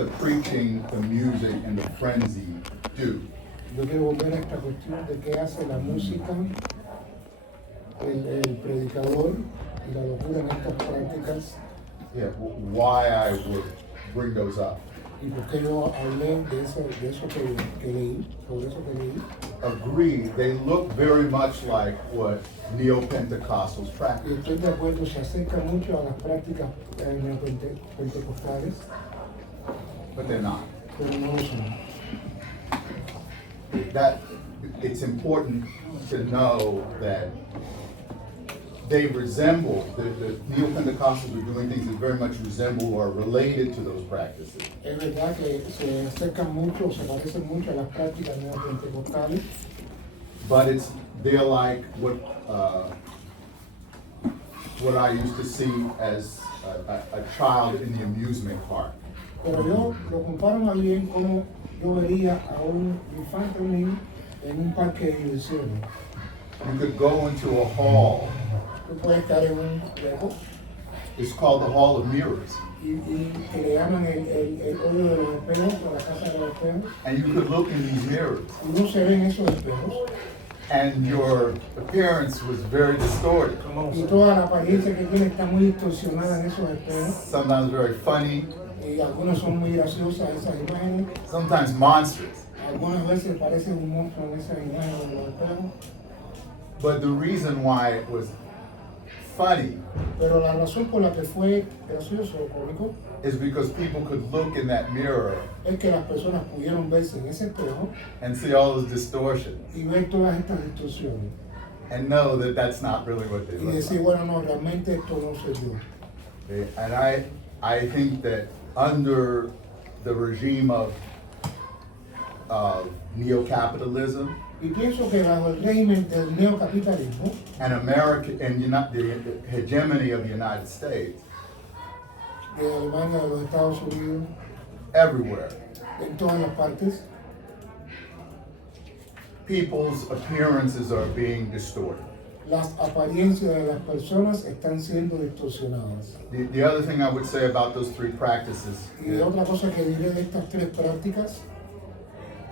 the preaching, the music, and the frenzy do. Yo quiero volver a esta cuestión de qué hace la música, el predicador y la locura en estas prácticas. Yeah, why I would bring those up. Y por qué yo hablé de eso que leí, sobre eso que leí. Agree, they look very much like what neo-Pentecostals Y practice. estoy de acuerdo, se acerca mucho a las prácticas pentecostales, But they're not. pero no lo son. That it's important to know that they resemble, the neo-Pentecostals are doing things that very much resemble or are related to those practices. Es verdad que se acercan mucho, se parecen mucho a las prácticas neopentecostales, But they're like what I used to see as a child in the amusement park. pero yo lo comparo más bien como yo vería a un infante, un niño, en un parque de diversiones. You could go into a hall. Tú puedes estar en un juego It's called the Hall of Mirrors. y que le llaman el hoyo de los espejos o la casa de los espejos, And you could look in these mirrors. y uno se ve en esos espejos And your appearance was very distorted. y toda la apariencia que tiene está muy distorsionada en esos espejos, Sometimes very funny, y algunas son muy graciosas esas imágenes, sometimes monstrous. algunas veces parecen un monstruo en esas imágenes de los espejos, But the reason why it was funny pero la razón por la que fue gracioso o cómico is because people could look in that mirror es que las personas pudieron verse en ese espejo and see all those distortions y ver todas estas distorsiones and know that that's not really what they y look decir, like. bueno, no, realmente esto no se dio. Okay? And I think that under the regime of neo-capitalism Y pienso que bajo el régimen del neocapitalismo and the hegemony of the United States, de Alemania, de los Estados Unidos, everywhere, en todas las partes, people's appearances are being distorted. las apariencias de las personas están siendo distorsionadas. The other thing I would say about those three practices, Y de otra cosa que diré de estas tres prácticas,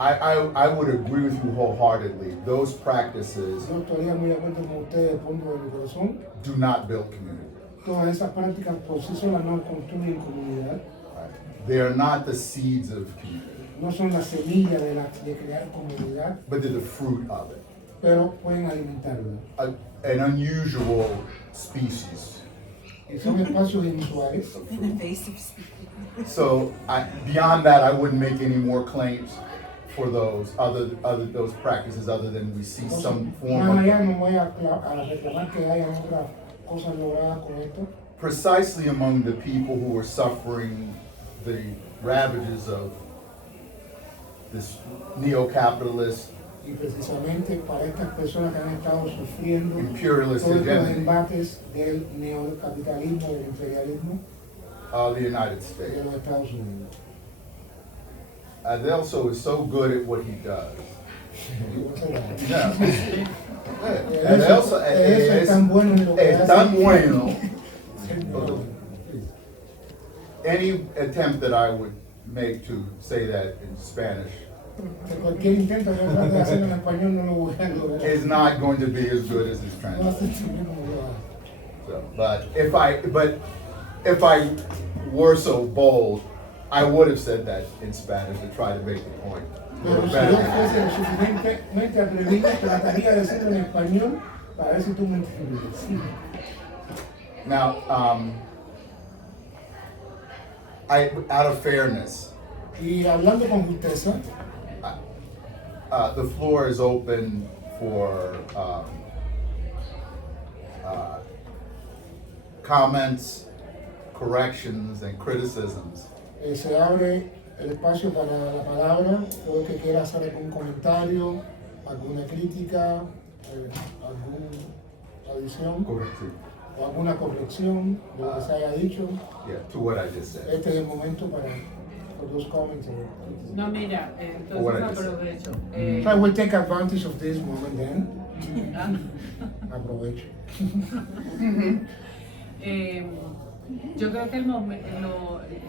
I would agree with you wholeheartedly. Those practices yo estaría muy de acuerdo con ustedes del fondo de mi corazón. do not build community. Todas esas prácticas por sí solas no construyen comunidad, Right? They are not the seeds of community, no son la semilla de crear comunidad, but they're the fruit of it. pero pueden alimentarla. An unusual species. Y son espacios inusuales. In the face of speaking. So beyond that, I wouldn't make any more claims for those those practices other than we see some form Más of allá no voy a reclamar que hayan otras cosas logradas con esto. precisely among the people who are suffering the ravages of this neo-capitalist Y precisamente para estas personas que han estado sufriendo imperialist todos estos hegemony embates del neocapitalismo, del imperialismo of the United de States. los Estados Unidos. Adelso is so good at what he does. Y vos sabés, Yeah. Adelso eso es tan bueno en lo que es hace. tan bueno. No, Any attempt that I would make to say that in Spanish que cualquier intento que trate de hacerlo en español no lo voy a lograr. is not going to be as good as his No translation. hace también como lo hace. So, but if I were so bold, I would have said that in Spanish to try to make the point. Pero si yo fuese lo suficientemente atrevido, trataría de decirlo en español para ver si tú me entiendes. Now, out of fairness, Y hablando con justeza, the floor is open for comments, corrections, and criticisms. se abre el espacio para la palabra, todo el que quiera hacer algún comentario, alguna crítica, alguna adición o alguna corrección de lo que se haya dicho. Yeah, to what I just said. Este es el momento para los comments. No, mira, What I entonces just aprovecho. So I will take advantage of this moment then. Aprovecho. Yo creo que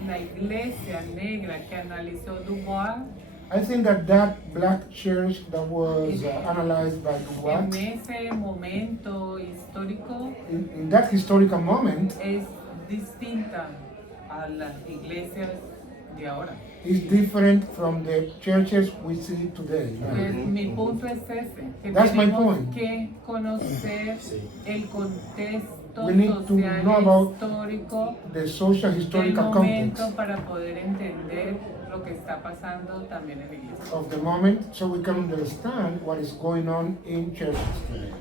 la iglesia negra que analizó Dubois I think that black church that was analyzed by Dubois, en ese momento histórico in that historical moment, es distinta a las iglesias de ahora. is different from the churches we see today. Pues, mi punto es ese, que That's my tenemos point. que conocer el contexto We need to social know about histórico The social del historical momento context para poder entender lo que está pasando también en la iglesia. of the moment so we can understand what is going on in churches today.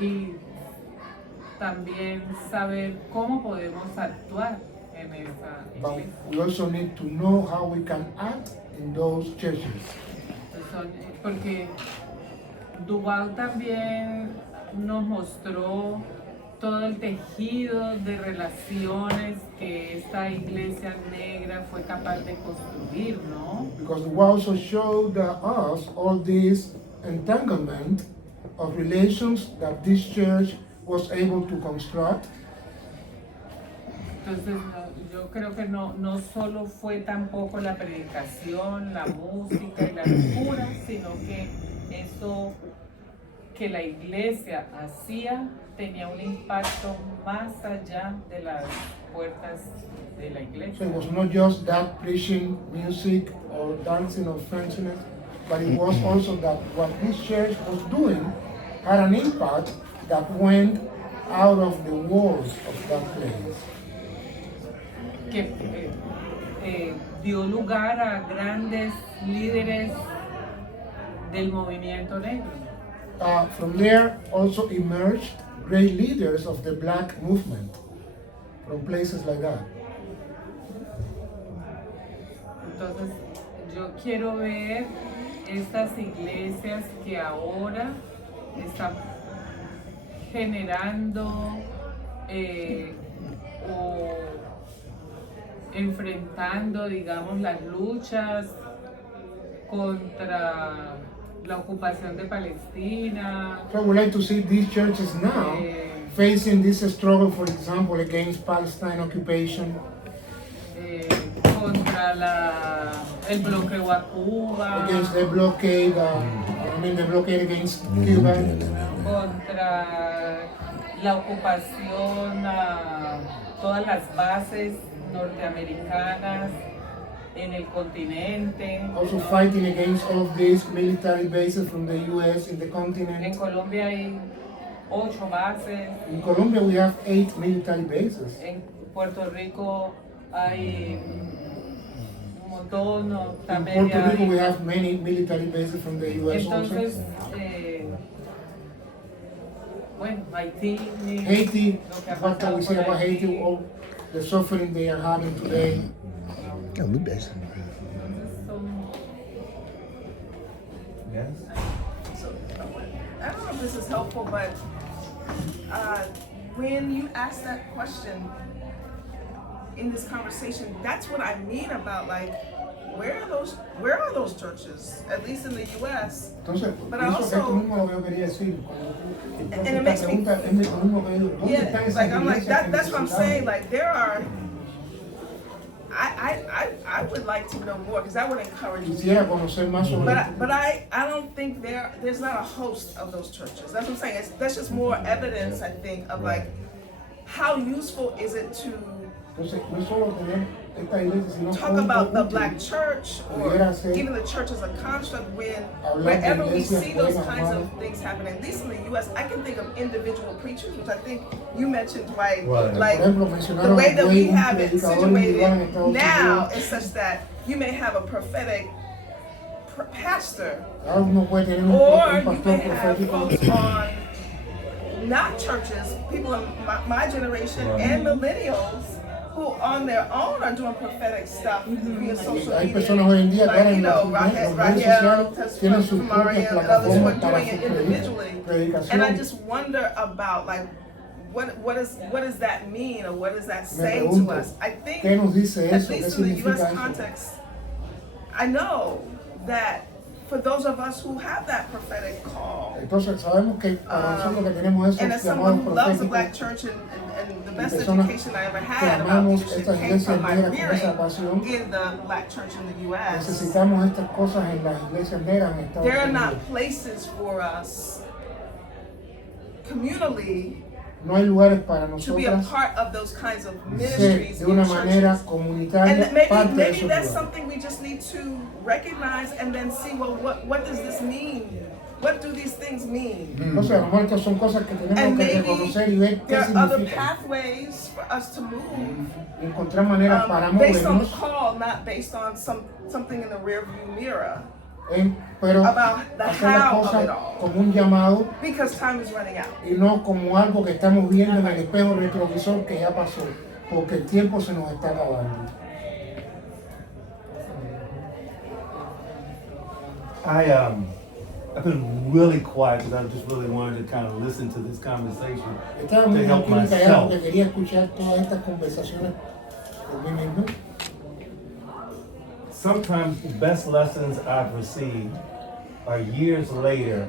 Y también saber cómo podemos actuar en esa But iglesia. we also need to know how we can act in those churches. Porque Duval también nos mostró todo el tejido de relaciones que esta iglesia negra fue capaz de construir, ¿no? Because we also showed us all this entanglement of relations that this church was able to construct. Entonces, yo creo que no solo fue tampoco la predicación, la música y la locura, sino que eso que la iglesia hacía tenía un impacto más allá de las puertas de la So iglesia. it was not just that preaching music or dancing or functioning, but it was also that what this church was doing had an impact that went out of the walls of that place. Que dio lugar a grandes líderes del movimiento negro. From there also emerged great leaders of the black movement from places like that. Entonces, yo quiero ver estas iglesias que ahora están generando o enfrentando, digamos, las luchas contra la ocupación de Palestina, So I would like to see these churches now facing this struggle, for example, against Palestine occupation, contra el bloqueo a Cuba, against the blockade, the blockade against Cuba, contra la ocupación a todas las bases norteamericanas en el continente. also ¿no? fighting against all of these military bases from the US in the En continent. Colombia hay 8 bases, In Colombia we have 8 military bases. en Puerto Rico hay un montón, ¿no? In También Puerto Rico we hay. have many military bases from the US Entonces, also. bueno, Haití, Haiti, lo que ha what can we pasado say por about Haiti? Haití. All the suffering they are having today. Yeah, we basically. Entonces son So, I don't know if this is helpful, but when you ask that question in this conversation, that's what I mean about like, where are those churches? At least in the U.S. Entonces, But eso, also- esto mismo lo que yo quería decir. Cuando And it makes me- pregunta, es lo mismo que digo, ¿dónde están Yeah, esas like I'm like iglesias que that's what I'm necesitamos? saying. Like there are. I would like to know more because that would encourage me. Quisiera conocer más sobre But I don't think there's not a host of those churches. That's what I'm saying. That's just more evidence, I think, of like how useful is it to Entonces, no es solo tener esta iglesia, sino talk cuánto about the útil black church or pudiera ser even the church as a construct when hablar de wherever we iglesias see those buenas, kinds of malas. things happen, at least in the U.S., I can think of individual preachers, which I think you mentioned, right? Right. Like Por ejemplo, the mencionaron way that we un have it predicador individual en situated Estados now Unidos. is such that you may have a prophetic pastor, Ahora uno puede tener or un you pastor may have profético folks on not churches, people in my generation and millennials who on their own are doing prophetic stuff via social Hay media. personas hoy en día que Like, ahora you en know, las Rahel redes sociales has tienen sus from propias Mariam and others who are plataformas para doing su it individually. And I predicación. just wonder about like what does that mean or what does that Me say to pregunto, us? I think ¿qué nos dice at eso? ¿Qué least in the significa US eso? context, I know that for those of us who have that prophetic call, Entonces sabemos que para nosotros que tenemos esos and as llamados someone who loves the proféticos, black church and the best personas education I ever que had about amamos leadership estas came iglesias from my negras con esa hearing pasión, in the black church in the U.S. necesitamos estas cosas en las iglesias negras en Estados There are Unidos. not places for us communally No hay lugares para to be a nosotras part of those kinds of ser ministries de in una manera churches. comunitaria And parte de maybe esos that's lugares. something we just need to recognize and then see, well, what does this mean? What do these things mean? Entonces, a lo mejor estas son cosas que tenemos And que maybe reconocer y ver qué there are other significan. pathways for us to move Y encontrar maneras para based on the movernos, call, not based on something in the rearview mirror, pero about the hacer las how of cosas it all. como un llamado Because time is running out. y no como algo que estamos viendo en el espejo retrovisor que ya pasó, porque el tiempo se nos está acabando. I've been really quiet because I just really wanted to kind of listen to this conversation Estaba muy to help tranquilo y callado myself. porque quería escuchar todas estas conversaciones por mí mismo. Sometimes the best lessons I've received are years later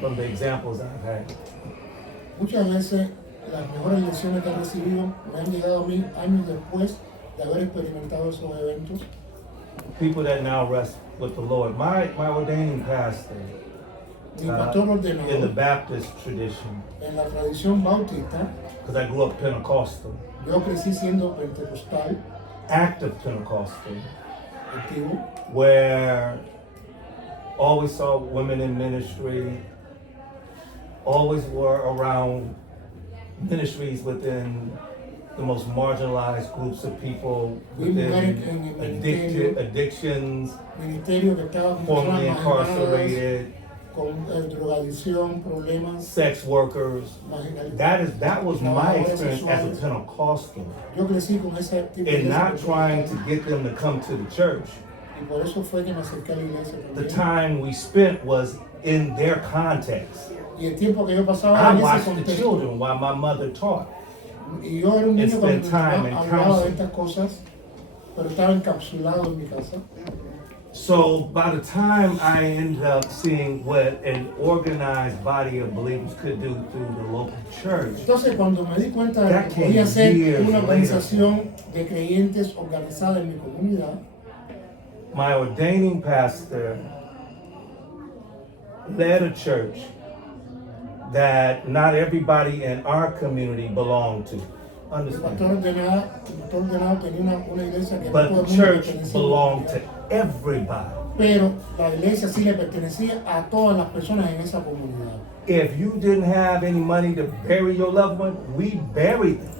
from the examples I've had. Muchas veces las mejores lecciones que he recibido me han llegado a mí años después de haber experimentado esos eventos. People that now rest with the Lord. My ordaining pastor Mi pastor in the ordenador Baptist tradition, en la tradición bautista, because I grew up Pentecostal, yo crecí siendo pentecostal, active Pentecostal, activo, where always saw women in ministry, always were around ministries within the most marginalized groups of people within addictions, ministerio que estaba con formerly personas marginadas, incarcerated, con drogadicción, problemas, sex workers. marginalidad. That was my experience as a Pentecostal, Yo crecí con ese tipo de and not iglesia trying to pentecostal, get them to come to the church. y por eso fue que me acerqué a la iglesia The también. time we spent was in their context. Y el tiempo que yo pasaba I en ese watched the contexto. children while my mother taught. Y yo era un and niño spend cuando time in hablaba de counseling. estas cosas, pero estaba encapsulado en mi casa. So by the time I ended up seeing what an organized body of believers could do through the local church, Entonces, cuando me di cuenta de That que came podía ser years una later. organización de creyentes organizada en mi comunidad, my ordaining pastor led a church that not everybody in our community belonged to. el Understand? pastor ordenado tenía una iglesia que no But todo el the mundo church pertenecía a la belonged comunidad. to everybody. Pero la iglesia sí le pertenecía a todas las personas en esa comunidad. If you didn't have any money to bury your loved one, we buried them.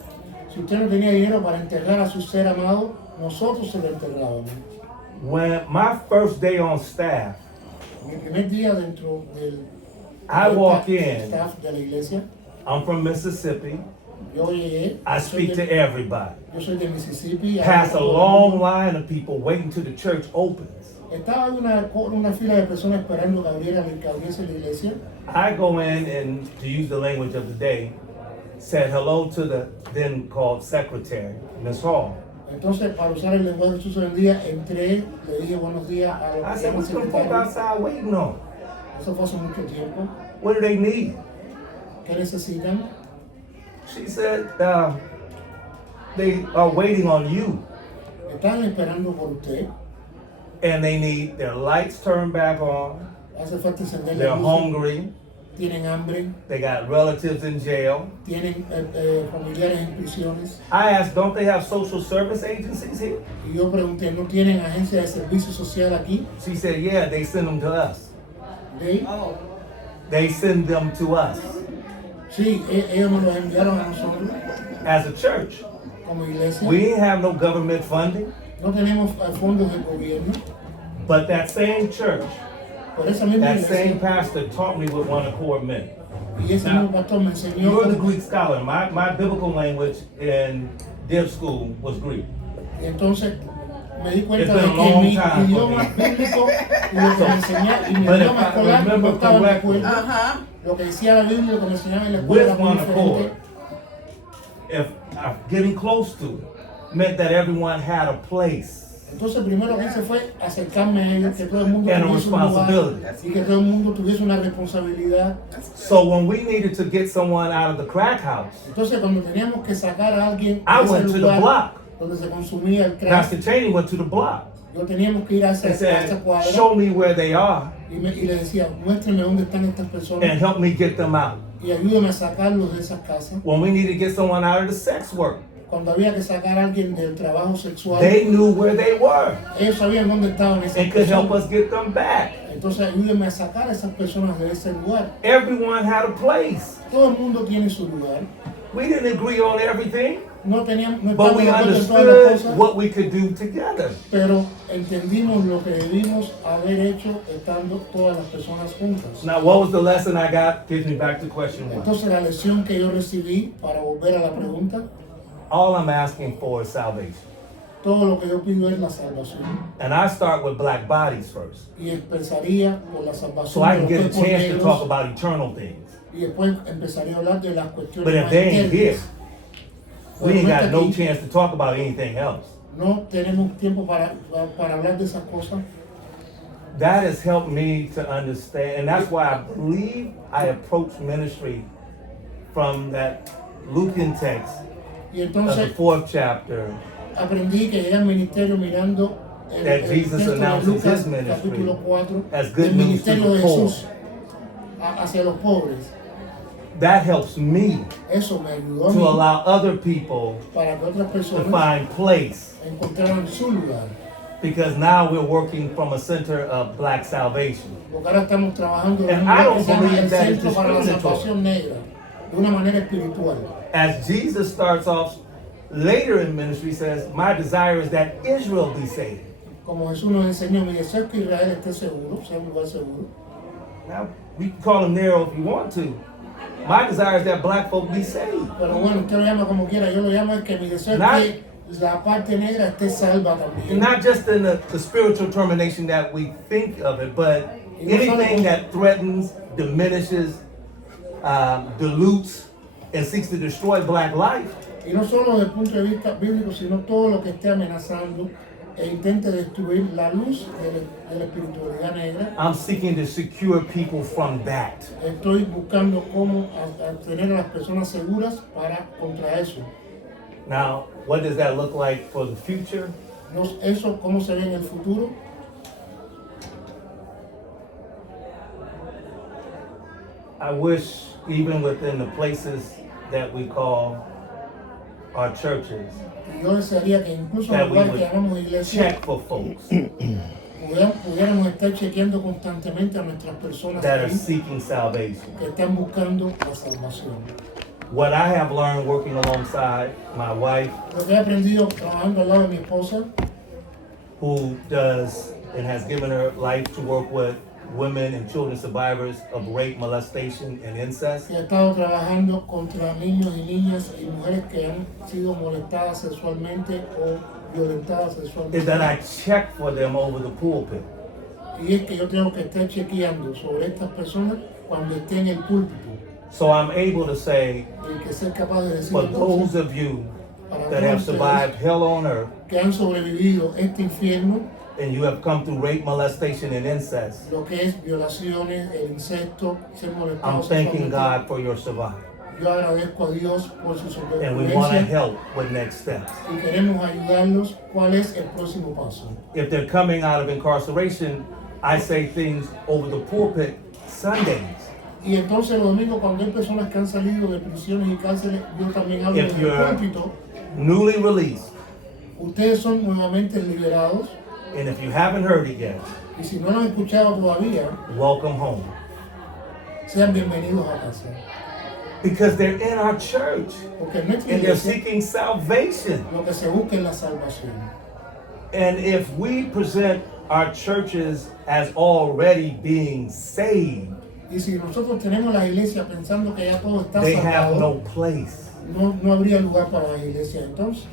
Si usted no tenía dinero para enterrar a su ser amado, nosotros se lo enterrábamos. When my first day on staff, Mi primer día dentro del I walk in. staff de la iglesia, I'm from Mississippi. yo llegué, I speak to everybody. yo soy de Mississippi, Past a hablo con todo el long mundo. line of people waiting till the church opens. Estaba en una fila de personas esperando que abriese la iglesia. I go in and, to use the language of the day, said hello to the then called secretary, Miss Hall. Entonces, para usar el lenguaje que se usa hoy en día, entré, le dije buenos días a I los said, what's them folk secretarios. outside waiting on? Eso fue hace mucho tiempo. What do they need? ¿Qué necesitan? She said, they are waiting on you Están esperando por usted. and they need their lights turned back on. Hace falta encender They're la luz. hungry. Tienen hambre. They got relatives in jail. Tienen familiares en prisiones. I asked, don't they have social service agencies here? Y yo pregunté, ¿no tienen agencia de servicio social aquí? She said, yeah, they send them to us. ¿Sí? They send them to us Sí, ellos nos los enviaron a nosotros as a church. como iglesia. We didn't have no government funding, No tenemos fondos del gobierno. but that same church, Por esa misma that iglesia. same pastor taught me what one accord meant. Y ese mismo pastor me enseñó. You're the cómo- Greek scholar. My biblical language in Div school was Greek. Y entonces me di cuenta It's de been a que long mi time for idioma me. bíblico y lo que me enseñaba, y mi But if idioma I escolar no remember estaban de correctly, acuerdo. Lo que decía la Biblia y lo que me enseñaban en la escuela With era muy one diferente. accord, if getting close to it meant that everyone had a place. Entonces, primero que hice fue acercarme a ellos, que todo el mundo And a tuviese un lugar responsibility. y que todo el mundo tuviese una responsabilidad. So when we needed to get someone out of the crack house, Entonces, cuando teníamos que sacar a alguien I de ese went to the lugar block. donde se consumía el crack, Pastor Cheney went to the block yo teníamos que ir a esa and said, cuadra show me where they are y le decía, muéstrame dónde están estas personas and help me get them out. y ayúdame a sacarlos de esas casas. When we needed to get someone out of the sex work, Cuando había que sacar a alguien del trabajo sexual, they knew where they were ellos sabían dónde estaban esas and could help personas. us get them back. Entonces ayúdenme a sacar a esas personas de ese lugar. Everyone had a place. Todo el mundo tiene su lugar. We didn't agree on everything, No but estábamos we de acuerdo en todas las understood cosas, what we could do together. pero entendimos lo que debimos haber hecho estando todas las personas juntas. Now, what was the lesson I got? Gives me back to question one. Entonces la lección que yo recibí, para volver a la pregunta, All I'm asking for is salvation. todo lo que yo pido es la salvación. And I start with black bodies first, Y empezaría por la so salvación I de can los get a cuerpos chance to talk negros, about eternal things. y después empezaría a hablar de las But cuestiones if más they ain't here, internas. we ain't got no Aquí chance to talk about anything else. no tenemos tiempo para hablar de esas cosas. That has helped me to understand, and that's why I believe I approach ministry from that Lucan text Y of the entonces 4th chapter, aprendí que llegué al ministerio mirando el That Jesus texto de announces Lucas his ministry capítulo 4 as good del news to ministerio the de poor. Jesús hacia los pobres. That helps me Eso me ayudó a to mí allow other people para que otras to personas find place, encontraran su lugar. because now we're working from a center of black salvation. Porque ahora estamos trabajando en And un I lugar que don't se llama believe el that is Centro para la discriminatory. Salvación Negra, de una manera espiritual. As Jesus starts off later in ministry, says, my desire is that Israel be saved. Como Jesús nos enseñó, mi deseo es que Israel esté seguro, sea un lugar seguro. Now, we can call him narrow if you want to. My desire is that black folk be saved. Pero bueno, usted lo llama como quiera, yo lo llamo es que mi deseo es Not- que la parte negra esté salva también. And not just in the spiritual termination that we think of it, but anything that threatens, diminishes, dilutes, and seeks to destroy black life. Y no solo desde el punto de vista bíblico, sino todo lo que esté amenazando e intente destruir la luz de la espiritualidad negra. I'm seeking to secure people from that. Estoy buscando cómo tener a las personas seguras contra eso. Now, what does that look like for the future? Eso, ¿cómo se ve en el futuro? I wish, even within the places that we call our churches, Y yo desearía que incluso en that el we lugar que would llamamos iglesia, check for folks pudiéramos estar chequeando constantemente a nuestras personas that are ahí seeking salvation. que están buscando la salvación. What I have learned working alongside my wife, Lo que he aprendido trabajando al lado de mi esposa, who does and has given her life to work with women and children survivors of rape, molestation, and incest, que ha estado trabajando contra niños y niñas y mujeres que han sido molestadas sexualmente o violentadas sexualmente. is that I check for them over the pulpit. Y es que yo tengo que estar chequeando sobre estas personas cuando esté en el púlpito. So I'm able to say, Y que ser capaz de decir for entonces, those of you para that have todos survived hell on earth, ustedes que han sobrevivido este infierno, and you have come through rape, molestation, and incest, lo que es violaciones, el incesto, ser I'm molestados thanking sexualmente. God for your survival. Yo agradezco a Dios por su And we want to sobrevivencia help with next steps. y queremos ayudarlos. ¿Cuál es el próximo paso? If they're coming out of incarceration, I say things over the pulpit Sundays. Y entonces los domingos, cuando hay personas que han salido de prisiones y cárceles, yo también hablo If en el you're púlpito. newly released, Ustedes son nuevamente liberados and if you haven't heard it yet, y si no lo han escuchado todavía, welcome home. sean bienvenidos a casa. Because they're in our church Porque en nuestra and they're iglesia seeking salvation. lo que se busca es la salvación. And if we present our churches as already being saved, Y si nosotros tenemos la iglesia pensando que ya todo está they have salvado, no place. no habría lugar para las iglesias. Entonces,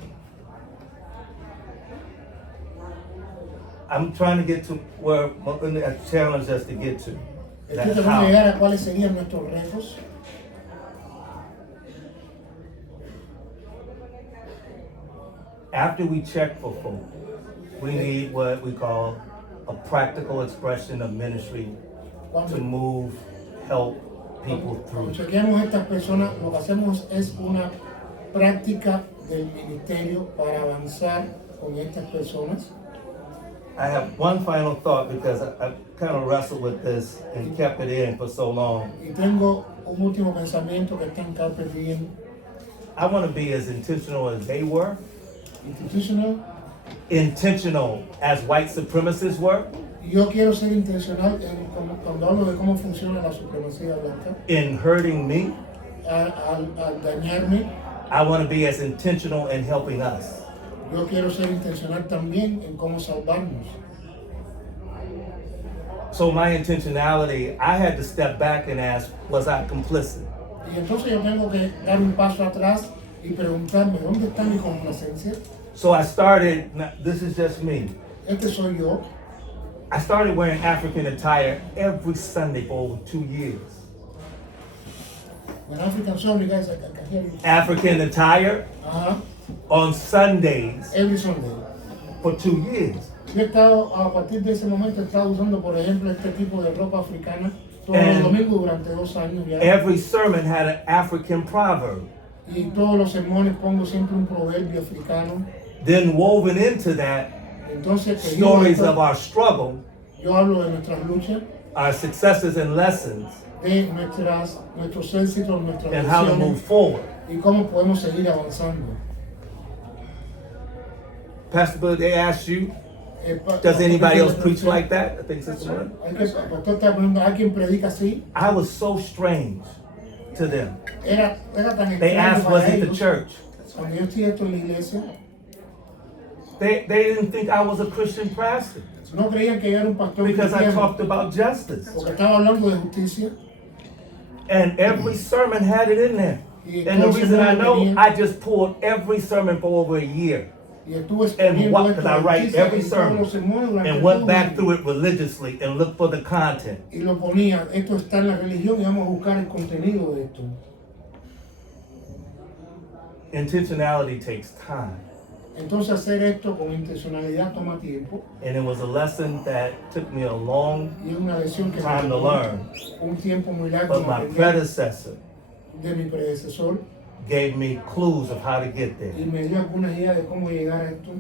I'm trying to get to where I challenge us to get to. estoy That's tratando de how. llegar a cuáles serían nuestros retos. After we check for folk, We need what we call a practical expression of ministry to Cuando, move, help people cuando through. chequeamos a estas personas, lo que hacemos es una práctica del ministerio para avanzar con estas personas. I have one final thought because I kind of wrestled with this and kept it in for so long. Y tengo un último pensamiento que está en carpe diem. I want to be as intentional as they were, Institutional. intentional as white supremacists were, Y yo quiero ser intencional cuando hablo de cómo funciona la supremacía blanca, in hurting me. al dañarme. I want to be as intentional in helping us. Yo quiero ser intencional también en cómo salvarnos. So my intentionality, I had to step back and ask, was I complicit? Y entonces yo tengo que dar un paso atrás y preguntarme, ¿dónde está mi complacencia? So I started, now, this is just me. Este soy yo. I started wearing African attire every Sunday for over 2 years. When African sorry guys, I can hear you. African attire Ajá. on Sundays Every Sunday. for 2 years. Yo he estado, a partir de ese momento, he estado usando, por ejemplo, este tipo de ropa africana todos And los domingos durante 2 años ya. Every sermon had an African proverb. Y todos los sermones pongo siempre un proverbio africano. Then woven into that, Entonces, que digo stories esto, of our struggle, yo hablo de nuestras luchas, our successes and lessons, de nuestros éxitos, nuestras and how to move lecciones forward. y cómo podemos seguir avanzando. Pastor Bill, they asked you, Pa- does anybody else pa- preach like that? I think Sister Lorna. Hay que, pastor está preguntando, ¿hay quien predica así? I was so strange to them. Era tan They extraño asked, was para it the ellos. church? Cuando yo estoy esto en la iglesia, They didn't think I was a Christian pastor no creían que yo era un pastor because I cristiano, talked about justice. porque estaba hablando de justicia. And every sermon had it in there. Y And the todos reason I know, tenían- I just pulled every sermon for over a year Y estuve And escribiendo what- esto 'cause I de write justicia every en todos sermon los sermones durante and todo went un back año. through it religiously and looked for the content. Y lo ponía, esto está en la religión y vamos a buscar el contenido de esto. Intentionality takes time. Entonces hacer esto con intencionalidad toma tiempo And it was a lesson that took me a long y es una lección que me time to tomó learn. un tiempo muy largo But en my aprender predecessor de mi predecesor gave me clues of how to get there. y me dio algunas ideas de cómo llegar a esto.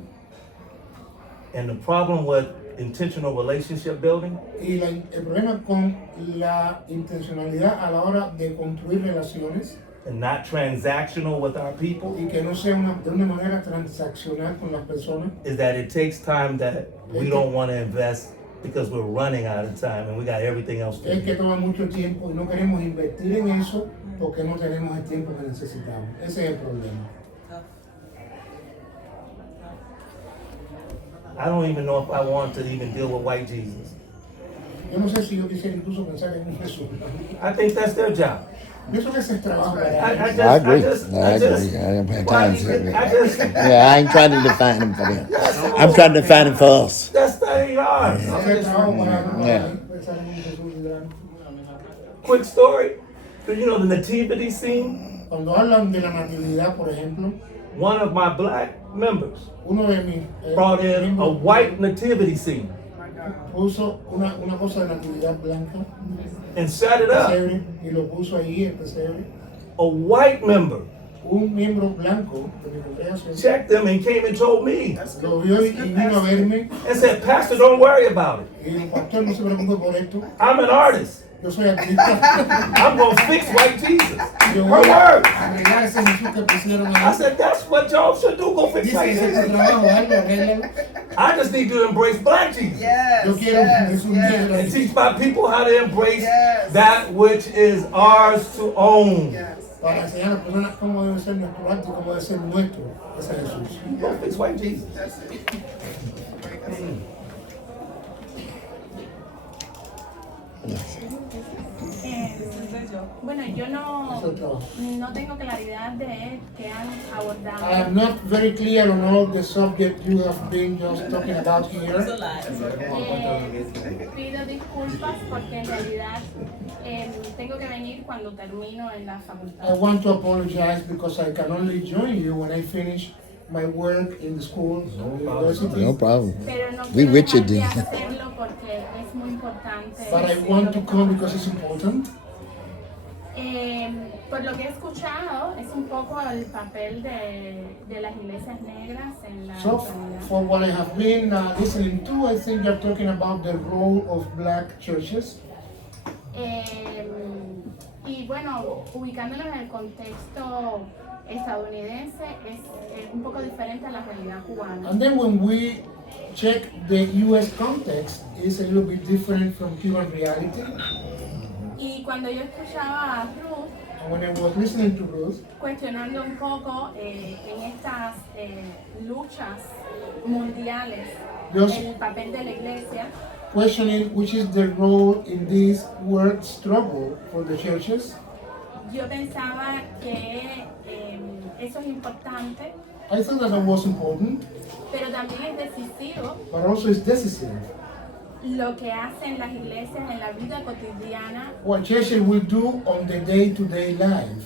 And the problem with intentional relationship building Y el problema con la intencionalidad a la hora de construir relaciones and not transactional with our people y que no sea de una manera transaccional con las personas is that it takes time that we don't want to invest because we're running out of time and we got everything else to es que do. toma mucho tiempo y no queremos invertir en eso porque no tenemos el tiempo que necesitamos. Ese es el problema. I don't even know if I want to even deal with white Jesus. Yo no sé si yo quisiera incluso pensar en un Jesús. I think that's their job. Yo creo que ese es trabajo para I ellos. I agree. I I just, agree. I don't have why time do to. you- I just, Yeah, I ain't trying to define them for them. I'm trying to define them for us. that's they are. Ese es trabajo para Yeah. pensar en un Jesús grande. Quick story. Do you know the nativity scene? Cuando hablan de la natividad, por ejemplo, One of my black members uno de mis brought in a miembros white nativity scene puso una cosa de natividad blanca, and set it up. pesebre, y lo puso ahí el pesebre. A white member Un miembro blanco de mi congregación checked them and came and told me lo vio y vino a verme and said, Pastor, don't worry about it. y dijo, pastor, no se preocupe por esto, I'm an artist. yo soy artista, I'm going to fix white Jesus. yo Her voy a words. arreglar ese Jesús que pusieron I ahí. said, that's what y'all should do. Go fix Dice white que ese es Jesus. tu trabajo, hazlo, arréglalo. I just need to embrace black Jesus. Yes, Yo quiero un yes, Jesús negro And yes, ahí. teach my people how to embrace Yes. that which is ours to own. yes. Para enseñar a las personas cómo debe ser nuestro arte y cómo debe ser nuestro ese Jesús. Go fix white Jesus. That's it. Very good. Soy yo. Bueno, yo Ese es el trabajo. no tengo claridad de qué han I abordado. am not very clear on all the subject you have been just talking about It's a here. lie. Pido disculpas porque en realidad tengo que venir cuando termino en la I facultad. want to apologize because I can only join you when I finish my work in the schools, universities. No problem. Pero no We quiero with you, dejar de Dean. hacerlo porque es muy importante. But I want to come because it's important. Por lo que he escuchado, es un poco el papel de las iglesias negras en la So, actualidad. for what I have been listening to, I think you're talking about the role of black churches. Y bueno, ubicándonos en el contexto estadounidense, es un poco diferente a la realidad cubana. And then when we check the US context, it's a little bit different from Cuban reality. Y cuando yo escuchaba a Ruth And when I was listening to Ruth, cuestionando un poco en estas luchas mundiales Dios. el papel de la iglesia, questioning which is the role in this world struggle for the churches, yo pensaba que eso es importante, I thought that was important, pero también es decisivo but also it's decisive. lo que hacen las iglesias en la vida cotidiana What churches will do on the day-to-day life,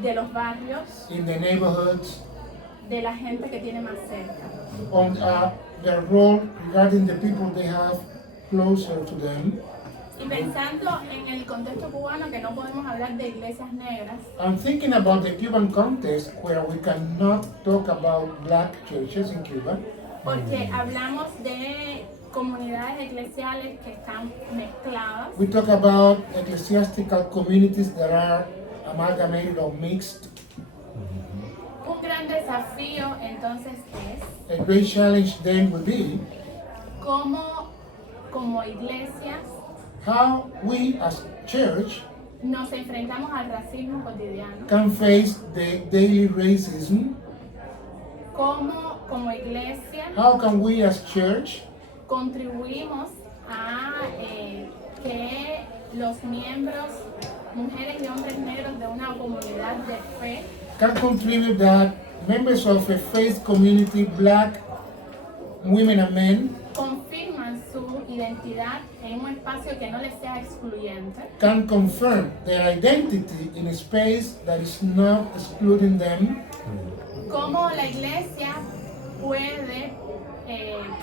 de los barrios, in the neighborhoods, de la gente que tiene más cerca. on their role regarding the people they have closer to them. Y pensando en el contexto cubano, que no podemos hablar de iglesias negras, I'm thinking about the Cuban context where we cannot talk about black churches in Cuba, porque hablamos de comunidades eclesiales que están mezcladas. we talk about ecclesiastical communities that are amalgamated or mixed. Un gran desafío entonces es A great challenge then will be cómo como iglesias how we as church nos enfrentamos al racismo cotidiano, can face the daily racism. cómo como iglesia How can we as church contribuimos a que los miembros, mujeres y hombres negros de una comunidad de fe can contribute that members of a faith community, black women and men, confirman su identidad en un espacio que no les sea excluyente, can confirm their identity in a space that is not excluding them. cómo la iglesia puede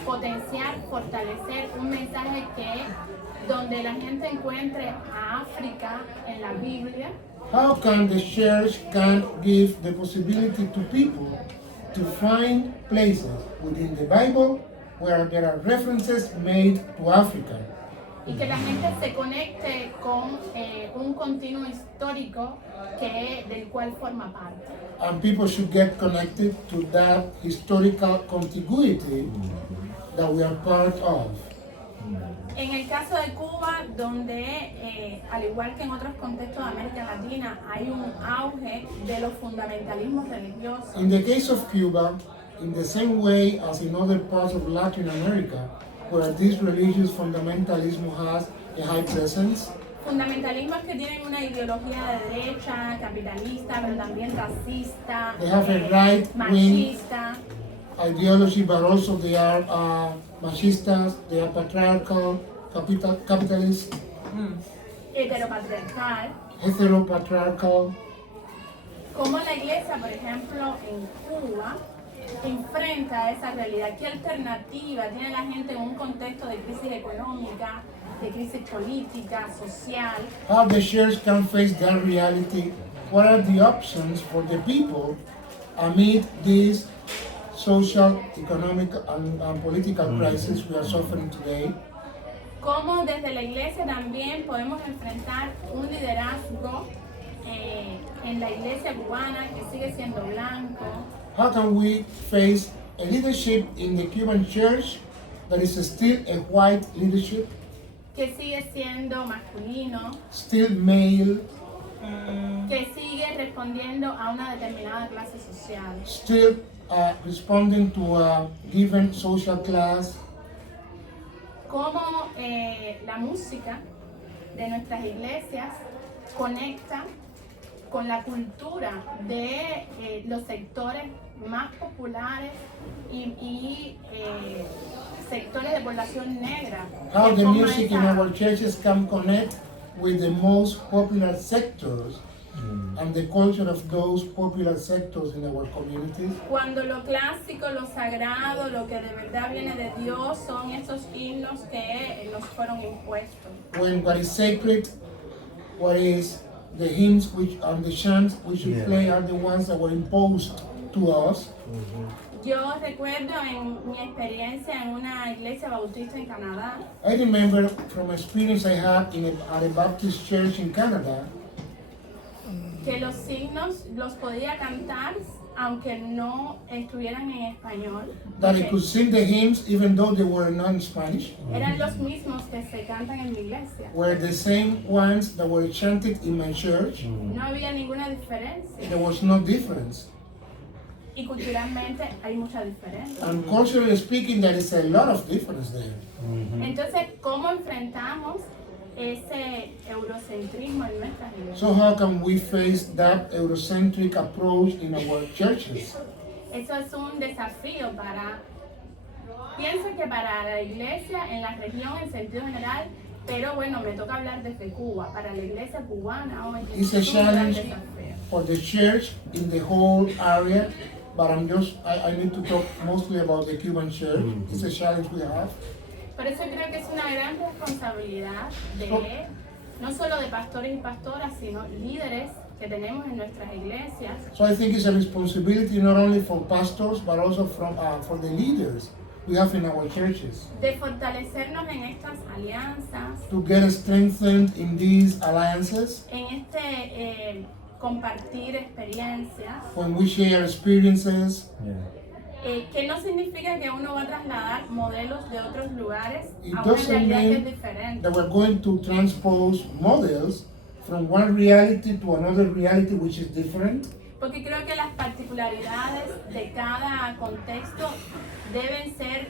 potenciar, fortalecer un mensaje que donde la gente encuentre a África en la Biblia, How can the church can give the possibility to people to find places within the Bible where there are references made to Africa? y que la gente se conecte con un continuo histórico del cual forma parte. And people should get connected to that historical contiguity that we are part of. En el caso de Cuba, donde al igual que en otros contextos de América Latina, hay un auge de los fundamentalismos religiosos. In the case of Cuba, in the same way as in other parts of Latin America, where this religious fundamentalism has a high presence, Fundamentalismos que tienen una ideología de derecha, capitalista, pero también racista, They have a right-wing machista, ideology, but also they are machistas, they are patriarchal, capitalist, heteropatriarcal. heteropatriarchal. Cómo la iglesia, por ejemplo, en Cuba, enfrenta esa realidad. ¿Qué alternativa tiene la gente en un contexto de crisis económica, de crisis política, social? How the church can face that reality? What are the options for the people amid this social, economic, and political crisis we are suffering today? Cómo desde la iglesia también podemos enfrentar un liderazgo en la iglesia cubana que sigue siendo blanco. How can we face a leadership in the Cuban church that is still a white leadership, Que sigue siendo masculino, still male, que sigue respondiendo a una determinada clase social. still responding to a given social class? Cómo la música de nuestras iglesias conecta con la cultura de los sectores más populares y sectores de población negra. How que the forman music in esa- our churches can connect with the most popular sectors and the culture of those popular sectors in our communities. Cuando lo clásico, lo sagrado, lo que de verdad viene de Dios son esos himnos que nos fueron impuestos. When what is sacred, what is the hymns which and the chants we should play are the ones that were imposed to us. Yo recuerdo en mi experiencia en una iglesia bautista en Canadá, I remember from experience I had at a Baptist church in Canada que los signos los podía cantar aunque no estuvieran en español. that I porque could sing the hymns even though they were non-Spanish, eran los mismos que se cantan en mi iglesia. were the same ones that were chanted in my church. No había ninguna diferencia. There was no difference. Y culturalmente hay mucha diferencia. And culturally speaking, there is a lot of difference there. Entonces, ¿cómo enfrentamos ese eurocentrismo en nuestras iglesias? So how can we face that Eurocentric approach in our churches? Eso es un desafío pienso que para la iglesia en la región en sentido general, pero bueno, me toca hablar desde Cuba. Para la iglesia cubana hoy It's a es un gran challenge desafío. for the church in the whole area, but I need to talk mostly about the Cuban church. It's a challenge we have. Por eso creo que es una gran responsabilidad de no solo de pastores y pastoras, sino líderes que tenemos en nuestras iglesias, So I think it's a responsibility not only for pastors, but also for the leaders we have in our churches de fortalecernos en estas alianzas, to get strengthened in these alliances en compartir experiencias, when we share experiences. que no significa que uno va a trasladar modelos de otros lugares It a una doesn't realidad que es mean diferente. that we're going to transpose models from one reality to another reality which is different. Porque creo que las particularidades de cada contexto deben ser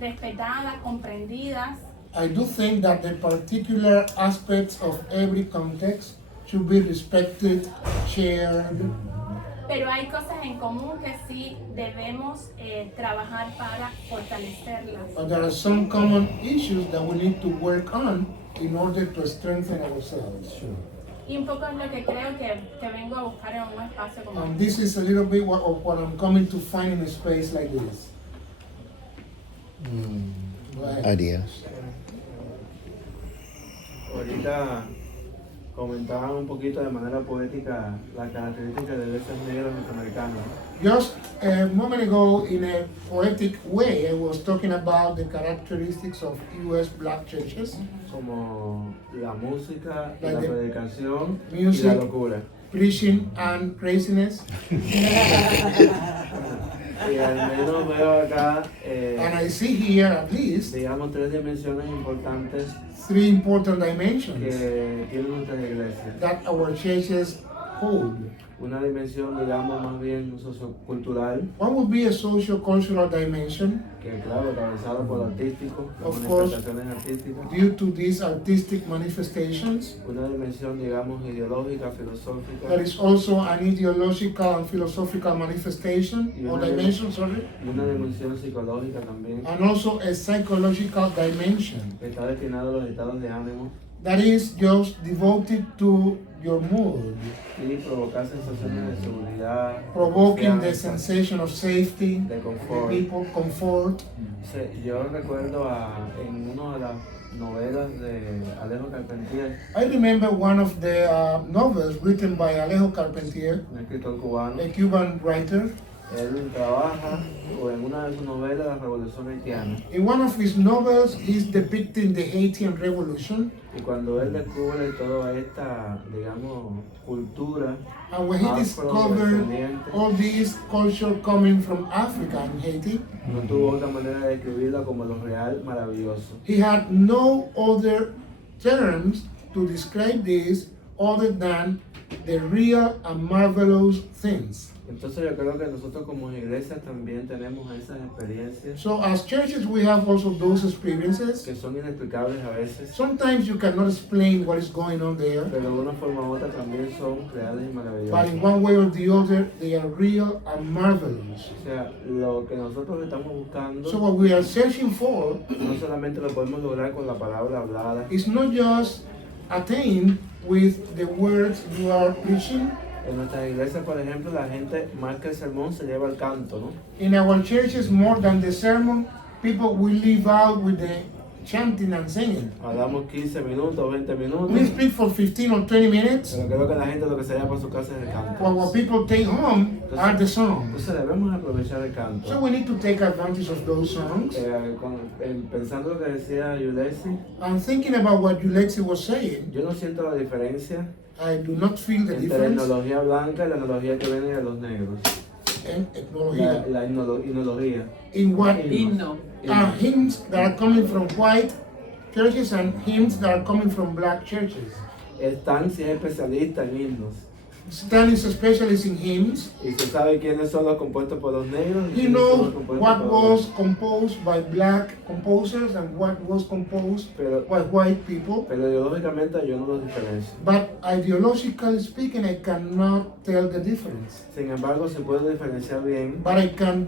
respetadas, comprendidas. I do think that the particular aspects of every context should be respected, shared, Pero hay cosas en común que sí debemos trabajar para fortalecerlas. but there are some common issues that we need to work on in order to strengthen ourselves. Y un poco es lo que creo que vengo a buscar en un espacio como And este. this is a little bit of what I'm coming to find in a space like this. Go ahead. Ideas. Ahorita comentaban un poquito de manera poética las características de iglesias negras norteamericanas. Just a moment ago, in a poetic way, I was talking about the characteristics of U.S. black churches, Como la música, y Like la the predicación y music. la locura. preaching and craziness. Y al menos veo acá, And I see here at least digamos, tres dimensiones importantes 3 important dimensions que tienen nuestras iglesias. that our churches hold. Una dimensión, digamos, más bien sociocultural, One would be a socio-cultural dimension que claro, atravesada por lo artístico, las Of course. manifestaciones artísticas. due to these artistic manifestations. Una dimensión, digamos, ideológica, filosófica. There is also an ideological and philosophical manifestation or dimension, sorry, Y una dimensión psicológica también, and also a psychological dimension que está destinada a los estados de ánimo that is just devoted to your mood, y provocar sensaciones de seguridad, provoking the confianza, sensation of safety, de confort. people, comfort. Yo recuerdo en una de las novelas de Alejo Carpentier, I remember one of the novels written by Alejo Carpentier, un escritor cubano. a Cuban writer. Él trabaja en una de sus novelas la Revolución Haitiana, In one of his novels, he's depicting the Haitian Revolution, y cuando él descubre toda esta, digamos, cultura and when he discovered afrodescendiente, all this culture coming from Africa and Haiti, no tuvo otra manera de describirla como lo real maravilloso. he had no other terms to describe this other than the real and marvelous things. Entonces yo creo que nosotros como iglesias también tenemos esas experiencias So as churches, we have also those experiences. que son inexplicables a veces, Sometimes you cannot explain what is going on there, pero de una forma u otra también son reales y but in maravillosas. one way or the other, they are real and marvelous. O sea, lo que nosotros estamos buscando So what we are searching for no solamente lo podemos lograr con la palabra hablada, is not just attained with the words you are preaching. En nuestras iglesias, por ejemplo, la gente más que el sermón se lleva el canto, ¿no? In our churches, more than the sermon, people will live out with the chanting and singing. Hablamos 15 minutos, 20 minutos, We speak for 15 or 20 minutes, pero creo que la gente lo que se lleva para su casa es el canto. but what people take home are the songs. Entonces debemos aprovechar el So canto. we need to take advantage of those songs. Pensando lo que decía Yulesi, I'm thinking about what Ulexi was saying. yo no siento la diferencia I do not feel the entre la difference etnología blanca y la etnología que viene de los negros. in ethnology. La etnología. In what Himno. are hymns that are coming from white churches and hymns that are coming from black churches. Stan sí es especialista en himnos. Stan is a specialist in hymns. Y se sabe quiénes son los compuestos por los negros. y He quiénes son knows los compuestos what por los was composed by black composers and what was composed Pero- by white people. Pero ideológicamente yo no los diferencio. But ideologically speaking, I cannot tell the difference. Sin embargo, se puede diferenciar bien But I can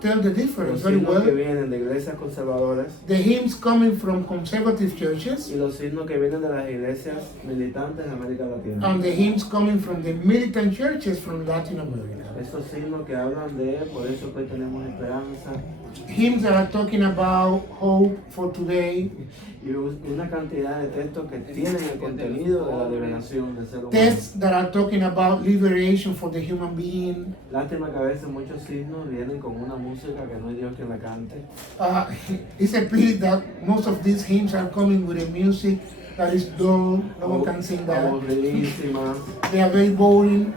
tell the los difference very himnos que well. vienen de iglesias conservadoras The hymns coming from conservative churches y los himnos que vienen de las iglesias militantes de América Latina. and the hymns coming from the militant churches from Latin America. Esos himnos que hablan de por eso que hoy tenemos esperanza Hymns that are talking about hope for today, y una cantidad de textos que tienen el contenido de la liberación del ser humano. texts that are talking about liberation for the human being. Lástima que a veces muchos himnos vienen con una música que no es Dios quien la cante. It's a pity that most of these hymns are coming with a music that is dull, no one can sing that. Aburridísimas. They are very boring,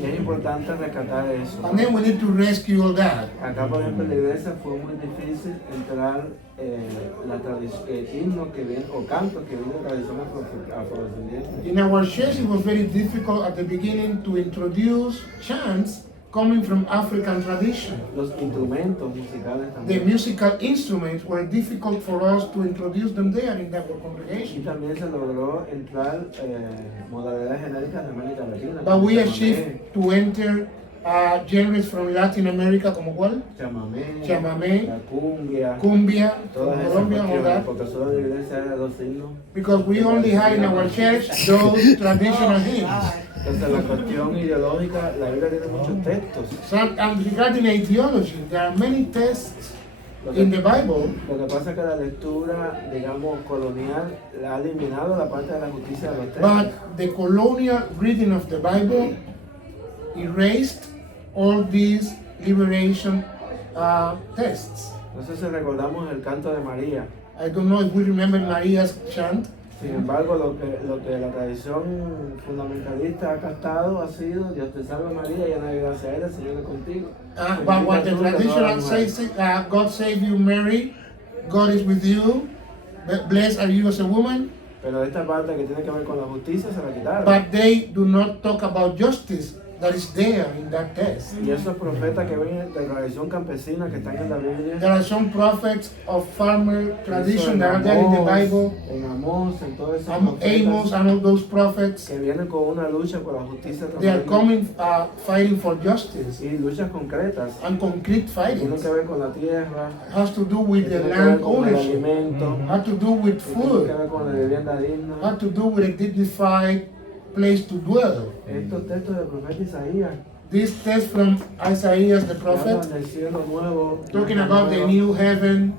Y es importante rescatar eso. and then we need to rescue all that. Acá, por ejemplo, en la iglesia fue muy difícil entrar himnos que vienen, o cantos que vienen de tradición afrodescendiente. In our church, it was very difficult at the beginning to introduce chants coming from African tradition. Los instrumentos musicales The también. musical instruments were difficult for us to introduce them there in that Y congregation. también se logró entrar modalidades genéricas de América Latina. But como we chamamé, achieved to enter genres from Latin America, como cuál? Chamamé, la cumbia, Cumbia, todas from esas Colombia, all cuestiones, that. porque solo la iglesia era dos himnos. Because we only had in our church those traditional hymns. Entonces la cuestión ideológica, la Biblia tiene muchos textos. And regarding ideology, there are many texts Lo in que, the Bible, lo que pasa es que la lectura, digamos, colonial ha eliminado la parte de la justicia de los textos. but the colonial reading of the Bible erased all these liberation texts. No sé si recordamos el canto de María. I don't know if we remember Maria's chant. Sin embargo, lo que la tradición fundamentalista ha captado ha sido Dios te salve María, llena de gracia eres, el Señor es contigo. But what the Bendita tú entre todas traditional las mujeres. says, God save you, Mary, God is with you, blessed are you as a woman. Pero esta parte que tiene que ver con la justicia se la quitaron. But they do not talk about justice that is there in that text. Y esos profetas que vienen de la tradición campesina que están en la Biblia, There are some prophets of farmer tradition that are there in the Bible, en Amós, en todos esos Amos profetas and all those prophets. que vienen con una lucha por la justicia They are también. coming, fighting for justice Y luchas concretas and concrete que fighting. tienen que ver con la tierra, Has to do with que the tienen que ver land con el ownership, alimento, has to do with que tienen food, que ver con la vivienda digna. has to do with a dignified place to dwell. Estos textos del profeta Isaías This text from Isaiah the que prophet, hablan del cielo nuevo, talking tierra about the nueva. new heaven.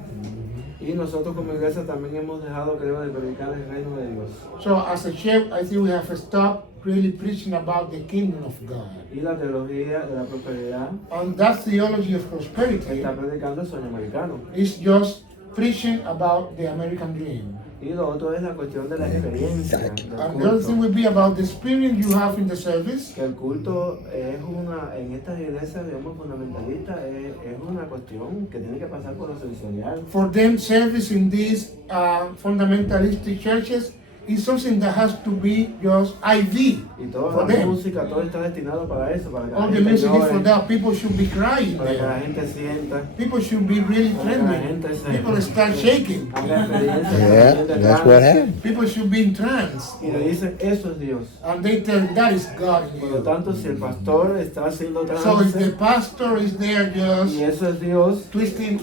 Y nosotros como iglesia también hemos dejado, creo, de predicar el reino de Dios. So as a church, I think we have stopped really preaching about the kingdom of God. Y la teología de la prosperidad And that theology of prosperity está predicando el sueño americano. is just preaching about the American dream. Y lo otro es la cuestión de la experiencia del And the other thing culto. will be about the experience you have in the service. Que el culto es una, en estas iglesias, digamos, fundamentalistas, es una cuestión que tiene que pasar por lo sensorial. For them, service in these fundamentalistic churches is something that has to be just IV. Y toda For la them. música, todo está destinado para eso, para que la All the gente music is llore, for that. People should be crying para que la there. gente sienta, People should be really para que la trembling. gente se People start shaking. haga experiencias Yeah, también de that's trance. what happened. People should be in trance. Y le dicen, eso es Dios. And they tell that is God in Por lo you. tanto, si el pastor está haciendo So if the trance pastor is there y just eso es Dios, twisting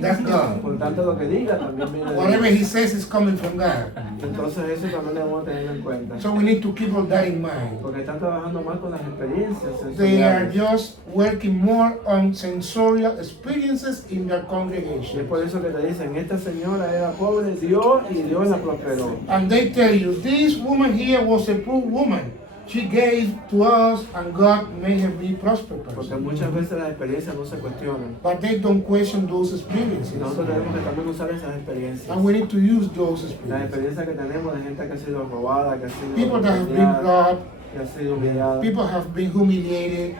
That's God. Por tanto, lo que diga también viene de Whatever Dios. he says is coming from God. Entonces eso también debemos tenerlo en cuenta. So we need to keep all that in mind. Porque están trabajando más con las experiencias They are sensoriales. just working more on sensorial experiences in their Y es congregation. por eso que te dicen, esta señora era pobre, dio y Dios la prosperó. And they tell you, this woman here was a poor woman. She gave to us and God made her be prosperous Porque person. muchas veces las experiencias no se cuestionan. But they don't question those Y experiences. nosotros tenemos que también usar esas experiencias. And we need to use those Las experiences. experiencias que tenemos de gente que ha sido robada, que ha sido People that have been humillada, robbed, que ha sido humillada. people have been humiliated,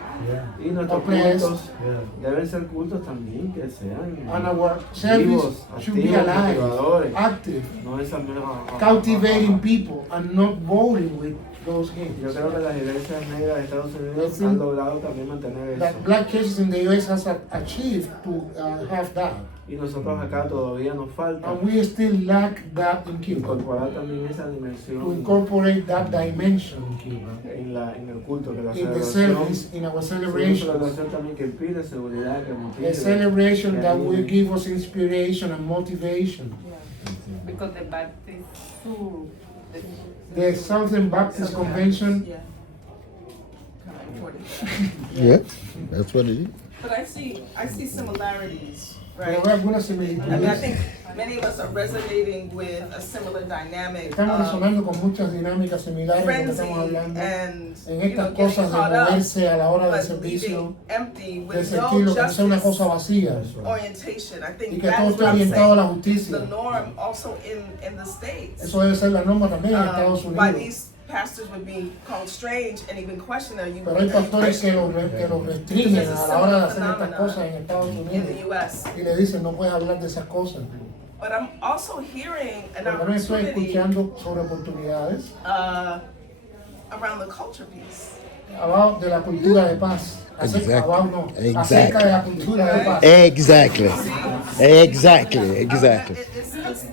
Y nuestros oppressed. cultos deben ser cultos también que sean and our service vivos, should be activos, alive, motivadores. active, No esa mera cultivating people and not boring with those Yo hymns. creo que las iglesias negras de Estados Unidos Sí. han logrado también mantener eso. That black churches in the US has achieved to have that. Y nosotros acá todavía nos falta And we still lack that in Cuba, incorporar también esa to dimensión incorporate that dimension in Cuba. en el culto, que la In the celebración service, in our sea una celebrations, celebración también que pide seguridad, que motive. a celebration que that will anime. give us inspiration and motivation. Because the Baptist, The Southern Baptist Convention, Yeah. Yeah, that's what it is. But I see similarities, right? pero hay algunas I mean, I similitudes. think many of us are resonating with a similar dynamic Estamos of resonando con muchas dinámicas similares de lo que frenzy estamos hablando. and, En you know, estas getting cosas de caught up, moverse a la hora del but servicio, leaving empty de with ese no estilo, que no sea una justice cosa vacía. orientation. I Y think que todo that's esté what I'm orientado a la saying. justicia. The norm also in the States. Eso debe ser la norma también en Estados Why Unidos. these pastors would be called strange and even questioned, are you Pero hay pastores que los restringen a la hora de hacer estas Phenomenon cosas en Estados in Unidos the U.S. y le dicen no puedes hablar de esas cosas. But I'm also hearing an Pero también estoy opportunity escuchando sobre oportunidades around the culture piece. abajo de la cultura de paz. Exactly. Abajo no, Exactly. acerca de la cultura de paz. Exactly. Exactly. Exactly.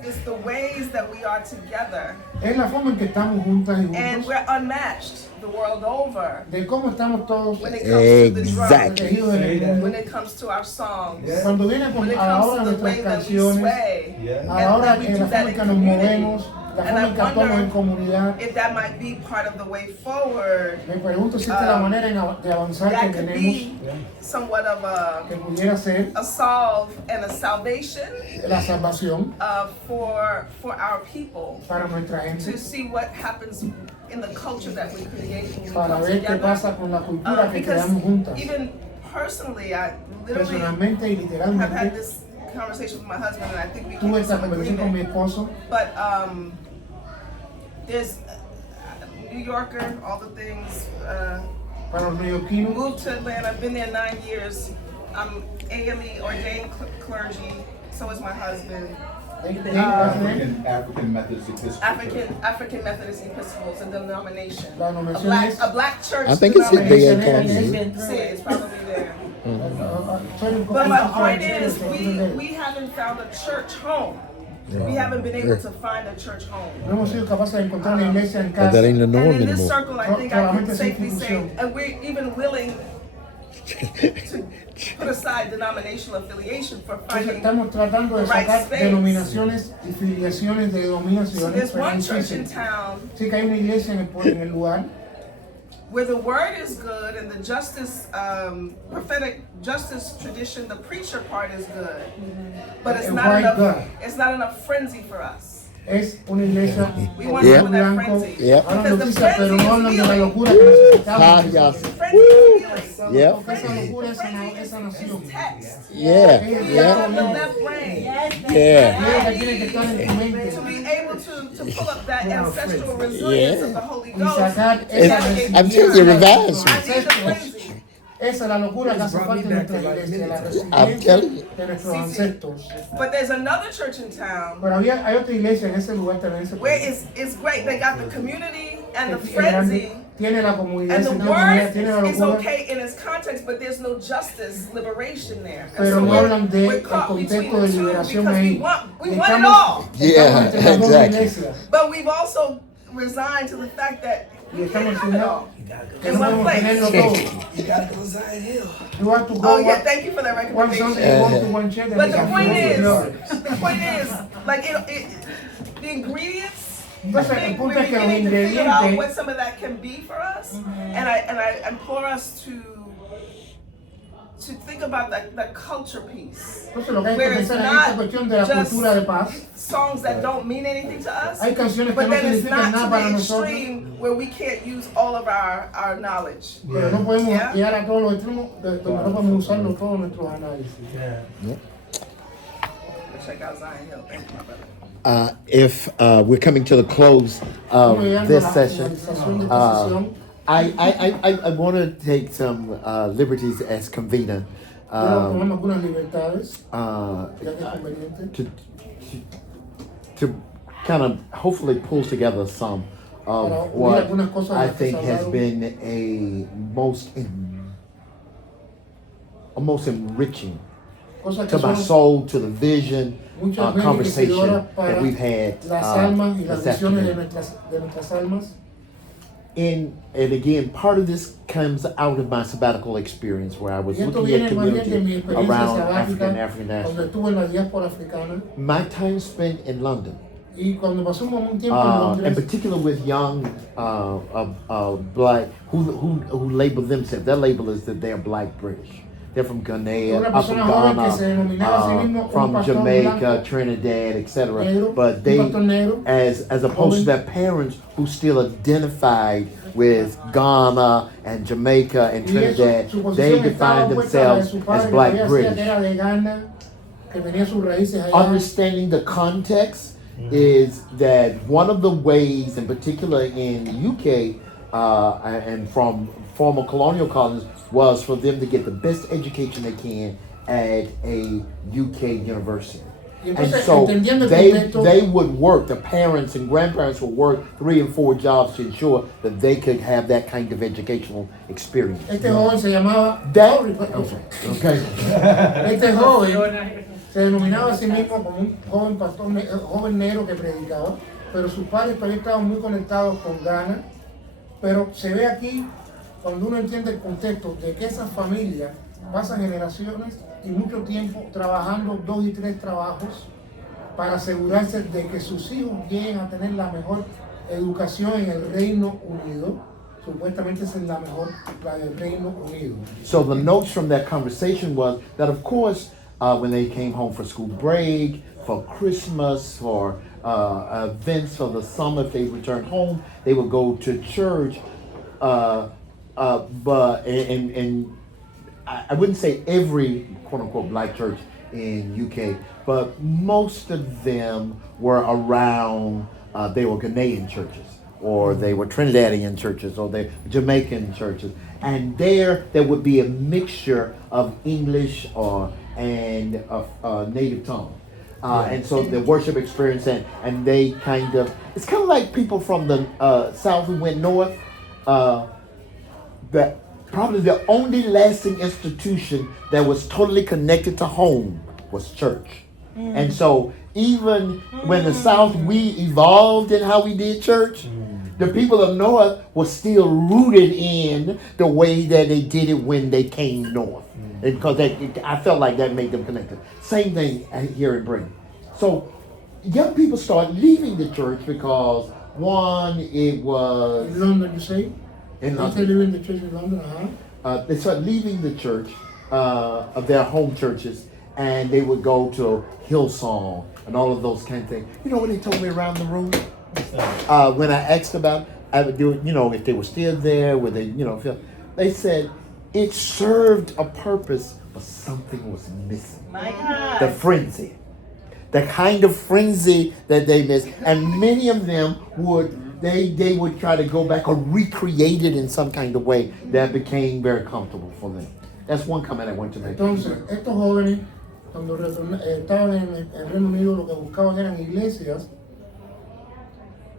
It's the ways that we are together, Es la forma en que estamos juntas y and juntos, we're unmatched the world over de cómo estamos todos when it comes to the drums, Exactly. protegidos en el mundo. when it comes to our songs, Cuando viene when it a la comes hora to de the way nuestras that we canciones, sway, a la hora and we en do la that forma en in que nos community. movemos, la And forma I en que actuamos en wonder comunidad, if that might be part of the way forward. me pregunto si esta es la manera de avanzar que That could tenemos, be somewhat of que pudiera ser a solve and a salvation la salvación for our people, para nuestra to gente, see what happens in the culture that we create when we para come ver qué together. pasa con la cultura que Because creamos juntas. even personally, I literally Personalmente y have had literalmente, this conversation with my husband, and I think we tuve came to esta some conversación con mi agreement. esposo, But there's New Yorker, all the things. para los neoyorquinos, Moved to Atlanta. I've been there 9 years. I'm AME ordained clergy. So is my husband. African Methodist Episcopal. African Methodist Episcopals, a denomination. La denominación es- A black church. I think it's the denomination. big See, it's probably there. soy un But my poquito point fuerte, is, pero we haven't found a church home. We haven't been able to find a church home. no hemos sido capaces de encontrar una iglesia en But casa. that ain't the And norm in this anymore. circle, I think I Solamente can es safely say, institución. and we're even willing to put aside denominational affiliation for Entonces finding. estamos tratando de the right sacar space. denominaciones y filiaciones de So denominaciones, there's pero one es church in difícil. town Sí que hay una iglesia en el lugar where the word is good and the justice, prophetic justice tradition, the preacher part is good, but it's And not why enough. God? It's not enough frenzy for us. es una iglesia We want Yeah. some of that blanco, frenzy. Yeah. hablan Because the noticias, pero frenzy no hablan is de la healing. locura que necesitamos. Ah, yes. Frenzy is healing. Yep. Porque esa locura es Frenzy esa is nación. text. Yeah. We Yeah. are on the left brain. Yeah. Ella tiene que estar en tu mente To be able to pull up that ancestral resilience of the Holy y Ghost. sacar It's- esa I'm telling you, revives me. I need the frenzy. Esa es la locura que hace falta en nuestra iglesia, la I'm resiliencia telling you. de nuestros ancestros. But there's another church in town Pero hay otra iglesia en ese lugar también. where it's great. They got the community and the Es grande, frenzy. tiene la comunidad, And the sentido de comunidad, word tiene la is locura, okay in its context, but there's no justice, liberation there. And pero so no we're hablan de el caught between contexto de the two liberación because ahí. we want Y it estamos- all. Yeah, estamos entre las dos exactly. iglesias. But we've also resigned to the fact that y estamos enseñando que In no one podemos place. tenerlo todo. You got to go Zion Hill. You have to go Oh yeah, thank you for that one recommendation. Sunday you go to one church and But the next point Sunday you is, go to the other. the point is, like the ingredients. I Entonces, el think punto we're es que los beginning to figure out ingredientes, what some of that can be for us, and I implore us to think about the culture piece, entonces lo que hay que where it's pensar en esta not cuestión de la just cultura de paz. songs that don't mean anything to us, Hay canciones que but no then it's significan not nada to para the nosotros, extreme where we can't use all of our knowledge. pero no podemos Yeah. llegar a todos los extremos donde no podemos usarlo todos nuestros análisis. Yeah. Check out Zion Hill. Thank you, my brother. If we're coming to the close of Estamos llegando this a la session, finalización de esta sesión. I want to take some liberties as convener. Quiero tomar algunas libertades, uh, ya que es conveniente, to kind of hopefully pull together some of para unir what algunas cosas de I las que think se has hablaron. been a most enriching Cosas to que my son soul, to the vision, muchas veces conversation enriquecedoras para that we've had las almas y las this visiones de afternoon. nuestras almas. And again, part of this comes out of my sabbatical experience where I was Y esto looking viene at más bien de mi community experiencia around Africa and sabática, African donde diaspora. estuve en la diáspora africana, My time spent in London, y cuando pasamos un tiempo en in Londres, particular with young black who label themselves. Their label is that they're black British. They're from Ghanaian, una up from persona joven que se Ghana, denominaba a sí mismo un from pastor Jamaica, blanco, Trinidad, etc. negro, But un they, pastor negro, as opposed to joven, their parents who still identified with Ghana and Jamaica and y eso, Trinidad, su they posición estaba define opuesta a la de themselves su as padre, que black todavía decía British. que era de Ghana, que tenía sus raíces allá. Understanding the context is that one of the ways, in particular in the UK and from former colonial colonies, was for them to get the best education they can at a UK university. Y And entonces, so entendiendo el they contexto, would work, the parents and grandparents would work 3 and 4 jobs to ensure that they could have that kind of educational experience. este joven se llamaba, That, okay. okay. Este joven se denominaba a sí mismo como un joven pastor, joven negro que predicaba, pero sus padres todavía estaban muy conectados con Ghana. Pero se ve aquí, cuando uno entiende el contexto, de que esas familias pasan generaciones y mucho tiempo trabajando 2 y 3 trabajos para asegurarse de que sus hijos lleguen a tener la mejor educación en el Reino Unido. Supuestamente es la mejor, la del Reino Unido. So the notes from that conversation was that, of course, when they came home for school break, for Christmas, for events for the summer, if they returned home, they would go to church. But I wouldn't say every quote unquote black church in UK, but most of them were around. They were Ghanaian churches, or they were Trinidadian churches, or they Jamaican churches, and there would be a mixture of English and native tongue. And so the worship experience, and they kind of, it's kind of like people from the South who went north. That probably the only lasting institution that was totally connected to home was church. And so even when the South, we evolved in how we did church, the people of North were still rooted in the way that they did it when they came north. Because I felt like that made them connected. Same thing here in Britain. So young people start leaving the church because, one, it was... In London, you say? In They London. live in the church in London, They start leaving the church of their home churches, and they would go to Hillsong and all of those kind of things. You know what they told me around the room? When I asked about, I would do, if they were still there, where they, feel, they said it served a purpose, but something was missing. My God. The frenzy. The kind of frenzy that they missed. And many of them they would try to go back or recreate it in some kind of way that became very comfortable for them. That's one comment I want to make. Entonces, estos jóvenes, cuando estaban en el Reino Unido, lo que buscaban eran iglesias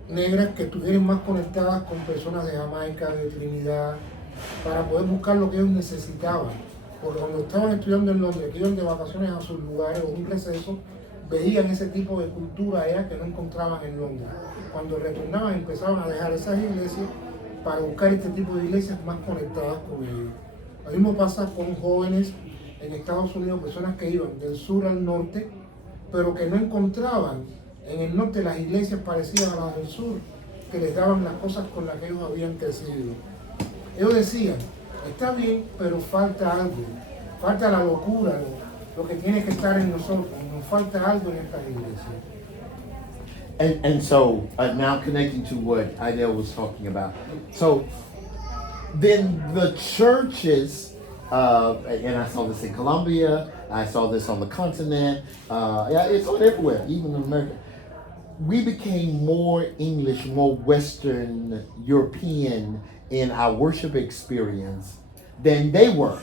negras que estuvieran más conectadas con personas de Jamaica, de Trinidad, para poder buscar lo que ellos necesitaban. Porque cuando estaban estudiando en Londres, que iban de vacaciones a sus lugares o un receso, veían ese tipo de cultura allá que no encontraban en Londres. Cuando retornaban empezaban a dejar esas iglesias para buscar este tipo de iglesias más conectadas con ellos. Lo mismo pasa con jóvenes en Estados Unidos, personas que iban del sur al norte, pero que no encontraban en el norte las iglesias parecidas a las del sur, que les daban las cosas con las que ellos habían crecido. Ellos decían, está bien, pero falta algo, falta la locura, lo que tiene que estar en nosotros, nos falta algo en estas iglesias. And so now connecting to what Idel was talking about. So then the churches, and I saw this in Colombia, I saw this on the continent, yeah, it's on everywhere, even in America. We became more English, more Western European in our worship experience than they were.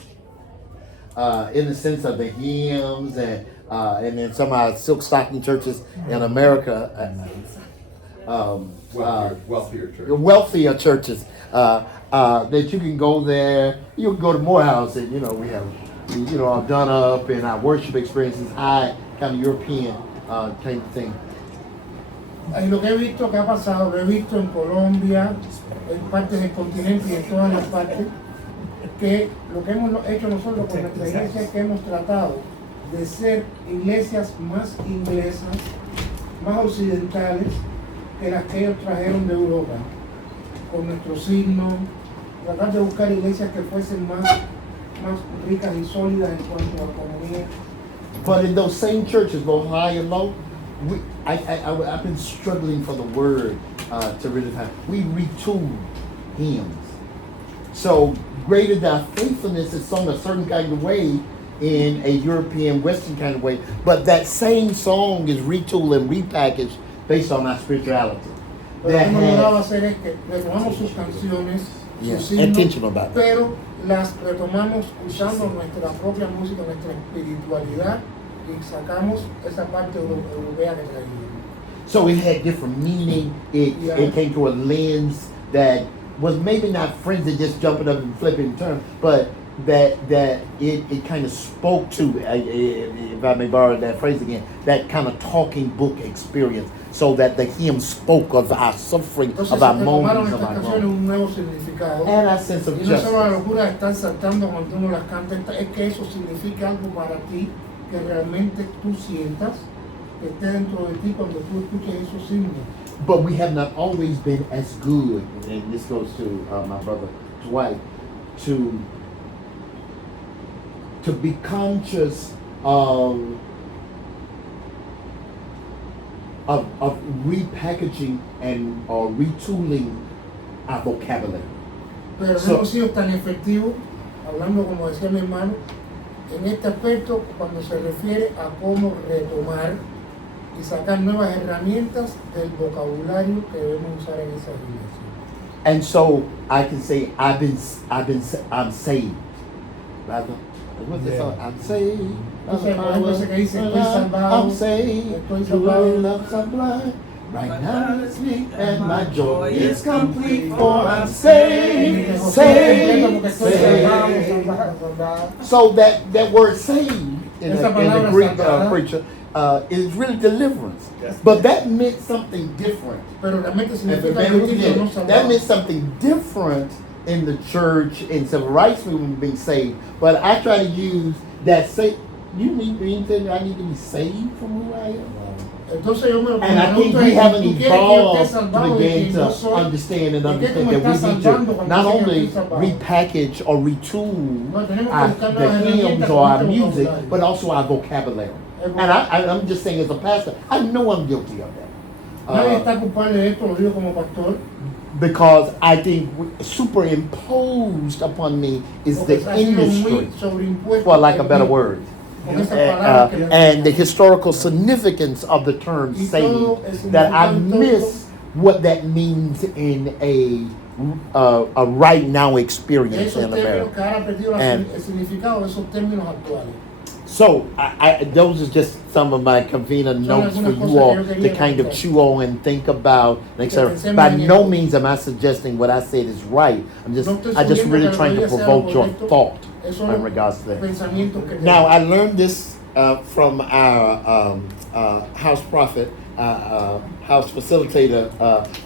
In the sense of the hymns and then some of our silk stocking churches in America, wealthier churches that you can go there. You can go to Morehouse and we have all done up, and our worship experience is high, kind of European kind of thing. Y lo que he visto que ha pasado, lo he visto en Colombia, en partes del continente y en todas las partes, que lo que hemos hecho nosotros con nuestra iglesia es que hemos tratado de ser iglesias más inglesas, más occidentales que las que ellos trajeron de Europa, con nuestros signos, tratar de buscar iglesias que fuesen más ricas y sólidas en cuanto a economía. But in those same churches, both high and low, I've been struggling for the word to really have. We retool hymns. So greater thy faithfulness is sung a certain kind of way in a European Western kind of way, but that same song is retooled and repackaged based on our spirituality. Lo que hemos logrado hacer es que retomamos sus canciones, sus himnos, pero las retomamos usando nuestra propia música, nuestra espiritualidad, y sacamos esa parte europea que traíamos. So it had different meaning. It came through a lens that was maybe not frenzy, just jumping up and flipping and turning, but that it kind of spoke to, if I may borrow that phrase again, that kind of talking book experience, so that the hymn spoke of our suffering, of our moments, of our wrongs, and our sense of justice. Y no solo la locura de estar saltando cuando uno las canta, es que eso significa algo para ti, que realmente tú sientas, que esté dentro de ti cuando tú escuches esos himnos. But we have not always been as good, and this goes to my brother Dwight, to be conscious of repackaging and or retooling our vocabulary. Pero no hemos sido tan efectivos, hablando como decía mi hermano, en este aspecto cuando se refiere a cómo retomar y sacar nuevas herramientas del vocabulario que debemos usar en esa iglesia. And so I can say I'm saved. Rather, what's the song? I'm saved. I'm saved. Through love's blood. Right now it's me and my joy is complete, for I'm saved. So that word saved in the Greek preacher is really deliverance. But that meant something different. That meant something different in the church, in civil rights movement being saved. But I try to use that say. You mean to I need to be saved from who I am? And I think we haven't evolved to begin to understand and understand that we need to not only repackage or retool the hymns or our music, but also our vocabulary. And I'm just saying, as a pastor, I know I'm guilty of that. Because I think superimposed upon me is the industry, for lack of a better word. And the historical significance of the term saved, that I miss what that means in a right now experience in America. And so those are just some of my convener notes for you all to kind of chew on and think about, etc. By no means am I suggesting what I said is right. I just really trying to provoke your thought in regards to that. Now I learned this from our house prophet, house facilitator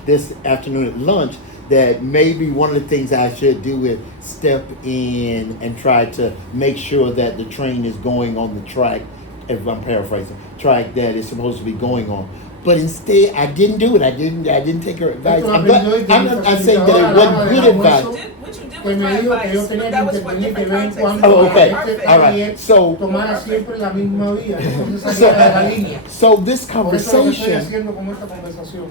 this afternoon at lunch, that maybe one of the things I should do is step in and try to make sure that the train is going on the track, if I'm paraphrasing, track that it's supposed to be going on. But instead, I didn't do it. I didn't take her advice. I'm not saying that it wasn't good advice. What you did with my advice, but that was for different contexts. Oh, okay. Perfect. All right. So tomara siempre la misma vía, entonces salía de la línea. So this Por eso lo que estoy conversation, haciendo con esta conversación.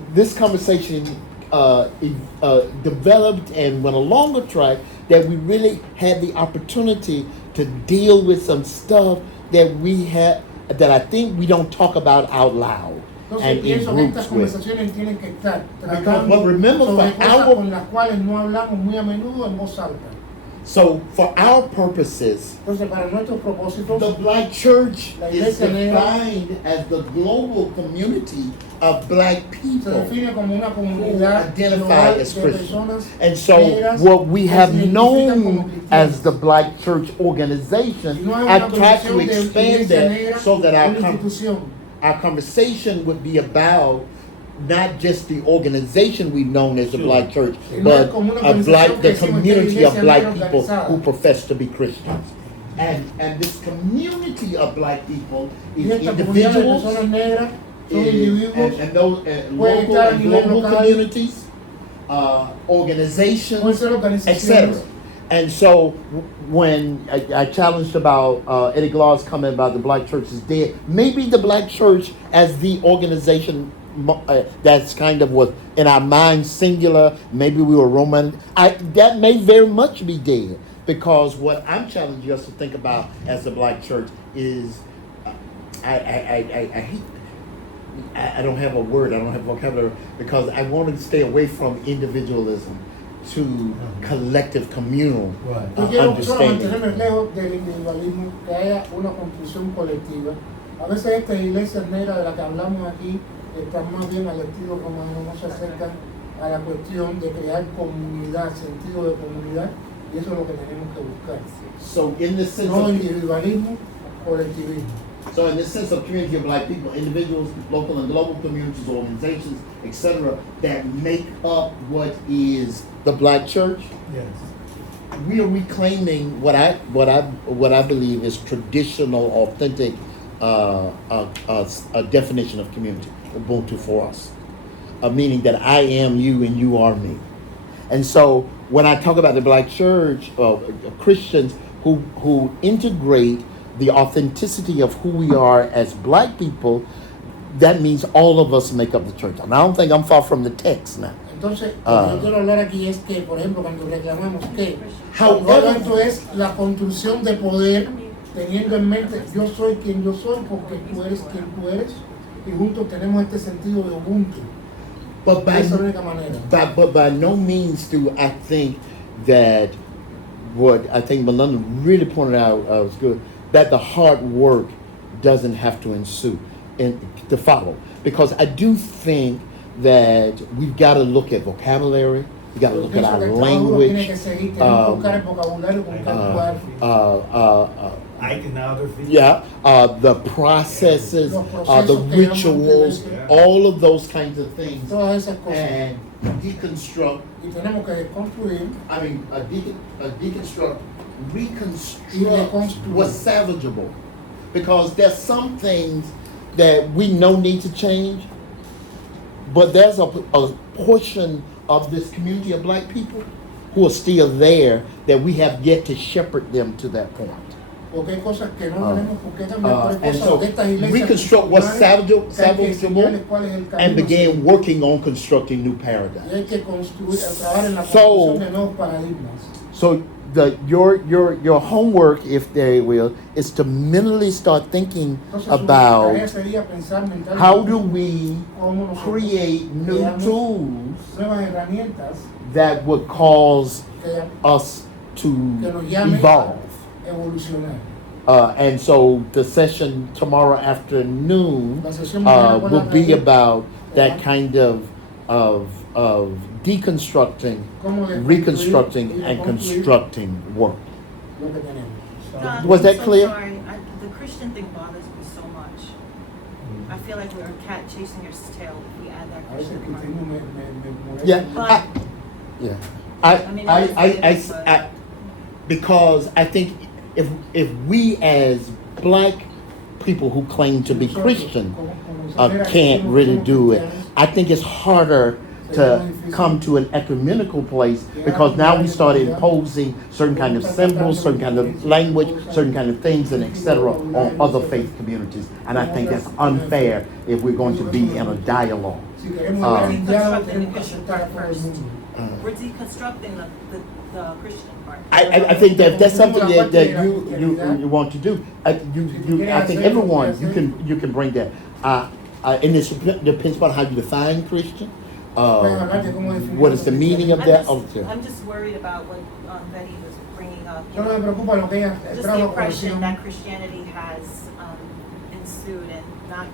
developed and went along a track that we really had the opportunity to deal with some stuff that we had that I think we don't talk about out loud Entonces and in pienso que estas groups with. conversaciones tienen que estar Because, tratando but remember, sobre for cosas our- con las cuales no hablamos muy a menudo en voz alta. So for our purposes, Entonces para nuestros propósitos, the black church La is iglesia negra defined as the global community of black se people define como una who comunidad identify global as de Christians. personas And so negras what we que have se identifican como known cristianos. as the black church organization, Y no hay I una tried to concepción de expand iglesia that negra, so that una institución. our conversation would be about not just the organization we've known as the black church, Y no es but como una a organización black, que the decimos que es community iglesia of black negra people organizada. who profess to be Christians. And this community of black people is Y esta comunidad de individuals, personas negras son and individuos, those puede local estar a and nivel global local, communities, pueden organizations, ser organizaciones. etc. And so when I challenged about Eddie Glau's comment about the black church is dead, maybe the black church as the organization that's kind of was in our mind singular, maybe we were Roman, that may very much be dead. Because what I'm challenging us to think about as the black church is, I don't have a word, I don't have vocabulary, because I want to stay away from individualism to collective communal Yo quiero solo understanding. mantenerme lejos del individualismo, que haya una construcción colectiva. A veces estas iglesias negras de las que hablamos aquí están más bien al estilo romano, no se acercan a la cuestión de crear comunidad, sentido de comunidad, y eso es lo que tenemos que buscar. So in the sense No of, individualismo, colectivismo. so in the sense of community of black people, individuals, local and global communities, organizations, etc., that make up what is the black church, Yes. we are reclaiming what I believe is traditional, authentic a definition of community, Ubuntu for us, meaning that I am you and you are me. And so when I talk about the black church, Christians who integrate the authenticity of who we are as black people, that means all of us make up the church. And I don't think I'm far from the text now. Entonces, lo que yo quiero hablar aquí es que, por ejemplo, cuando reclamamos que However- esto es la construcción de poder, teniendo en mente yo soy quien yo soy porque tú eres quien tú eres, y juntos tenemos este sentido de Ubuntu. But by, Esa es la única manera. but by no means do I think that what I think Melinda really pointed out was good, that the hard work doesn't have to ensue and to follow. Because I do think that we've got to look at vocabulary, we got to look at Pienso our que el trabajo tiene language, que seguir, tenemos que buscar el vocabulario con calcular. Iconography. the processes, the rituals, all of those kinds of things, Todas esas cosas. and deconstruct. Y tenemos que desconstruir. I mean, deconstruct, Y reconstruct reconstruir. what's salvageable, because there's some things that we know need to change, but there's a portion of this community of black people who are still there that we have yet to shepherd them to that point. Porque hay cosas que no tenemos por qué cambiar, pero hay And cosas so de estas iglesias reconstruct what's culturales que hay que salvageable enseñarles cuál es el camino and a begin seguir. working on constructing new Y paradigms. hay que construir, trabajar en la So- construcción de nuevos paradigmas. So your homework, if they will, is to mentally start thinking Entonces, su about tarea sería pensar mentalmente how do we cómo nosotros create new creamos tools nuevas herramientas that would cause que us to nos llamen evolve. a evolucionar. And so the session tomorrow afternoon La sesión mañana por la will be tarde, about that Ajá. kind of deconstructing, Cómo desconstruir reconstructing, y and reconstruir constructing work. lo que tenemos. Don, Was I'm that so clear? Sorry. The Christian thing bothers me so much. I feel like we're a cat chasing its tail if we add that A veces Christian el part. cristianismo me molesta. Yeah, But Yeah. I mean, that is what it is, but- I because I think if we as black people who claim to be Christian can't really do it, I think it's harder to come to an ecumenical place because now we started imposing certain kind of symbols, certain kind of language, certain kind of things, and etc. on other faith communities. And I think that's unfair if we're going to be in a dialogue. Deconstructing the Christian part first. We're deconstructing the Christian part. I think that if that's something that you want to do. I think everyone you can bring that. And it depends upon how you define Christian. What is the meaning of that? I'm just worried about what Betty was bringing up. Just the impression that Christianity has ensued and not.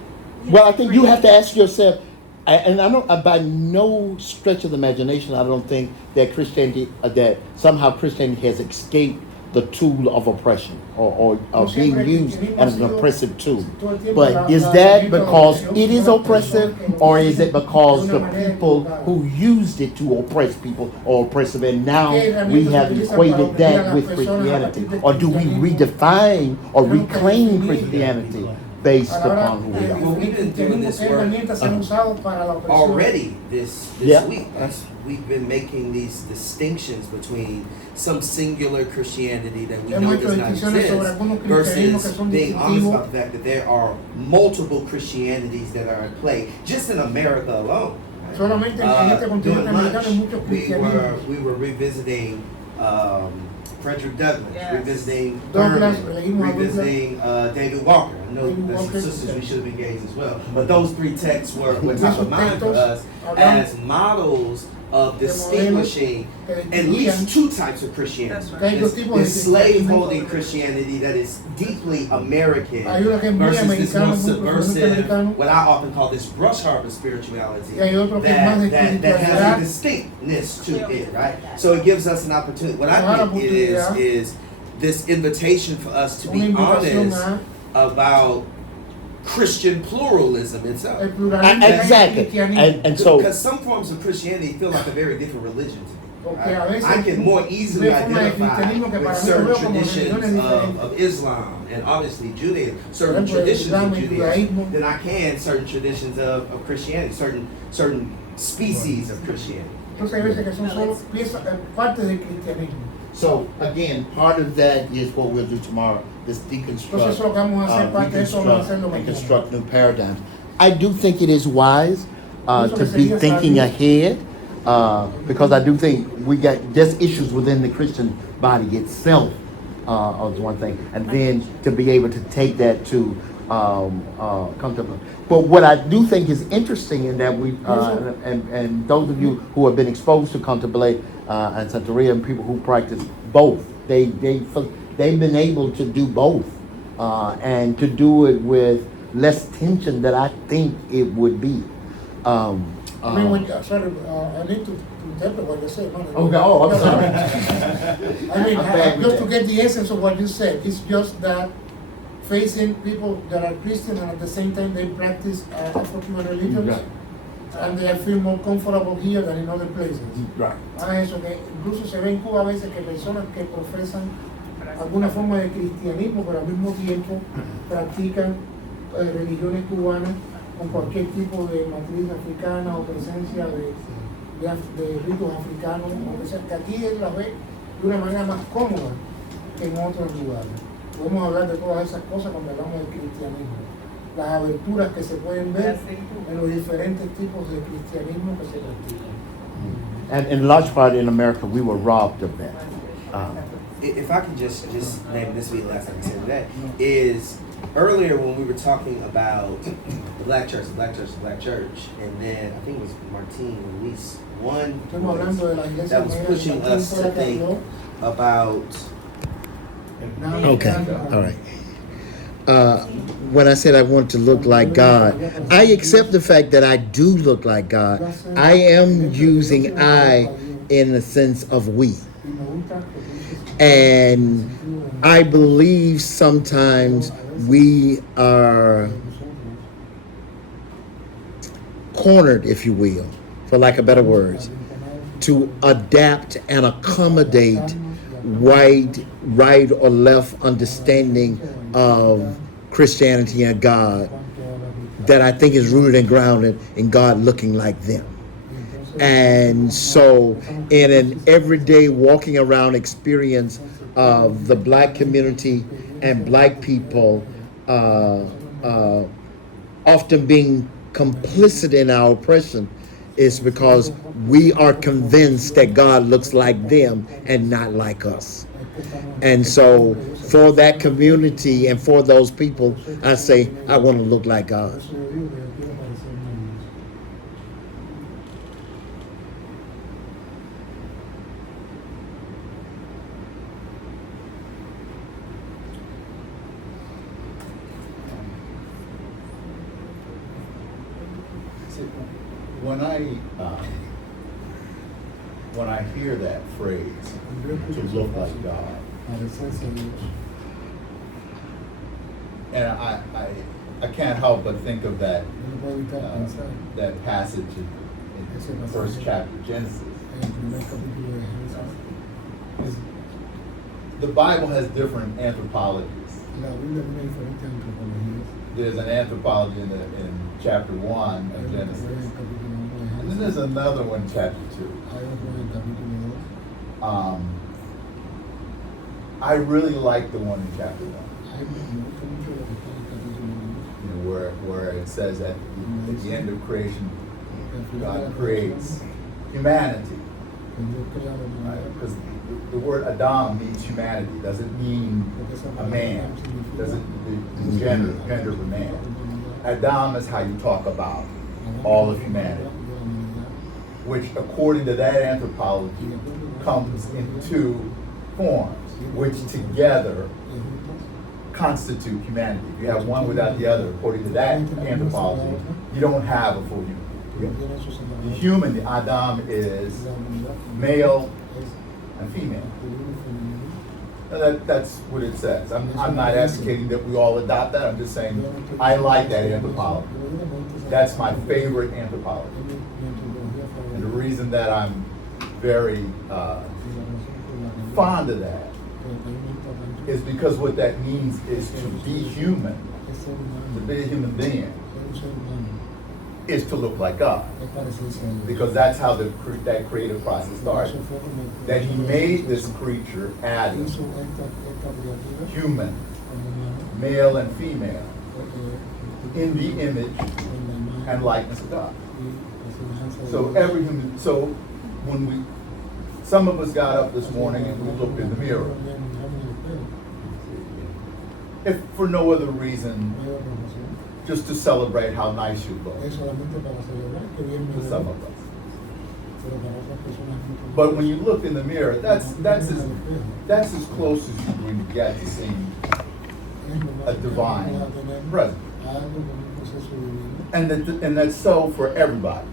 Well, I think you have to ask yourself, and I don't, by no stretch of the imagination, I don't think that Christianity, that somehow Christianity has escaped the tool of oppression or being used as an oppressive tool. But is that because it is oppressive, or is it because the people who used it to oppress people are oppressive, and now we have equated that with Christianity? Or do we redefine or reclaim Christianity based upon who we are? Well, we've been doing this work already this Yeah. week. We've been making these distinctions between some singular Christianity that we know does not exist versus being honest about the fact that there are multiple Christianities that are at play just in America alone. During lunch, we were revisiting Frederick Douglass, Yes. revisiting Douglass, Thurman, revisiting David Walker. I know there's some sisters we should have engaged as well. But those three texts were top of mind for us as models of distinguishing at least two types of Christianity. That's right. This slave-holding Christianity that is deeply American versus this more subversive, what I often call this brush harbor spirituality that has a distinctness to it, right? So it gives us an opportunity. What I think it is this invitation for us to be honest about Christian pluralism itself. Exactly. And so, Because some forms of Christianity feel like a very different religion to me. Right? I can more easily identify with certain traditions of Islam and obviously Judaism, certain traditions of Judaism, than I can certain traditions of Christianity, certain species of Christianity. so again, part of that is what we'll do tomorrow, this reconstruct and construct new paradigms. I do think it is wise to be thinking ahead, because I do think we got just issues within the Christian body itself is one thing, and then to be able to take that to contemplate. But what I do think is interesting in that we and those of you who have been exposed to contemplate and Santeria and people who practice both, they've been able to do both and to do it with less tension than I think it would be. I need to interpret what you said. Okay, I'm sorry. Just to get the essence of what you said, it's just that facing people that are Christian and at the same time they practice Afro-Cuban religions, Right. and they feel more comfortable here than in other places. Right. Eso que incluso se ve en Cuba a veces que personas que profesan alguna forma de cristianismo, pero al mismo tiempo practican religiones cubanas con cualquier tipo de matriz africana o presencia de ritos africanos, o sea, que aquí él las ve de una manera más cómoda que en otros lugares. Podemos hablar de todas esas cosas cuando hablamos del cristianismo, las aberturas que se pueden ver en los diferentes tipos de cristianismo que se practican. And in large part in America, we were robbed of that. If I could just name this, be the last time I said that, is earlier when we were talking about the black church, and then I think it was Martine released one that was pushing us to think about. Okay, all right. When I said I want to look like God, I accept the fact that I do look like God. I am using I in the sense of we. And I believe sometimes we are cornered, if you will, for lack of better words, to adapt and accommodate right or left understanding of Christianity and God that I think is rooted and grounded in God looking like them. And so in an everyday walking around experience of the black community and black people often being complicit in our oppression is because we are convinced that God looks like them and not like us. And so for that community and for those people, I say, I want to look like God. When I hear that phrase, to look like God, and I can't help but think of that passage in the first chapter of Genesis. The Bible has different anthropologies. There's an anthropology in chapter 1 of Genesis. And then there's another one, chapter 2. I really like the one in chapter 1. You know, where it says that at the end of creation, God creates humanity. Right? Because the word Adam means humanity, doesn't mean a man, doesn't the gender of a man. Adam is how you talk about all of humanity, which according to that anthropology comes in two forms, which together constitute humanity. If you have one without the other, according to that anthropology, you don't have a full human. The human, the Adam, is male and female. That's what it says. I'm not advocating that we all adopt that. I'm just saying I like that anthropology. That's my favorite anthropology. And the reason that I'm very fond of that is because what that means is to be human, to be a human being, is to look like God. Because that's how that creative process started. That he made this creature, Adam, human, male and female, in the image and likeness of God. So every human, so when some of us got up this morning and we looked in the mirror, if for no other reason, just to celebrate how nice you look, for some of us. But when you look in the mirror, that's as close as you're going to get to seeing a divine presence. And that's so for everybody,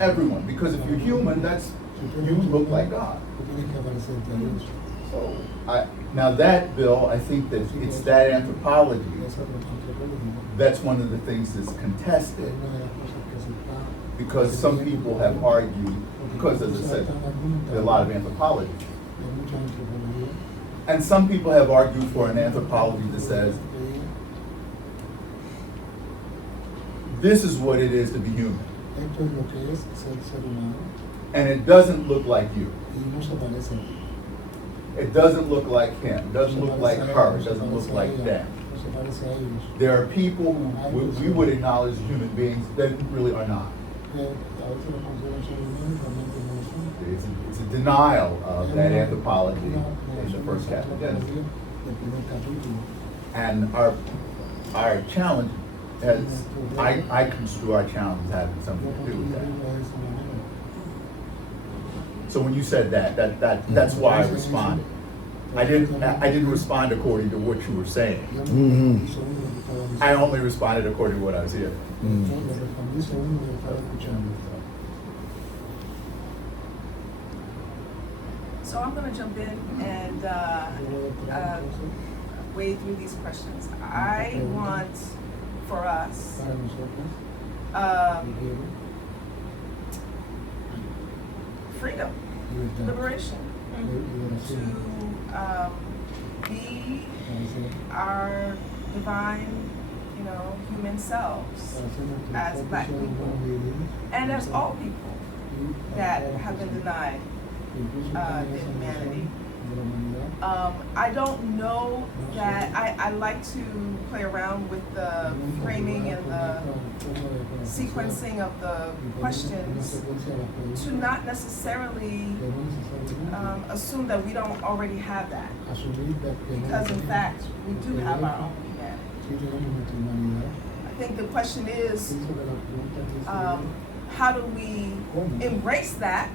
everyone. Because if you're human, you look like God. So now that, Bill, I think that it's that anthropology that's one of the things that's contested, because some people have argued, because as I said, there are a lot of anthropology. And some people have argued for an anthropology that says, this is what it is to be human. And it doesn't look like you. It doesn't look like him. It doesn't look like her. It doesn't look like them. There are people who we would acknowledge as human beings that really are not. It's a denial of that anthropology in the first chapter of Genesis. And our challenge, as I construe our challenge as having something to do with that. So when you said that's why I responded. I didn't respond according to what you were saying. Mm-hmm. I only responded according to what I was hearing. Mm-hmm. So I'm going to jump in and wade through these questions. I want for us freedom, liberation, to be our divine, human selves as Black people and as all people that have been denied their humanity. I don't know that I like to play around with the framing and the sequencing of the questions to not necessarily assume that we don't already have that, because in fact we do have our own humanity. I think the question is, how do we embrace that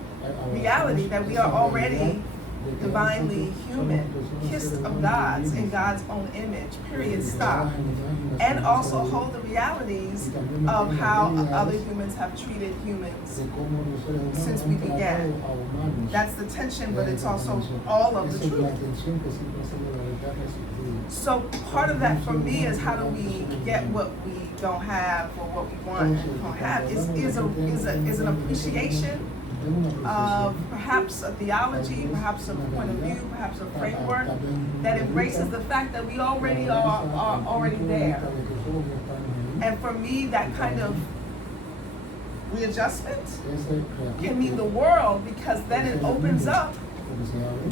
reality that we are already divinely human, kissed of God's in God's own image, period, stop. And also hold the realities of how other humans have treated humans since we began. That's the tension, but it's also all of the truth. So part of that for me is, how do we get what we don't have or what we want and don't have is an appreciation of perhaps a theology, perhaps a point of view, perhaps a framework that embraces the fact that we already are already there. And for me, that kind of readjustment can mean the world, because then it opens up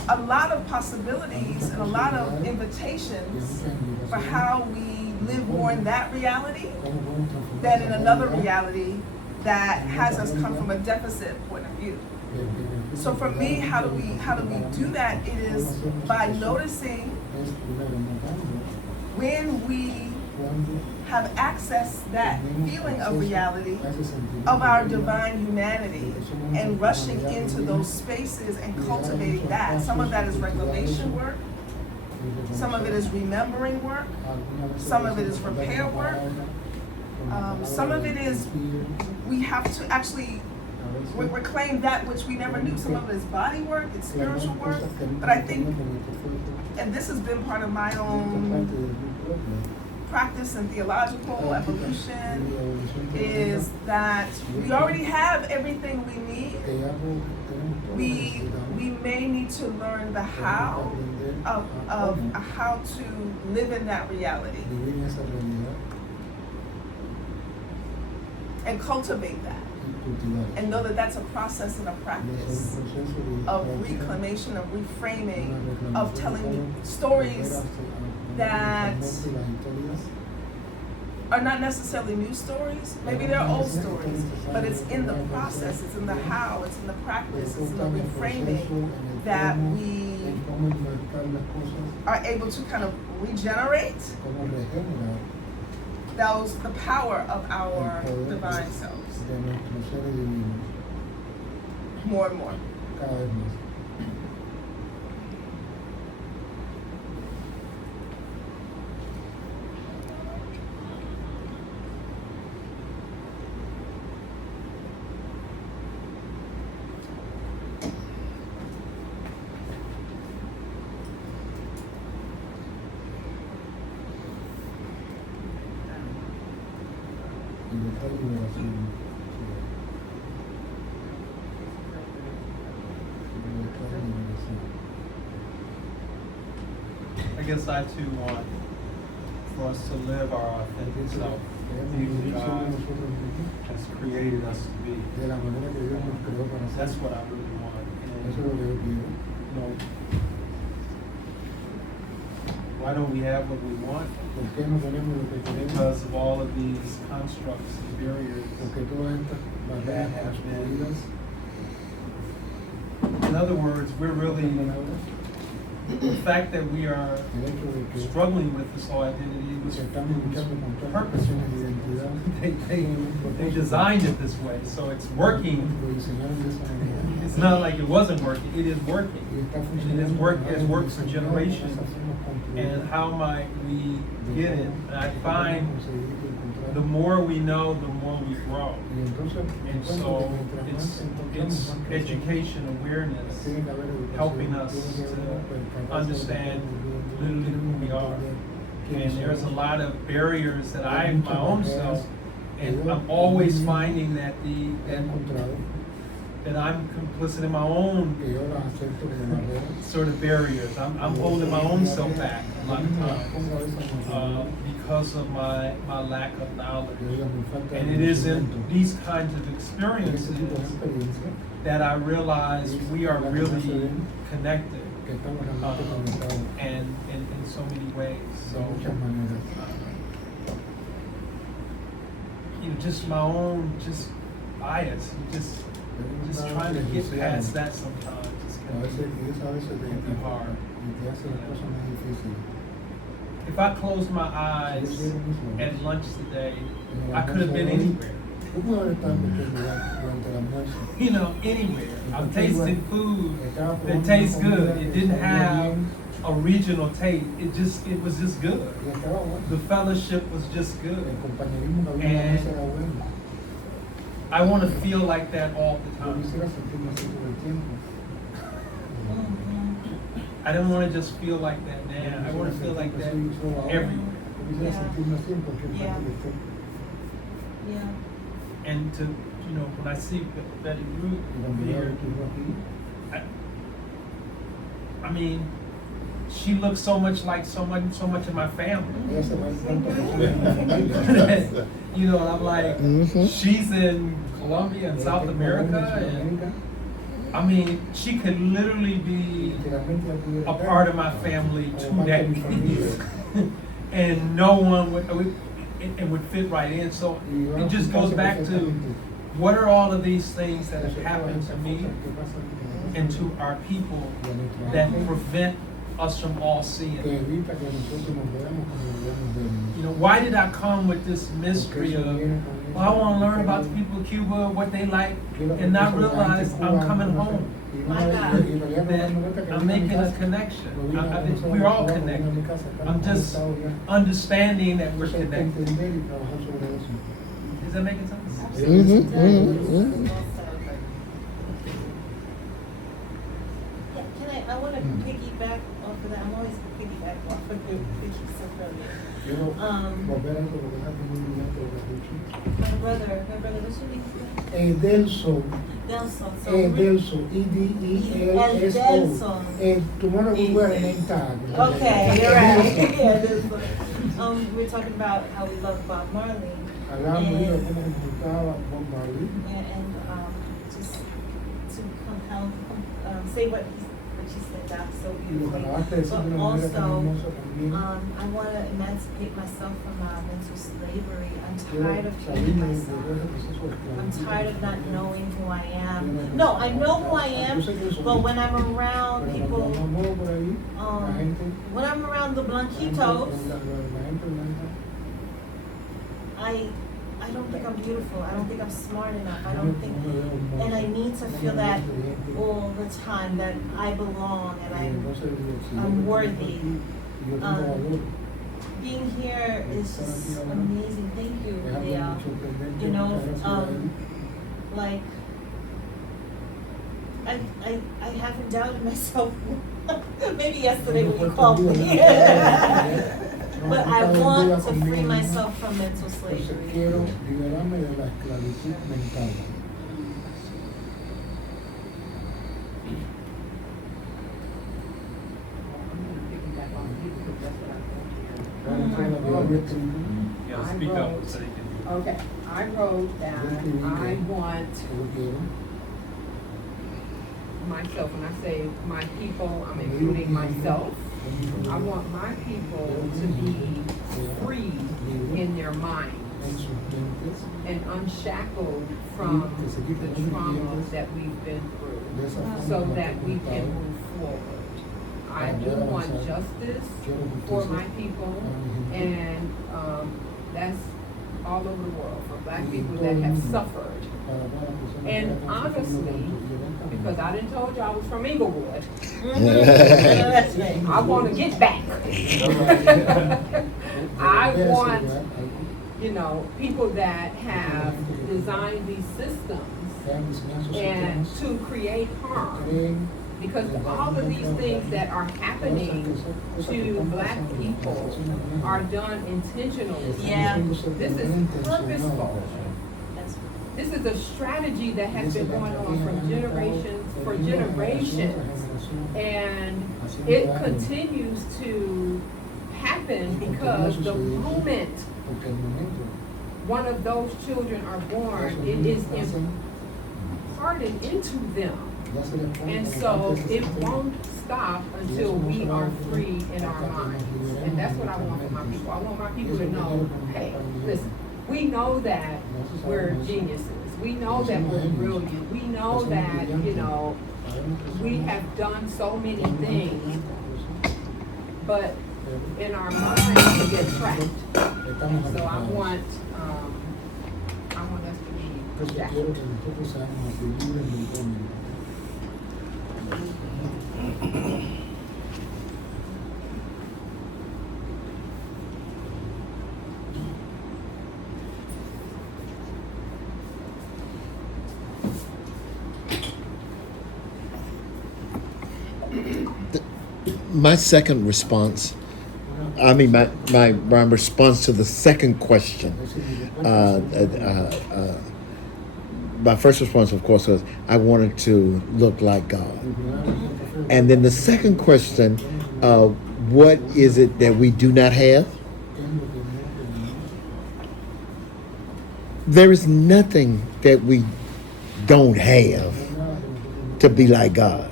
a lot of possibilities and a lot of invitations for how we live more in that reality than in another reality that has us come from a deficit point of view. So for me, how do we do that? It is by noticing when we have accessed that feeling of reality, of our divine humanity, and rushing into those spaces and cultivating that. Some of that is reclamation work, some of it is remembering work, some of it is repair work, some of it is we have to actually reclaim that which we never knew. Some of it is body work, it's spiritual work, but I think, and this has been part of my own practice in theological evolution, is that we already have everything we need. We may need to learn the how of how to live in that reality and cultivate that, and know that that's a process and a practice of reclamation, of reframing, of telling stories that are not necessarily new stories. Maybe they're old stories, but it's in the process, it's in the how, it's in the practice, it's in the reframing that we are able to kind of regenerate the power of our divine selves more and more. I guess I too want for us to live our authentic self, who God has created us to be. That's what I really want. And, why don't we have what we want? Because of all of these constructs and barriers that have been. In other words, we're really, the fact that we are struggling with this whole identity was purposeful. They designed it this way, so it's working. It's not like it wasn't working, it is working. It has worked for generations. And how might we get it? And I find the more we know, the more we grow. And so it's education, awareness, helping us to understand literally who we are. And there's a lot of barriers that my own self, and I'm always finding that that I'm complicit in my own sort of barriers. I'm holding my own self back a lot of times because of my lack of knowledge. And it is in these kinds of experiences that I realize we are really connected. And in so many ways. So, just my own bias, just trying to get past that sometimes. Can be hard. If I closed my eyes at lunch today, I could have been anywhere. Anywhere. I'm tasting food that tastes good. It didn't have a regional taste. It was just good. The fellowship was just good. And I want to feel like that all the time. I don't want to just feel like that now. I want to feel like that everywhere. Yeah. And to, when I see Betty Brewed here, I mean, she looks so much like so much of my family. I'm like, she's in Colombia and South America, and I mean, she could literally be a part of my family 2 decades, and no one would fit right in. So it just goes back to what are all of these things that have happened to me and to our people that prevent us from all seeing. Why did I come with this mystery of, I want to learn about the people of Cuba, what they like, and not realize I'm coming home. That I'm making a connection. We're all connected. I'm just understanding that we're connected. Is that making sense? I want to piggyback off of that. I'm always piggyback off of the picture so brilliant. My brother, what's your name? Delso. Delso. E-D-E-L-S-O. Tomorrow we were in name tag. Okay, you're right. Yeah, Delso. We're talking about how we love Bob Marley. And just to compel, say what she said, that's so beautiful. But also, I want to emancipate myself from mental slavery. I'm tired of killing myself. I'm tired of not knowing who I am. No, I know who I am, but when I'm around people, when I'm around the Blanquitos, I don't think I'm beautiful. I don't think I'm smart enough. I don't think, and I need to feel that all the time, that I belong and I'm worthy. Being here is just amazing. Thank you, Leah. Like I haven't doubted myself. Maybe yesterday when you called me. But I want to free myself from mental slavery. Okay, I wrote that I want myself, when I say my people, I'm including myself. I want my people to be free in their minds and unshackled from the trauma that we've been through so that we can move forward. I do want justice for my people, and that's all over the world, for Black people that have suffered. And honestly, because I didn't told you I was from Inglewood, I want to get back. I want, people that have designed these systems and to create harm. Because all of these things that are happening to Black people are done intentionally. Yeah. This is purposeful. This is a strategy that has been going on from generations, and it continues to happen because the moment one of those children are born, it is imparted into them. And so it won't stop until we are free in our minds. And that's what I want for my people. I want my people to know, hey, listen, we know that we're geniuses. We know that we're brilliant. We know that, you know, we have done so many things, but in our minds we get trapped. So I want us to be protected. My second response, I mean, my response to the second question, my first response, of course, was I wanted to look like God. And then the second question, what is it that we do not have? There is nothing that we don't have to be like God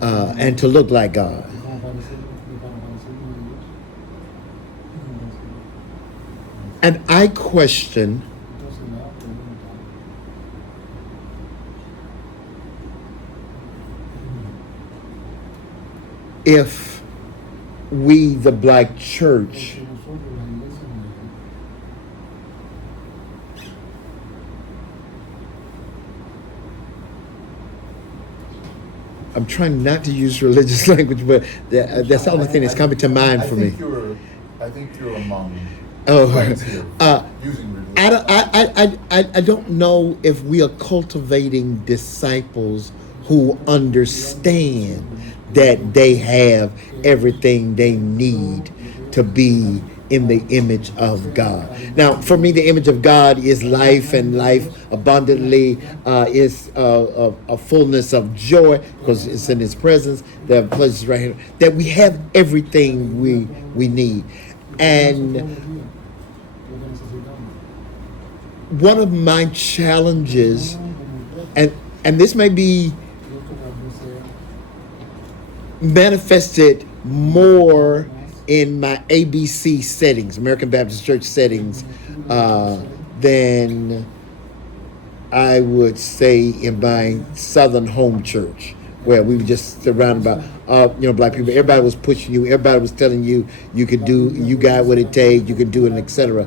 and to look like God. And I question if we, the Black church, I'm trying not to use religious language, but that's the only thing that's coming to mind for me. I think you're among friends here using religion. I don't know if we are cultivating disciples who understand that they have everything they need to be in the image of God. Now, for me, the image of God is life, and life abundantly, is a fullness of joy because it's in His presence. There are places right here that we have everything we need. And one of my challenges, and this may be manifested more in my ABC settings, American Baptist Church settings, than I would say in my Southern home church, where we were just surrounded by, Black people. Everybody was pushing you. Everybody was telling you you could do, you got what it takes, you could do it, etc.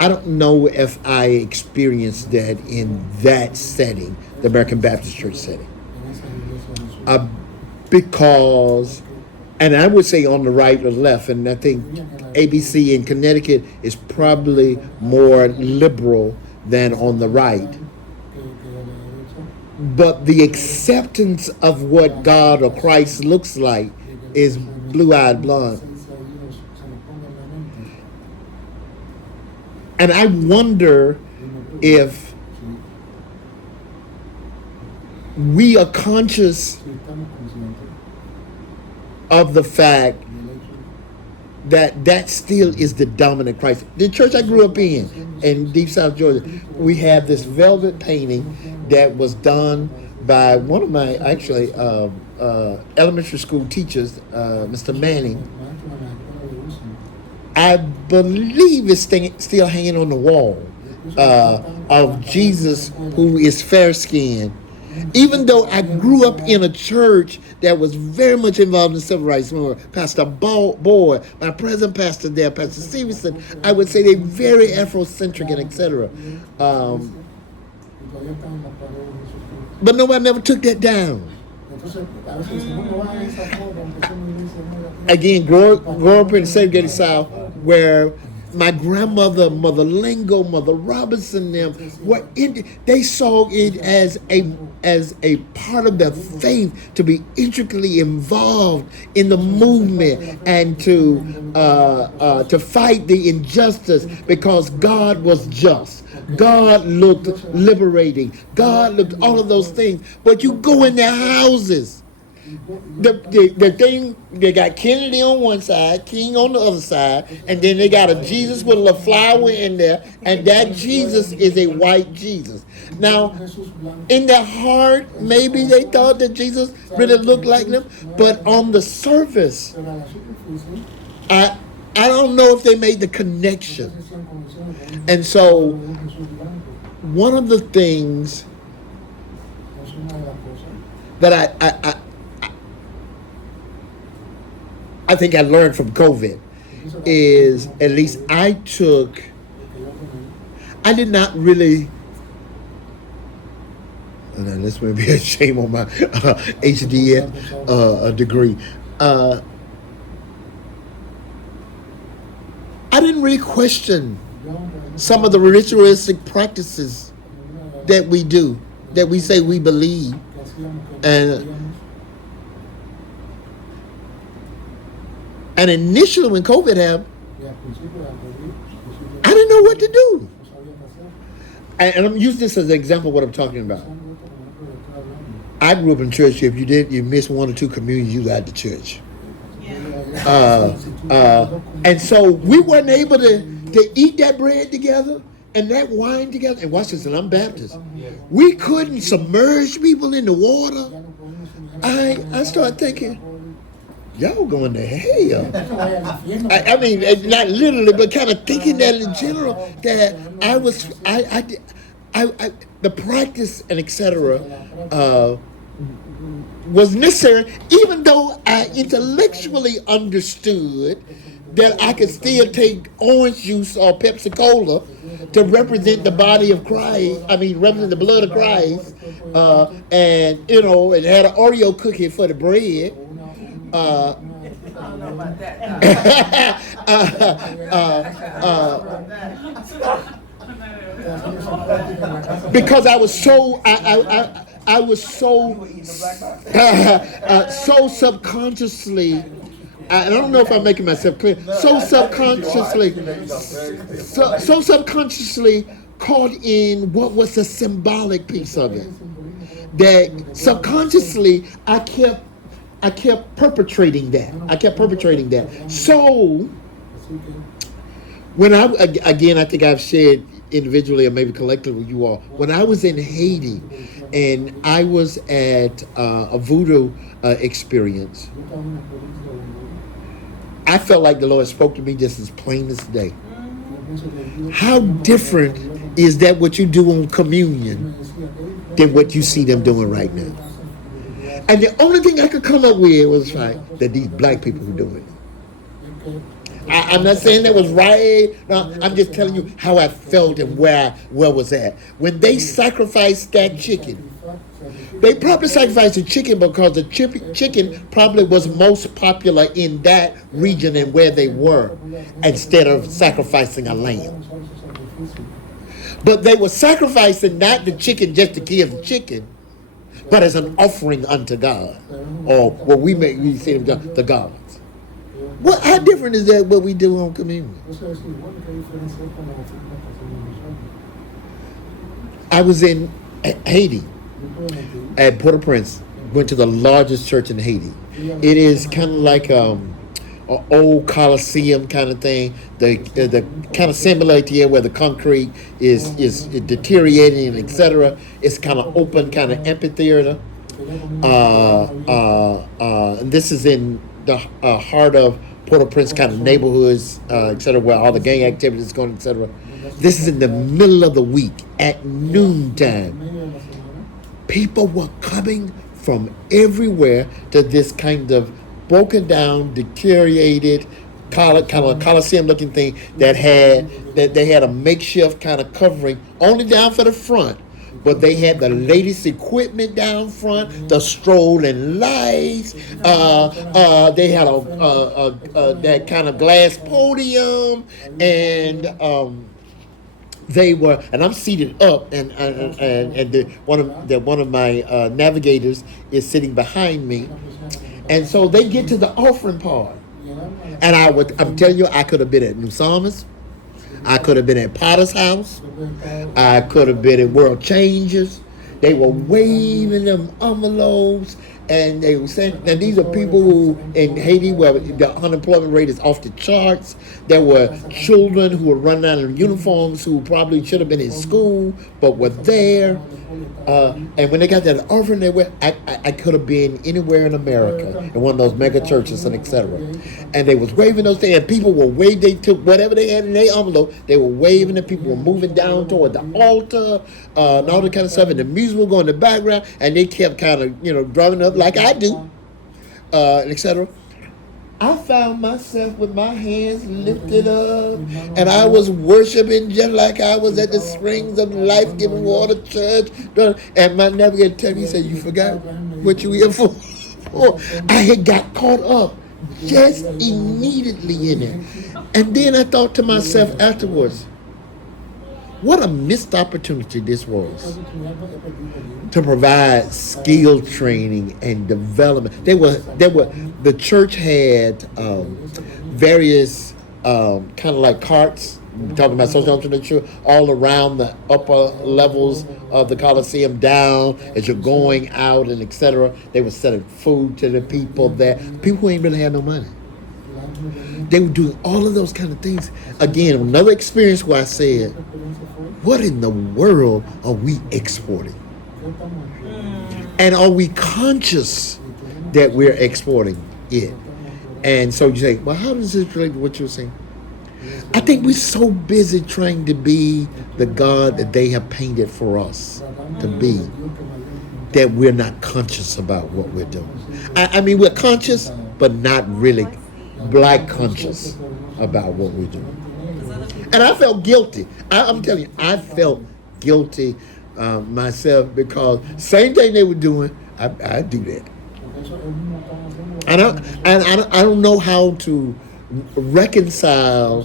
I don't know if I experienced that in that setting, the American Baptist Church setting, because. And I would say on the right or left, and I think ABC in Connecticut is probably more liberal than on the right. But the acceptance of what God or Christ looks like is blue-eyed blonde. And I wonder if we are conscious of the fact that still is the dominant Christ. The church I grew up in Deep South Georgia, we have this velvet painting that was done by one of my elementary school teachers, Mr. Manning. I believe it's still hanging on the wall, of Jesus who is fair-skinned. Even though I grew up in a church that was very much involved in civil rights movement, Pastor Boyd, my present pastor there, Pastor Stevenson, I would say they're very Afrocentric and etc. But nobody never took that down. Again, grow up in the segregated South, where my grandmother, Mother Lingo, Mother Robinson, them they saw it as a part of their faith to be intricately involved in the movement and to fight the injustice because God was just. God looked liberating. God looked all of those things. But you go in their houses. The thing, they got Kennedy on one side, King on the other side, and then they got a Jesus with a flower in there, and that Jesus is a white Jesus. Now, in their heart, maybe they thought that Jesus really looked like them, but on the surface, I don't know if they made the connection. And so, one of the things that I think I learned from COVID is, at least I did not really, and this may be a shame on my HDN degree. I didn't really question some of the ritualistic practices that we do, that we say we believe. And initially when COVID happened, I didn't know what to do. And I'm using this as an example of what I'm talking about. I grew up in church. If you missed one or two communions, you got to church. And so we weren't able to eat that bread together and that wine together. And watch this, and I'm Baptist. We couldn't submerge people in the water. I started thinking, y'all going to hell. I mean, not literally, but kind of thinking that in general, that the practice and etc. Was necessary, even though I intellectually understood that I could still take orange juice or Pepsi Cola to represent the body of Christ. I mean, represent the blood of Christ, and it had an Oreo cookie for the bread. I don't know about that. Because I was so so subconsciously, and I don't know if I'm making myself clear, so subconsciously caught in what was the symbolic piece of it, that subconsciously I kept perpetrating that. So when I think I've shared individually or maybe collectively with you all, when I was in Haiti and I was at a voodoo experience, I felt like the Lord spoke to me just as plain as day. How different is that what you do on communion than what you see them doing right now? And the only thing I could come up with was that these black people were doing it. I'm not saying that was right. No, I'm just telling you how I felt and where I was at. When they sacrificed that chicken, they probably sacrificed the chicken because the chicken probably was most popular in that region and where they were, instead of sacrificing a lamb. But they were sacrificing not the chicken just to kill the chicken, but as an offering unto God, or what we say the gods. How different is that what we do on communion? I was in Haiti at Port-au-Prince. Went to the largest church in Haiti. It is kind of like an old Coliseum kind of thing. The kind of similarity here where the concrete is deteriorating and etc. It's kind of open, kind of amphitheater. And this is in the heart of Port-au-Prince kind of neighborhoods, etc., where all the gang activities is going, etc. This is in the middle of the week at noontime. People were coming from everywhere to this kind of broken down, deteriorated, kind of Coliseum-looking thing that they had a makeshift kind of covering only down for the front, but they had the latest equipment down front, the strolling lights. They had that kind of glass podium, and they were, and I'm seated up, and one of my navigators is sitting behind me, and so they get to the offering part, and I'm telling you, I could have been at New Psalmist, I could have been at Potter's House, I could have been at World Changers. They were waving them envelopes, and they were saying, and these are people who in Haiti where the unemployment rate is off the charts. There were children who were running out of uniforms who probably should have been in school but were there. And when they got that offering, I could have been anywhere in America in one of those mega churches and etc. And they was waving those things, and people were waving. They took whatever they had in their envelope, they were waving, and people were moving down toward the altar and all that kind of stuff. And the music was going in the background, and they kept kind of drumming up like I do, etc. I found myself with my hands lifted up, and I was worshiping just like I was at the Springs of Life Giving Water Church. And my navigator told me, he said, "You forgot what you here for." I had got caught up just immediately in it. And then I thought to myself afterwards, what a missed opportunity this was to provide skill training and development. The church had various kind of like carts, talking about social entrepreneurship, all around the upper levels of the Coliseum down as you're going out and etc. They were selling food to the people there, people who ain't really had no money. They were doing all of those kind of things. Again, another experience where I said, what in the world are we exporting? And are we conscious that we're exporting it? And so you say, well, how does this relate to what you're saying? I think we're so busy trying to be the God that they have painted for us to be that we're not conscious about what we're doing. I mean, we're conscious, but not really black conscious about what we're doing. And I felt guilty. I'm telling you, I felt guilty myself, because same thing they were doing, I do that. And I don't know how to reconcile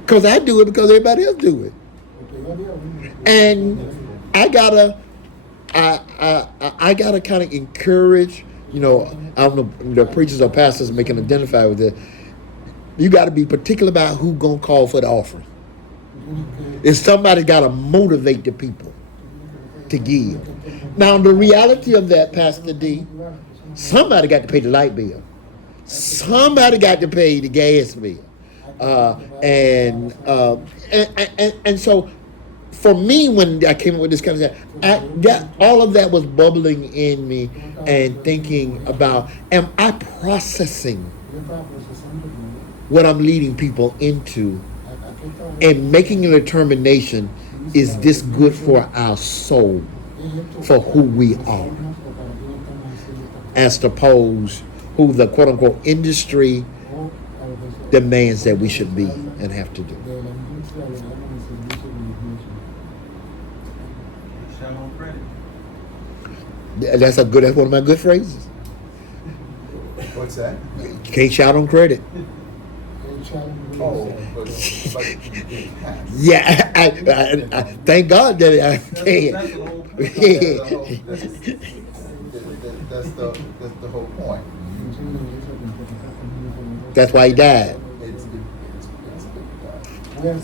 because I do it because everybody else do it, and I gotta kind of encourage. I don't know, the preachers or pastors can identify with it. You got to be particular about who gonna call for the offering. If somebody got to motivate the people to give. Now, the reality of that, Pastor D, somebody got to pay the light bill. Somebody got to pay the gas bill. And so, for me, when I came up with this kind of stuff, all of that was bubbling in me and thinking about, am I processing what I'm leading people into and making a determination, is this good for our soul, for who we are, as opposed who the quote-unquote industry demands that we should be and have to do. That's one of my good phrases. What's that? You can't shout on credit. Oh, but yeah, I thank God that I can. That's the whole point. That's why he died. I'm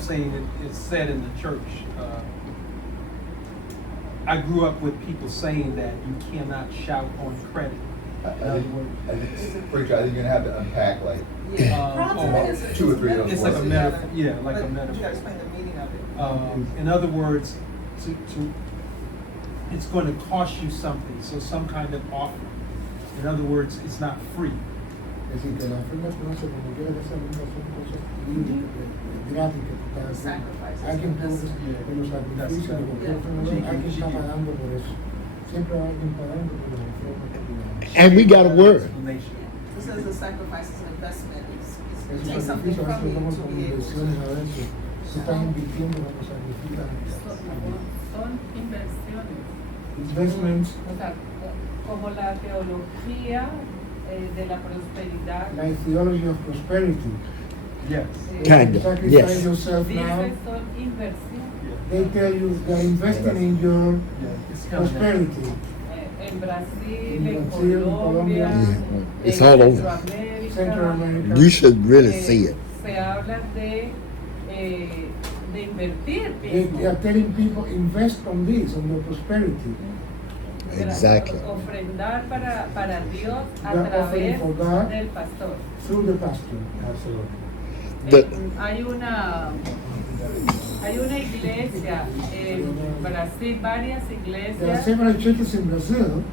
saying it's said in the church. I grew up with people saying that you cannot shout on credit. Preacher, I think you're gonna have to unpack like 2 or 3 of those. It's like a metaphor. Yeah, like a metaphor. You gotta explain the meaning of it. In other words, it's going to cost you something. So some kind of offering. In other words, it's not free. And we got a word. It says the sacrifice is an investment. It takes something from you to be able to. Son inversiones. Investments. O sea, como la teología de la prosperidad. Like theology of prosperity. Yes. Kind of, Sacrifice yes. yourself now. Dice son inversiones. They tell you they're investing in your prosperity. En Brasil, In en Brazil, Colombia, Yeah, it's en all over. Central America. You should really see it. Se habla de invertir. They are telling people invest on this, on your prosperity. Exactly. Ofrendar para Dios a You are offering través for God del pastor. through the pastor. The- Hay una iglesia en Brasil, varias There are iglesias several churches in Brazil.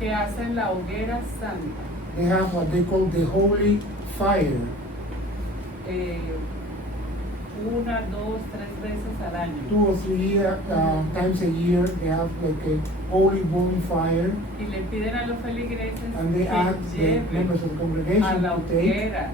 que hacen la hoguera santa. They have what they call the holy fire. 1, 2, 3 veces al año. 2 or 3 times a year, they have like a holy bonfire, Y le piden a los feligreses and they ask the que members of the lleven a congregation la to take hoguera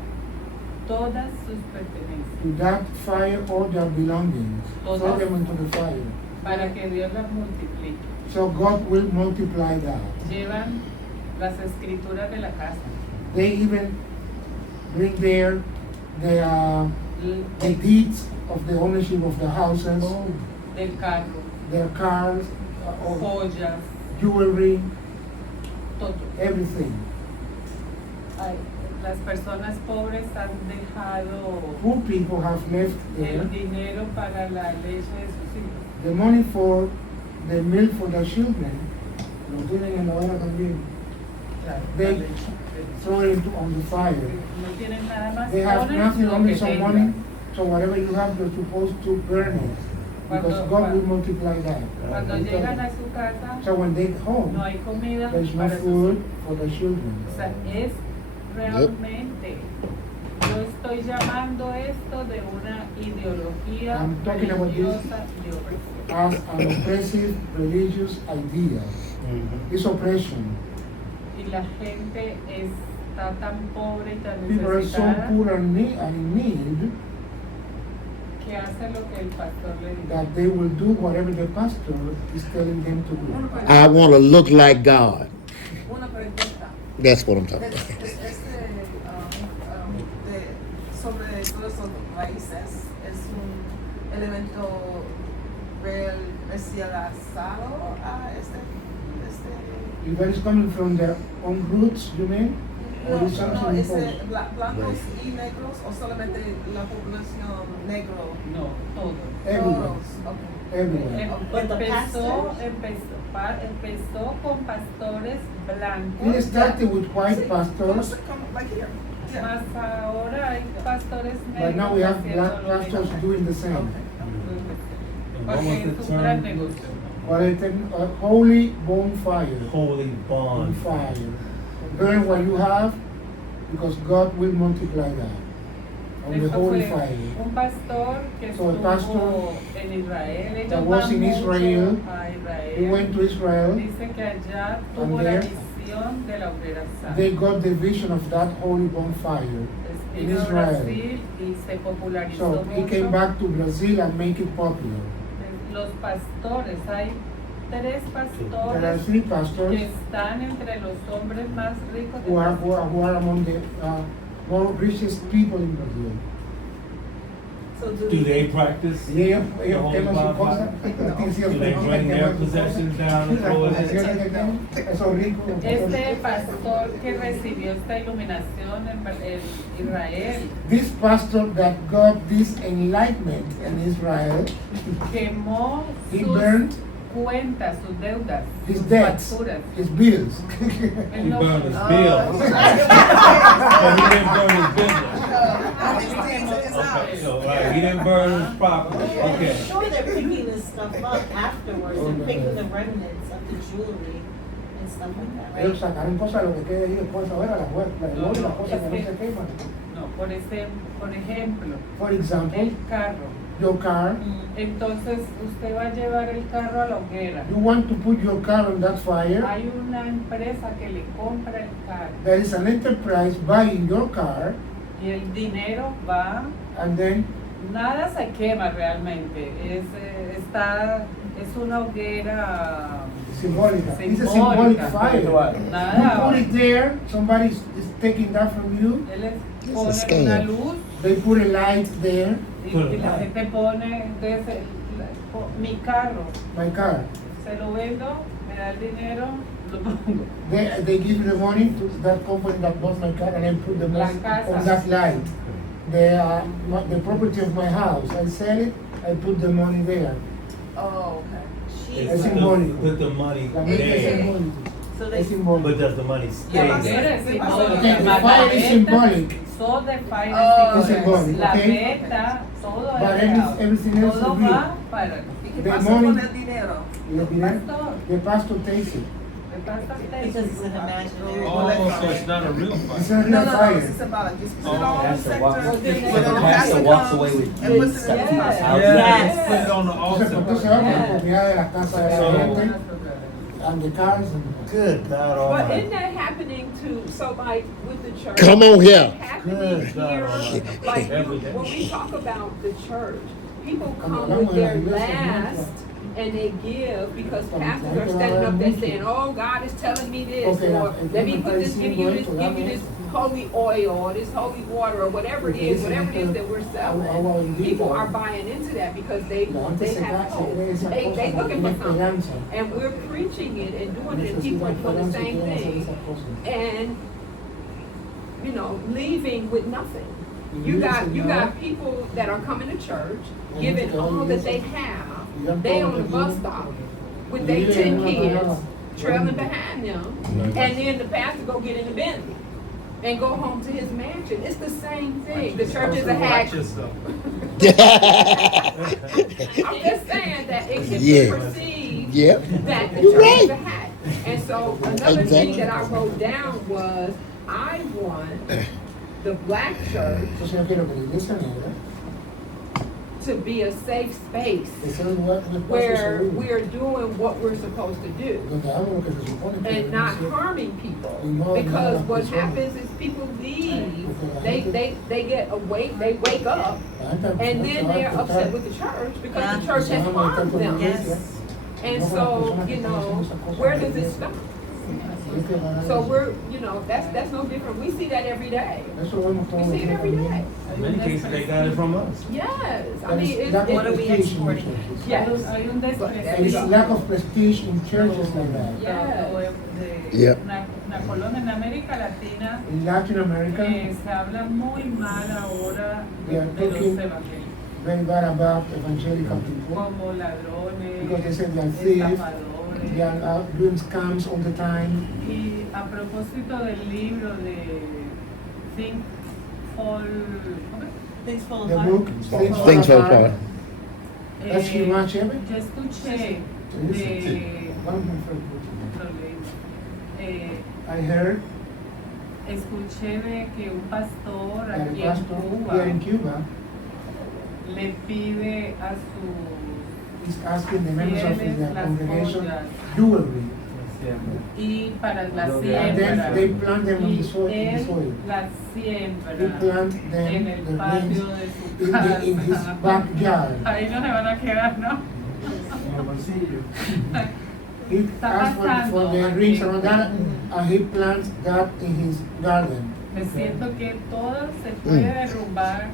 todas sus pertenencias to that fire all their belongings, throw Todas. them into the fire. para que Dios las multiplique. So God will multiply that. Llevan las escrituras de la casa, They even bring there the deeds of the ownership of the houses, del carro, their cars, joyas, jewelry, todo. everything. Las personas pobres han dejado Poor people have left there el dinero para la leche de sus hijos. the money for the milk for their children. Lo tienen en la hoguera también. They throw it on the fire. No tienen nada más. They have ponen nothing, lo only que some tengan. money. So whatever you have, you're supposed to burn it. Because God will multiply that. Cuando llegan a su casa, So when they get home, no hay comida there's no para sus food hijos. for the children. O sea, es realmente, yo estoy llamando esto de una ideología I'm talking about this religiosa y opresiva. as an oppressive religious idea. It's oppression. Y la gente está tan pobre y tan People are so necesitada poor and in need que hace lo que el pastor le dice. that they will do whatever the pastor is telling them to do. I want to look like God. Una pregunta. That's what I'm talking about. Sobre todos esos raíces, es un elemento racializado a este. If that is coming from their own roots, you mean? Or No, is no, something es imposed? blancos y negros o solamente la población negro. No, todo. Everywhere. Todos, okay. Everywhere. But the Empezó con pastores blancos. It started with white pastors, Like here. Yeah. Más ahora hay pastores negros. but now we have haciendo black lo pastors mismo. doing the same. And what Porque was es the un gran term? negocio. What is a holy bonfire? Holy bond. Bonfire. Burn what you have, because God will multiply that on the Esto holy fue fire. un pastor que So a estuvo pastor en Israel. Ellos that was van in mucho Israel, a Israel. He went to Israel. Dice que allá And tuvo la there, visión de la hoguera santa. They got the vision of that holy bonfire in Vino a Israel. Brasil y se popularizó So he mucho. came back to Brazil and make it popular. Los pastores, hay 3 There are pastores 3 pastors que están entre los hombres más ricos de who are, Brasil. who are among the more richest people in Brazil. So Do they practice? Y ellos the holy queman su cosa. bonfire? Do they bring their possessions down and throw it in? Esos ricos. Este pastor que recibió esta iluminación en Israel This pastor that got this enlightenment in Israel, quemó he sus burned cuentas, sus deudas, his sus debts, facturas. his bills. Él He no- burned his Oh. bills. But he didn't burn his business. Okay, so he didn't burn his property. I'm Okay. sure they're picking this stuff up afterwards. They're picking the remnants of the jewelry and stuff like that, Ellos right? sacaron cosas, lo que queda ahí después, ahora las oro y las cosas que no se queman. No, por ejemplo, For example, el carro. your car. Entonces usted va a llevar el carro a la hoguera. You want to put your car on that fire. Hay una empresa que le compra el carro. There is an enterprise buying your car. Y el dinero va. And then nada se quema realmente. Es una hoguera symbolica. It's a symbolic fire. Nada. You put it there. Somebody is taking that from you. It's pone una luz. They put a light there. Y la gente pone mi carro. My car. Se lo vendo, me da el dinero, lo pongo. They give the money to that company that bought my car, and I put the money on that light. The property of my house. I sell it. I put the money there. Oh, okay. It's symbolic. Put the money there. So it's symbolic. But does the money stay there? The fire is symbolic. So the fire is symbolic. La Okay? meta, todo But everything else is todo real. va para The money, the pastor takes it. Because it's an imaginary. Oh, so it's not a real It's fire. not real fire. It's symbolic. Just put it on the Pastor walks- sector. the When the pastor walks away comes with and puts it in stuff his to his house. house. Yes. Put it on the Entonces, altar. se va por la propiedad de las casas de la So- gente and the cars. Good God But Almighty. isn't that happening to, so like with the church? Come on here. Happening Good God here, Almighty. like Every day. when we talk about the church, people Cuando come hablamos with de la their iglesia, last and they give because Cuando pastors hay are que standing dar up there mucho. saying, oh, God is telling me this, Okay, or el let me tiempo put está this, give diciendo you this, esto, give you dame this esto. holy oil or this holy water or whatever it Porque is, dicen whatever it is esto, that we're agua selling. bendita. People are buying into that because they La gente se have casa, hope. cree esas They cosas, looking tiene for something. esperanza. And we're preaching it and doing it, and people are Necesitan doing the esperanza y same quieren hacer thing, esas cosas. and you know, leaving with nothing. Y You dicen, got "No." people that are coming to church, Hay giving gente que va a la all that they iglesia, have. y dan They todo on lo the que bus tienen, stop with y their viven 10 en una kids parada. trailing behind them, and then the pastor go get in the Bentley and go home to his mansion. It's the same thing. The church is a hack. Watch yourself. I'm just saying that it can Yeah. be perceived Yep. that the You're church is right. a hack. And so another Exactly. thing that I wrote down was I want the black church Entonces yo quiero que la iglesia negra, to be a safe space que sea un lugar, un espacio where seguro, we're doing what we're supposed to do donde hagamos lo que se supone que and not debemos hacer. harming people. Y no Because dañar a las what personas. happens is people leave, Porque la they gente- get awake, they wake up, La gente and se then va a they're despertar, upset with the church because the Yeah. church se has van a molestar harmed con la them. iglesia. And No con las so, personas que you están haciendo know, esas cosas where con la does it iglesia. stop? Hay que parar So eso. we're, you know, that's no different. We see that every day. Eso lo vemos We todos los see it días every también. day. In many cases, they got it from us. Yes, I That mean, is it's, lack of What are we prestige in exporting? churches. yes. Hay un There is desprestigio. lack of prestige in churches like that. Yep. Una colonia en América Latina In Latin America, se habla muy mal ahora they are de los talking evangélicos very bad about evangelical people como ladrones, because they say they are thieves, they estafadores. are doing scams all the time. Y a propósito del libro de Think Fall, ¿cómo es? Things fall The apart. book Things fall apart. That's Hugh Chevy. Yo escuché de One of my favorite books. I heard escuché de que un pastor that a aquí en pastor here in Cuba Cuba le pide a sus is asking the members of fieles the las congregation joyas jewelry, y para la and siembra. then they plant them on Y the soil. In the soil. él las He siembra plant en them, el the patio beans, de su in his casa. backyard. Ahí no se van a quedar, ¿no? He Está asked for pasando the aquí. rings around that, and he plants that in his garden. Me siento que todo se puede derrumbar.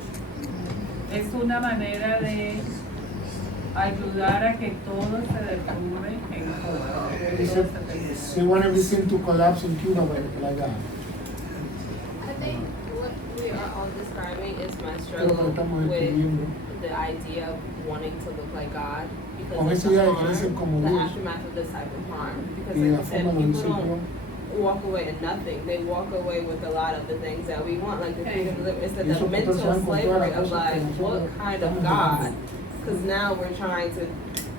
Es una manera de ayudar a que todo se derrumbe en Cuba. Que He todo said se derrumbe. they want everything to collapse in Cuba like that. I think what we are all describing is my Creo que struggle estamos with describiendo the idea of wanting to look like God con because esa of idea the de querer ser harm, como the Dios aftermath of this type of harm. Because y like la you said, forma de people discípulo. don't walk away to nothing. They walk away with a lot of the things that we want, like the freedom of it's Y the esos mental otros se van con todas slavery las of cosas que like, nosotros what kind of estamos God? llevando. Because now we're trying to,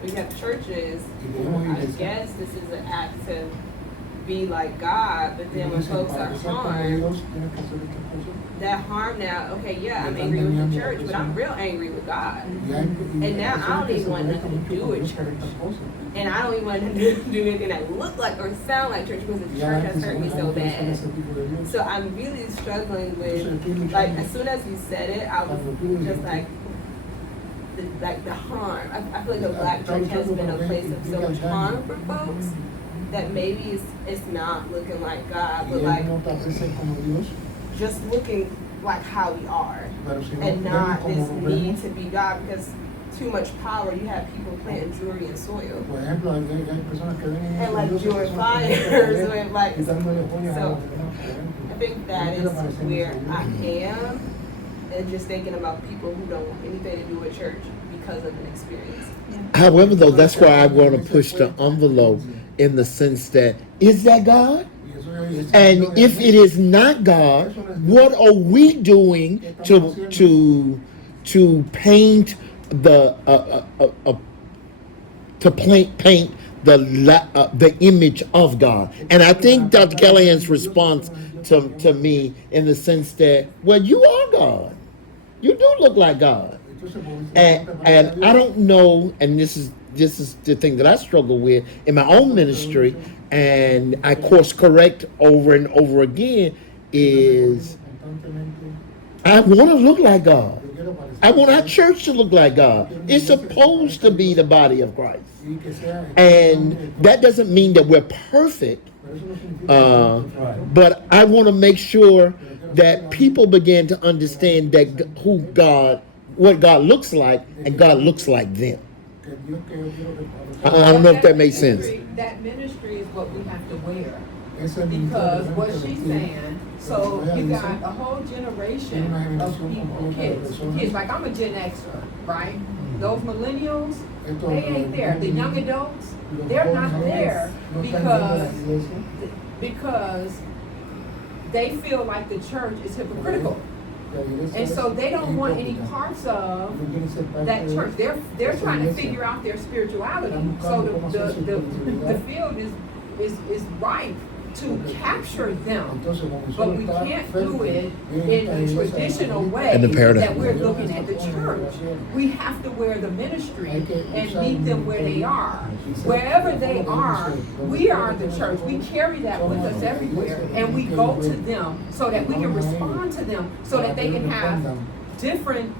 we have churches, Y tenemos I iglesias. guess this is an act to be like God, but then when Dicen, folks para are ser como harmed, Dios, tienes que hacer estas cosas. that harm now, okay, yeah, I'm angry with the church, but I'm real angry with God. And now I don't even want nothing to do with church. And I don't even want to do anything that look like or sound like church because the church has hurt me so bad. So I'm really struggling with, like, as soon as you said it, I was just like the harm. I feel like the black church has been a place of so much harm for folks that maybe it's not looking like God, but like just looking like how we are and not this need to be God because too much power. You have people planting jewelry in soil and like joy fires and like so I think that is where I am and just thinking about people who don't want anything to do with church because of an experience. However, though, that's why I want to push the envelope in the sense that, is that God? And if it is not God, what are we doing to paint paint the image of God? And I think Dr. Callahan's response to me in the sense that, well, you are God. You do look like God. And I don't know, and this is the thing that I struggle with in my own ministry, and I course correct over and over again, is I want to look like God. I want our church to look like God. It's supposed to be the body of Christ. And that doesn't mean that we're perfect, but I want to make sure that people begin to understand that what God looks like, and God looks like them. I don't know if that makes sense. That ministry is what we have to wear. Because what she's saying, so you got a whole generation of people, kids, like I'm a Gen Xer, right? Those millennials, they ain't there. The young adults, they're not there because they feel like the church is hypocritical. And so they don't want any parts of that church. They're trying to figure out their spirituality. So the field is ripe to capture them, but we can't do it in a traditional way that we're looking at the church. We have to wear the ministry and meet them where they are. Wherever they are, we are the church. We carry that with us everywhere, and we go to them so that we can respond to them, so that they can have different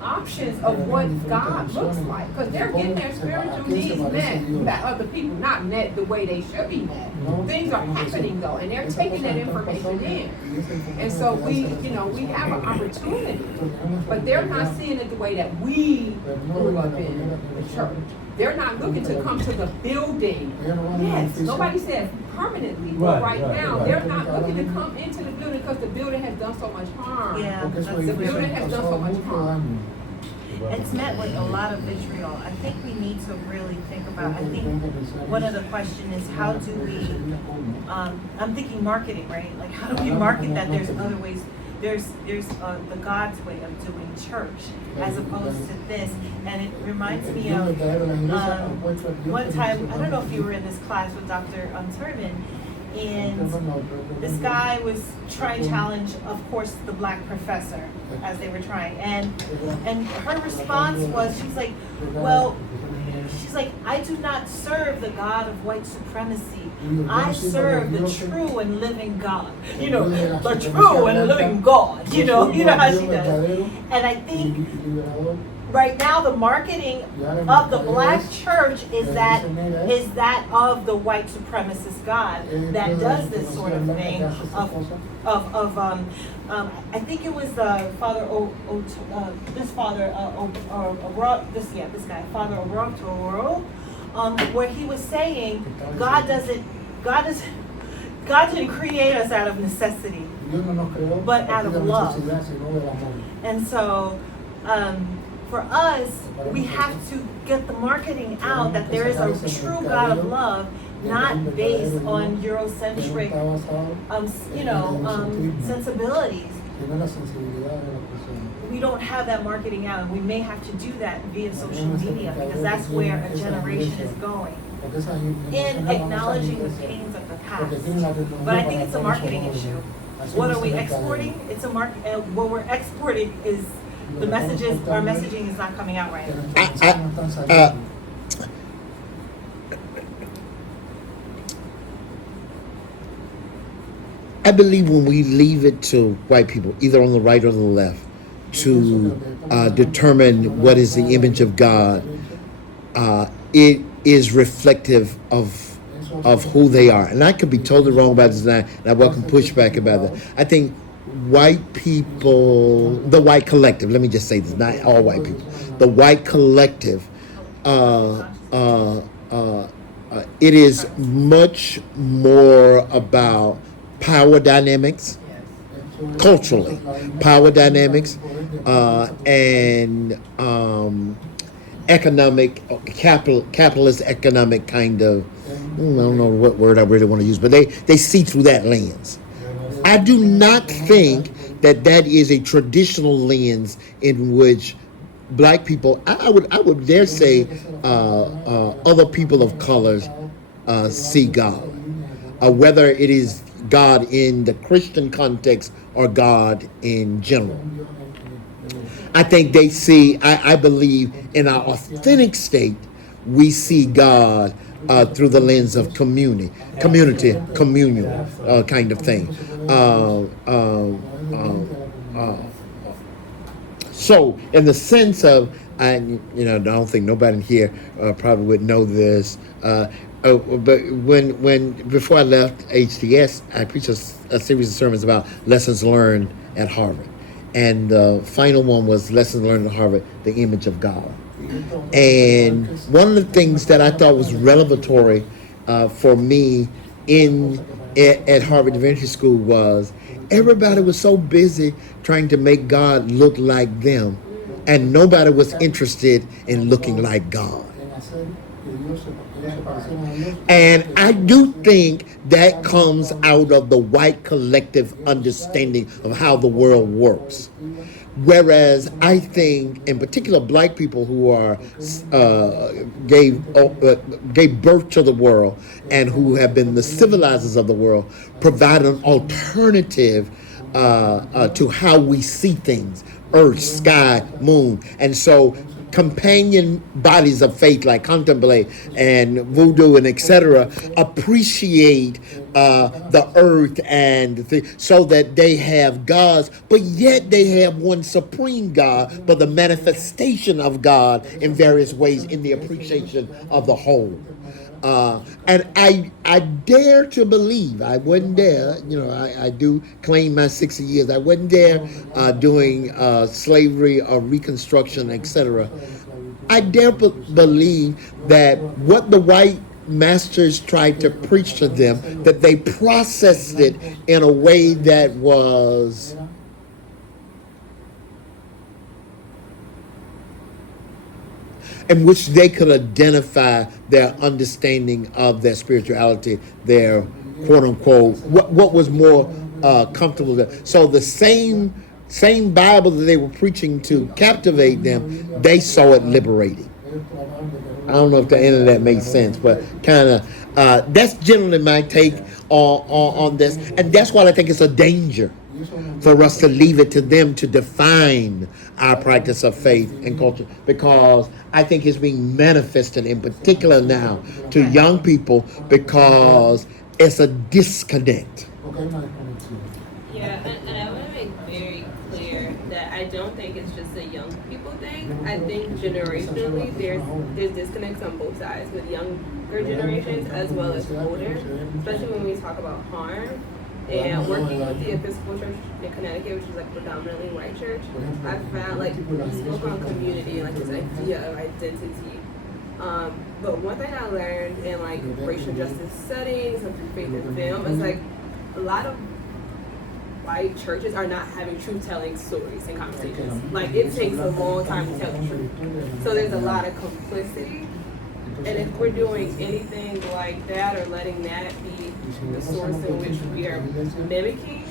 options of what God looks like, because they're getting their spiritual needs met by other people, not met the way they should be met. Things are happening though, and they're taking that information in, and so we have an opportunity, but they're not seeing it the way that we grew up in the church. They're not looking to come to the building. Yes, nobody said permanently, but right now they're not looking to come into the building because the building has done so much harm. Yeah, the building has done so much harm. It's met with a lot of vitriol. I think we need to really think about, I think one of the questions is how do we, I'm thinking marketing, right? Like how do we market that there's other ways, there's the God's way of doing church as opposed to this. And it reminds me of one time, I don't know if you were in this class with Dr. Turman, and this guy was trying to challenge, of course, the black professor as they were trying. And her response was, she's like, I do not serve the God of white supremacy. I serve the true and living God. The true and living God. You know how she does. And I think right now the marketing of the black church is that of the white supremacist God that does this sort of thing I think it was Father Father O'Rourke, where he was saying God didn't create us out of necessity, but out of love. And so for us, we have to get the marketing out that there is a true God of love, not based on Eurocentric, sensibilities. We don't have that marketing out, and we may have to do that via social media because that's where a generation is going. In acknowledging the pains of the past. But I think it's a marketing issue. What are we exporting? It's a market. What we're exporting is the messages. Our messaging is not coming out right now. I believe when we leave it to white people, either on the right or the left, to determine what is the image of God, it is reflective of who they are. And I could be totally wrong about this, and I welcome pushback about that. I think white people, the white collective, let me just say this, not all white people, the white collective, it is much more about power dynamics, culturally, power dynamics, and economic, capitalist economic kind of, I don't know what word I really want to use, but they see through that lens. I do not think that is a traditional lens in which black people, I would dare say, other people of colors see God, whether it is God in the Christian context or God in general. I think they see, I believe in our authentic state, we see God through the lens of communal kind of thing. So in the sense of, I don't think nobody here probably would know this, but before I left HTS, I preached a series of sermons about lessons learned at Harvard. And the final one was lessons learned at Harvard, the image of God. And one of the things that I thought was revelatory for me at Harvard Divinity School was everybody was so busy trying to make God look like them, and nobody was interested in looking like God. And I do think that comes out of the white collective understanding of how the world works. Whereas I think, in particular, black people who are gave birth to the world and who have been the civilizers of the world, provide an alternative to how we see things: earth, sky, moon. And so companion bodies of faith like Contemplate and Voodoo and etc. appreciate the earth so that they have gods, but yet they have one supreme God, but the manifestation of God in various ways in the appreciation of the whole. And I dare to believe, I wasn't there, I do claim my 60 years, I wasn't there doing slavery or Reconstruction, etc. I dare believe that what the white masters tried to preach to them, that they processed it in a way that was in which they could identify their understanding of their spirituality, their quote unquote, what was more comfortable to them. So the same Bible that they were preaching to captivate them, they saw it liberating. I don't know if the end of that makes sense, but kind of that's generally my take on this, and that's why I think it's a danger for us to leave it to them to define our practice of faith and culture, because I think it's being manifested in particular now to young people because it's a disconnect. Yeah, and I want to make very clear that I don't think it's just a young people thing. I think generationally there's disconnects on both sides with younger generations as well as older, especially when we talk about harm. And working with the Episcopal Church in Connecticut, which is like predominantly white church, I found like we spoke on community and like this idea of identity. But one thing I learned in like racial justice settings and through faith and film is like a lot of white churches are not having truth-telling stories and conversations. Like it takes a long time to tell the truth. So there's a lot of complicity. And if we're doing anything like that or letting that be the source in which we are mimicking,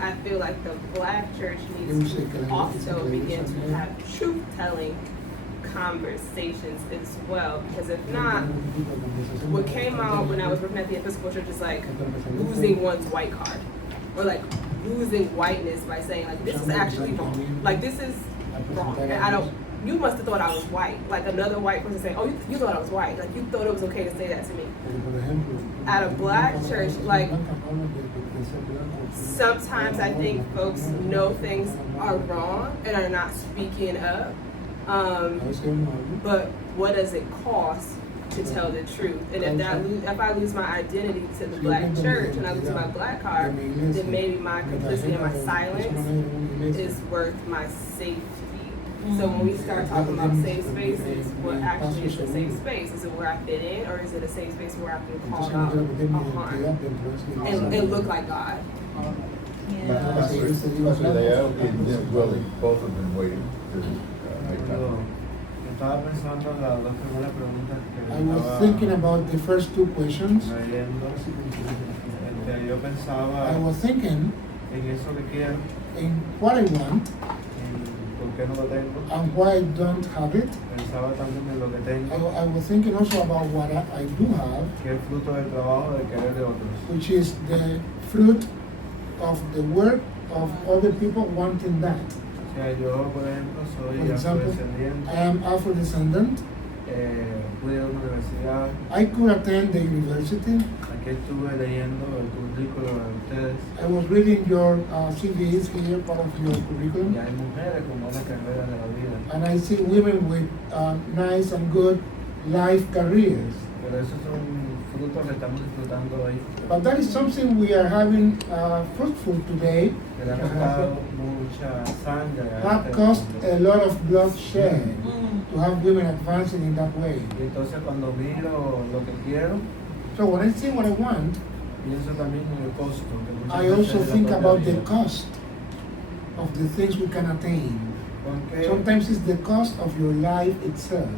I feel like the Black church needs to also begin to have truth-telling conversations as well. Because if not, what came out when I was working at the Episcopal Church is like losing one's white card, or like losing whiteness by saying like this is actually wrong. Like this is wrong. And I don't. You must have thought I was white. Like another white person saying, "Oh, you thought I was white. Like you thought it was okay to say that to me." At a black church, like sometimes I think folks know things are wrong and are not speaking up. But what does it cost to tell the truth? And if I lose my identity to the black church and I lose my black card, then maybe my complicity and my silence is worth my safety. So when we start talking about safe spaces, what actually is a safe space? Is it where I fit in, or is it a safe space where I can call out a harm and look like God? Especially there, really, both of them waiting to make that. Estaba pensando en las dos primeras preguntas que I was thinking about the first two questions. leyendo. Yo pensaba I was thinking en eso que quiero, in what I want por qué no lo tengo. and why I don't have it. Pensaba también en lo que tengo, I was thinking also about what I do have, que es fruto del trabajo del querer de otros. which is the fruit of the work of other people wanting that. O sea, yo, por ejemplo, soy For example, afrodescendiente, I am Afro-descendant. pude ir a una universidad, I could attend the university. aquí estuve leyendo el currículo de ustedes, I was reading your CVs here, part of your curriculum, y hay mujeres con buenas carreras de la vida, and I see women with nice and good life careers. pero esos son frutos que estamos disfrutando hoy, But that is something we are having fruitful today. que le ha costado mucha sangre a Have este cost mundo. a lot of bloodshed to have women advancing in that way. Y entonces cuando miro lo que quiero, So when I see what I want, pienso también en el costo. Que muchas I veces also es la think propia about the vida. cost of the things we can attain. Porque Sometimes it's the cost of your life itself.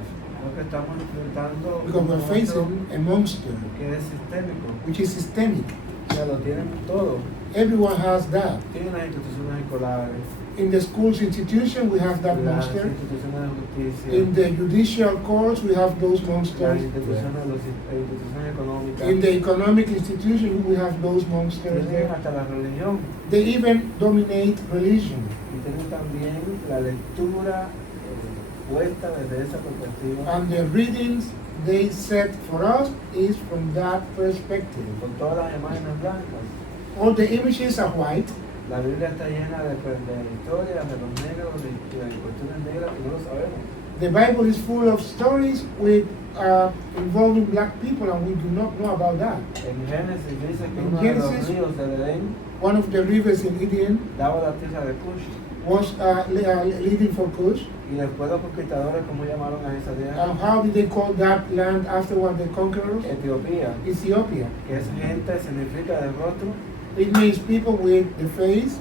lo que estamos enfrentando Because we're facing a monster que es sistémico, which is systemic. o sea, lo tienen todo. Everyone has that. Tienen las instituciones escolares, In the schools institution, we have that las monster. instituciones de justicia, In the judicial courts, we have those las monsters. instituciones económicas, In the economic institution, we have those monsters tienen there. hasta la religión They even dominate religion. y tienen también la lectura puesta desde esa perspectiva, And the readings they set for us is from that perspective. con todas las imágenes blancas. All the images are white. La Biblia está llena de historias de los negros, de cuestiones negras que no lo sabemos. The Bible is full of stories with involving black people, and we do not know about that. En Génesis dice que In uno de los Genesis, ríos del Edén one of the rivers in Eden daba la tierra de Cush. was leading for Cush. Y después los conquistadores, ¿cómo llamaron a esa tierra? How did they call that land afterward the conquerors? Etiopía, Ethiopia. que es gente, significa del rostro It means people with the face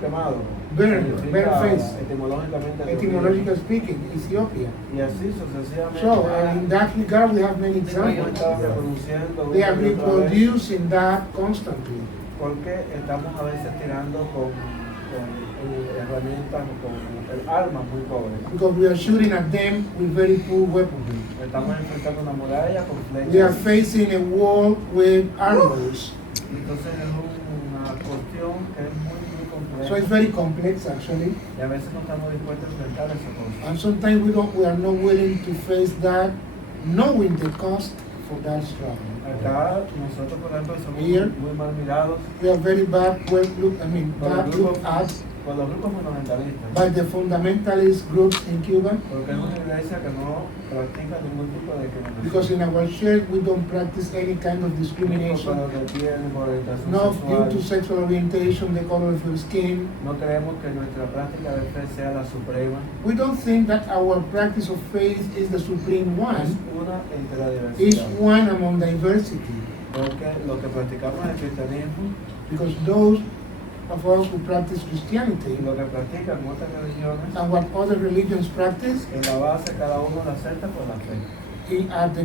quemado. burned, Significa, bare face. etimológicamente, Etiopía. Etymologically speaking, Ethiopia. Y así sucesivamente. So, in that regard, we have many hemos examples. estado reproduciendo They are una y otra vez, reproducing that constantly. porque estamos a veces tirando con herramientas, con armas muy pobres. Because we are shooting at them with very poor weaponry. Estamos enfrentando una muralla con We are flechas. facing a wall with arrows. Entonces es una cuestión que es muy compleja. So it's very complex actually. Y a veces no estamos dispuestos a enfrentar esa cosa. And sometimes we are not willing to face that, knowing the cost for that struggle. Acá nosotros, por ejemplo, somos Here, muy mal mirados We are very bad looked at por los grupos fundamentalistas. by the fundamentalist groups in Cuba. Porque es una iglesia que no practica ningún tipo de discriminación. Because in our church we don't practice any kind of Por discrimination. color de piel, por orientación Not due to sexual. sexual orientation, the color of your skin. No creemos que nuestra práctica de fe sea la suprema. We don't think that our practice of faith is the supreme Es one. una entre la It's diversidad. one among diversity. Porque lo que practicamos en el cristianismo Because those of us who practice y Christianity lo que practican otras religiones, and what other religions practice, en la base cada uno la acepta por la fe. at the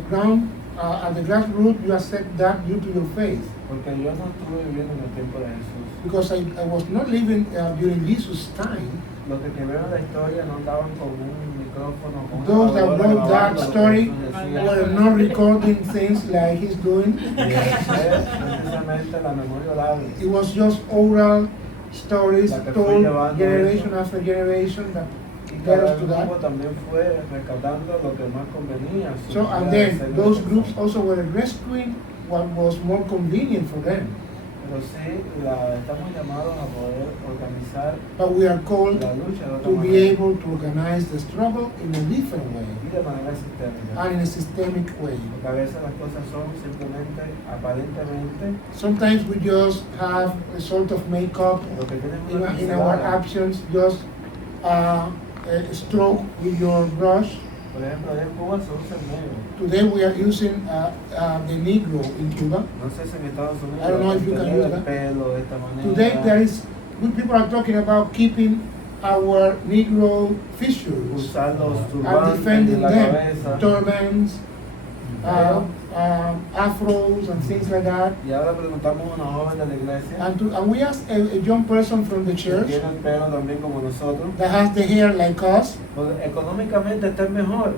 grassroots, you accept that due to your faith. Porque yo no estuve viviendo en el tiempo de Jesús. Because I was not living during Jesus' time. Los que escribieron la historia no andaban con un micrófono, con una Those that grabadora wrote that grabando lo que story Jesús decía. were not recording things like he's doing. Y es precisamente la memoria oral. It was just oral stories la que fue told llevando generation esto. after generation that Y led cada us to that. grupo también fue rescatando lo que más convenía a su So, manera and de then ser y those de groups pensar. also were rescuing what was more convenient for them. Pero sí, estamos llamados a poder organizar But we are called la lucha de otra to be manera able to organize the struggle in a different way y de manera sistémica. and in a systemic way. Porque a veces las cosas son simplemente, aparentemente, Sometimes we just have a sort of makeup lo que tienen una in our pincelada. actions, just a stroke with your brush. Por ejemplo, allá en Cuba se usa el negro. Today we are using the Negro in Cuba. No sé si en Estados Unidos I don't know if you can tener use el that. pelo de esta manera. Today there is, good people are talking about keeping our Negro fissures Usar los and turbantes defending en la them, cabeza. turbans, afros and things like that. Y ahora preguntamos a una joven de la iglesia And we asked a young person from the que church tiene el pelo también como nosotros, that has the hair like us, pues económicamente está mejor.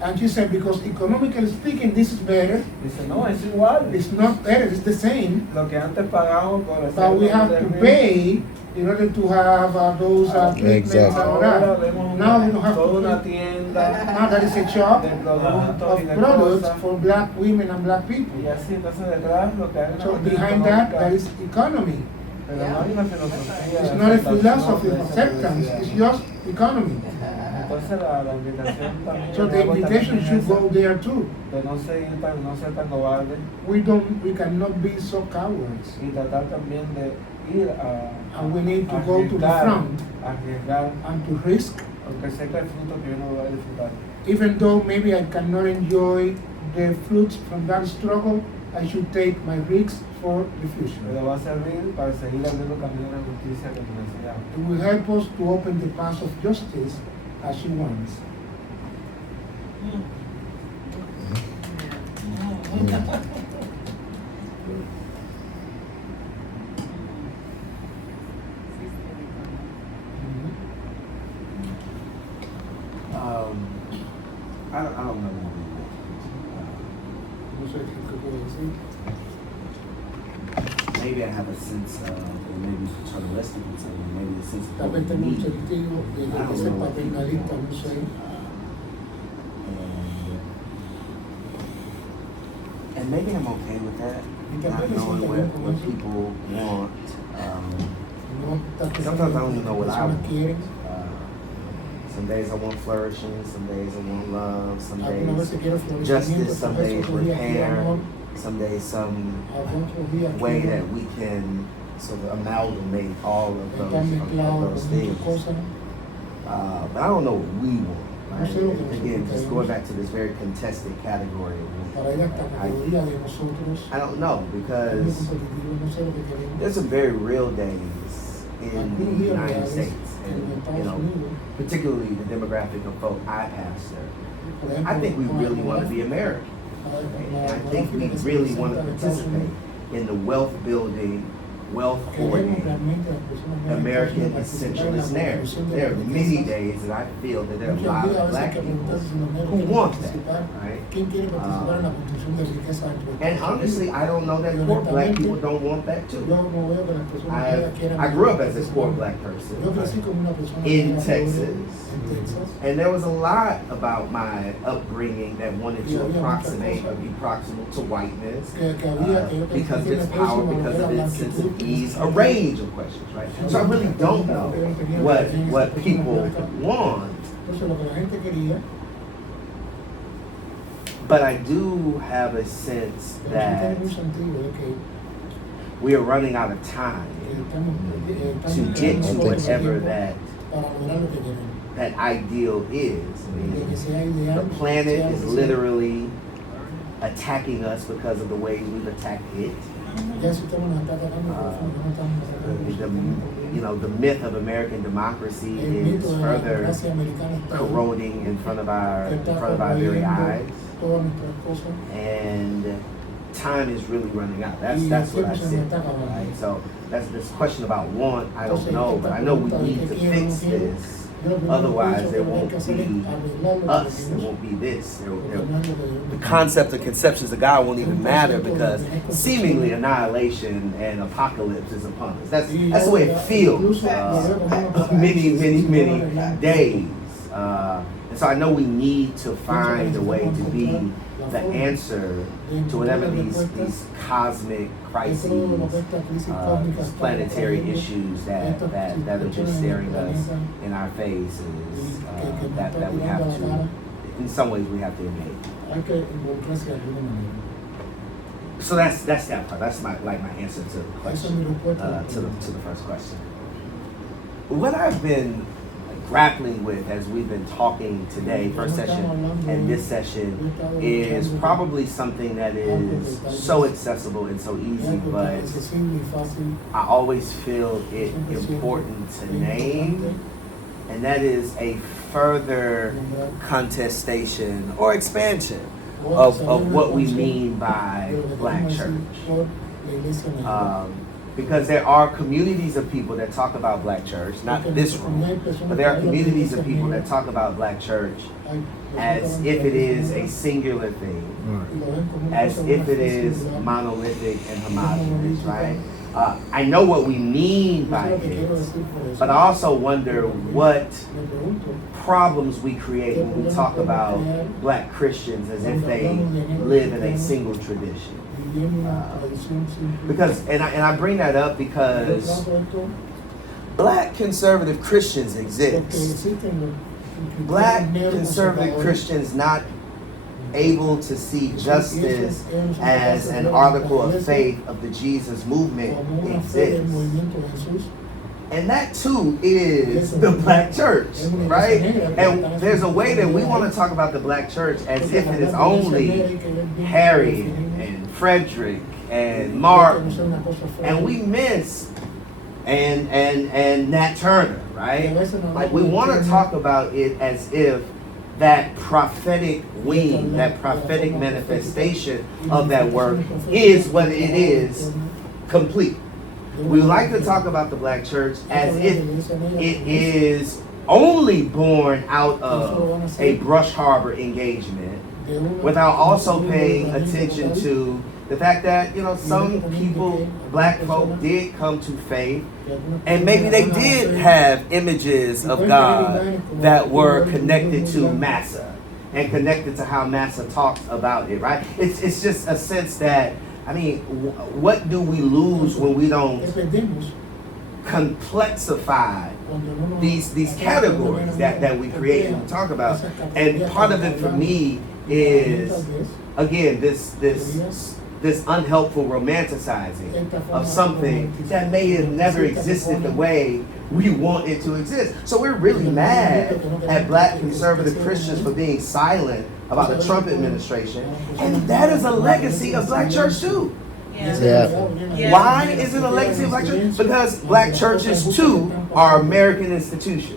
and she said, because economically speaking, this is better. Dice, no, es igual. It's not better, it's the same. Lo que antes pagamos por hacer But we have el to negro, pay in order to have those treatments and all ahora that. vemos Now we don't have toda to una pay. tienda Now there is a shop de productos y of de products cosas. for black women and black people. Y así, entonces detrás lo que hay una So cuestión behind that, económica, there is economy. pero no hay una filosofía It's de not a aceptación philosophy de of esa acceptance, diversidad. it's just economy. Entonces la invitación también So the hago invitation también should es go there too. de no ser tan cobarde We cannot be so cowards. y tratar también de ir a And we need to go to the arriesgar, front arriesgar, and to risk, aunque sé que hay frutos que uno va a disfrutar. even though maybe I cannot enjoy the fruits from that struggle, I should take my risks for the future. Pero va a servir para seguir abriendo camino a la justicia que necesitamos. It will help us to open the path of justice as she wants. I don't know. No sé qué puedo decir. Maybe I have a sense of, or maybe paternalistic in some way, maybe a sense of Tal what vez we tengo un need. sentido de ser paternalista, no sé. And maybe I'm okay with that, not knowing what people want. Sometimes I don't even know what I want. Some days I want flourishing, some days I want love, some days justice, some days repair, some days some way that we can sort of amalgamate all of those things. But I don't know what we want. Right? Again, just going back to this very contested category of I don't know, because there's some very real days in the United States, and particularly the demographic of folk I pastor. I think we really want to be American. And I think we really want to participate in the wealth building, wealth hoarding, American essentialist narrative. There are many days that I feel that there are a lot of black people who want that, right? And honestly, I don't know that poor black people don't want that too. I grew up as a poor black person in Texas, and there was a lot about my upbringing that wanted to approximate or be proximal to whiteness because of its power, because of its sense of ease, a range of questions, right? So I really don't know what people want. But I do have a sense that we are running out of time to get to whatever that ideal is. I mean, the planet is literally attacking us because of the ways we've attacked it. The myth of American democracy is further corroding in front of our very eyes, and time is really running out. That's what I said. Right? So that's this question about want. I don't know, but I know we need to fix this Otherwise, there won't be us. There won't be this. The concept of conceptions of God won't even matter because seemingly annihilation and apocalypse is upon us. That's the way it feels many days. And so I know we need to find a way to be the answer to whatever these cosmic crises, these planetary issues that are just staring us in our faces, that we have to, in some ways, we have to engage. So that's that part. That's my answer to the question, to the first question. What I've been grappling with as we've been talking today, first session and this session, is probably something that is so accessible and so easy, but I always feel it important to name, and that is a further contestation or expansion of what we mean by Black church. Because there are communities of people that talk about Black church, not this room, but there are communities of people that talk about Black church as if it is a singular thing, as if it is monolithic and homogeneous, right? I know what we mean by it, but I also wonder what problems we create when we talk about Black Christians as if they live in a single tradition. Because I bring that up because Black conservative Christians exist. Black conservative Christians not able to see justice as an article of faith of the Jesus movement exists. And that too is the Black church, right? And there's a way that we want to talk about the Black church as if it is only Harry and Frederick and Martin, and we miss and Nat Turner, right? Like we want to talk about it as if that prophetic wing, that prophetic manifestation of that work is what it is, complete. We like to talk about the Black church as if it is only born out of a Brush Harbor engagement, without also paying attention to the fact that, you know, some people, Black folk, did come to faith, and maybe they did have images of God that were connected to Massa and connected to how Massa talks about it, right? It's just a sense that, I mean, what do we lose when we don't complexify these categories that we create and we talk about? And part of it for me is, again, this unhelpful romanticizing of something that may have never existed the way we want it to exist. So we're really mad at Black conservative Christians for being silent about the Trump administration, and that is a legacy of Black church too. Yeah. Why is it a legacy of Black church? Because Black churches too are American institutions.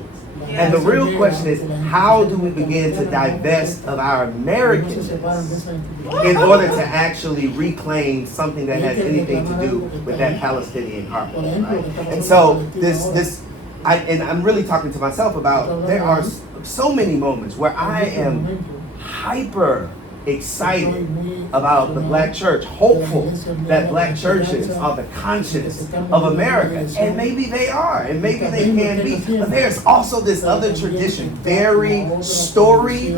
And the real question is, how do we begin to divest of our Americanness in order to actually reclaim something that has anything to do with that Palestinian heartbeat, right? And so I'm really talking to myself about, there are so many moments where I am hyper excited about the Black church, hopeful that Black churches are the conscience of America, and maybe they are, and maybe they can be, but there's also this other tradition, very storied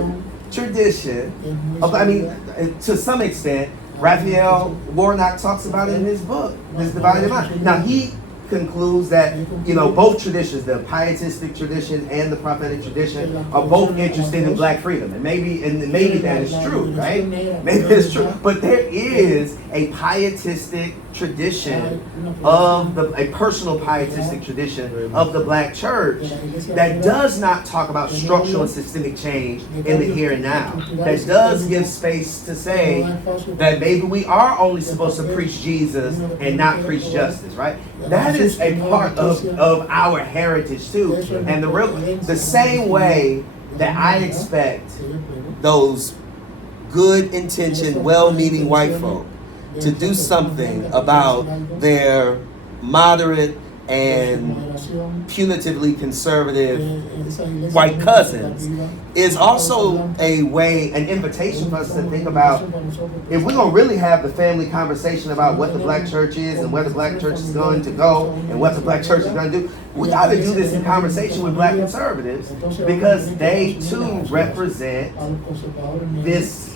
tradition of, I mean, to some extent, Raphael Warnock talks about it in his book, This Divided Mind. Now he concludes that, you know, both traditions, the pietistic tradition and the prophetic tradition, are both interested in Black freedom. And maybe that is true, right? Maybe it's true. But there is a pietistic tradition of a personal pietistic tradition of the Black church that does not talk about structural and systemic change in the here and now. That does give space to say that maybe we are only supposed to preach Jesus and not preach justice, right? That is a part of our heritage too. And the same way that I expect those good intentioned, well-meaning white folk to do something about their moderate and punitively conservative white cousins is also a way, an invitation for us to think about if we're going to really have the family conversation about what the black church is and where the black church is going to go and what the black church is going to do. We got to do this in conversation with black conservatives because they too represent this,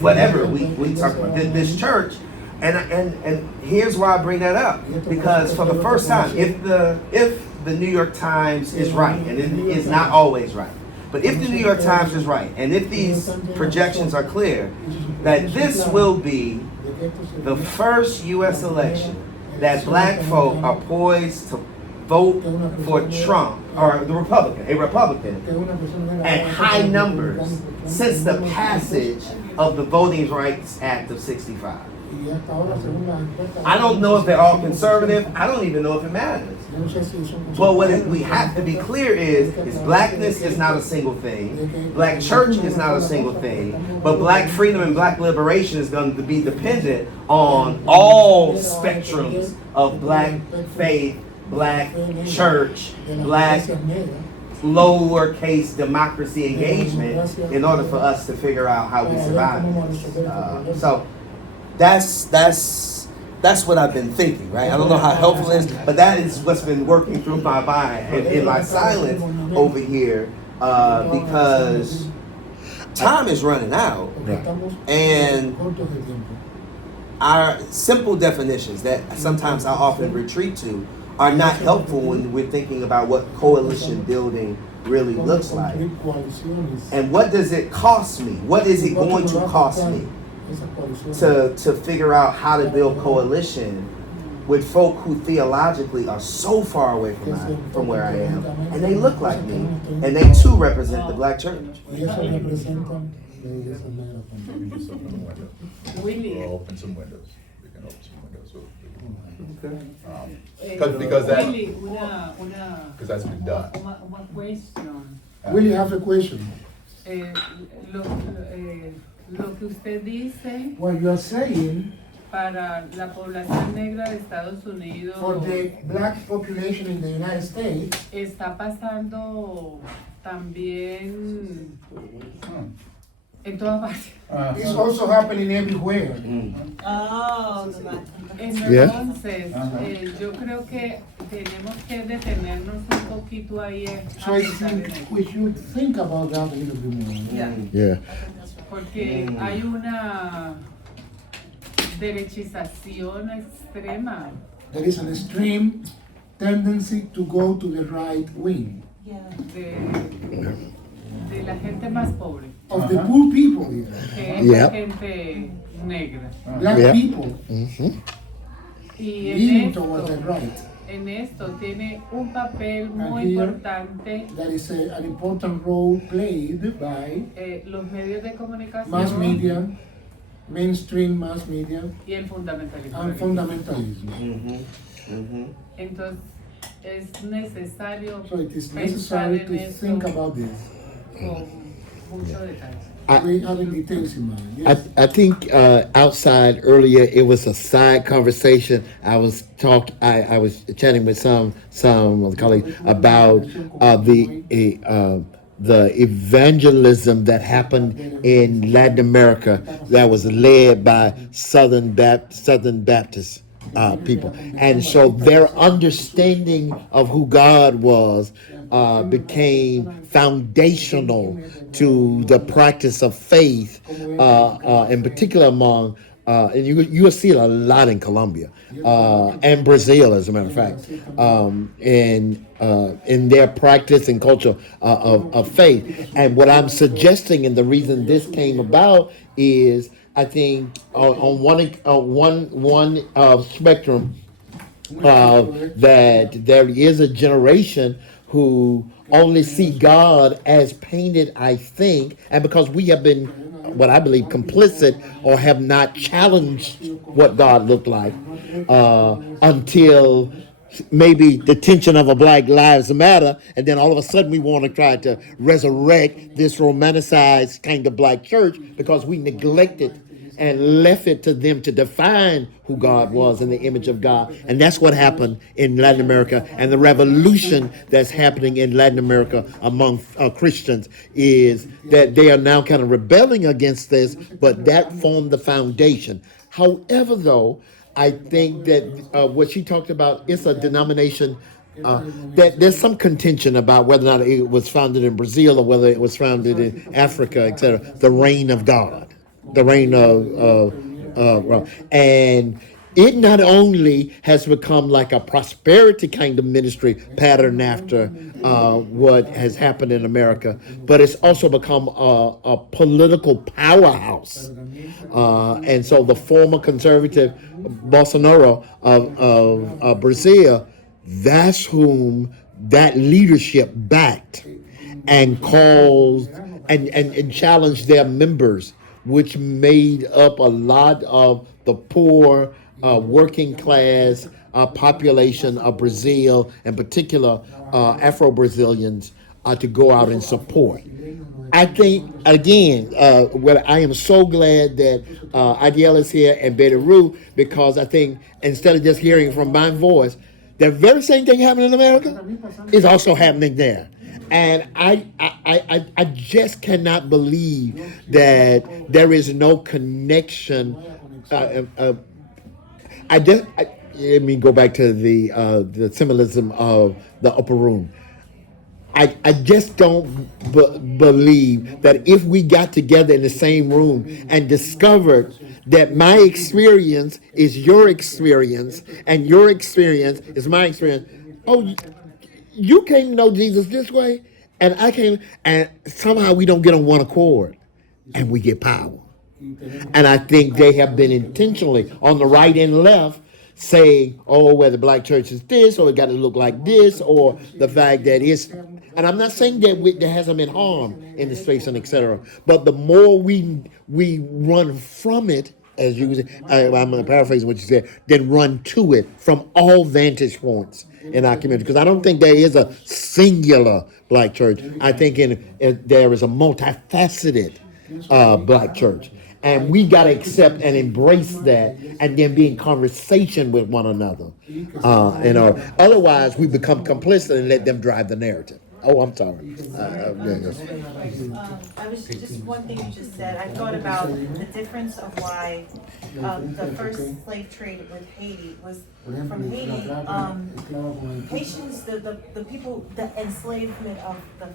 whatever we talk about, this church. And here's why I bring that up, because for the first time, if the New York Times is right, and it is not always right, but if the New York Times is right, and if these projections are clear, that this will be the first U.S. election that black folk are poised to vote for Trump, or a Republican, at high numbers since the passage of the Voting Rights Act of '65. I don't know if they're all conservative. I don't even know if it matters. But what we have to be clear is blackness is not a single thing. Black church is not a single thing. But black freedom and black liberation is going to be dependent on all spectrums of black faith, black church, black lowercase democracy engagement in order for us to figure out how we survive. So that's what I've been thinking, right? I don't know how helpful it is, but that is what's been working through my mind and in my silence over here, because time is running out, and our simple definitions that sometimes I often retreat to are not helpful when we're thinking about what coalition building really looks like. And what does it cost me? What is it going to cost me to figure out how to build coalition with folk who theologically are so far away from where I am, and they look like me, and they too represent the black church. We'll open some windows. We can open some windows. Because that's been done. One question. Willie have a question. Lo que usted dice, what you are saying, para la población negra de Estados Unidos, for the black population in the United States, está pasando también en todas partes. It's also happening everywhere. Entonces, yo creo que tenemos que detenernos un poquito ahí. So I think we should think about that a little bit more. Yeah. Porque hay una derechización extrema. There is an extreme tendency to go to the right wing. De la gente más pobre. Of the poor people. Que es la gente negra. Black people. Y leaning towards the right. En esto tiene un papel muy importante. That is an important role played by los medios de comunicación, mass media, mainstream mass media, y el fundamentalismo. And fundamentalism. Entonces es necesario. So it is necessary to think about this. Con mucho detalle. I think outside earlier it was a side conversation. I was chatting with some colleagues about the evangelism that happened in Latin America that was led by Southern Baptist people, and so their understanding of who God was became foundational to the practice of faith, in particular among, and you will see it a lot in Colombia and Brazil, as a matter of fact, in their practice and culture of faith. And what I'm suggesting, and the reason this came about, is I think on one spectrum, that there is a generation who only see God as painted, I think, and because we have been, what I believe, complicit or have not challenged what God looked like until maybe the tension of a Black Lives Matter, and then all of a sudden we want to try to resurrect this romanticized kind of black church because we neglected and left it to them to define who God was in the image of God. And that's what happened in Latin America. And the revolution that's happening in Latin America among Christians is that they are now kind of rebelling against this, but that formed the foundation. However, though, I think that what she talked about is a denomination that there's some contention about whether or not it was founded in Brazil or whether it was founded in Africa, etc. The reign of God, the reign and it not only has become like a prosperity kind of ministry pattern after what has happened in America, but it's also become a political powerhouse. And so the former conservative Bolsonaro of Brazil, that's whom that leadership backed and called and challenged their members, which made up a lot of the poor working class population of Brazil, in particular Afro-Brazilians, to go out and support. I think, again, I am so glad that IDL is here and Betty Rue, because I think instead of just hearing from my voice, the very same thing happening in America is also happening there. And I just cannot believe that there is no connection. Let me go back to the symbolism of the upper room. I just don't believe that if we got together in the same room and discovered that my experience is your experience and your experience is my experience, oh, you came to know Jesus this way and I came, and somehow we don't get on one accord and we get power. And I think they have been intentionally on the right and left saying, oh, well, the black church is this, or it got to look like this, or the fact that it's, and I'm not saying that there hasn't been harm in the space and etc. But the more we run from it, as you said, I'm going to paraphrase what you said, then run to it from all vantage points in our community. Because I don't think there is a singular black church. I think there is a multifaceted black church. And we got to accept and embrace that and then be in conversation with one another. Otherwise, we become complicit and let them drive the narrative. Oh, I'm sorry. I was just one thing you just said. I thought about the difference of why the first slave trade with Haiti was from Haiti. Haitians, the people, the enslavement of the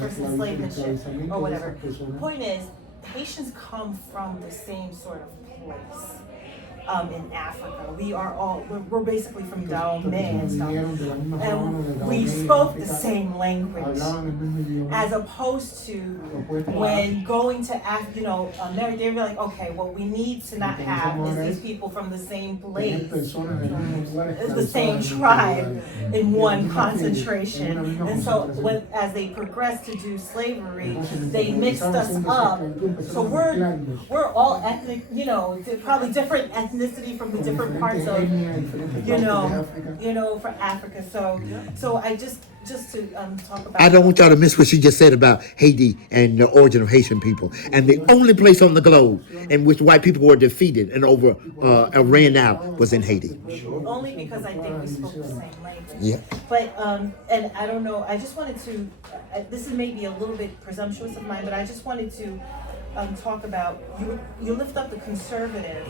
first enslavement ship or whatever. The point is, Haitians come from the same sort of place. In Africa, we're basically from Dahomey and stuff, and we spoke the same language, as opposed to when going to America, they were like, okay, what we need to not have is these people from the same place, the same tribe in one concentration, and so as they progressed to do slavery, they mixed us up, so we're all ethnic, probably different ethnicity from the different parts of, for Africa. So I just to talk about. I don't want y'all to miss what she just said about Haiti and the origin of Haitian people. And the only place on the globe in which white people were defeated and ran out was in Haiti. Only because I think we spoke the same language. Yeah. But and I don't know. I just wanted to. This is maybe a little bit presumptuous of mine, but I just wanted to. Talk about you lift up the conservative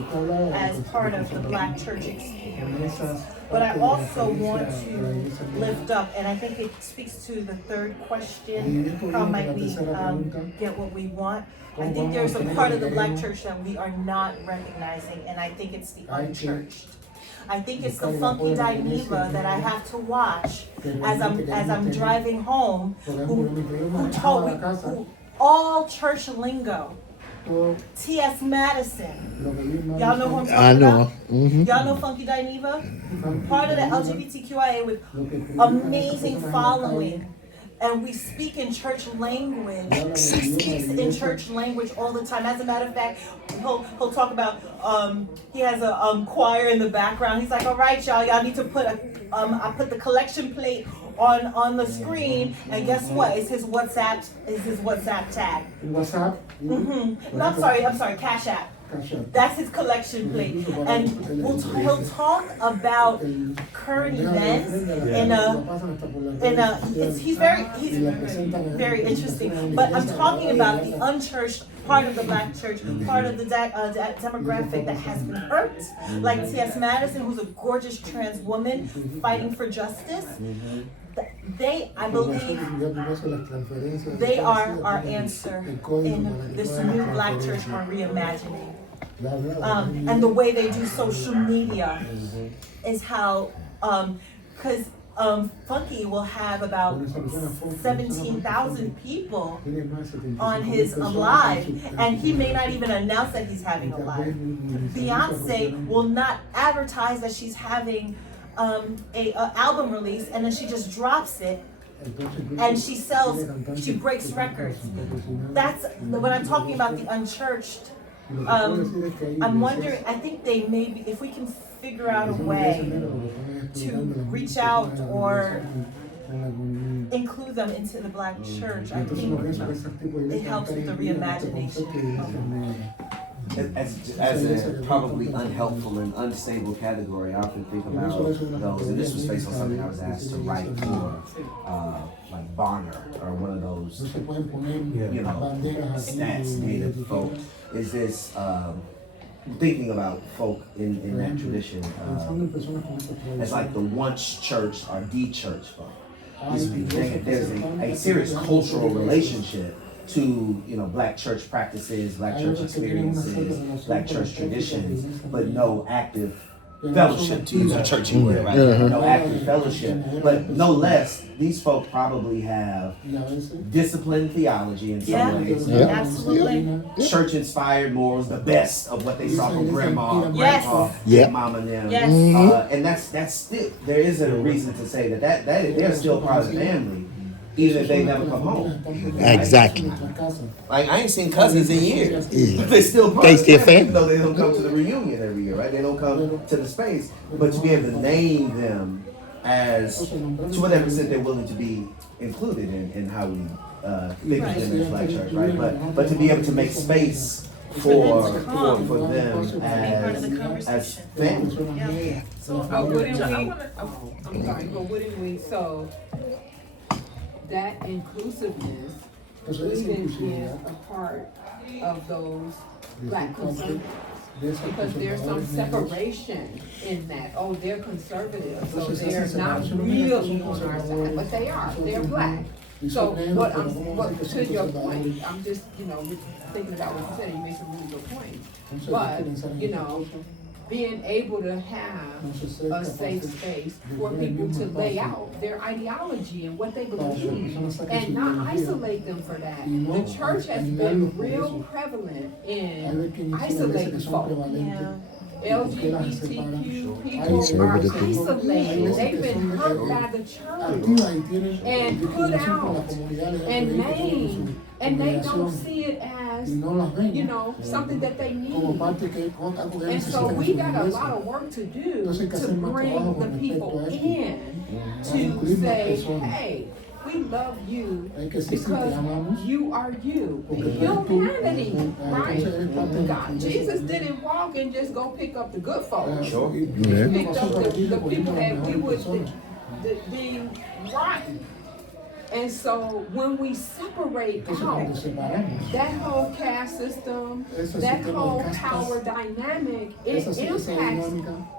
as part of the black church experience, but I also want to lift up, and I think it speaks to the third question, how might we get what we want? I think there's a part of the black church that we are not recognizing, and I think it's the unchurched. I think it's the funky Dineva that I have to watch as I'm driving home, who all church lingo. T.S. Madison. Y'all know who I'm talking I know. about? Mm-hmm. Y'all know Funky Dineva? Part of the LGBTQIA with amazing following. And we speak in church language. He speaks in church language all the time. As a matter of fact, he'll talk about, he has a choir in the background. He's like, all right, y'all need to put I put the collection plate on the screen, and guess what? It's his WhatsApp tag. WhatsApp? Mm-hmm. No, I'm sorry, Cash App. That's his collection plate, and he'll talk about current events he's very interesting. But I'm talking about the unchurched part of the black church, part of the demographic that has been hurt, like T.S. Madison, who's a gorgeous trans woman fighting for justice. I believe, they are our answer in this new black church on reimagining. And the way they do social media is how, because Funky will have about 17,000 people on his live, and he may not even announce that he's having a live. Beyonce will not advertise that she's having a album release, and then she just drops it, and she breaks records. That's when I'm talking about the unchurched. I'm wondering, I think they maybe, if we can figure out a way to reach out or include them into the black church, I think it helps with the reimagination. As a probably unhelpful and unstable category, I often think about those, and this was based on something I was asked to write for, like Bonner, or one of those, stats, native folk. Is this, thinking about folk in that tradition, as like the once church or the church folk. There's a serious cultural relationship to black church practices, black church experiences, black church traditions, but no active fellowship, to use a churchy word, right? No active fellowship, but no less, these folk probably have disciplined theology in some ways. Absolutely. Church-inspired morals, the best of what they saw from grandma, grandpa, mama, and them. And that's still, there isn't a reason to say that they're still part of the family, even if they never come home. Exactly. Like, I ain't seen cousins in years. Yeah. They're still part They of the still family, family. even though they don't come to the reunion every year, right? They don't come to the space. But to be able to name them as, to whatever extent they're willing to be included in how we think of them as black church, right? But to be able to make space for them as family. So, wouldn't we, so that inclusiveness even is a part of those black conservatives? Because there's some separation in that. Oh, they're conservative, so they're not really on our side, but they are. They're black. So what to your point, I'm just thinking about what you said. You made some really good points. But being able to have a safe space for people to lay out their ideology and what they believe and not isolate them for that. The church has been real prevalent in isolating folk. LGBTQ people are isolated. They've been hurt by the church and put out and named, and they don't see it as something that they need. And so we got a lot of work to do to bring the people in to say, hey, we love you because you are you. Humanity, right? God, Jesus didn't walk and just go pick up the good folks. Sure. He picked up the people that we would be rotten. And so when we separate out that whole caste system, that whole power dynamic, it impacts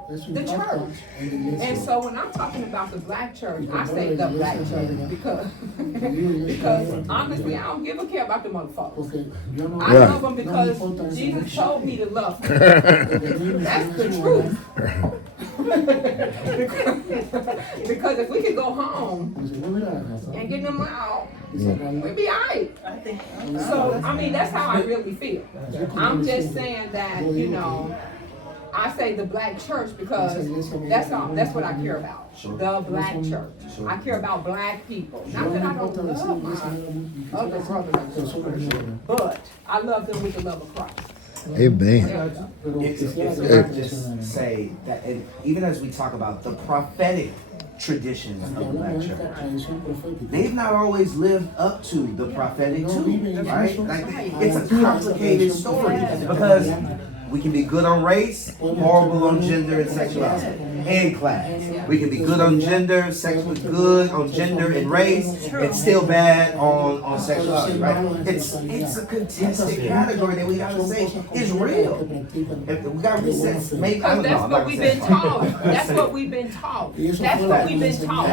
the church. And so when I'm talking about the black church, I say the black church because honestly, I don't give a care about the motherfuckers. I love them because Jesus told me to love them. That's the truth. Because if we could go home and get them out, we'd be alright. So I mean, that's how I really feel. I'm just saying that I say the black church because that's what I care about. The black church. I care about black people. Not that I don't love my other brothers, but I love them with the love of Christ. Amen. If I could just say that, and even as we talk about the prophetic traditions of the black church, they've not always lived up to the prophetic too, right? Like, it's a complicated story because We can be good on race, horrible on gender and sexuality, and class. We can be good on gender, sexually good on gender and race, and still bad on sexuality, right? It's a contested category that we gotta say is real. And we gotta reset. Maybe I don't know. That's what we've been taught. That's what we've been taught. That's what we've been taught.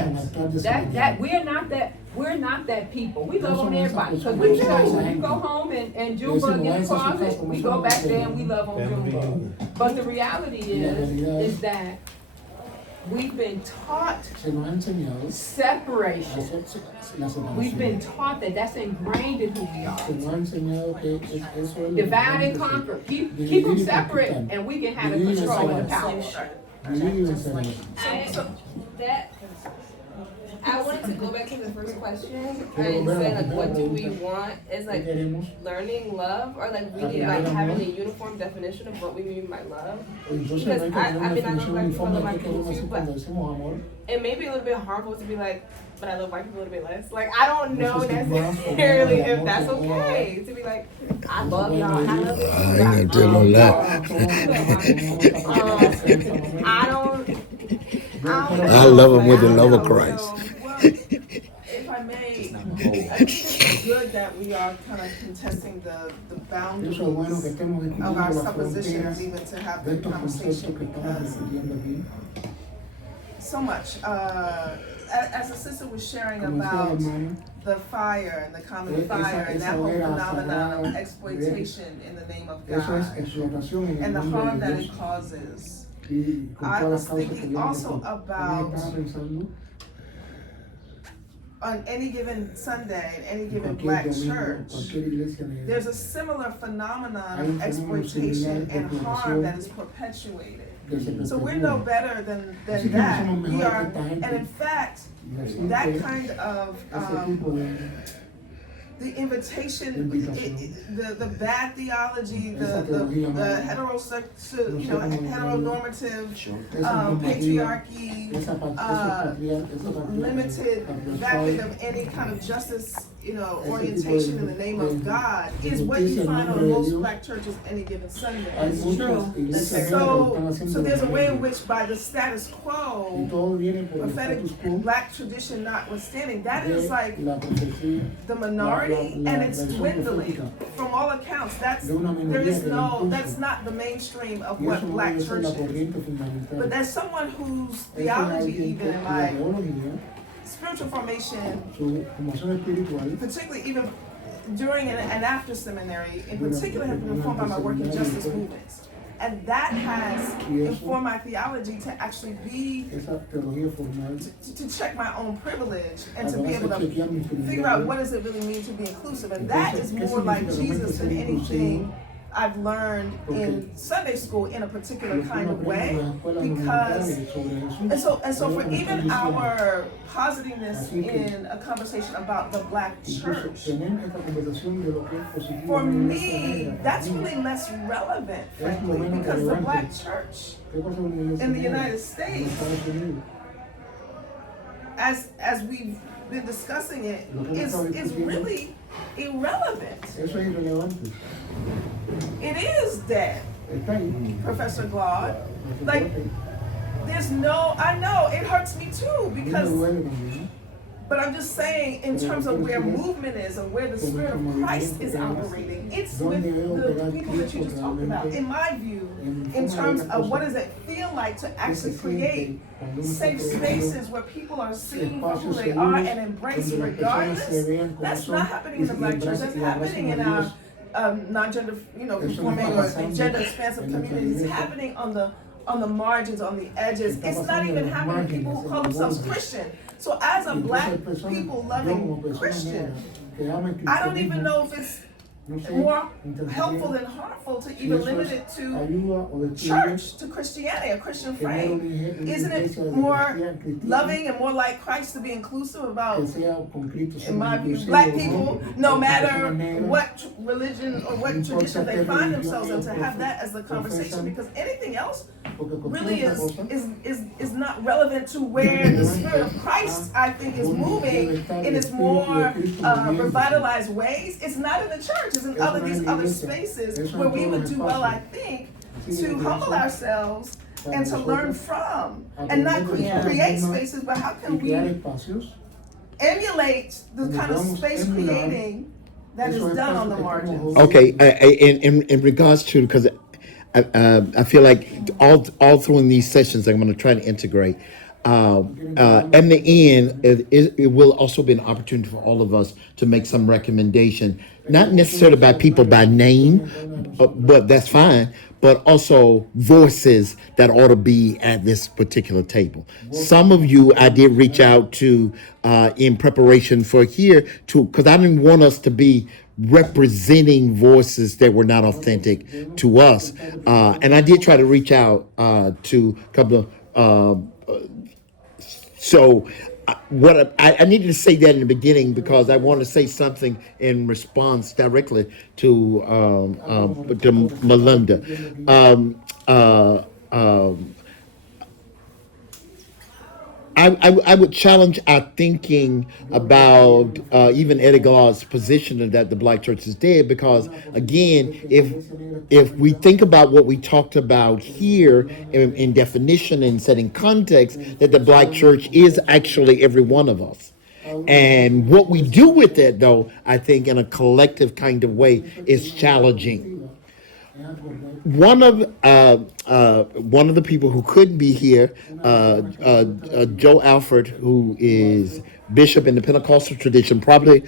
That we're not that people. We love on everybody. Because we go home and Juba get a closet, we go back there and we love on Juba. But the reality is that we've been taught separation. We've been taught that that's ingrained in who we are. Divide and conquer. Keep them separate and we can have the control and the power. I wanted to go back to the first question and say like, what do we want? Is like learning love, or like really like having a uniform definition of what we mean by love. Because I mean I love black people, I love my people too, but it may be a little bit harmful to be like, but I love white people a little bit less. Like I don't know necessarily if that's okay to be like, I love y'all, I love you. I ain't gonna tell no lie. I love them with the love of Christ. If I may, I think it's good that we are kind of contesting the boundaries of our suppositions, even to have the conversation, because so much. As a sister was sharing about the fire and the common fire and that whole phenomenon of exploitation in the name of God and the harm that it causes. I was thinking also about on any given Sunday, in any given black church, there's a similar phenomenon of exploitation and harm that is perpetuated. So we're no better than that. We are, and in fact, that kind of the invitation, the bad theology, the heteronormative, patriarchy, limited vacuum of any kind of justice, orientation in the name of God is what you find on most black churches any given Sunday. That's true. So there's a way in which, by the status quo, prophetic black tradition notwithstanding, that is like the minority, and it's dwindling from all accounts. That's not the mainstream of what black church is. But there's someone whose theology, even like spiritual formation, particularly even during and after seminary, in particular, has been informed by my work in justice movements. And that has informed my theology to actually be, to check my own privilege and to be able to figure out what does it really mean to be inclusive. And that is more like Jesus than anything I've learned in Sunday school in a particular kind of way, because, and so for even our positing this in a conversation about the black church, for me, that's really less relevant, frankly, because the black church in the United States, as we've been discussing it, is really irrelevant. It is dead, Professor Glaude. Like, I know, it hurts me too, because, but I'm just saying, in terms of where movement is and where the Spirit of Christ is operating, it's with the people that you just talked about. In my view, in terms of what does it feel like to actually create safe spaces where people are seen for who they are and embraced regardless, that's not happening in the black church, that's happening in our non-gender, conforming or gender expansive communities. It's happening on the margins, on the edges. It's not even happening to people who call themselves Christian. So as a black people loving Christian, I don't even know if it's more helpful than harmful to even limit it to church, to Christianity, a Christian frame. Isn't it more loving and more like Christ to be inclusive about, in my view, black people, no matter what religion or what tradition they find themselves in, to have that as the conversation? Because anything else really is not relevant to where the Spirit of Christ, I think, is moving in its more revitalized ways. It's not in the church. It's in these other spaces where we would do well, I think, to humble ourselves and to learn from, and not create spaces, but how can we emulate the kind of space creating that is done on the margins? Okay, in regards to, because I feel like all through in these sessions, I'm going to try to integrate. In the end, it will also be an opportunity for all of us to make some recommendation, not necessarily by people by name, but that's fine, but also voices that ought to be at this particular table. Some of you I did reach out to in preparation for here, because I didn't want us to be representing voices that were not authentic to us. And I did try to reach out to a couple of what I needed to say that in the beginning because I want to say something in response directly to Melinda. I would challenge our thinking about even Eddie Glaude's position that the Black church is dead, because again, if we think about what we talked about here in definition and setting context, that the Black church is actually every one of us. And what we do with it, though, I think in a collective kind of way, is challenging. One of the people who couldn't be here, Joe Alford, who is bishop in the Pentecostal tradition, probably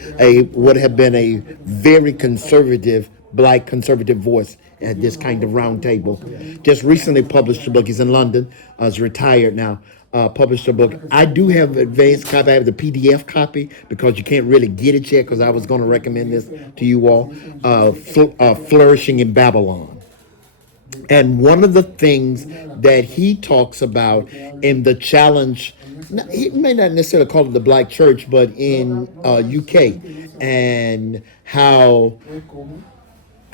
would have been a very conservative, Black conservative voice at this kind of round table. Just recently published a book. He's in London. He's retired now. Published a book. I do have advanced copy. I have the PDF copy because you can't really get it yet, because I was going to recommend this to you all. Flourishing in Babylon. And one of the things that he talks about in the challenge, he may not necessarily call it the Black church, but in UK, and how,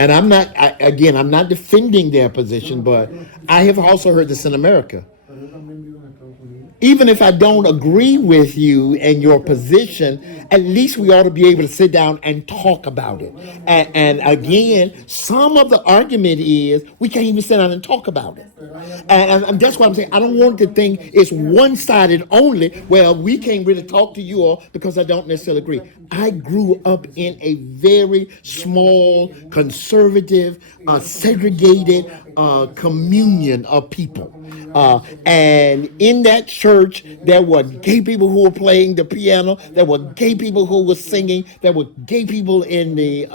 and I'm not defending their position, but I have also heard this in America. Even if I don't agree with you and your position, at least we ought to be able to sit down and talk about it. And again, some of the argument is we can't even sit down and talk about it. And that's why I'm saying I don't want to think it's one-sided only. Well, we can't really talk to you all because I don't necessarily agree. I grew up in a very small, conservative, segregated communion of people. And in that church, there were gay people who were playing the piano. There were gay people who were singing. There were gay people in the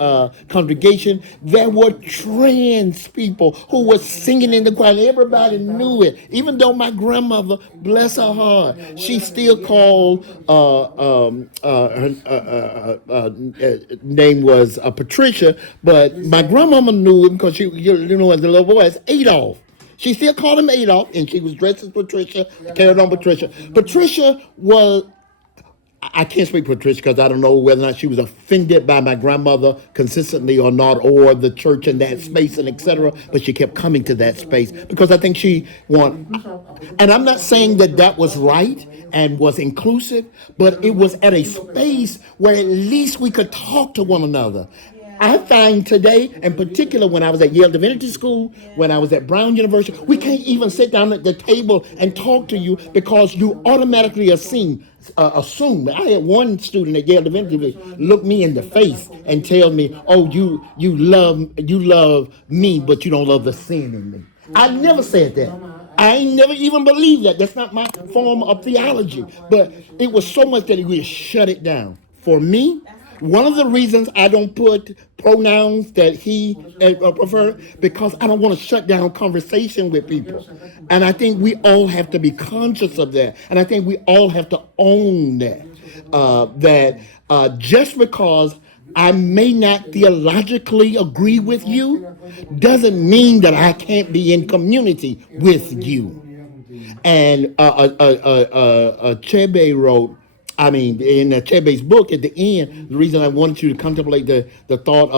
congregation. There were trans people who were singing in the choir. Everybody knew it. Even though my grandmother, bless her heart, she still called, her name was Patricia, but my grandmama knew him because she, you know, as a little boy, as Adolf. She still called him Adolf, and she was dressed as Patricia, carried on Patricia. Patricia was, I can't speak for Patricia because I don't know whether or not she was offended by my grandmother consistently or not, or the church in that space and etc. But she kept coming to that space because I think she wanted, and I'm not saying that that was right and was inclusive, but it was at a space where at least we could talk to one another. I find today, in particular when I was at Yale Divinity School, when I was at Brown University, we can't even sit down at the table and talk to you because you automatically assume. I had one student at Yale Divinity look me in the face and tell me, "Oh, you love me, but you don't love the sin in me." I never said that. I ain't never even believed that. That's not my form of theology. But it was so much that he would shut it down. For me, one of the reasons I don't put pronouns that he prefer, because I don't want to shut down conversation with people. And I think we all have to be conscious of that. And I think we all have to own that. Just because I may not theologically agree with you doesn't mean that I can't be in community with you. And Chebe wrote, in Chebe's book at the end, the reason I wanted you to contemplate the thought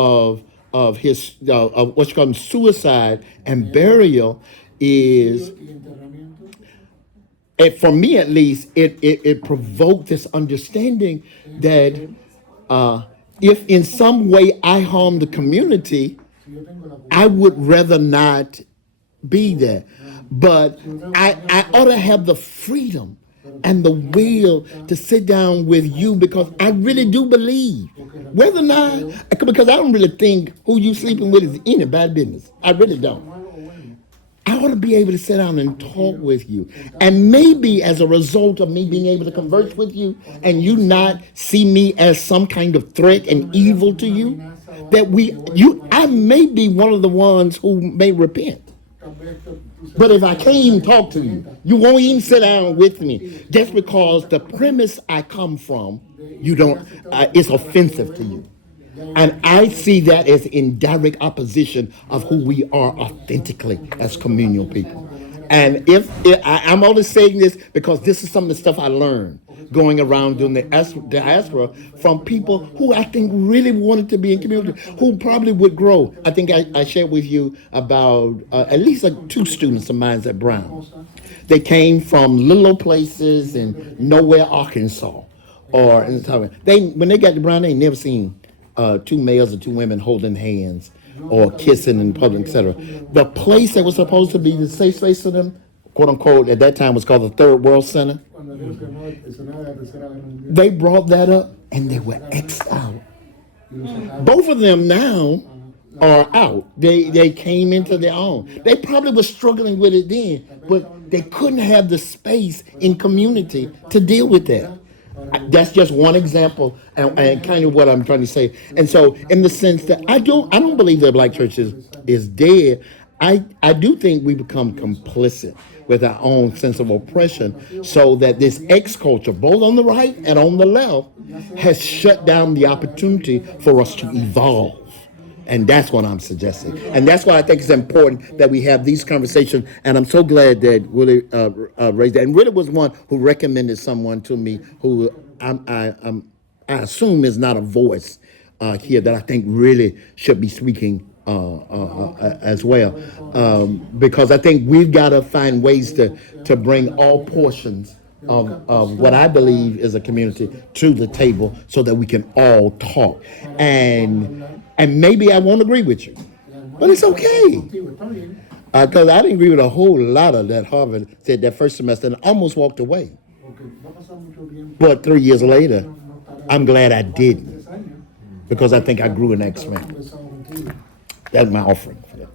of his of what's called suicide and burial is, for me at least, it provoked this understanding that if in some way I harm the community, I would rather not be there. But I ought to have the freedom and the will to sit down with you, because I really do believe, whether or not, because I don't really think who you sleeping with is any bad business. I really don't. I ought to be able to sit down and talk with you. And maybe as a result of me being able to converse with you and you not see me as some kind of threat and evil to you, that I may be one of the ones who may repent. But if I can't even talk to you, you won't even sit down with me, just because the premise I come from, you don't, it's offensive to you. And I see that as in direct opposition of who we are authentically as communal people. And I'm only saying this because this is some of the stuff I learned going around doing the diaspora from people who I think really wanted to be in community, who probably would grow. I think I shared with you about at least like 2 students of mine at Brown. They came from little old places in nowhere, Arkansas, or in the when they got to Brown, they never seen 2 males or 2 women holding hands or kissing in public, etc. The place that was supposed to be the safe space for them, quote unquote, at that time was called the Third World Center. They brought that up and they were X'd out. Both of them now are out. They came into their own. They probably were struggling with it then, but they couldn't have the space in community to deal with that. That's just one example, and kind of what I'm trying to say. And so, in the sense that I don't believe that Black church is dead. I do think we become complicit with our own sense of oppression, so that this X culture, both on the right and on the left, has shut down the opportunity for us to evolve. And that's what I'm suggesting. And that's why I think it's important that we have these conversations. And I'm so glad that Willie raised that. And Willie was one who recommended someone to me who I assume is not a voice here that I think really should be speaking as well. Because I think we've got to find ways to bring all portions of what I believe is a community to the table so that we can all talk. And maybe I won't agree with you, but it's okay. Because I didn't agree with a whole lot of that Harvard said that first semester and almost walked away. But 3 years later, I'm glad I didn't, because I think I grew an expand. That's my offering for that.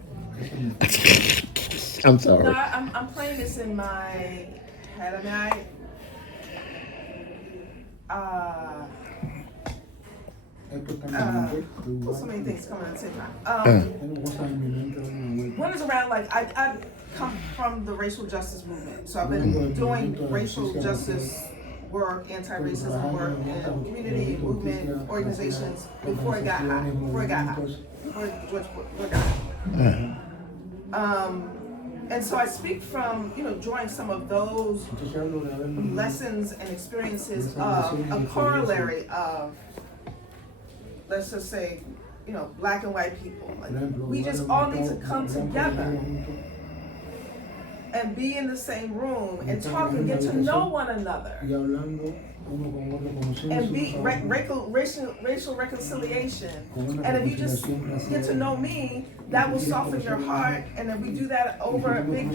I'm sorry. No, I'm playing this in my head. I mean, so many things coming at the same time. One is around, like, I come from the racial justice movement, so I've been doing racial justice work, anti-racism work, and community movement organizations before George Bush got high. And so I speak from, drawing some of those lessons and experiences of a corollary of, let's just say, Black and white people. Like, we just all need to come together and be in the same room and talk and get to know one another. And be racial reconciliation. And if you just get to know me, that will soften your heart. And if we do that over big,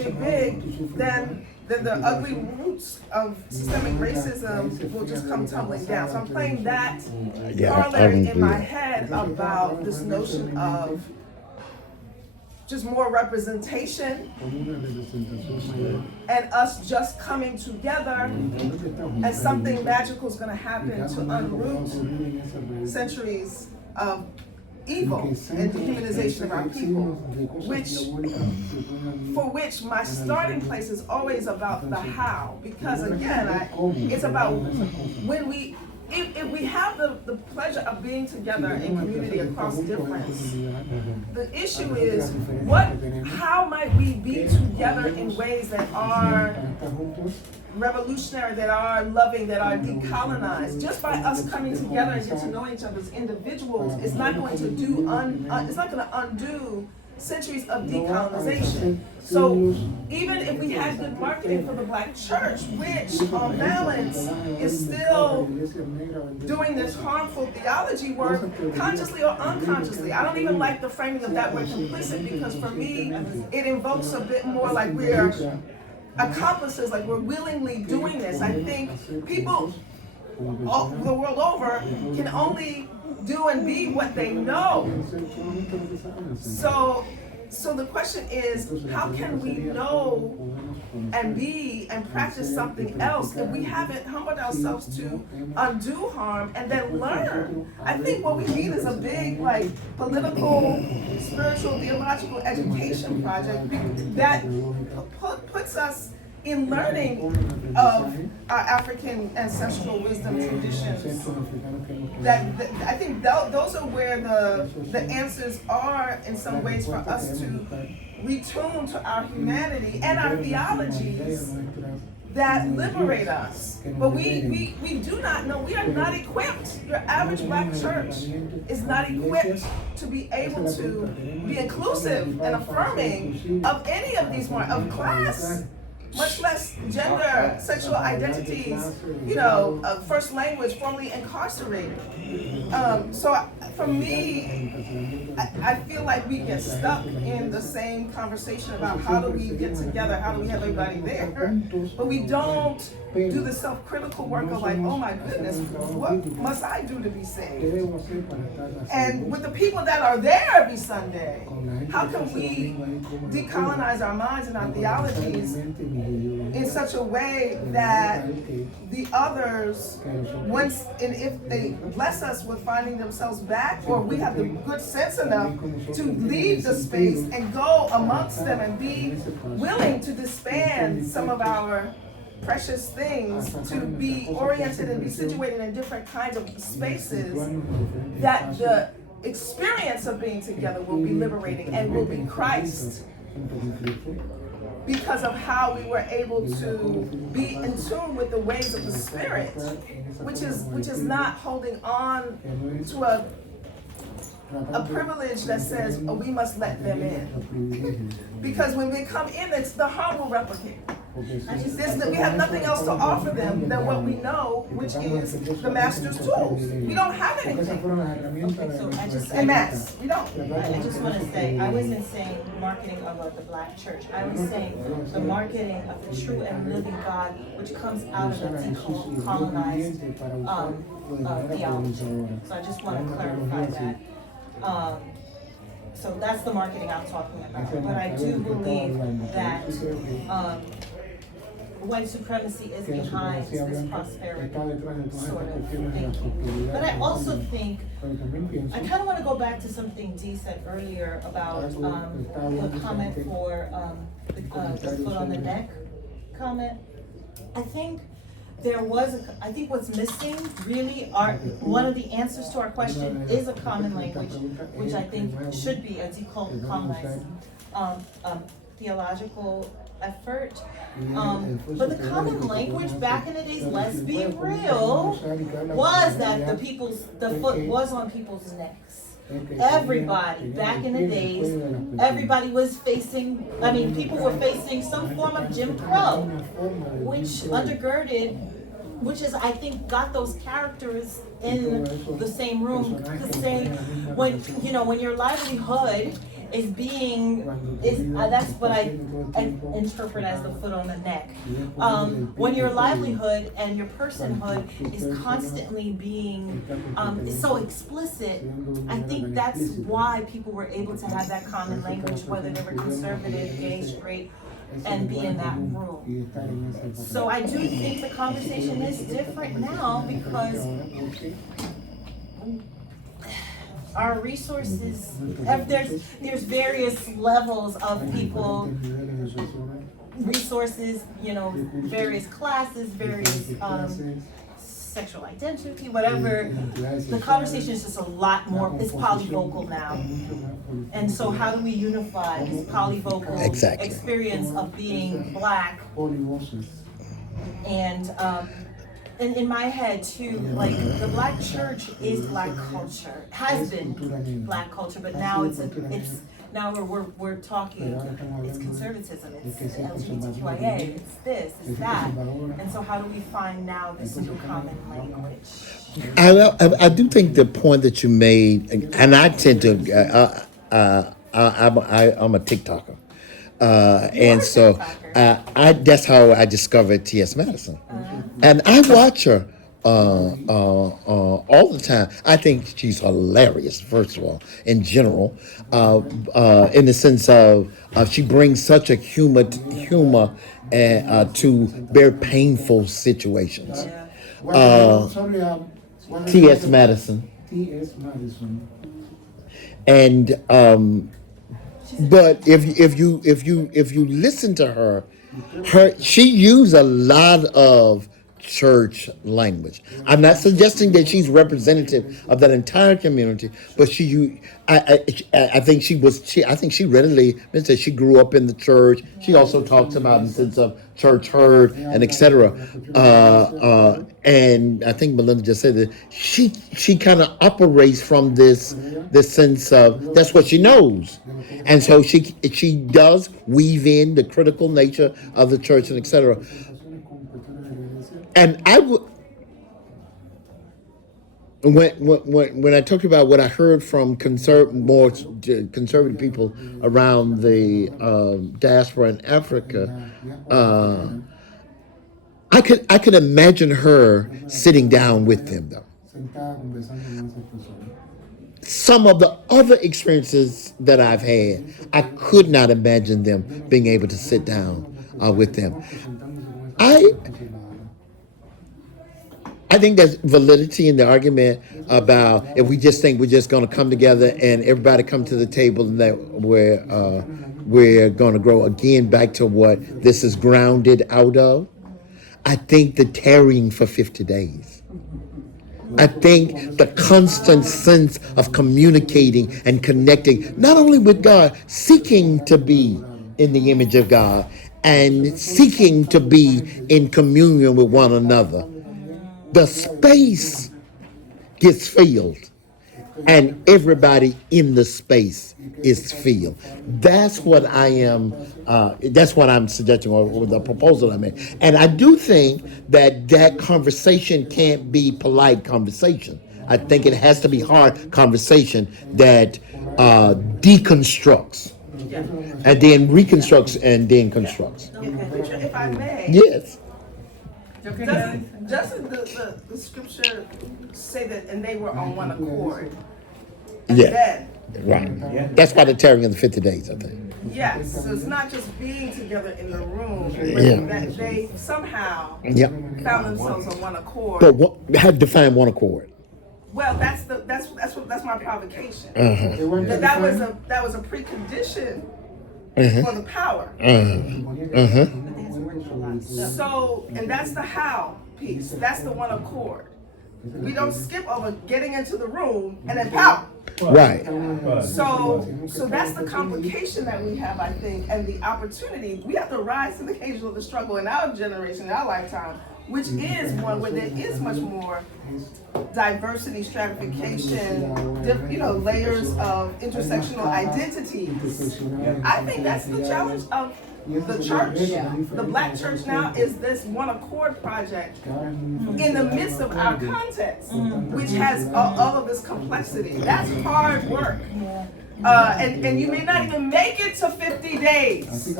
then the ugly roots of systemic racism will just come tumbling down. So I'm playing that corollary in my head about this notion of just more representation and us just coming together, and something magical is going to happen to unroot centuries of evil and dehumanization of our people, for which my starting place is always about the how, because again, it's about when if we have the pleasure of being together in community across difference, the issue is how might we be together in ways that are revolutionary, that are loving, that are decolonized. Just by us coming together and get to know each other as individuals, it's not going to undo centuries of decolonization. So even if we had good marketing for the Black church, which on balance is still doing this harmful theology work, consciously or unconsciously. I don't even like the framing of that word complicit, because for me, it invokes a bit more like we're accomplices, like we're willingly doing this. I think people all the world over can only do and be what they know. So the question is, how can we know and be and practice something else if we haven't humbled ourselves to undo harm and then learn? I think what we need is a big, like, political, spiritual, theological education project that puts us in learning of our African ancestral wisdom traditions. That I think those are where the answers are in some ways for us to retune to our humanity and our theologies that liberate us. But we do not know, we are not equipped. Your average Black church is not equipped to be able to be inclusive and affirming of any of these more, of class, much less gender, sexual identities, first language, formerly incarcerated. So for me, I feel like we get stuck in the same conversation about how do we get together, how do we have everybody there, but we don't do the self-critical work of like, oh my goodness, what must I do to be saved? And with the people that are there every Sunday, how can we decolonize our minds and our theologies in such a way that the others, once and if they bless us with finding themselves back, or we have the good sense enough to leave the space and go amongst them and be willing to disband some of our precious things, to be oriented and be situated in different kinds of spaces, that the experience of being together will be liberating and will be Christ, because of how we were able to be in tune with the ways of the Spirit, which is not holding on to a privilege that says, oh, we must let them in. Because when they come in, the harm will replicate. We have nothing else to offer them than what we know, which is the master's tools. We don't have anything. Okay, so En masse, we don't. I just want to say, I wasn't saying marketing of the Black church. I was saying the marketing of the true and living God, which comes out of the decolonized theology. So I just want to clarify that. So that's the marketing I'm talking about. But I do believe that white supremacy is behind this prosperity sort of thinking. But I also think, I kind of want to go back to something Dee said earlier about the comment for the foot on the neck comment. I think I think what's missing really one of the answers to our question is a common language, which I think should be a decolonized theological effort. But the common language back in the days, let's be real, was that the foot was on people's necks. Everybody back in the days, everybody was people were facing some form of Jim Crow, which which is, I think, got those characters in the same room to say, when your livelihood is that's what I interpret as the foot on the neck. When your livelihood and your personhood is constantly being is so explicit, I think that's why people were able to have that common language, whether they were conservative, gay, straight, and be in that room. So I do think the conversation is different now, because our resources, there's various levels of people, resources, various classes, various sexual identity, whatever. The conversation is just a lot more, it's polyvocal now. And so how do we unify this polyvocal experience of being Black? And in my head too, like, the Black church is Black culture, has been Black culture, but now now we're talking, it's conservatism, it's LGBTQIA, it's this, it's that. And so how do we find now this new common language? I do think the point that you made, and I tend to, I'm a TikToker. And so that's how I discovered T.S. Madison. And I watch her all the time. I think she's hilarious, first of all, in general, in the sense of she brings such a humor to very painful situations. T.S. Madison. And but if you listen to her, she used a lot of church language. I'm not suggesting that she's representative of that entire community, but I think she readily said she grew up in the church. She also talks about in the sense of church hurt and etc. And I think Melinda just said that she kind of operates from this sense of that's what she knows, and so she does weave in the critical nature of the church and etc. And I would, when I talked about what I heard from more conservative people around the diaspora in Africa, I could imagine her sitting down with them though. Some of the other experiences that I've had, I could not imagine them being able to sit down with them. I think there's validity in the argument about if we just think we're just going to come together and everybody come to the table and that we're going to grow again back to what this is grounded out of. I think the tarrying for 50 days. I think the constant sense of communicating and connecting, not only with God, seeking to be in the image of God and seeking to be in communion with one another. The space gets filled and everybody in the space is filled. That's what I am, that's what I'm suggesting or the proposal I made. And I do think that conversation can't be polite conversation. I think it has to be hard conversation that deconstructs and then reconstructs and then constructs. If I may. Yes. Doesn't the scripture say that, and they were on one accord? Yeah. Right. Yeah. That's why the tarrying of the 50 days, I think. Yes. So it's not just being together in the room, but that they somehow found themselves on one accord. But how to define one accord? Well, that's my provocation. That was a precondition for the power. So, and that's the how piece. That's the one accord. We don't skip over getting into the room and then power. Right. So that's the complication that we have, I think, and the opportunity. We have to rise to the occasion of the struggle in our generation, in our lifetime, which is one where there is much more diversity, stratification, layers of intersectional identities. I think that's the challenge of the church. The Black church now is this one accord project in the midst of our context, which has all of this complexity. That's hard work. And you may not even make it to 50 days.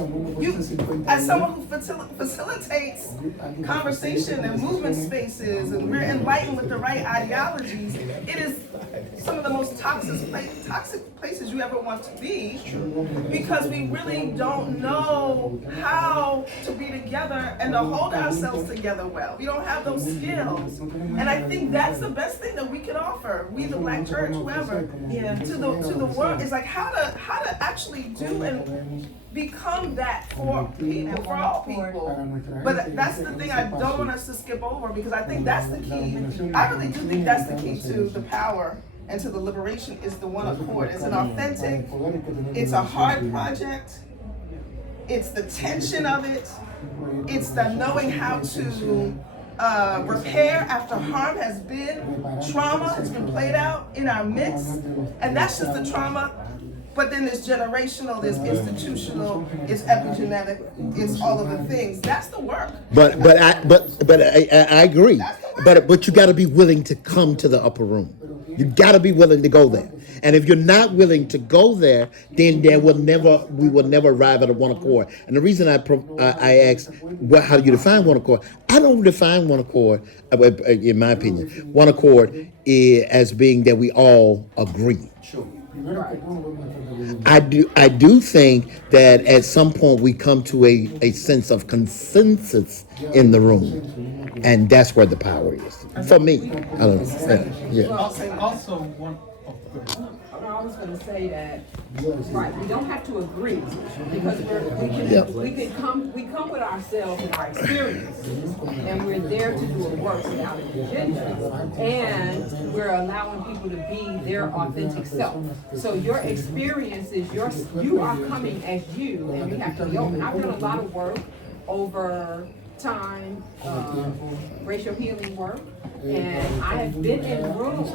As someone who facilitates conversation and movement spaces, and we're enlightened with the right ideologies, it is some of the most toxic places you ever want to be, because we really don't know how to be together and to hold ourselves together well. We don't have those skills. And I think that's the best thing that we can offer, we the Black church, whoever, to the world, is like how to actually do and become that for people, for all people. But that's the thing I don't want us to skip over, because I think that's the key. I really do think that's the key to the power and to the liberation, is the one accord. It's an authentic, it's a hard project, it's the tension of it, it's the knowing how to repair after harm has been, trauma has been played out in our midst, and that's just the trauma. But then there's generational, there's institutional, it's epigenetic, it's all of the things. That's the work. But I agree. But you got to be willing to come to the upper room. You got to be willing to go there. And if you're not willing to go there, then we will never arrive at a one accord. And the reason I asked, how do you define one accord? I don't define one accord, in my opinion. One accord as being that we all agree. I do think that at some point we come to a sense of consensus in the room, and that's where the power is. For me, I don't know. Yeah. Also, one. I was going to say that, right, we don't have to agree, because we come with ourselves and our experiences, and we're there to do a work without an agenda, and we're allowing people to be their authentic self. So your experiences, you are coming as you, and we have to be open. I've done a lot of work over time, racial healing work, and I have been in rooms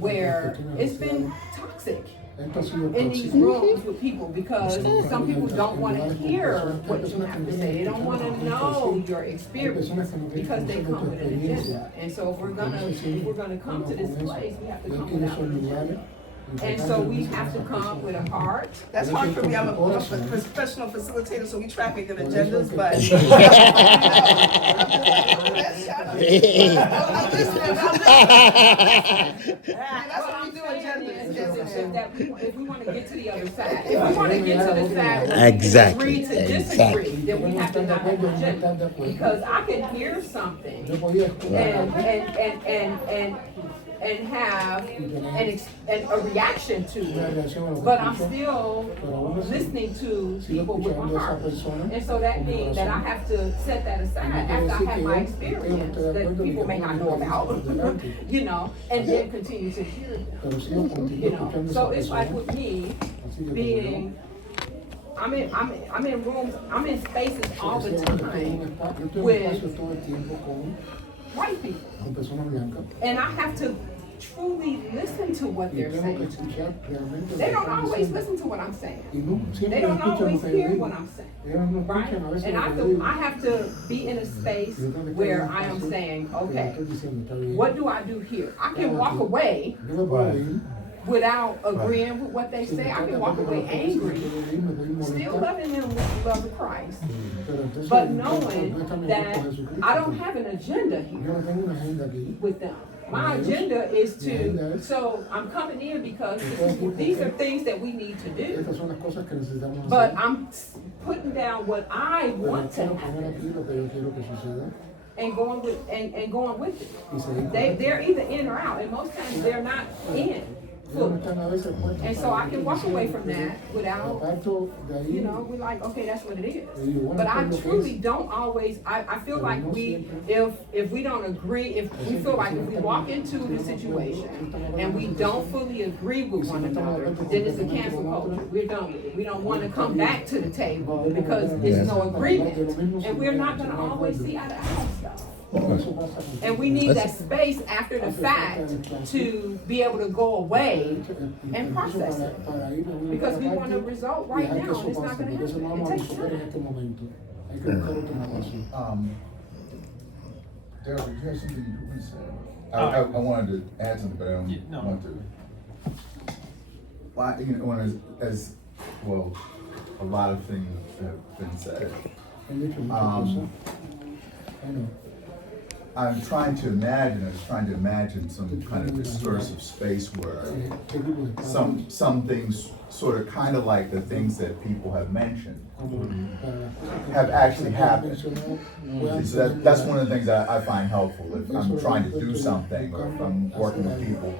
where it's been toxic in these rooms with people, because some people don't want to hear what you have to say. They don't want to know your experience because they come with an agenda. And so if we're gonna come to this place, we have to come without an agenda. And so we have to come with a heart. That's hard for me. I'm a professional facilitator, so we traffic in agendas, but that's what we do, agendas. If we want to get to the other side, if we want to get to the side where we can agree to disagree, then we have to not have an agenda. Because I can hear something and have a reaction to it, but I'm still listening to people with my heart. And so that means that I have to set that aside after I have my experience that people may not know about, you know, and then continue to hear them, you know. So it's like with me being, I'm in rooms, I'm in spaces all the time with white people, and I have to truly listen to what they're saying. They don't always listen to what I'm saying. They don't always hear what I'm saying, right? And I have to be in a space where I am saying, okay, what do I do here? I can walk away without agreeing with what they say. I can walk away angry, still loving them with the love of Christ, but knowing that I don't have an agenda here with them. My agenda is to, so I'm coming in because these are things that we need to do, but I'm putting down what I want to happen and going with it. They're either in or out, and most times they're not in. And so I can walk away from that without, you know, we're like, okay, that's what it is. But I truly don't always, I feel like if we don't agree, if we feel like if we walk into the situation and we don't fully agree with one another, then it's a cancel culture. We're done with it. We don't want to come back to the table because there's no agreement. And we're not going to always see eye to eye on stuff. And we need that space after the fact to be able to go away and process it. Because we want a result right now, and it's not going to happen. It takes time. Daryl, did you have something you want to say? I wanted to add something, but I don't want to. Well, you know, as well, a lot of things have been said. I'm trying to imagine some kind of discursive space where some things sort of kind of like the things that people have mentioned have actually happened. So that's one of the things I find helpful if I'm trying to do something, or if I'm working with people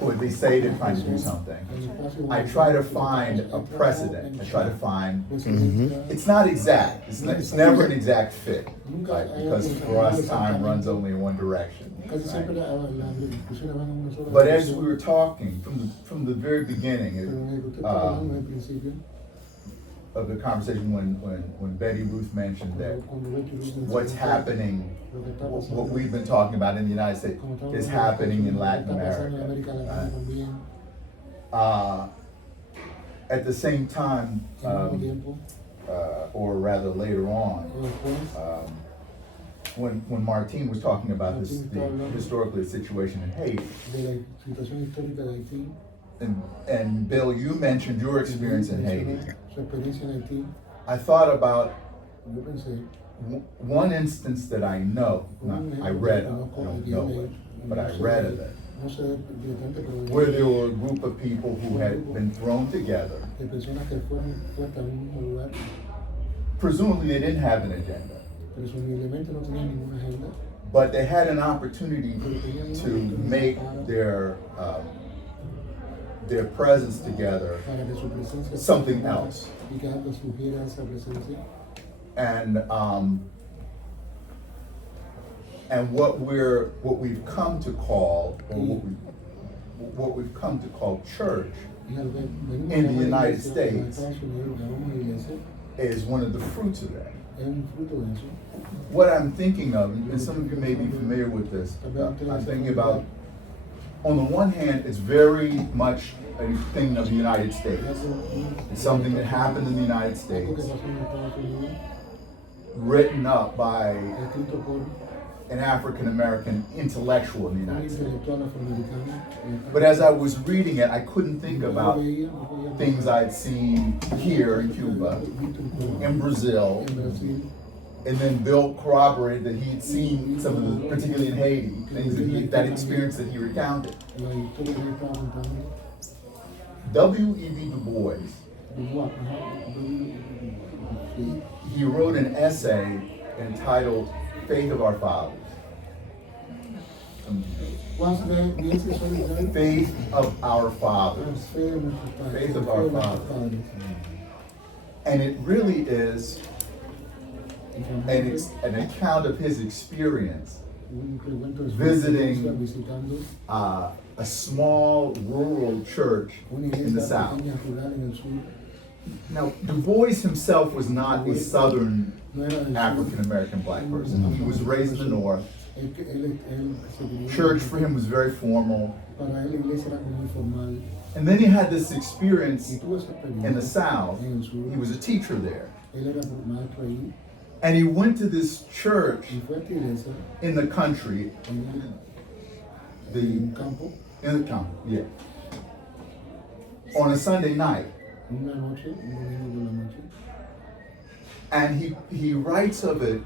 who they say they're trying to do something. I try to find a precedent. I try to find, it's not exact. It's never an exact fit, right? Because for us, time runs only in one direction. Right? But as we were talking from the very beginning, of the conversation when Betty Ruth mentioned that what's happening, what we've been talking about in the United States is happening in Latin America. At the same time, or rather later on, when Martine was talking about the historical situation in Haiti, and Bill, you mentioned your experience in Haiti. I thought about one instance that I know, I read of, I don't know it, but I read of it, where there were a group of people who had been thrown together. Presumably they didn't have an agenda, but they had an opportunity to make their presence together something else. And what we've come to call, or what we've come to call church in the United States is one of the fruits of that. What I'm thinking of, and some of you may be familiar with this, I'm thinking about, on the one hand, it's very much a thing of the United States. It's something that happened in the United States, written up by an African American intellectual in the United States. But as I was reading it, I couldn't think about things I'd seen here in Cuba, in Brazil, and then Bill corroborated that he'd seen some of the, particularly in Haiti, things that experience that he recounted. W.E.B. Du Bois, he wrote an essay entitled Faith of Our Fathers. Faith of Our Fathers. Faith of Our Fathers. And it really is an account of his experience visiting a small rural church in the South. Now, Du Bois himself was not a Southern African American black person. He was raised in the North. Church for him was very formal. And then he had this experience in the South. He was a teacher there. And he went to this church in the country, in the campo, yeah, on a Sunday night. And he writes of it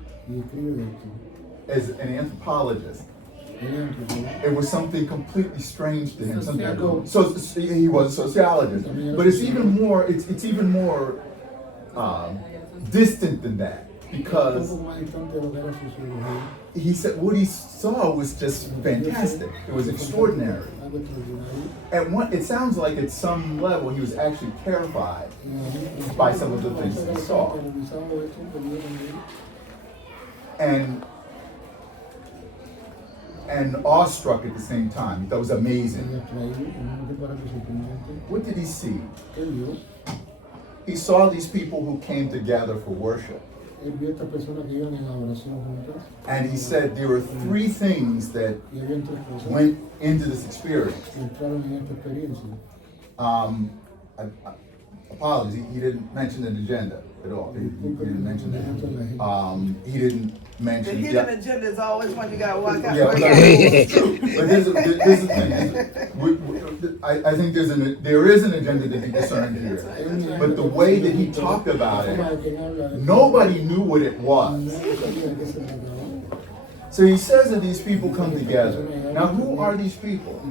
as an anthropologist. It was something completely strange to him. So he was a sociologist, but it's even more distant than that, because he said what he saw was just fantastic. It was extraordinary. It sounds like at some level he was actually terrified by some of the things that he saw, and awestruck at the same time. That was amazing. What did he see? He saw these people who came together for worship. And he said there were three things that went into this experience. Apologies, he didn't mention an agenda at all. He didn't mention that. He didn't mention... The hidden agenda is always one you gotta walk out. Yeah, it's true. But here's the thing. I think there is an agenda to be discerned here. But the way that he talked about it, nobody knew what it was. So he says that these people come together. Now, who are these people?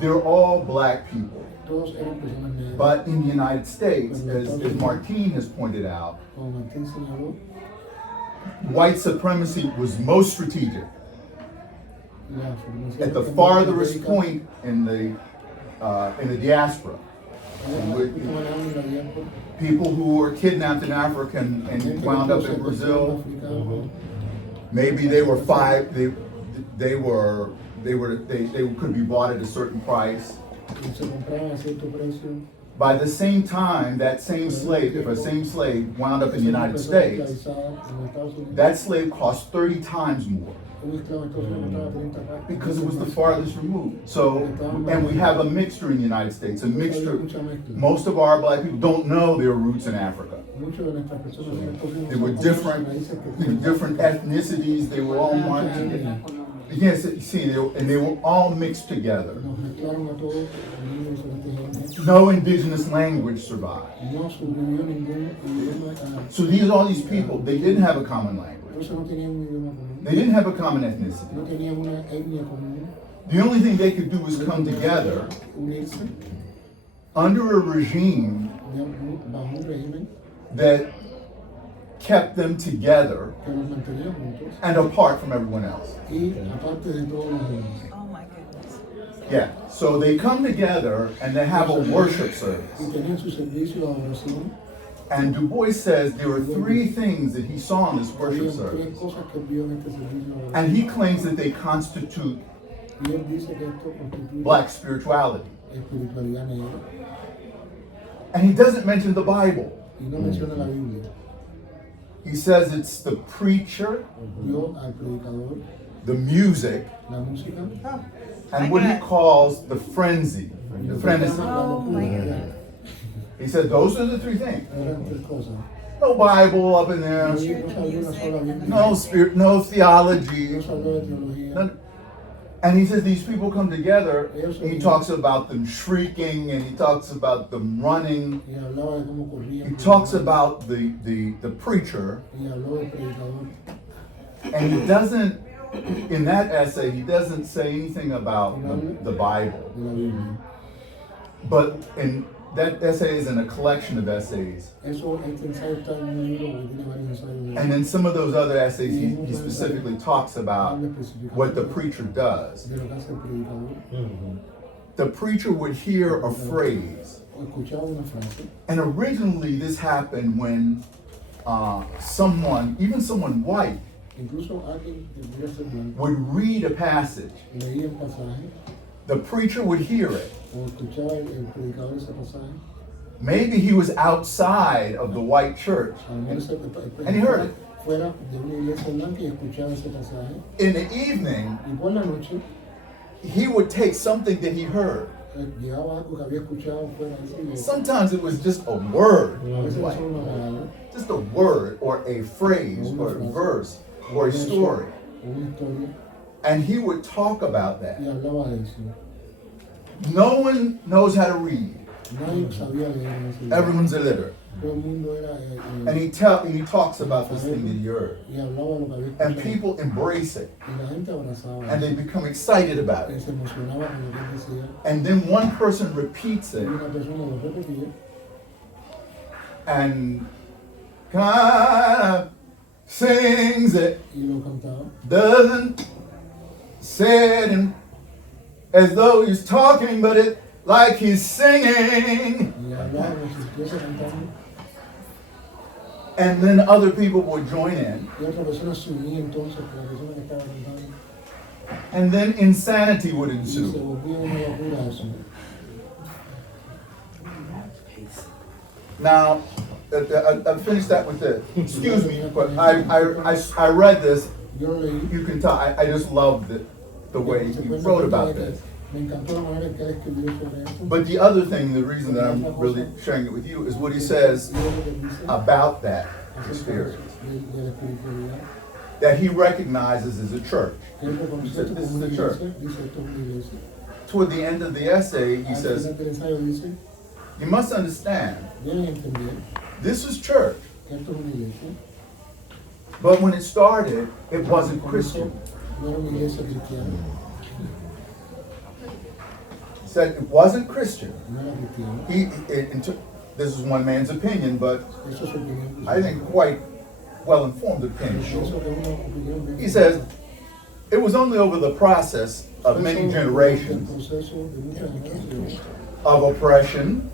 They're all black people. But in the United States, as Martine has pointed out, white supremacy was most strategic. At the farthest point in the diaspora, people who were kidnapped in Africa and wound up in Brazil. Maybe they were they could be bought at a certain price. by the same time, that same slave, if a same slave wound up in the United States, that slave cost 30 times more. Because it was the farthest removed. So, and we have a mixture in the United States, a mixture. Most of our black people don't know their roots in Africa. They were different ethnicities, they were all marched together. Yes, see, they were all mixed together. No indigenous language survived. So all these people, they didn't have a common language. They didn't have a common ethnicity. The only thing they could do was come together under a regime that kept them together and apart from everyone else. Oh my goodness. Yeah, so they come together and they have a worship service. And Du Bois says there are 3 things that he saw in this worship service. And he claims that they constitute black spirituality. And he doesn't mention the Bible. He says it's the preacher, the music, and what he calls the frenzy. Oh my God. He said those are the 3 things. No Bible up in there. No spirit, no theology. None. And he says these people come together, and he talks about them shrieking, and he talks about them running. He talks about the preacher. And he doesn't, in that essay, he doesn't say anything about the Bible. But that essay is in a collection of essays. And in some of those other essays, he specifically talks about what the preacher does. The preacher would hear a phrase. And originally this happened when someone, even someone white, would read a passage. The preacher would hear it. Maybe he was outside of the white church and he heard it. In the evening, he would take something that he heard. Sometimes it was just a word, like just a word or a phrase or a verse or a story. And he would talk about that. No one knows how to read. Everyone's illiterate. And he talks about this thing that he heard. And people embrace it. And they become excited about it. And then one person repeats it. And kind of sings it. Doesn't say it as though he's talking, but it like he's singing. And then other people would join in. And then insanity would ensue. Now, I'll finish that with this. Excuse me, but I read this. You can tell, I just love the way he wrote about this. But the other thing, the reason that I'm really sharing it with you, is what he says about that experience. That he recognizes as a church. He said, this is the church. Toward the end of the essay, he says, you must understand, this is church. But when it started, it wasn't Christian. Said it wasn't Christian. This is one man's opinion, but I think quite well-informed opinion. He says it was only over the process of many generations of oppression,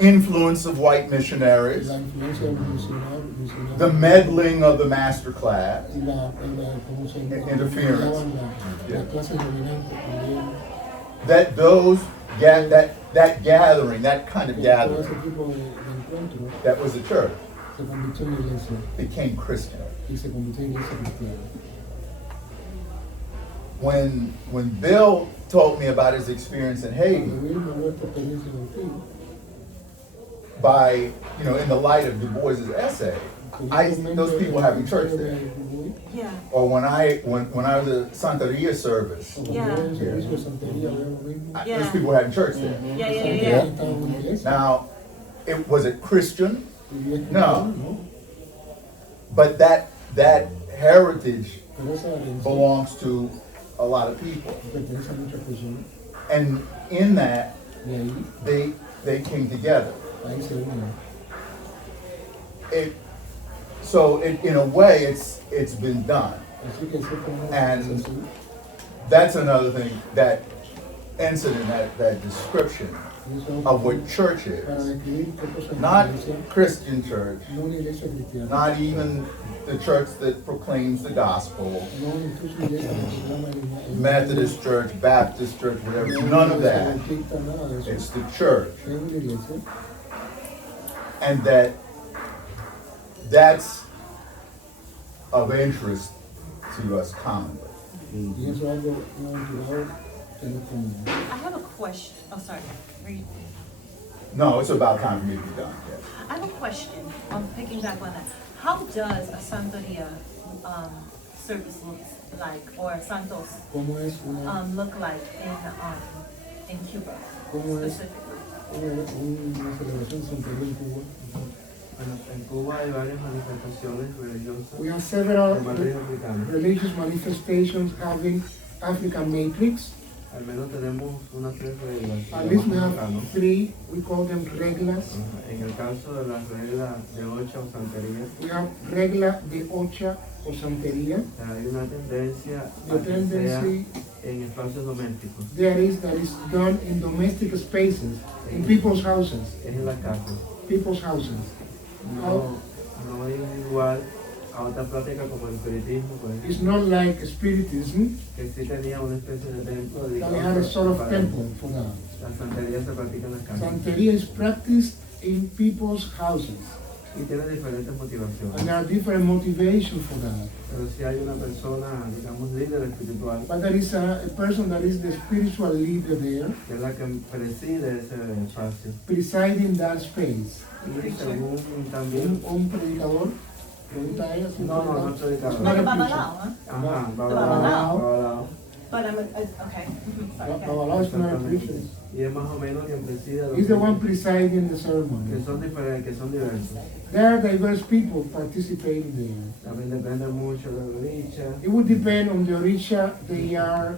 influence of white missionaries, the meddling of the master class, interference. Yeah. That that gathering, that kind of gathering, that was a church, became Christian. When Bill told me about his experience in Haiti, by, in the light of Du Bois's essay, those people having church there. Yeah. Or when I was at Santeria service, Yeah. those people having church there. Yeah. Now, was it Christian? No. But that heritage belongs to a lot of people. And in that, they came together. In a way, it's been done. And that's another thing, that incident, that description of what church is. Not Christian church, not even the church that proclaims the gospel, Methodist church, Baptist church, whatever, none of that. It's the church. And that's of interest to us commonly. I have a question. Oh, sorry. No, it's about time for me to be done. Yes. I have a question on picking back on that. How does a Santeria service look like, or Santos look like in Cuba specifically? En Cuba hay varias manifestaciones religiosas. We have several religious manifestations having African matrix. Al menos tenemos unas 3 reglas. At least we have 3, we call them reglas. En el caso de las reglas de Ocha o Santería, we have regla de Ocha o Santería. Hay una tendencia a que sea en espacios domésticos. That is done in domestic spaces, in people's houses. Es en las casas. People's houses. No es igual a otra práctica como el espiritismo, pues. It's not like spiritism. Que sí tenía una especie de templo. That had a sort of temple for that. La santería se practica en las casas. Santería is practiced in people's houses. Y tiene diferentes motivaciones. And there are different motivations for that. Pero si hay una persona, digamos, líder espiritual. But there is a person that is the spiritual leader there. Que es la que preside ese espacio. Presiding that space. Y según también un predicador. Pregunta a ella. No es predicador. Like a babalao, huh? Ajá, babalao. But okay. Babalao is not a preacher. Y es más o menos quien preside. He's the one presiding the ceremony. Que son diferentes, que son diversos. There are diverse people participating there. También depende mucho de la orisha. It would depend on the orisha they are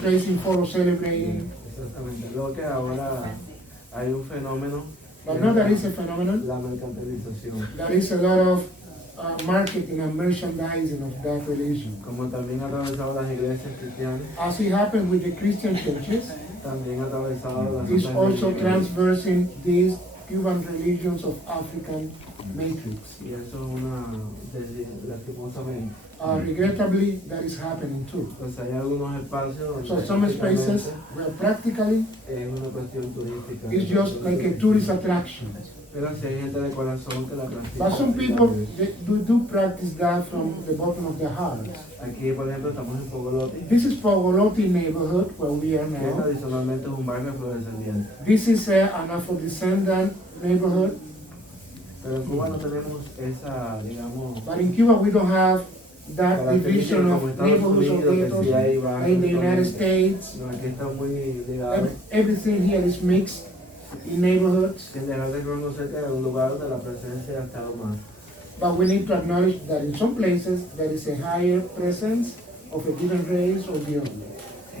praising for or celebrating. Exactamente. Lo que ahora hay un fenómeno. But no, there is a phenomenon. La mercantilización. There is a lot of marketing and merchandising of that religion. Como también ha atravesado las iglesias cristianas. As it happened with the Christian churches. También ha atravesado las. It's also transversing these Cuban religions of African matrix. Y eso es una lastimosamente. Regrettably, that is happening too. Pues hay algunos espacios. So some spaces where practically es una cuestión turística. It's just like a tourist attraction. Pero si hay gente de corazón que la practica. But some people do practice that from the bottom of their hearts. Aquí, por ejemplo, estamos en Pogoloti. This is Pogoloti neighborhood where we are now. Tradicionalmente es un barrio afrodescendiente. This is an Afro-descendant neighborhood. Pero en Cuba no tenemos esa, digamos. But in Cuba we don't have that division of neighborhoods or ghettos like in the United States. No, aquí está muy ligado. Everything here is mixed in neighborhoods. Sin dejar de reconocer que es un lugar donde la presencia ha estado más. But we need to acknowledge that in some places there is a higher presence of a given race or the other.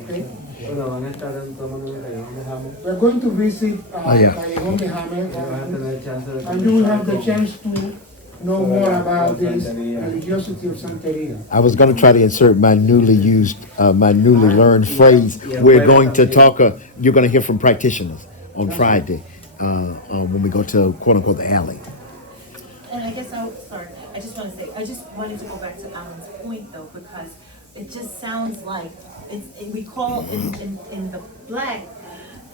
Okay? Bueno, van a estar en todo momento en Callejón de Jame. We're going to visit Callejón de Jame, and you will have the chance to know more about this religiosity of Santeria. I was going to try to insert my newly learned phrase. We're going to talk, you're going to hear from practitioners on Friday when we go to, quote unquote, the alley. And I guess I just wanted to go back to Alan's point though, because it just sounds like we call in the black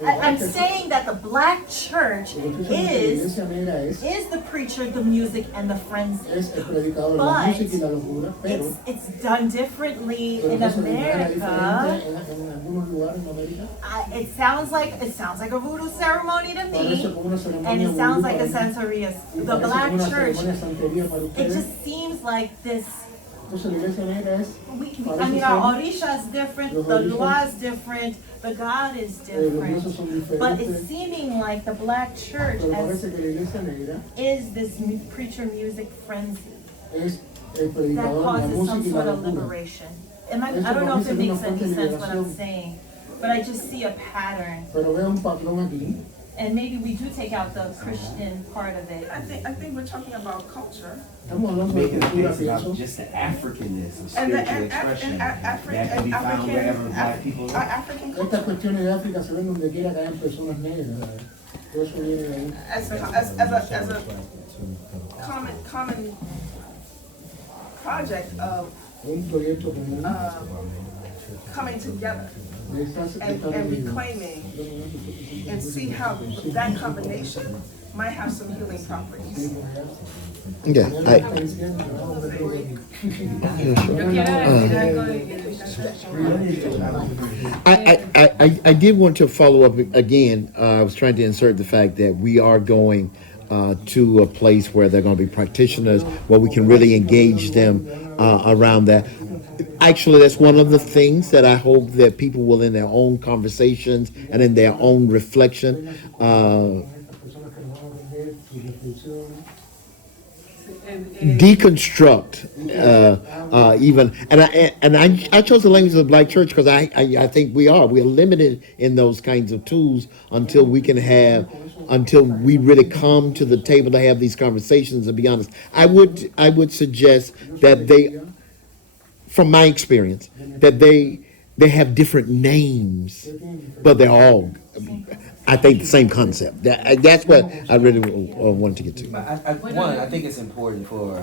I'm saying that the black church is the preacher, the music, and the frenzy. But it's done differently in America. It sounds like a voodoo ceremony to me, and it sounds like a Santeria. The black church, it just seems like this. I mean, our Orisha is different, the Lua is different, the God is different, but it's seeming like the black church is this preacher music frenzy that causes some sort of liberation. I don't know if it makes any sense what I'm saying, but I just see a pattern. And maybe we do take out the Christian part of it. I think we're talking about culture. Making things about just the Africanness of spiritual expression that can be found wherever black people are. African culture. As a common project of coming together and reclaiming and see how that combination might have some healing properties. Yeah, I did want to follow up again. I was trying to insert the fact that we are going to a place where they're going to be practitioners, where we can really engage them around that. Actually, that's one of the things that I hope that people will, in their own conversations and in their own reflection, deconstruct even. And I chose the language of the black church because I think we're limited in those kinds of tools until we really come to the table to have these conversations. And be honest, I would suggest that they, from my experience, that they have different names, but they're all, I think, the same concept. That's what I really wanted to get to. I think it's important for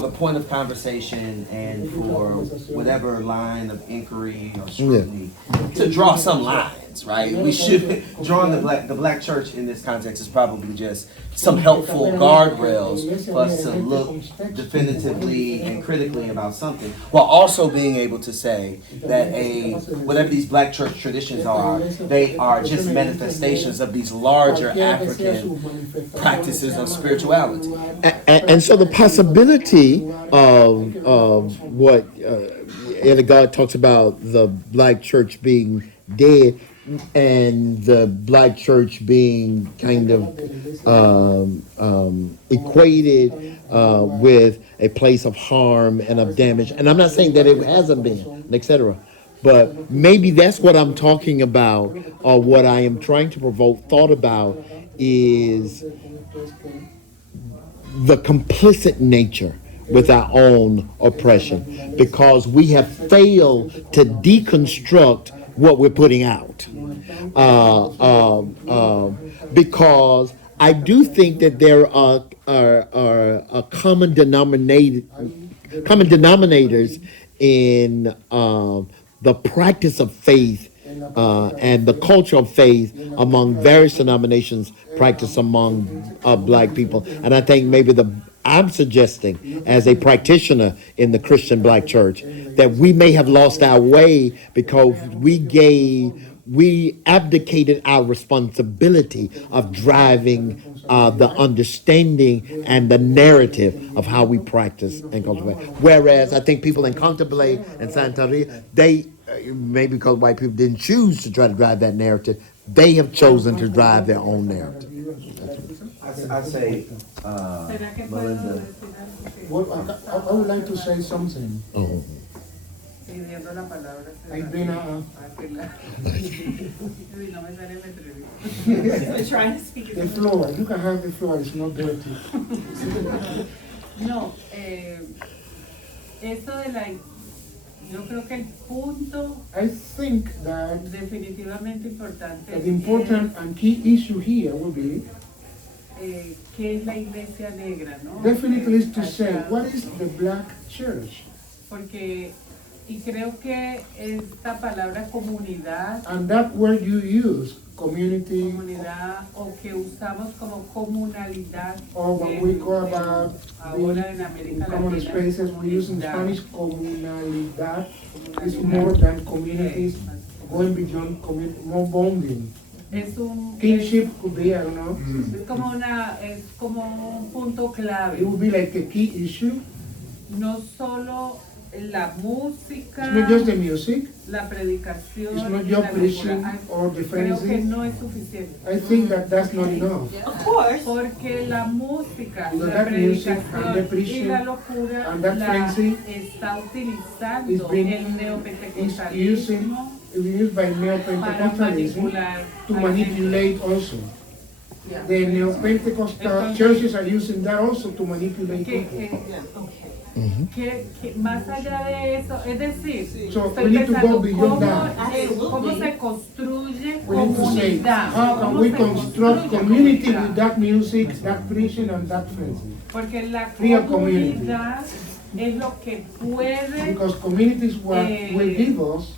the point of conversation and for whatever line of inquiry or scrutiny to draw some lines, right? We should drawing the black church in this context is probably just some helpful guardrails for us to look definitively and critically about something, while also being able to say that whatever these black church traditions are, they are just manifestations of these larger African practices of spirituality. And so the possibility of what Elder God talks about, the black church being dead and the black church being kind of equated with a place of harm and of damage. And I'm not saying that it hasn't been, etc. But maybe that's what I'm talking about, or what I am trying to provoke thought about, is the complicit nature with our own oppression, because we have failed to deconstruct what we're putting out. Because I do think that there are common denominators in the practice of faith and the culture of faith among various denominations practiced among black people. And I think maybe I'm suggesting, as a practitioner in the Christian black church, that we may have lost our way because we abdicated our responsibility of driving the understanding and the narrative of how we practice and cultivate. Whereas I think people in Contemplate and Santeria, they, maybe because white people didn't choose to try to drive that narrative, they have chosen to drive their own narrative. I'd say, Melinda. Well, I would like to say something. Oh. I've been trying to speak the floor. You can have the floor. It's not dirty. No, eso de la, yo creo que el punto, I think that definitivamente importante, the important and key issue here will be, ¿qué es la iglesia negra, no? Definitely is to say, what is the black church? Porque Y creo que esta palabra comunidad, And that word you use, community, comunidad o que usamos como comunalidad, or what we call about being ahora en América in common Latina, spaces, we use in comunidad. Spanish comunalidad, is more than communities, going beyond community, more bonding. Es un Kinship could be, I don't know. es como un punto clave. It would be like a key issue. No solo la música, It's not just the music. la predicación, It's not y just la preaching locura. or the Creo que frenzy. no es suficiente. I think that that's not enough. Of course. Porque la música, Because la that music predicación and the y preaching la locura and that la frenzy está is utilizando being el is using neopentecostalismo is used by para neo-Pentecostalism manipular to a la gente. manipulate also. Yeah. The neo-Pentecostal Entonces- churches are using that also to manipulate Que- people. que más allá de eso, es decir, So estoy we need to pensando go beyond that. cómo se construye We need to say, comunidad. how can ¿Cómo we se construct construye community comunidad? with that music, that preaching, and that frenzy? Porque la Real community. comunidad es lo que puede Because community is what will give us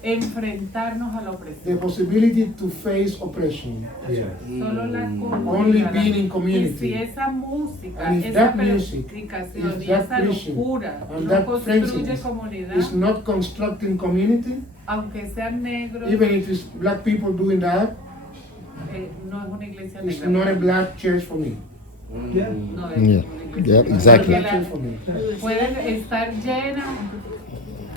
enfrentarnos a la opresión. the possibility to face oppression. Solo la Only comunidad. being in Y community. si esa música, And if esa that music, predicación if y that esa preaching, locura and no that construye frenzy comunidad, is not constructing community, aunque sean negros, even if it's black people doing that, no es una iglesia it's negra. not a black church for me. No es Yeah. una Yeah, iglesia negra. exactly. Porque Church for me. pueden estar llenas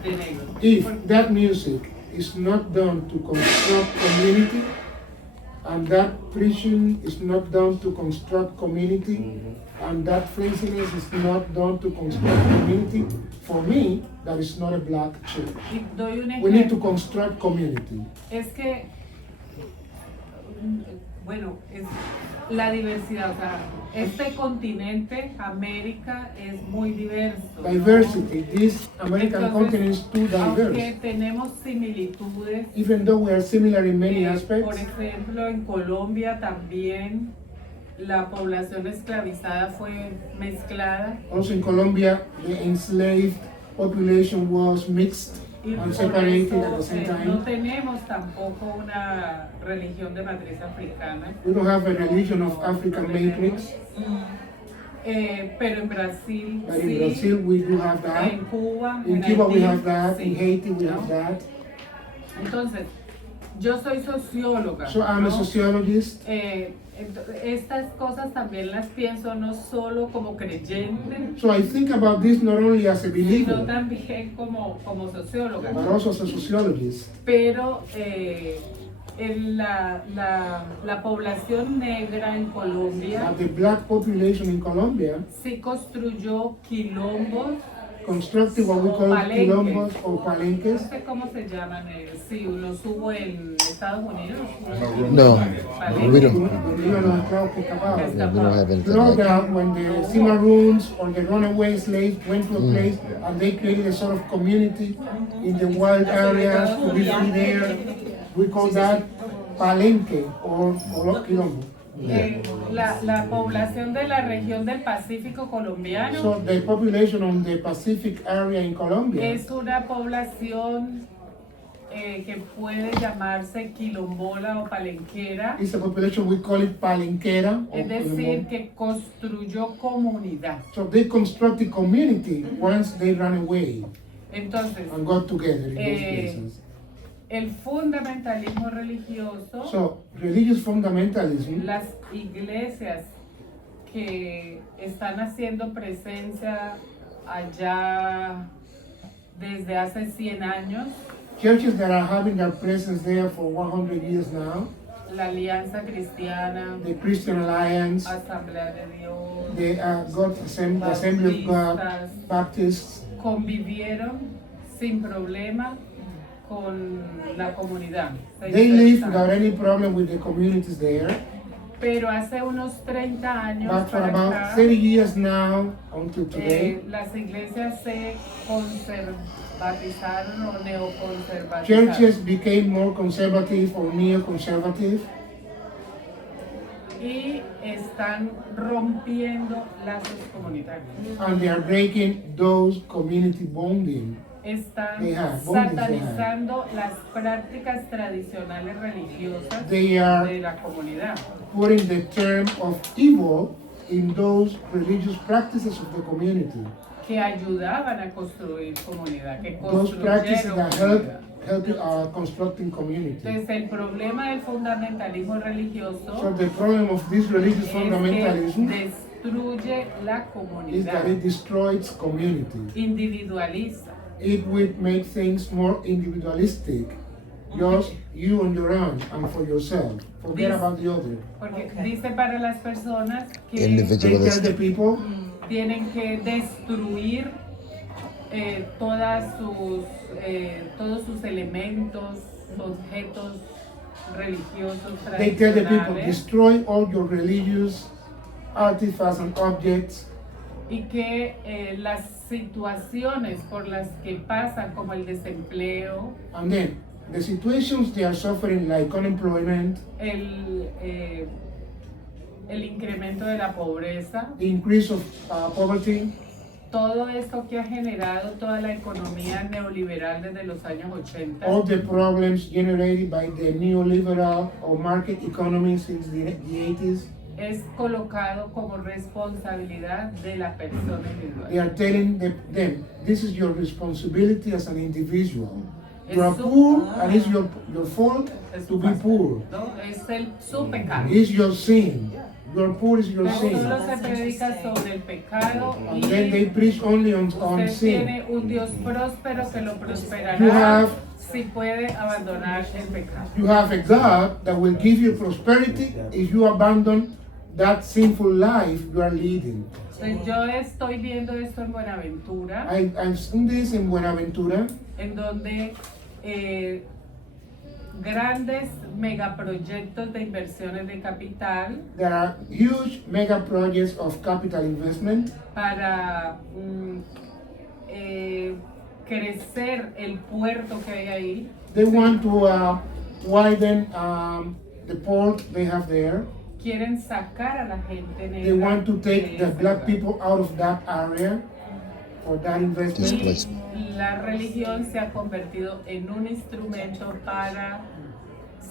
de negros. If that music is not done to construct community, and that preaching is not done to construct community, and that frenziness is not done to construct community, for me, that is not a black church. Y doy un We need to ejemplo. construct community. Es que, bueno, es la diversidad. O sea, este continente, América, es muy diverso. ¿no? Diversity. This American Entonces, continent is too aunque diverse. tenemos similitudes, Even though we are similar in many por aspects, ejemplo, en Colombia también la población esclavizada fue mezclada. also in Colombia, the enslaved population was mixed Y and por separated at the eso same no time. tenemos tampoco una religión de matriz africana. We don't have a religion of African matrix, Pero en Brasil but in sí, Brazil we do have that. en Cuba, In en Cuba we Haití, have that. In sí, Haiti we ¿no? have that. Entonces, yo soy socióloga. So I'm a ¿no? sociologist. Estas cosas también las pienso no solo como creyente, So I think about this not only as a sino believer, también como socióloga. but also as a sociologist. Pero la población negra en Colombia But the black population in Colombia sí construyó quilombos, constructed what we o call palenques. quilombos or palenques. No sé cómo se llaman, sí, los hubo en Estados Unidos. No, we don't. You know, crowd que escapaba. Yeah, we don't have anything You know like that. that when the Cimarroons or the runaway slaves went to a place and they created a sort of community in the wild areas to be free there, we call that palenque or quilombo. La población de la región del Pacífico colombiano So the population on the Pacific area in Colombia es una población que puede llamarse quilombola o palenquera, is a population we call it palenquera. Or es decir, quilombo. que construyó comunidad. So they constructed community once they ran away Entonces, and got together in those places. el fundamentalismo religioso, So religious fundamentalism, las iglesias que están haciendo presencia allá desde hace 100 años, churches that are having their presence there for 100 years now, la Alianza Cristiana, the Christian Alliance, Asamblea de Dios, the Assembly of God, Bautistas, Baptists, convivieron sin problema con la comunidad. they live without any problem with the communities there. Pero hace unos 30 años But for para about acá, 30 years now, until today, las iglesias se conservatizaron o neoconservatizaron. churches became more conservative or neoconservative, Y están rompiendo lazos comunitarios. and they are breaking those community bonding. están They have, bondage they have. satanizando las prácticas tradicionales religiosas They are de la comunidad. putting the term of evil in those religious practices of the community. Que ayudaban a construir comunidad, que Those practices construyeron that comunidad. constructing community. Entonces el problema del fundamentalismo religioso So the problem of this religious es fundamentalism que destruye la is comunidad, that it destroys community. individualiza. It will make things more individualistic. Just you on your own and for yourself. Forget This- about the other. Porque dice para las personas que They tell the people tienen que destruir todos sus elementos, objetos religiosos They tell the people, tradicionales destroy all your religious artifacts and objects, y que las situaciones por las que pasan, como el desempleo, and then the situations they are suffering, like unemployment, el incremento de la pobreza, the increase of poverty, todo esto que ha generado toda la economía neoliberal desde los años 80. all the problems generated by the neoliberal or market economy since the 80s, es colocado como responsabilidad de la persona they are individual. telling them, this is your responsibility as an individual. You are Es su- poor, and it's your fault Es to be poor. ¿no? Es su pecado. It's your sin. Your poor is your Pero sin. solo se predica sobre el pecado And then they y preach only on usted sin. tiene un Dios próspero que lo You prosperará have- si puede abandonar el pecado. You have a God that will give you prosperity if you abandon that sinful life you are leading. Entonces, yo estoy viendo esto en Buenaventura, I've seen this in Buenaventura, en donde grandes megaproyectos de inversiones de capital there are huge mega projects of capital investment para crecer el puerto que hay ahí. They want to widen the port they have there. Quieren sacar a la gente negra. They want to take de the ese black lugar. people out of that area for that investment. Y la religión se ha convertido en un instrumento para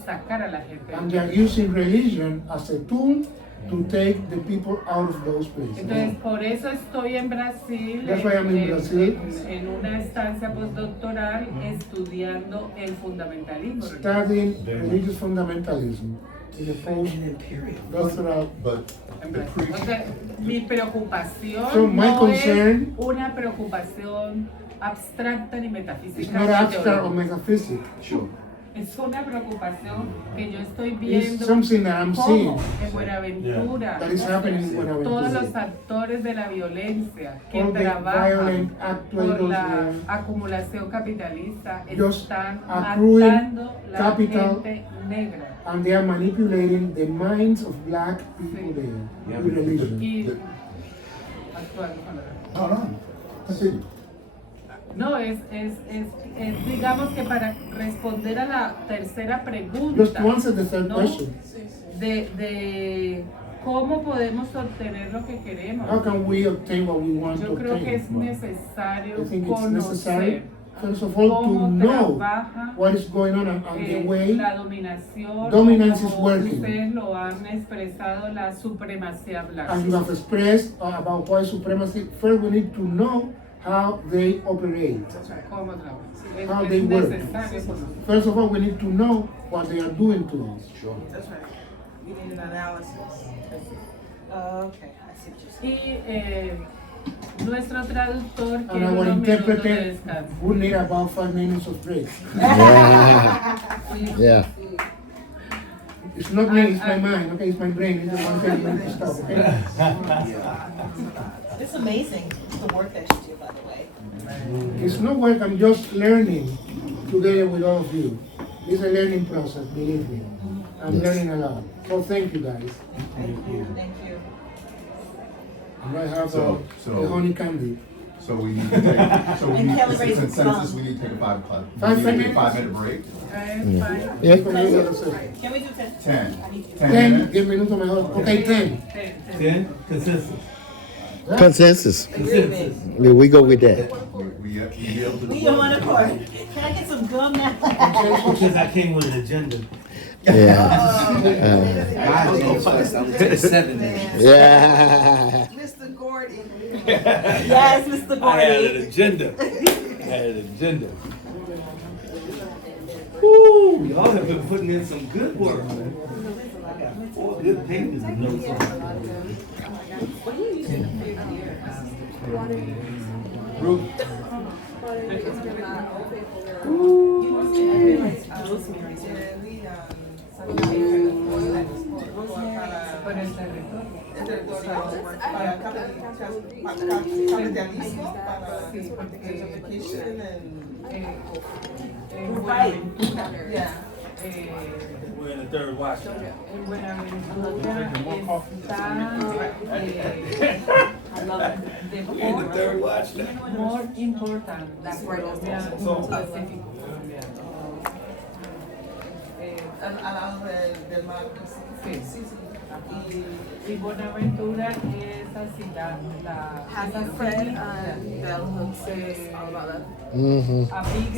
sacar a la gente. And they are using religion as a tool to take the people out of those places. Entonces, por eso estoy en Brasil, That's why I'm in Brazil. en una estancia postdoctoral, estudiando el fundamentalismo. Studying religious fundamentalism in a postdoctoral. But O sea, mi preocupación So my no concern- es una preocupación abstracta ni metafísica. It's not ni abstract or teológica. metaphysics. Es una preocupación que yo estoy It's viendo something that I'm seeing cómo en Buenaventura that is happening in Buenaventura. todos los actores de la violencia que All the trabajan violent por actors la there acumulación capitalista just están accruing matando la capital gente negra. and they are manipulating the minds of black people there with religion. Y actuando con la no, continue. No, es digamos que para responder a la tercera pregunta, Just to answer the third ¿no? question, de cómo podemos obtener lo que queremos. how can we obtain what we want to Yo creo que es obtain? necesario I think it's necessary, conocer first of all, to cómo know trabaja what is going on the way la dominación, dominance is como working. ustedes lo han expresado, la supremacía blanca. as you have expressed about white supremacy. First, we need to know how they operate, Cómo trabaja. Es, how es they work. necesario conocer. First of all, we need to know what they are doing to us. That's right. We need an analysis. Okay, I see what you're saying. Y nuestro traductor And quiere our unos minutos de interpreter descanso. would need about 5 minutes of break. Yeah. It's not me, it's my mind, okay? It's my brain. It's the one thing we need to stop, okay? It's amazing, the work that you do, by the way. It's no work, I'm just learning together with all of you. It's a learning process, believe me. I'm Yes. learning a lot. So thank you guys. Thank you. And I have So- the honey candy. So we need to take, so we And need, Kelly it's raised his consensus, thumb. we need to take a 5 o'clock. Five We need to take a minutes? 5-minute break. Yeah. Can we do 10? 10. I need to. 10 10, minutes. 10 minutos mejor. Okay, 10. 10, consensus. Consensus. Yeah, we go with that. We on one accord. Can I get some gum now? Since I came with an agenda. Yeah. Yeah. Mr. Gordy. Yes, Mr. Gordy. I had an agenda. Woo, y'all have been putting in some good work, man. I got 4 good pages of notes on Right. Yeah. We're in the third watch. En Buenaventura We're in the third watch now. more important, la Colombia Pacific Colombia. Al lado del mar Pacífico. Sí. Y Buenaventura es así la Have you read Bell Hooks' All About Love? Mm-hmm.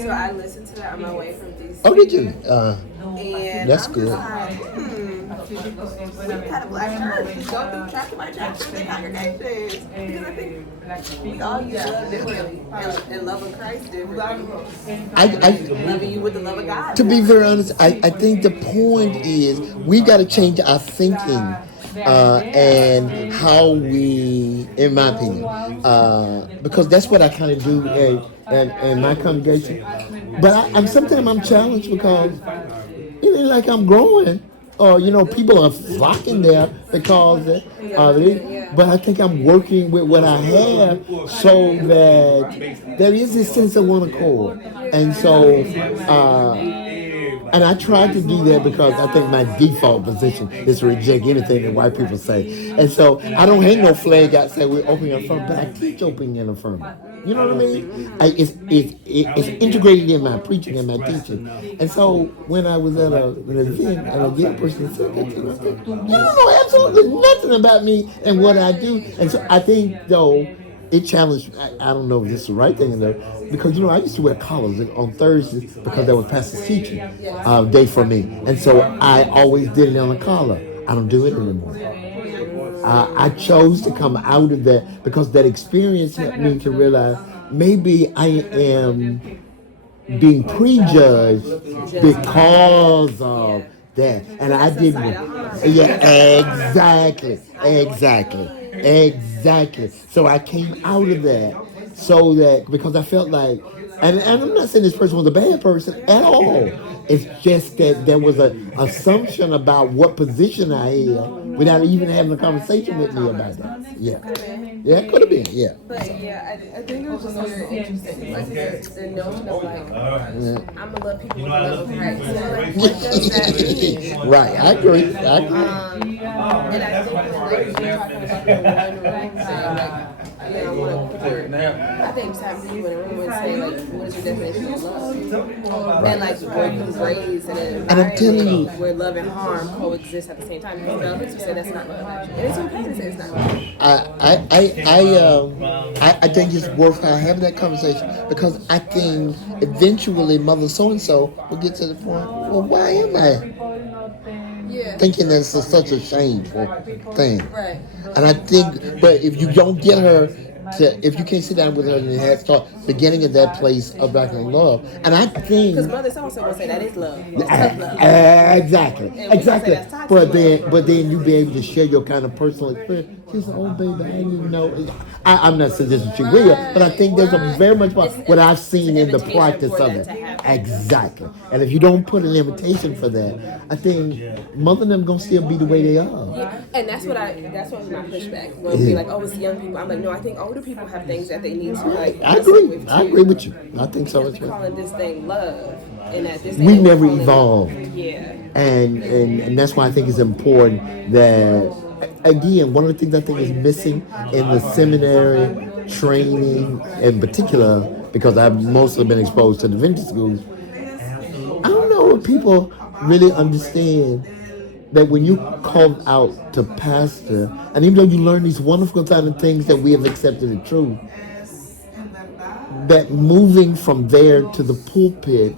So I listened to that on my way from DC. Oh, did you? And That's I'm good. just like, we had a black church. We go through chapter by chapter in congregations. Because I think we all use love differently. And love of Christ differently. Loving you with the love of God. To be very honest, I think the point is we've got to change our thinking and how we, in my opinion, because that's what I kind of do in my congregation. But sometimes I'm challenged because it ain't like I'm growing. Or, people are flocking there because but I think I'm working with what I have so that there is this sense of one accord. And so, and I try to do that because I think my default position is to reject anything that white people say. And so I don't hang no flag out saying we're opening and affirming, but I teach opening and affirming. You know what I mean? It's integrated in my preaching and my teaching. And so when I was at an event and a gay person said that to me, I said, you don't know absolutely nothing about me and what I do. And so I think, though, it challenged, I don't know if this is the right thing, though, because, I used to wear collars on Thursdays because that was pastor's teaching day for me. And so I always did it on a collar. I don't do it anymore. I chose to come out of that because that experience helped me to realize maybe I am being prejudged because of that. And I didn't. Yeah, exactly. So I came out of that so that because I felt like, and I'm not saying this person was a bad person at all. It's just that there was an assumption about what position I held without even having a conversation with me about that. Yeah, it could have been. Yeah. But yeah, I think it was just very interesting. Like the notion of like, I'm gonna love people with the love of Christ. So like, what does that mean? Right, I agree. And I think when like you're talking about the one room thing, like, I want to put I think sometimes people in a room would say like, what is your definition of love? And like, were you raised in an environment where love and harm coexist at the same time? Because Bell Hooks would say that's not love, actually. And it's okay to say it's not love. I think it's worthwhile having that conversation because I think eventually Mother So-and-so will get to the point, well, why am I thinking that's such a shameful thing? Right. And I think, but if you don't get her to, if you can't sit down with her and have start beginning at that place of back in love, and I think because Mother So-and-so will say that is love. Exactly. But then you be able to share your kind of personal experience. She's like, oh baby, I didn't know. I'm not suggesting she will, but I think there's a very much what I've seen in the practice of it. Exactly. And if you don't put an invitation for that, I think mother and them gonna still be the way they are. Yeah. And that's what was my pushback. When we be like, oh, it's young people. I'm like, no, I think older people have things that they need to like. I agree with you. I think so as well. We're calling this thing love, and that this we never evolved. Yeah. And that's why I think it's important that, again, one of the things I think is missing in the seminary training in particular, because I've mostly been exposed to the vintage schools, I don't know if people really understand that when you called out to pastor, and even though you learn these wonderful kind of things that we have accepted as true, that moving from there to the pulpit,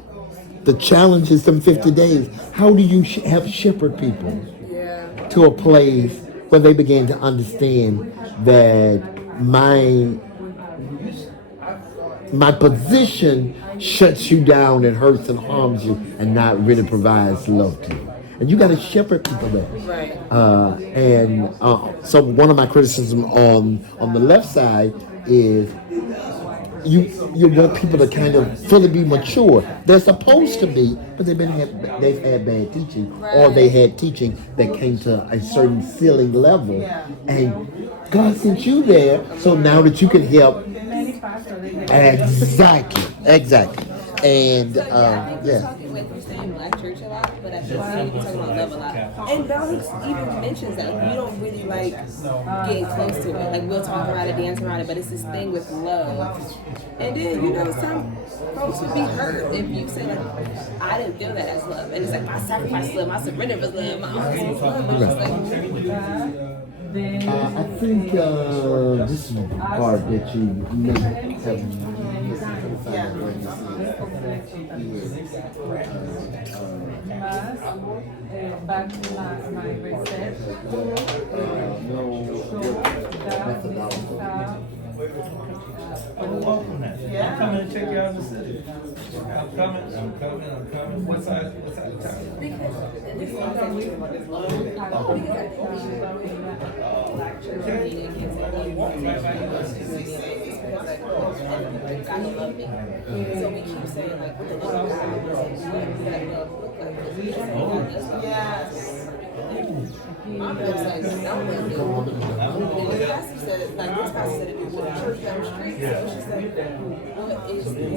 the challenge is them 50 days. How do you have shepherd people to a place where they begin to understand that my position shuts you down and hurts and harms you and not really provides love to you? And you got to shepherd people there. Right. So one of my criticism on the left side is you want people to kind of fully be mature. They're supposed to be, but they've had bad teaching, or they had teaching that came to a certain ceiling level, and God sent you there so now that you can help. Exactly. And We're saying black church a lot, but I think we're talking about love a lot. And Bell even mentions that we don't really like getting close to it. Like we'll talk about it, dance around it, but it's this thing with love. And then some folks would be hurt if you say like, I didn't feel that as love, and it's like my sacrifice was love, my surrender was love, my honesty was love. But it's I think this is the part that you may have. Back to my research. I'm coming to check you out in the city. I'm coming. What side of town? So we keep saying like, what the love of God is. Yes. I'm like, the pastor said, like this pastor said, it was a church down the street. So she's like, what is this?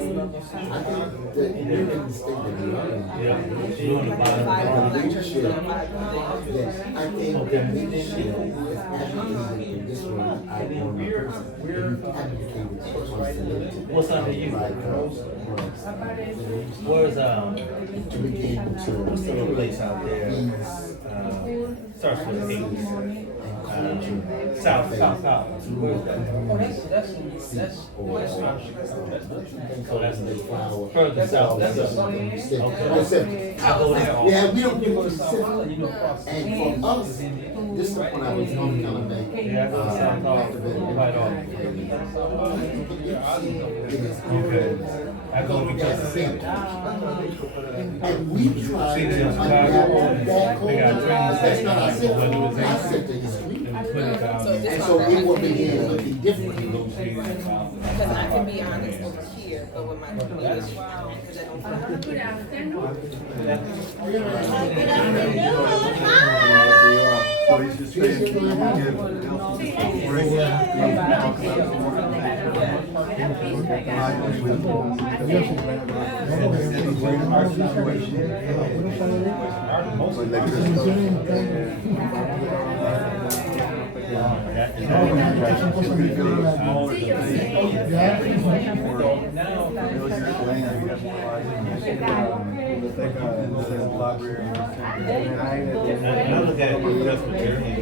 What's under you? Where's what's the little place out there? Starts with H. South. Where's that? So that's further south. That's okay. I go there. Yeah, we don't give us and for us, this is when I was going to kind of make I go because and we try to that's not our center history. And so it will be different. Because I can be honest over here, but with my community, because I don't feel So he's just saying, can you give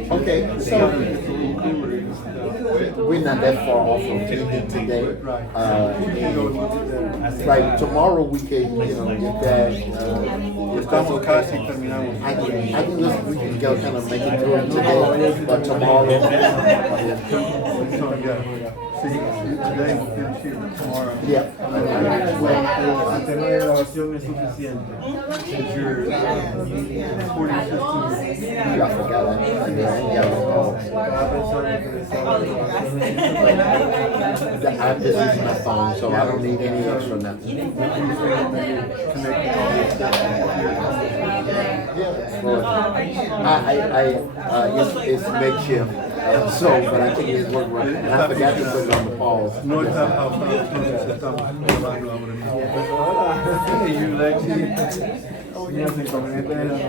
Okay, so we're not that far off from today. Right, tomorrow we can, get that. I can just, we can go kind of make it through today, but tomorrow. Today we'll finish it tomorrow. Yeah. Tener grabación es suficiente. Since your recording system. I forgot that. I'm just using my phone, so I don't need any extra nothing. It's makeshift. So, but I think it's work right. And I forgot to put it on the pause. No está pausado, entonces estamos grabando ahora mismo. You like Mira, inconveniente de la noche.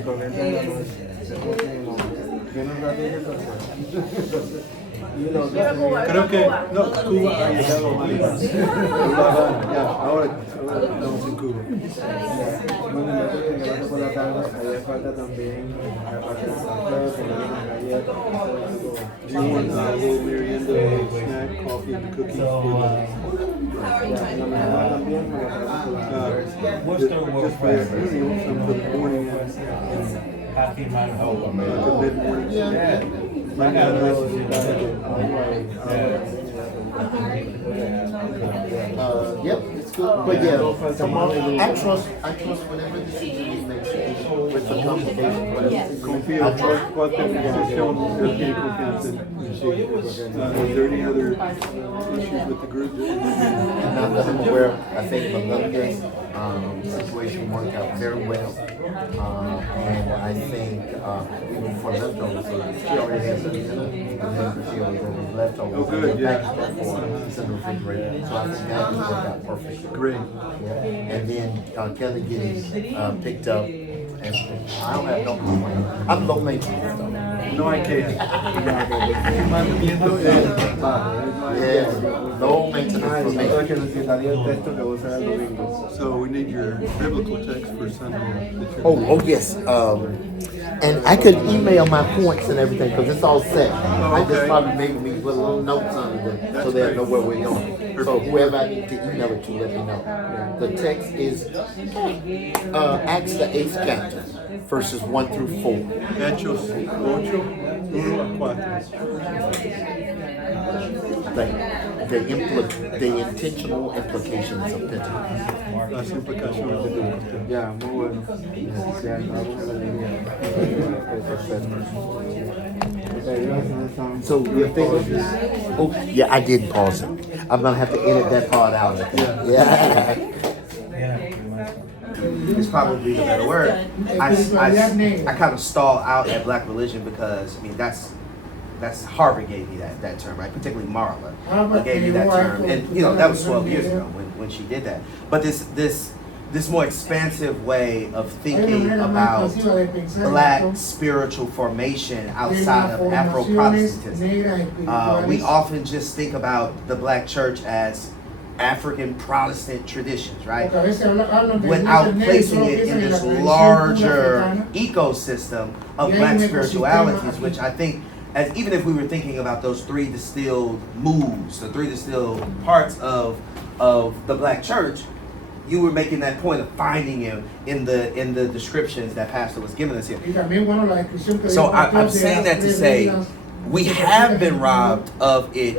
Inconveniente de la noche. Que no Creo que no, Cuba ha llegado más. Ya, ahora estamos en Cuba. Gracias por la tarde. Ayer falta también, aparte de las que le dieron ayer. Do you want a little merienda snack, coffee and cookies for just for the morning, some for the morning and mid-morning. Yep, it's good. But yeah, tomorrow, I trust whatever decision he makes with the congregation. Confío, cualquier decisión, él tiene confianza en sí. Is there any other issues with the group? Not that I'm aware of. I think Melinda's situation worked out very well. And I think even for leftovers, she already has some dinner, and then she always has leftovers. Oh, good, yeah. Packaged that for her. It's in the refrigerator. So I think that has worked out perfectly. Great. Yeah. And then Kelly getting picked up. And I don't have no complaint. I'm low maintenance though. No hay queja. Yeah, low maintenance for me. So we need your biblical text for Sunday. Oh yes. And I could email my points and everything because it's all set. I just probably maybe put little notes under them so they'll know where we're going. So whoever I need to email it to, let me know. The text is Acts the 8th chapter, verses 1 through 4. Hechos 8, 1 a 4. The intentional implications of Pentecost. Las implicaciones de Pentecost. Ya, muy bueno. So the thing is, oh yeah, I did pause it. I'm gonna have to edit that part out. Yeah. It's probably the better word. I kind of stall out at black religion because I mean that's Harvard gave me that term, right? Particularly Marla gave me that term, and you know that was 12 years ago when she did that. But this more expansive way of thinking about black spiritual formation outside of Afro-Protestantism. We often just think about the black church as African Protestant traditions, right? Without placing it in this larger ecosystem of black spiritualities, which I think, as even if we were thinking about those three distilled moves, the three distilled parts of the black church, you were making that point of finding him in the descriptions that Pastor was giving us here. So I'm saying that to say we have been robbed of it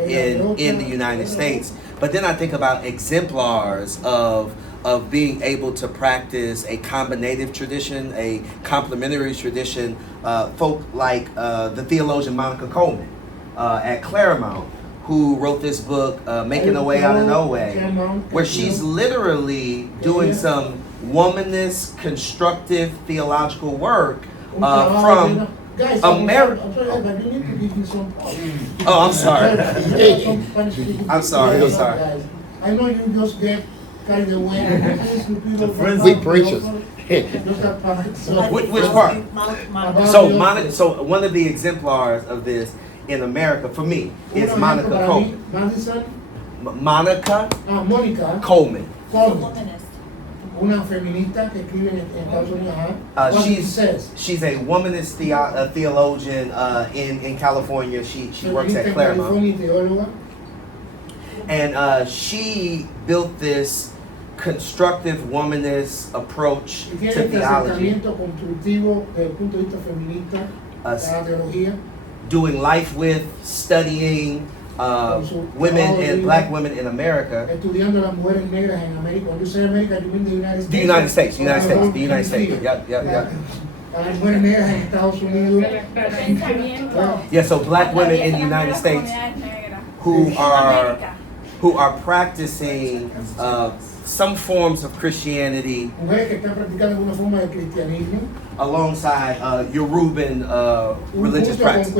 in the United States, but then I think about exemplars of being able to practice a combinative tradition, a complementary tradition. Folk like the theologian Monica Coleman at Claremont, who wrote this book, Making a Way Out of No Way, where she's literally doing some womanist, constructive theological work from America. Oh, I'm sorry. I'm sorry. I know you just get carried away. We preachers. Which part? So one of the exemplars of this in America, for me, is Monica Coleman. Monica Coleman. Una feminista que escribe en Estados Unidos. She's a womanist theologian in California. She works at Claremont. And she built this constructive womanist approach to theology. Doing life with, studying women and black women in America. The United States. Yep. Yeah, so black women in the United States who are practicing some forms of Christianity alongside Yoruban religious practice.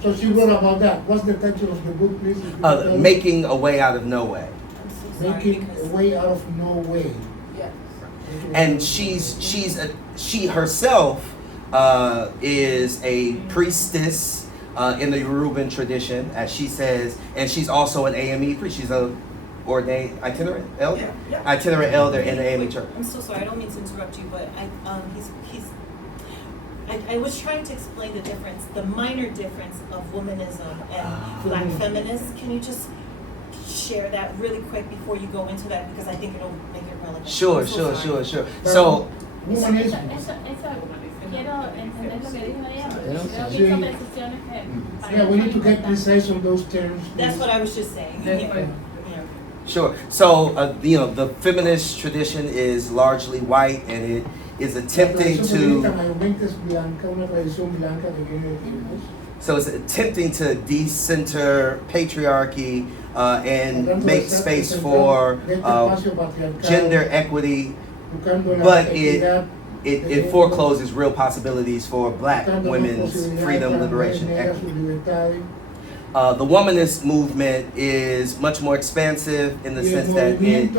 So she wrote about that. What's the title of the book, please? Making a Way Out of No Way. Making a Way Out of No Way. And she herself is a priestess in the Yoruban tradition, as she says, and she's also an AME priest. She's a ordained itinerant elder, itinerant elder in the AME church. I'm so sorry, I don't mean to interrupt you, but I was trying to explain the difference, the minor difference of womanism and black feminists. Can you just share that really quick before you go into that, because I think it'll make it relevant. Sure. So quiero entender lo que dijo ella, porque creo que hizo precisiones que Yeah, we need to get precise on those terms. That's what I was just saying. Sure. So, the feminist tradition is largely white, and it is attempting to. So it's attempting to decenter patriarchy and make space for gender equity, but it forecloses real possibilities for black women's freedom, liberation, equity. The womanist movement is much more expansive in the sense that it.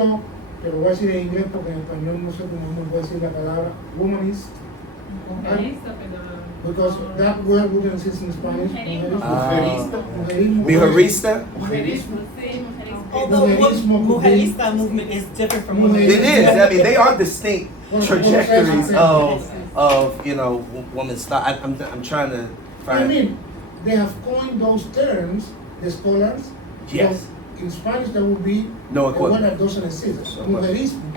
Because that word wouldn't exist in Spanish. Mujerista? Although mujerista movement is different from women. It is. I mean, they are distinct trajectories of women's thought. I'm trying to find. I mean, they have coined those terms, the scholars. Yes. So in Spanish, there would be no a word that doesn't exist. Mujerismo.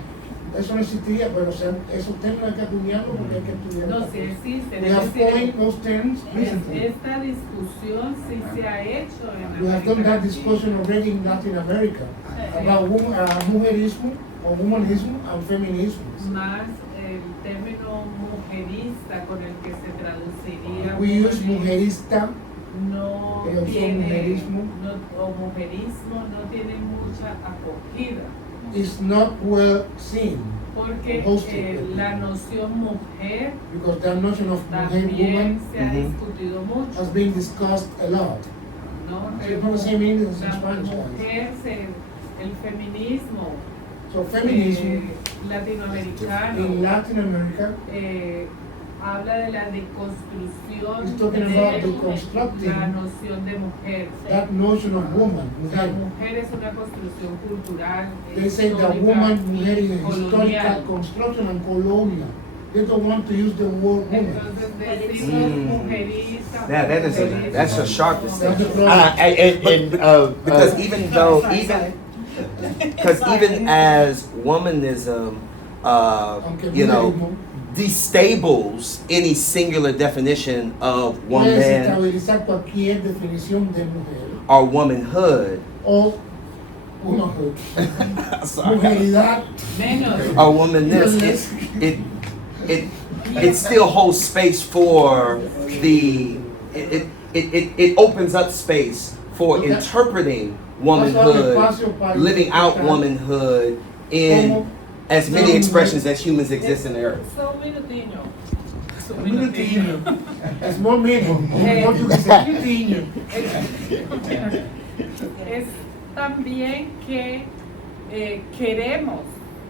Eso no existía, pero esos términos hay que estudiarlos porque hay que estudiarlos. No, sí existen. We have coined those terms recently. Esta discusión sí se ha hecho en We have done that discussion already in Latin America about mujerismo or womanism and feminism. Más el término mujerista con el que se traduciría. We use mujerista. No tiene, o mujerismo no tiene mucha acogida. Is not well seen. Porque la noción mujer because that notion of mujer, woman, se ha discutido mucho. Has been discussed a lot. No, so no the same meaning in Spanish. Mujer, el feminismo. So feminism latinoamericano. In Latin America. Habla de la deconstrucción de la noción de mujer. That notion of woman, la mujer es una construcción cultural. They say that woman, mujer is a historical construction and colonial. They don't want to use the word woman. That's a sharp distinction. Because even as womanism, destables any singular definition of woman or womanhood. Or womanness. It still holds space for it opens up space for interpreting womanhood, living out womanhood in as many expressions as humans exist in the earth. Es more meaning. Es también que queremos.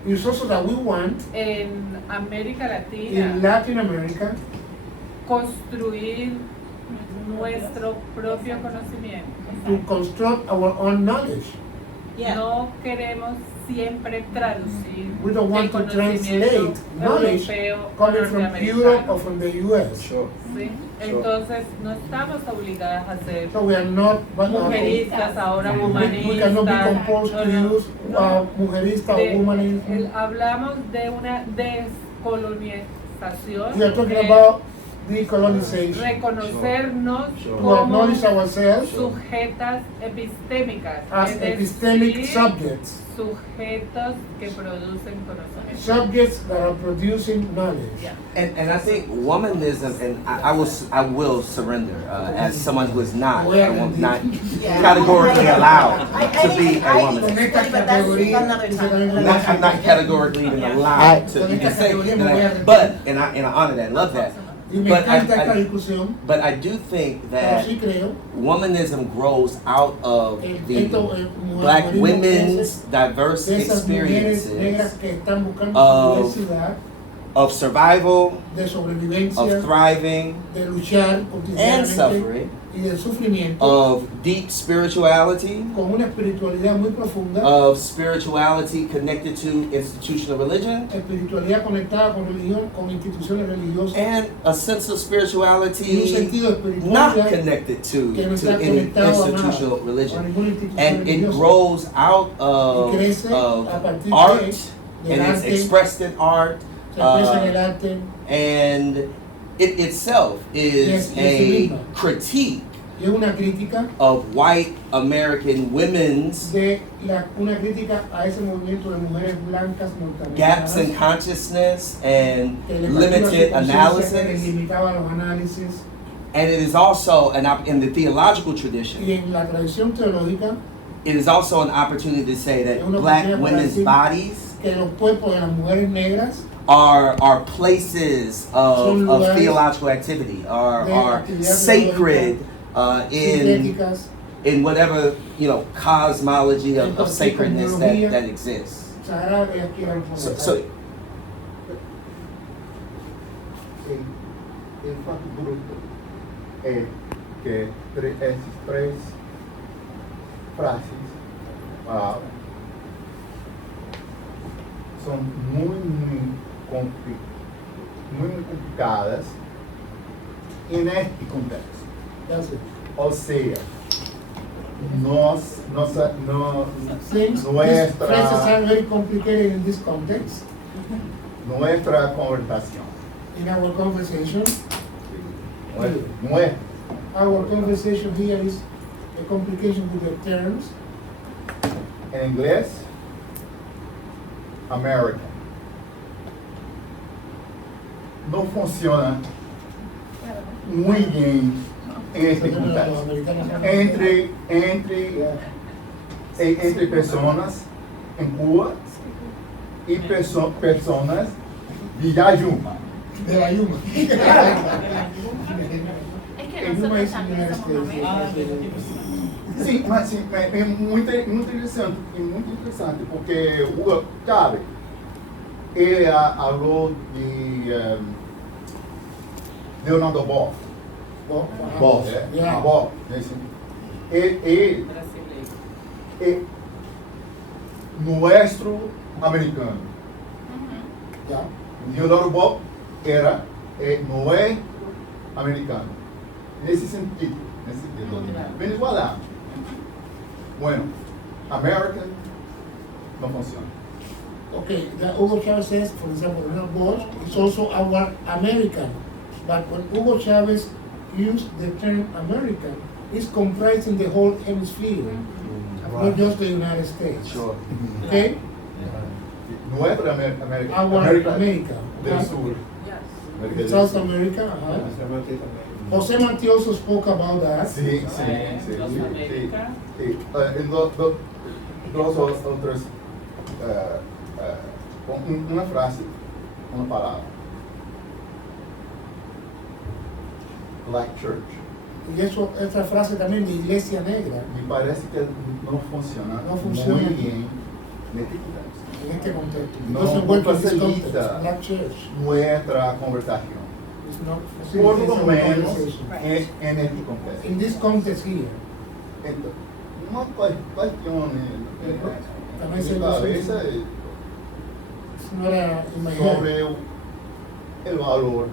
It's also that we want en América Latina. In Latin America. Construir nuestro propio conocimiento. To construct our own knowledge. Yeah. No queremos siempre traducir. We don't want to translate knowledge coming from Europe or from the US. Sure. ¿Sí? Entonces no estamos obligadas a ser so we are not mujeristas, ahora humanistas. We cannot be composed to use mujerista or humanism. Hablamos de una descolonización. We are talking about decolonization. Reconocernos como sujetas epistémicas. As epistemic subjects. Sujetos que producen conocimiento. Subjects that are producing knowledge. Yeah. And I think womanism, and I will surrender as someone who is not categorically allowed to be a woman. I'm not categorically even allowed to. You can say that, but and I honor that, love that. But I do think that womanism grows out of the black women's diverse experiences of of survival, de sobrevivencia, of thriving, de luchar and suffering, y del sufrimiento, of deep spirituality, con una espiritualidad muy profunda, of spirituality connected to institutional religion, espiritualidad conectada con religión, con instituciones religiosas, and a sense of y un spirituality sentido de espiritualidad not connected to que no está any conectado a institutional nada, a religion. ninguna institución And it religiosa. grows out Y crece a partir de art, del and it's arte, expressed in art, se expresa en el arte, and it itself is y es a misma. critique y es una crítica of white American women's de una crítica a ese movimiento de mujeres blancas gaps in norteamericanas consciousness and que le limited partió su conciencia, que les analysis. limitaba los análisis, And it is also in the theological tradition, y en la tradición teológica it is also an opportunity to say that es una black oportunidad para women's decir bodies que los cuerpos de las mujeres negras are places Son of lugares theological activity, are actividad sacred sintéticas, in whatever cosmology en of cualquier sacredness cosmología that exists. sagrada que ellas quieran So, fomentar. so El fato bruto es que esas tres frases, palabras, son muy complicadas en este contexto. Entonces, O sea, nuestra things, these phrases are very complicated in this context. nuestra conversación. In our conversation, Nuestra. our conversation here is a complication with the terms. En inglés, American. No funciona muy bien en este contexto. Entre personas en Cuba y personas de Yuma. De la Yuma. Es que nosotros también somos americanos. Sim, mas sim, é muito interessante, porque Hugo Chávez, ele falou de Leonardo Boff. Boff, yeah. Boff, ele é nuestro americano. Yeah. Leonardo Boff não é americano. Nesse sentido, venezuelano. Bueno, American no funciona. Okay, that Hugo Chavez says, for example, Leonard Bosch is also our American. But when Hugo Chavez used the term American, it's comprising the whole hemisphere, not just the United States. Sure. Okay? Nuestra América. Our America. Del Sur. Yes. South America. Jose Martí also spoke about that. Sí. En dos otras, una frase, una palabra. Black Church. Y eso, esta frase también de iglesia negra. Me parece que no funciona muy bien en este contexto. No facilita Black Church. nuestra conversación. Por lo menos en este contexto. In this context here. Entonces, una cuestión en mi cabeza sobre el valor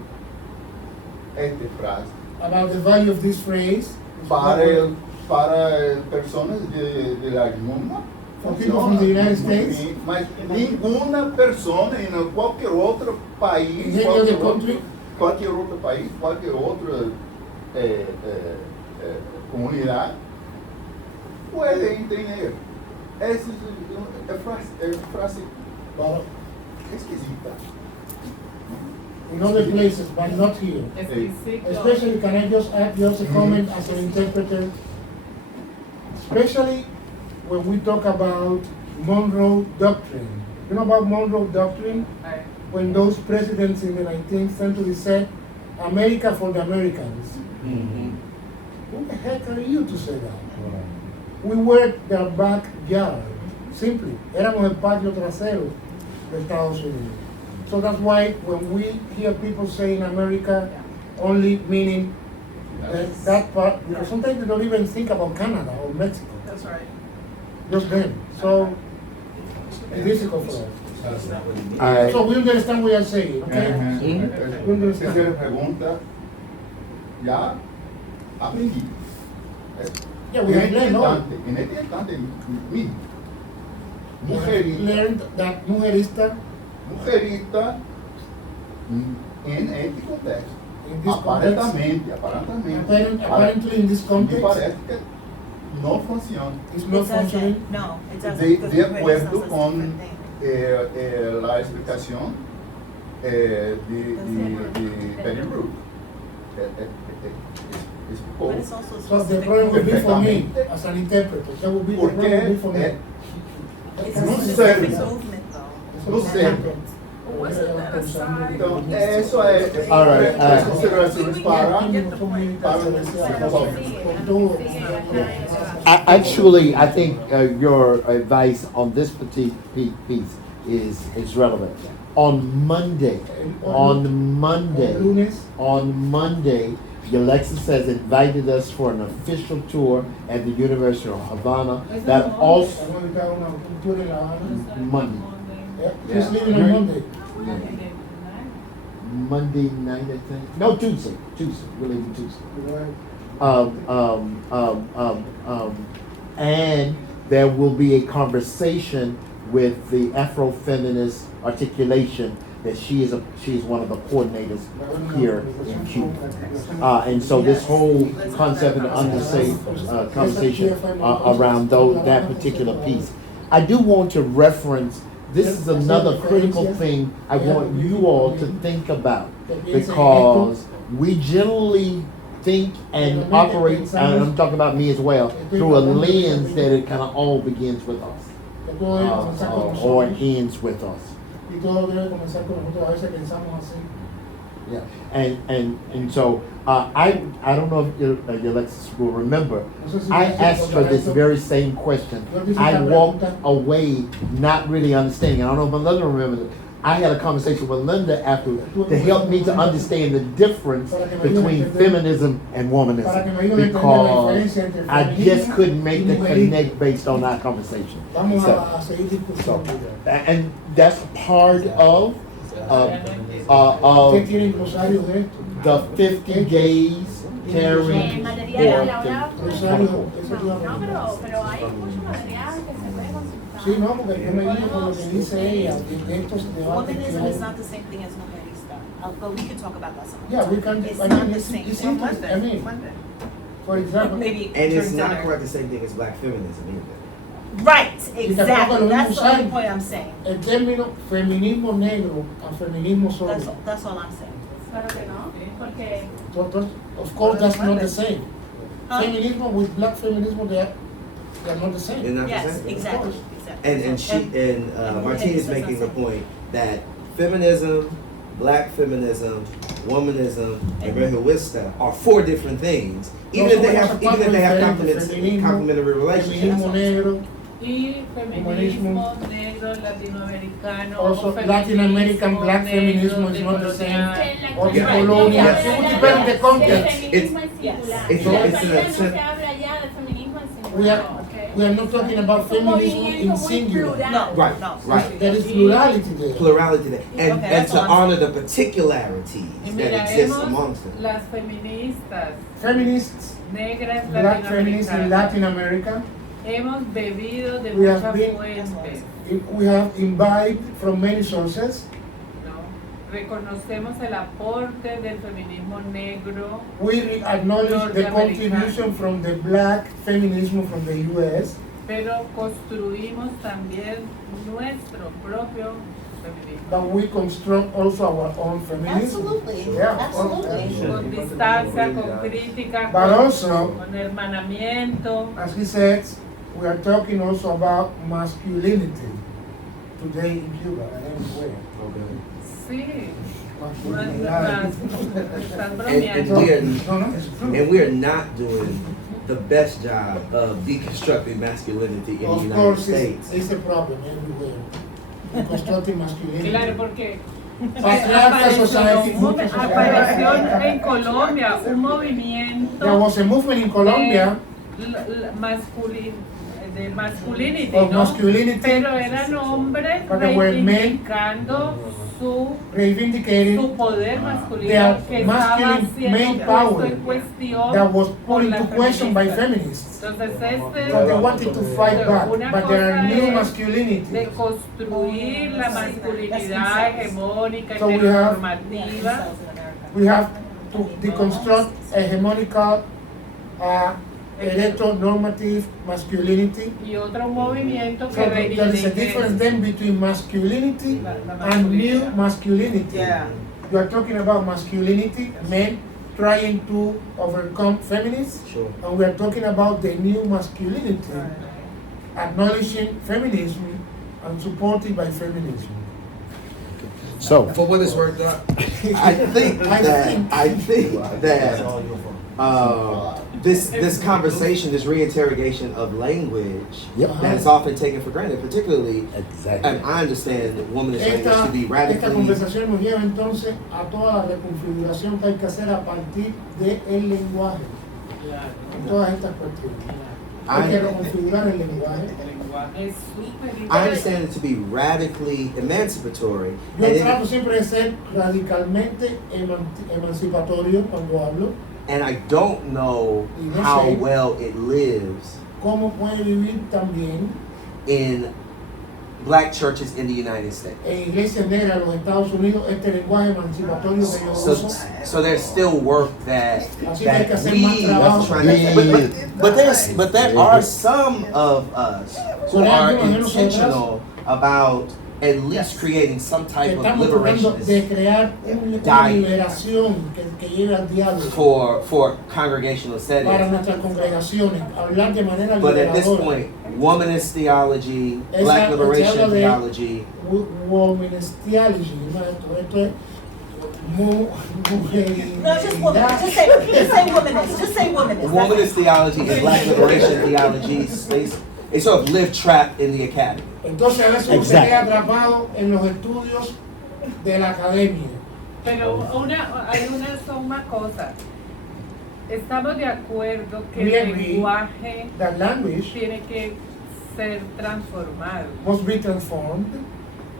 de esta frase. About the value of this phrase. Para personas de la Yuma. For people from the United States. Mas ninguna persona en cualquier otro país, qualquer outra comunidad puede entender. Essa é frase esquisita. In other places, but not here. Especially, can I just add just a comment as an interpreter? Especially when we talk about Monroe Doctrine. You know about Monroe Doctrine? When those presidents in the 19th century said, America for the Americans. Mm-hmm. Who the heck are you to say that? We were their backyard. Simply. Éramos el patio trasero de Estados Unidos. So that's why when we hear people say in America, only meaning that part, because sometimes they don't even think about Canada or Mexico. That's right. Just them. So it's difficult for us. Alright. So we understand what you're saying, okay? We understand. Terceira pergunta, ya aprendi. Yeah, we have learned all. Inetentante, mí. We have learned that mujerista en este contexto. In this Aparentemente. Apparently in this Me context, parece que no funciona. it's not functioning. No, it doesn't. De acuerdo con la explicación de Penny Brewed. But it's also So the problem would be for me as an interpreter. That would be the problem would be for me. It's no a serve. specific movement though. No serve. Então, isso é All right, as considerações para Actually, I think your advice on this petite piece is relevant. On Monday, Alexis has invited us for an official tour at the University of Havana. That also Monday. Just leaving on Monday. Monday night, I think. No, Tuesday. We're leaving Tuesday. And there will be a conversation with the Afro-feminist articulation that she is one of the coordinators here in Cuba. And so this whole concept and conversation around that particular piece. I do want to reference, this is another critical thing I want you all to think about, because we generally think and operate, and I'm talking about me as well, through a lens that it kind of all begins with us, or ends with us. Yeah, and so I don't know if Alexis will remember. I asked her this very same question. I walked away not really understanding. I don't know if Melinda remembers it. I had a conversation with Linda after to help me to understand the difference between feminism and womanism, because I just couldn't make the connect based on that conversation. So, and that's part of the 50 days carrying Sí, no, porque yo me guío por lo que dice ella, de estos debates que Feminism hay. is not the same thing as mujerista. But we can talk about that sometime. Yeah, we can. It's I not mean, the same. it's interesting. I mean, for example, Maybe And it's during not dinner. quite the same thing as black feminism either. Right, y tampoco exactly. lo That's mismo the only usar point I'm saying. el término feminismo negro a feminismo sólido. That's all I'm saying. Claro que no, porque Of course, that's not the same. Huh? Feminismo with black feminism, they're not the same. They're not the Yes, same. exactly. And Martine is making the point that feminism, black feminism, womanism, and rehuista are four different things, even if they have complementary relationships. Feminismo negro, Y feminismo negro latinoamericano. also o Latin American feminismo black negro feminism is not the same. decolonial. Or the colonial. It would depend on the context. We are not talking about feminism in singular. No, Right, no. right. There is plurality there. Plurality there. And, Okay, and that's to all I'm honor saying. the particularities Y that mira, exist hemos amongst them. las feministas Feminists, negras black feminists in latinoamericanas. Latin America, Hemos bebido de We have muchas been- fuentes. we have imbibed from many sources. ¿No? Reconocemos el aporte del feminismo negro. We acknowledge the contribution from the black feminism from the US, Pero construimos también nuestro propio feminismo. but we construct also our own feminism. Absolutely. Yeah, Absolutely. Con distancia, con crítica, But also, con hermanamiento. as he says, we are talking also about masculinity today in Cuba and everywhere. Sí. Están And bromeando. we are not doing the best job of deconstructing masculinity in the Of United course, States. it's a problem everywhere. Constructing masculinity. Claro, porque Patriarchal society. Apareció en Colombia un movimiento There was a movement in Colombia de masculinity, of ¿no? masculinity, Pero eran hombres but there were men reivindicando su their poder masculino que estaba masculine siendo main puesto power en cuestión that was por put las into question by feministas. feminists. Entonces So they wanted to fight back, una but there are cosa new es masculinity. de construir la masculinidad hegemónica y So heteronormativa. We have to deconstruct a hegemonical, heteronormative masculinity. Y otro movimiento So que there is a difference then between masculinity and new masculinity. Yeah. You are talking about masculinity, men trying to overcome feminism, and we are talking about the new masculinity, acknowledging feminism and supported by feminism. So, For what it's worth, I think that this conversation, this reinterrogation of language, that is often taken for granted, particularly, and I understand that womanist language to be Esta radically. conversación nos lleva entonces a toda la reconfiguración que hay que hacer a partir del lenguaje. Todas estas cuestiones. Hay que reconfigurar el lenguaje. I understand it to be radically emancipatory. Yo and trato siempre de ser radicalmente emancipatorio cuando hablo. And I don't know how well it lives ¿Cómo puede vivir también in black churches in the United States? en iglesias negras de los Estados Unidos este lenguaje emancipatorio que yo uso? So there's still work that Así que hay que hacer we más trabajo. trying to, but there are some of us who are intentional about at least creating some type of Estamos tratando liberation de crear una liberación que lleve al diálogo for congregational para settings. nuestras congregaciones, hablar de manera But at this liberadora. point, womanist theology, black liberation theology, womanist theology, esto es mujeridad. No, just woman. Just say womanist. Just say womanist. womanist theology and black liberation theology, they sort of live trapped in the academy. Entonces a veces uno se queda atrapado en los estudios de la academia. Pero hay una suma cosa. Estamos de acuerdo que We el agree lenguaje that language tiene que ser transformado. must be transformed,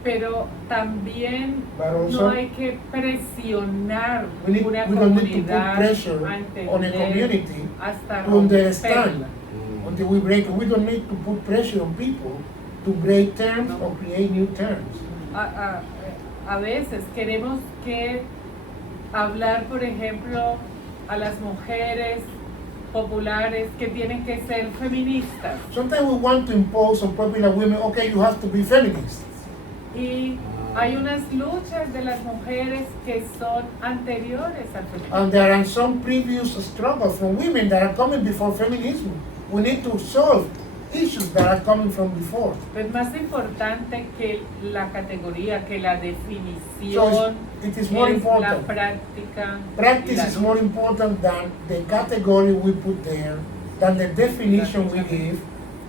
Pero también but also no hay que presionar we una don't need to put comunidad pressure a on a entender community hasta to understand romperla. until we break it. We don't need to put pressure on people to break terms or create new terms. A veces queremos que hablar, por ejemplo, a las mujeres populares que tienen que ser feministas. Sometimes we want to impose on popular women, okay, you have to be feminists. Y hay unas luchas de las mujeres que son anteriores al feminismo. And there are some previous struggles from women that are coming before feminism. We need to solve issues that are coming from before. Es más importante que la categoría, que la So definición, it is more es la important. práctica. Practice y la is more important than the category we put there, than the definition we give.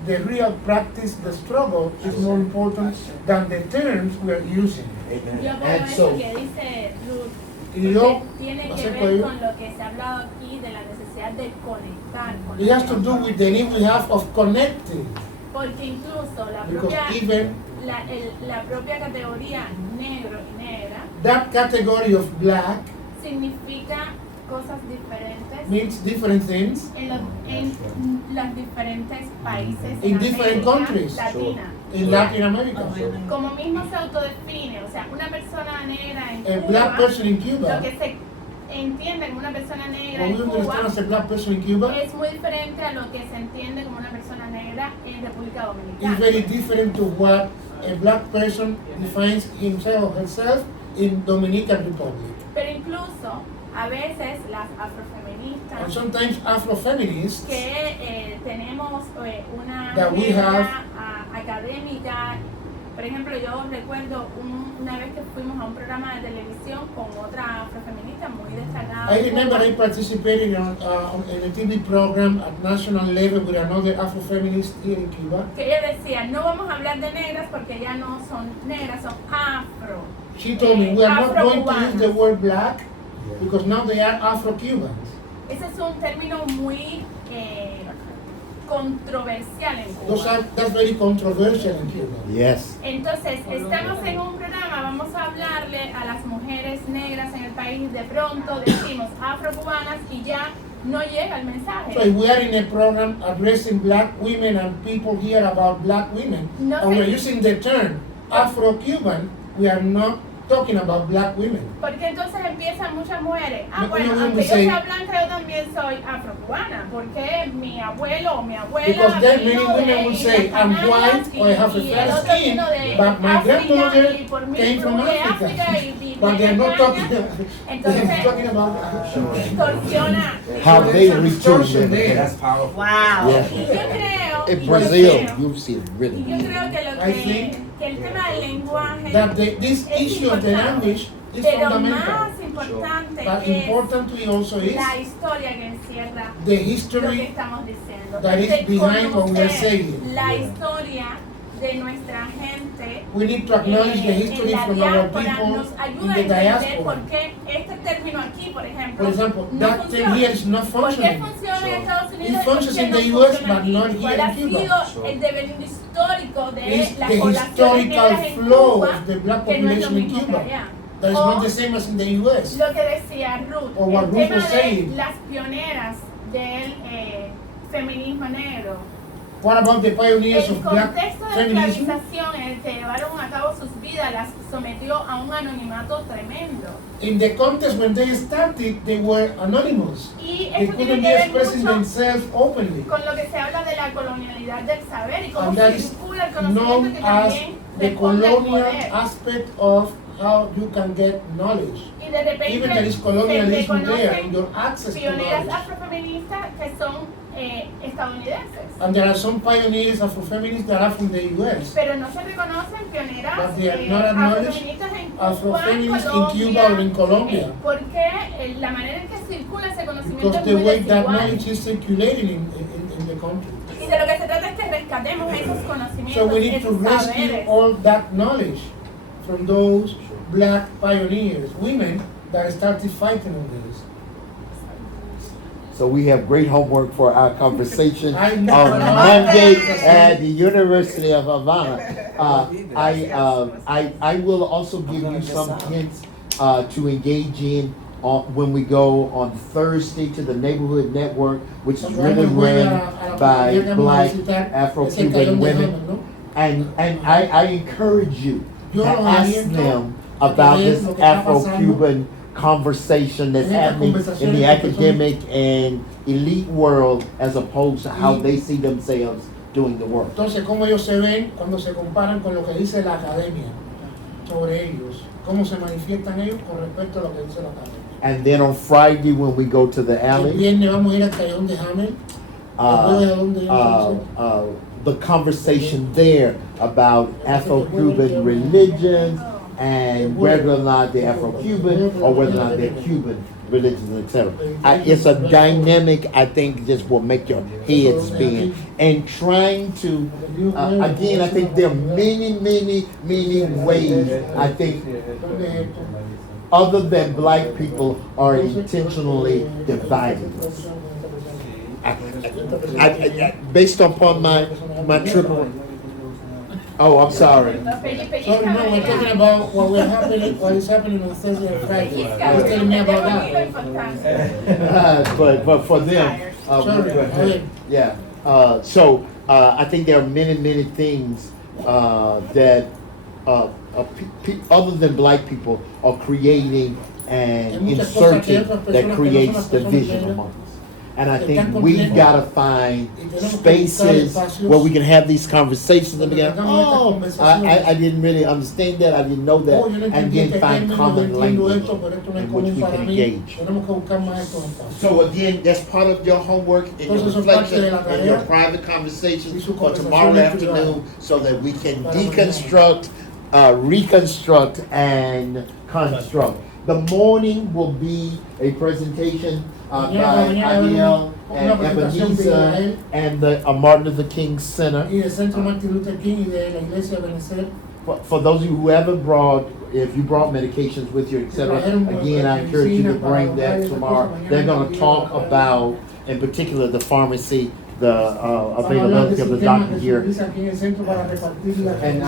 The real practice, the struggle, is more important than the terms we are using. Yo creo eso que dice Ruth, Y yo tiene que acerco a ver ello. con lo que se ha hablado aquí de la necesidad de conectar con It has to do with the need we have of connecting. porque incluso la Because propia, even la propia categoría negro y negra that category of black significa cosas diferentes means different things en los diferentes países in en different América countries Latina. in Latin America. Como mismo se autodefine, o sea, una persona negra en A Cuba, black person in Cuba, lo que se entiende como una persona negra what en we Cuba understand as a black person in Cuba es muy diferente a lo que se entiende como una persona negra en República is Dominicana. very different to what a black person defines himself or herself in Dominican Republic. Pero incluso a veces las afrofeministas And sometimes Afrofeminists que tenemos una that we agenda have académica. Por ejemplo, yo recuerdo una vez que fuimos a un programa de televisión con otra afrofeminista muy destacada. I remember I participated in a TV program at national level with another Afrofeminist here in Cuba. Que ella decía, no vamos a hablar de negras porque ya no son negras, son afro. She told me we are not going to use the word black because now they are Afro-Cubans. Ese es un término muy controversial en Cuba. That's very controversial in Cuba. Yes. Entonces, estamos en un programa, vamos a hablarle a las mujeres negras en el país, de pronto decimos afrocubanas y ya no llega el mensaje. So if we are in a program addressing black women and people hear about black women, and we're using the term Afro-Cuban, we are not talking about black women. Porque entonces empiezan muchas mujeres. No, Bueno, no, aunque yo say, sea blanca, yo también soy afrocubana, porque mi abuelo o mi abuela. Because then many vino women de will say, Islas I'm Canarias white or I have a y fair el otro skin, vino de but my África, grandmother y por mí came from fui de Africa. África y viví But they're en not España. talking, Entonces, they're talking about distorsiona. How they distortion returned there. That's powerful. Wow. Yeah. Y yo creo, In Brazil, you've seen really. y yo creo que el tema del lenguaje that this es issue of the importante. language is Pero fundamental. más importante But es importantly also is la historia que encierra the lo que history estamos diciendo. that is De behind what we are conocer saying. la historia de nuestra gente We need to acknowledge the history en la from our diáspora people nos in ayuda a the entender diaspora. por qué este término aquí, por ejemplo, For example, no that term funciona. here is not ¿Por qué functioning. funciona en Estados Unidos? It functions ¿Por in qué the no US, funciona but aquí? not here ¿Cuál ha in Cuba? sido el devenir histórico de It's las the poblaciones negras historical en flow Cuba of the black que no es lo population in mismo que Cuba. allá? That is O not the same as in the US. Lo que decía Ruth, Or what el Ruth tema was de saying. las pioneras del feminismo negro. What about the pioneers El of black contexto de feminism? esclavización en el que llevaron a cabo sus vidas las sometió a un anonimato tremendo. In the context when they started, they were anonymous. Y They eso tiene couldn't que be ver expressing mucho themselves openly. con lo que se habla de la colonialidad del saber y cómo And that is circula el conocimiento known que as también the responde al colonial poder. aspect of how you can get knowledge. Y de repente Even there is se colonialism there reconocen in your access to pioneras knowledge. afrofeministas que son estadounidenses. And there are some pioneers, Afrofeminists, that are from the US. Pero no se reconocen pioneras But they are not acknowledged afrofeministas en Cuba, Afrofeminists in Colombia, Cuba or in Colombia. porque la manera en que circula ese conocimiento Because es the muy way that desigual. knowledge is circulating in the country. Y de lo que se trata es que rescatemos esos So conocimientos, we need to esos rescue saberes. all that knowledge from those black pioneers, women that started fighting on this. So we have great homework for our conversation I on know. Monday at the University of Havana. I will also give you some hints to engage in when we go on Thursday to the Neighborhood Network, which is really run by Black Afro-Cuban women. And I encourage you to ask them about this Afro-Cuban conversation that's happening in the academic and elite world as opposed to how they see themselves doing the work. Entonces, cómo ellos se ven cuando se comparan con lo que dice la academia sobre ellos, cómo se manifiestan ellos con respecto a lo que dice la academia. And then on Friday when we go to the El alley, viernes vamos a ir al callejón de Hamel. the conversation there about Afro-Cuban religions and whether or not they're Afro-Cuban or whether or not they're Cuban religions, etc. It's a dynamic, I think, just will make your head spin. And trying to, again, I think there are many ways, I think, other than black people are intentionally dividing us. Based upon my trip. Oh, I'm sorry. Sorry, no, we're talking about what is happening on Thursday and Friday. He was telling me about that. But for them, yeah. So I think there are many things that other than black people are creating and inserting that creates division among us. And I think we gotta find spaces where we can have these conversations and begin, I didn't really understand that, I didn't know that, and then find common language in which we can engage. So again, that's part of your homework and your reflection and your private conversations for tomorrow afternoon so that we can deconstruct, reconstruct, and construct. The morning will be a presentation by Ariel and Ebenezer and the Martin Luther King Center. For those of you who haven't if you brought medications with you, etc., again, I encourage you to bring that tomorrow. They're going to talk about, in particular, the pharmacy, the availability of the doctor here. And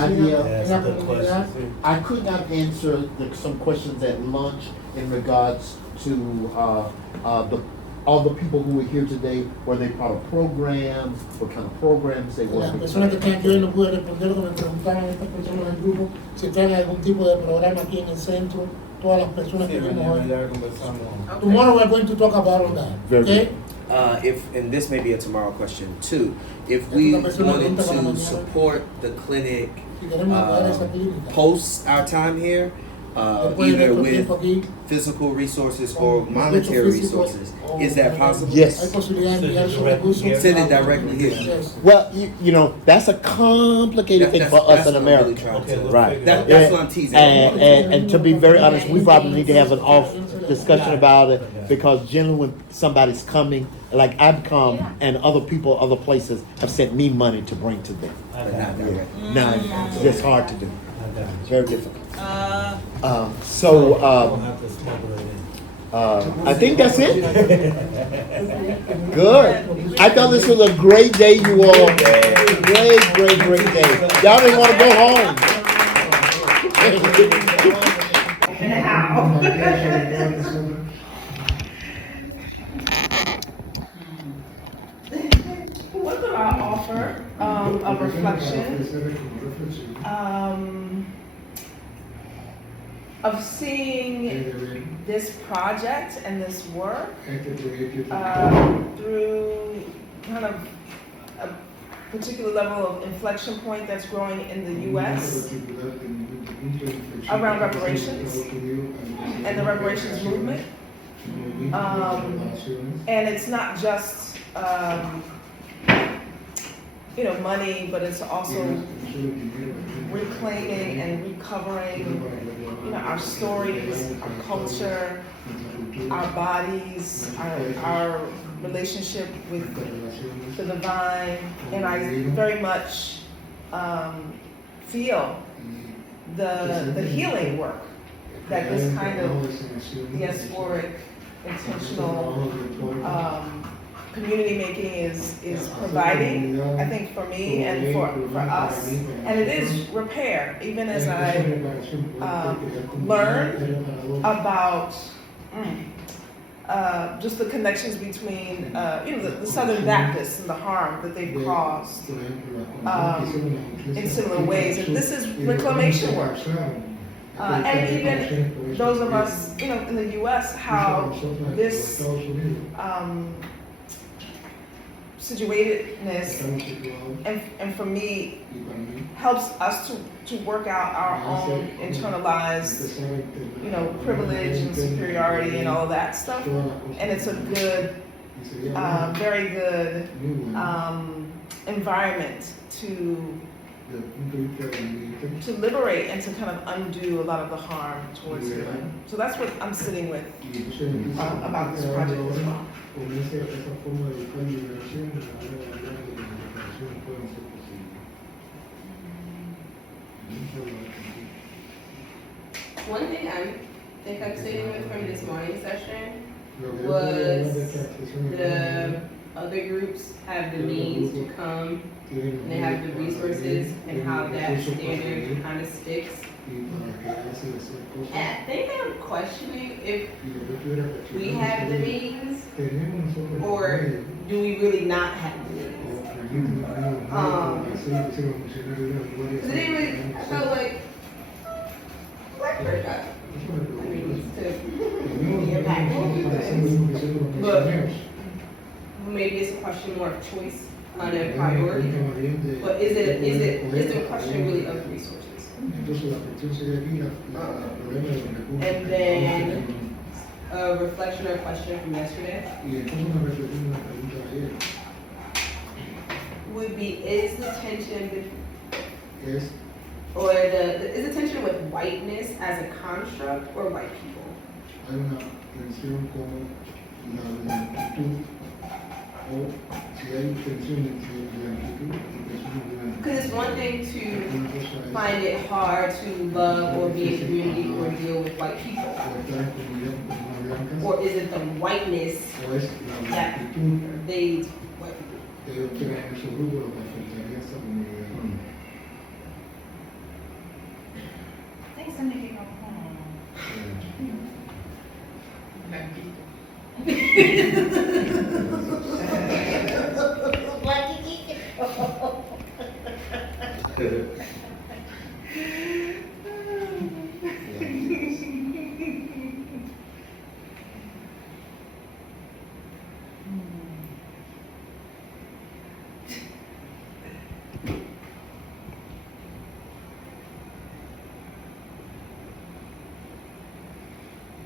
I could not answer some questions at lunch in regards to all the people who were here today. Were they part of programs? What kind of programs they were? Las personas que están aquí hoy no pude responder lo que me preguntaban estas personas del grupo, si están en algún tipo de programa aquí en el centro, todas las personas que vimos hoy. Tomorrow we're going to talk about all that. Okay? And this may be a tomorrow question too, if we wanted to support the clinic post our time here, either with physical resources or monetary resources, is that possible? Yes. Send it directly here. Well, you know, that's a complicated thing for us in America. Right. That's what I'm teasing. And to be very honest, we probably need to have an off discussion about it, because generally when somebody's coming, like I've come, and other people, other places have sent me money to bring to them. Now, it's just hard to do. Very difficult. I think that's it. Good. I thought this was a great day, you all. Great day. Y'all didn't want to go home. What could I offer of reflection? Of seeing this project and this work through kind of a particular level of inflection point that's growing in the U.S. around reparations and the reparations movement. And it's not just money, but it's also reclaiming and recovering our stories, our culture, our bodies, our relationship with the divine. And I very much feel the healing work that this kind of diasporic, intentional community making is providing, I think, for me and for us. And it is repair, even as I learn about just the connections between the Southern Baptists and the harm that they've caused in similar ways. And this is reclamation work. And even those of us, in the U.S., how this situatedness and for me helps us to work out our own internalized privilege and superiority and all of that stuff. And it's a good very good environment to liberate and to kind of undo a lot of the harm towards human. So that's what I'm sitting with about this project as well. One thing I think I'm sitting with from this morning session was the other groups have the means to come and they have the resources, and how that standard kind of sticks. And I think I'm questioning if we have the means, or do we really not have the means? Because anyway, I felt like Blackbird got means to be impactful, but maybe it's a question more of choice on a priority. But is the question really of resources? And then a reflection or question from yesterday would be: is the tension is the tension with whiteness as a construct or white people? Because it's one thing to find it hard to love or be in community or deal with white people. Or is it the whiteness that they white people?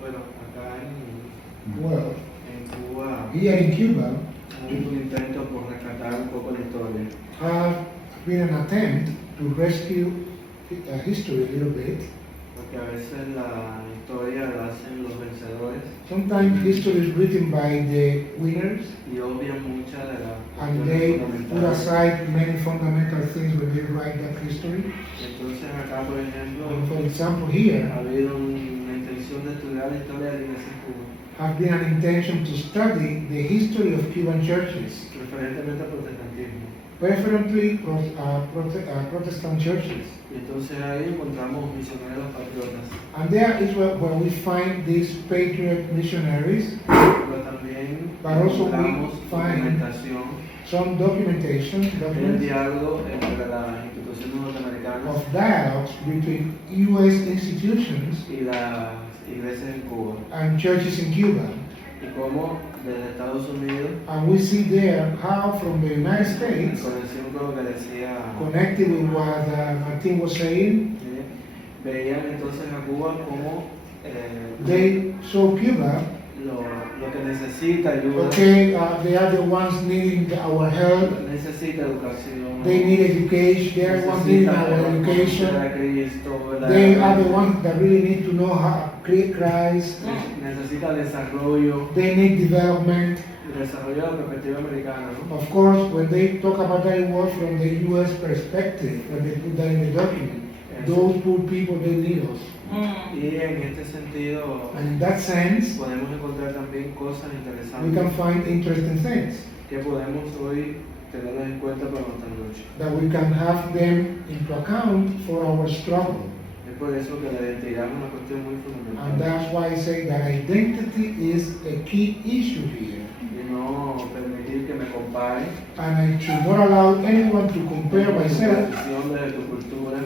Bueno, acá Well, en Cuba here in Cuba, ha habido un intento por rescatar un poco la historia. have been an attempt to rescue history a little bit. Porque a veces la historia la hacen los vencedores Sometimes history is written by the winners, y obvian muchas de las and cuestiones they put fundamentales. aside many fundamental things when they write that history. Entonces acá, por ejemplo, And for example, here ha habido una intención de estudiar la historia de la iglesia en Cuba, have been an intention to study the history of Cuban churches, preferentemente al protestantismo. preferably Protestant churches. Y entonces ahí encontramos misioneros patriotas, And there is where we find these patriot missionaries, pero también but also we encontramos find documentación some documentation, del documents diálogo entre las instituciones norteamericanas of dialogues between U.S. institutions y las iglesias en Cuba. and churches in Cuba. Y cómo desde Estados Unidos, And we see there how from the United en States, conexión con lo que decía, connected with what Martin was saying, veían entonces a Cuba como they saw Cuba, lo que necesita ayuda, okay, they are the ones needing our help, necesita educación, they need education, they are the ones needing our education, a Cristo, they are the ones that really need to know how to create Christ, necesita desarrollo, they need development. desarrollo de la perspectiva americana, ¿no? Of course, when they talk about that, it was from the U.S. perspective, when they put that in the document. Those poor people, they need us. Y en este sentido, And in that sense, podemos encontrar también cosas we interesantes can find interesting things que podemos hoy tenerlas en cuenta para nuestra lucha. that we can have them into account for our struggle. Es por eso que la identidad es una cuestión muy fundamental. And that's why I say that identity is a key issue here. Y no permitir que me compare And I should not allow anyone to compare tu myself posición desde tu cultura,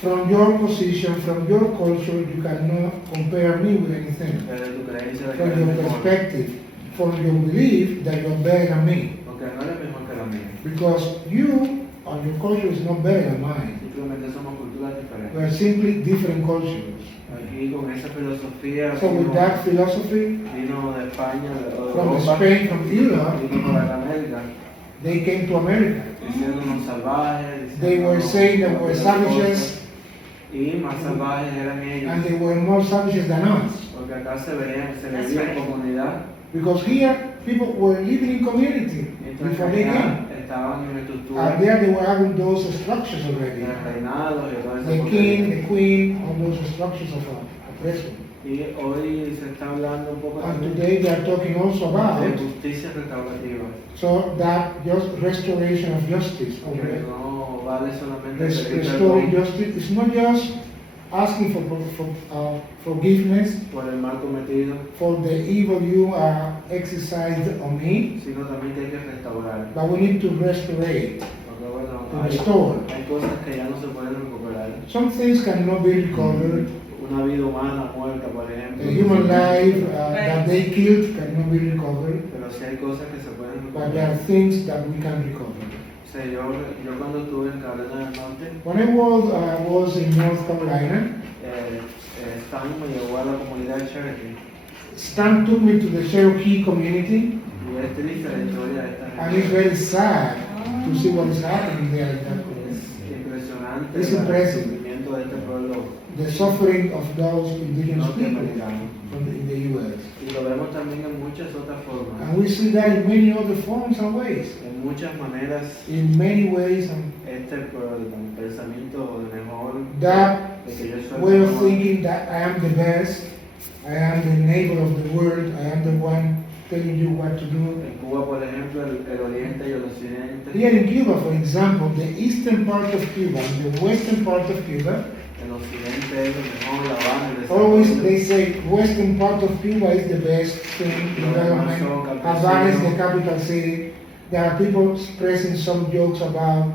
from your position, from your culture. You cannot compare me with anything. desde tu creencia de que From eres your mejor, perspective, from your belief that you're better than me. porque no eres mejor que la mía. Because you and your culture is not better than mine. Simplemente somos culturas We diferentes. are simply different cultures. Aquí con esa filosofía So with that philosophy, vino de España, de from Europa, Spain, from Europe, vino para América, they came to America. diciendo unos salvajes, They were saying they were savages, y más salvajes eran ellos, and they were more savages than us. porque acá se vivía en comunidad, Because here, people were living in community mientras before que they allá came. estaban en estructuras And there they were having those structures already. de reinados y todo The eso. king, the queen, all those structures of oppression. Y hoy se está hablando un poco And también today they are talking also about de justicia restaurativa, so that just restoration of justice. que no vale solamente pedir Restoring perdón justice is not just asking for forgiveness por el mal cometido, for the evil you exercised on me, sino también que hay que restaurar. but we need to restore. Porque bueno, To restore. hay cosas que ya no se pueden recuperar. Some things cannot be recovered. Una vida humana muerta, por ejemplo. A human life that they killed cannot be recovered, Pero sí hay cosas que se pueden but there are recuperar. things that we can recover. O sea, yo cuando estuve en Carolina del Norte, When I was in North Carolina, Stan me llevó a la comunidad de Cherokee. Stan took me to the Cherokee community, Y es triste la historia de esta and it's gente. very sad to see what is happening there in that community. Es impresionante It's el impressive. sufrimiento de este pueblo The suffering of those indigenous people, norteamericano. in the U.S. Y lo vemos también en muchas otras formas. And we see that in many other forms and ways. En muchas maneras. In many ways. Pensamiento mejor. That de que yo soy way of mejor. thinking that I am the best, I am the neighbor of the world, I am the one telling you what to do. En Cuba, por ejemplo, el oriente y el occidente. Here in Cuba, for example, the eastern part of Cuba and the western part of Cuba, El occidente es lo mejor, La Habana, el always they say western part of Cuba is the best thing, development. Havana is the capital city. There are people expressing some jokes about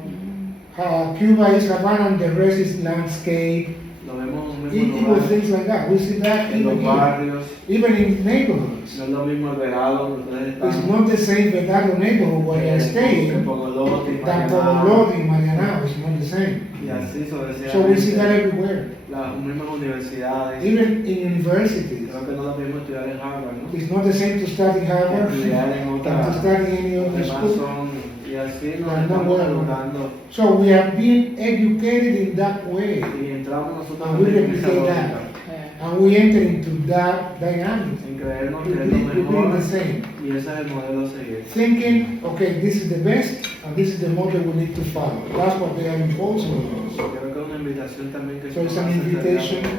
how Cuba is Havana and the rest is landscape. Lo vemos en los Even mismos lugares. things like that. We see that En los even barrios. even in neighborhoods. No es lo mismo el verano donde ustedes están. It's not the same Vedado neighborhood where I stay than Pololodi, Marianao. It's not the same. Y así So we see that everywhere. Las mismas universidades. Even in universities. Creo que no es lo mismo estudiar en Harvard, ¿no? It's not the same to study Harvard Estudiar en otra. than to study any other Además school. y así nos No, estamos bueno. educando. So we are being educated in that way. Y entramos nosotros And we también en esa replicate lógica. that. And we enter into that dynamic. En creernos We que es lo be mejor. the same. Y ese es el modelo a seguir. Thinking, okay, this is the best, and this is the model we need to follow. That's what they are imposing on us. Creo que es una invitación también que So it's an nos hace invitation a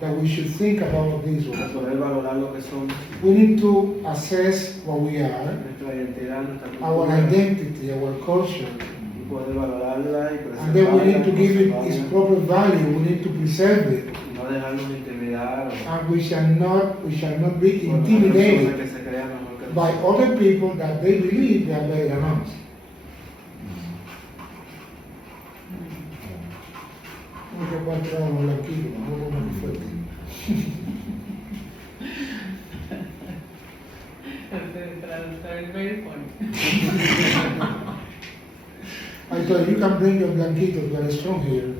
that we should think about this one. poder valorar lo que somos, We need to assess what we are, nuestra identidad, nuestra our cultura, identity, our culture, y poder valorarla y and then we need to give it preservarla, its proper value. We need to preserve it, y no dejarnos intimidar o and we shall not be por una persona intimidated que se crea mejor que by nosotros. other people that they believe they are better than us. Mucho cuatro años blanquito, no como muy fuerte. It's very funny. I thought you can bring your blanquitos very strong here.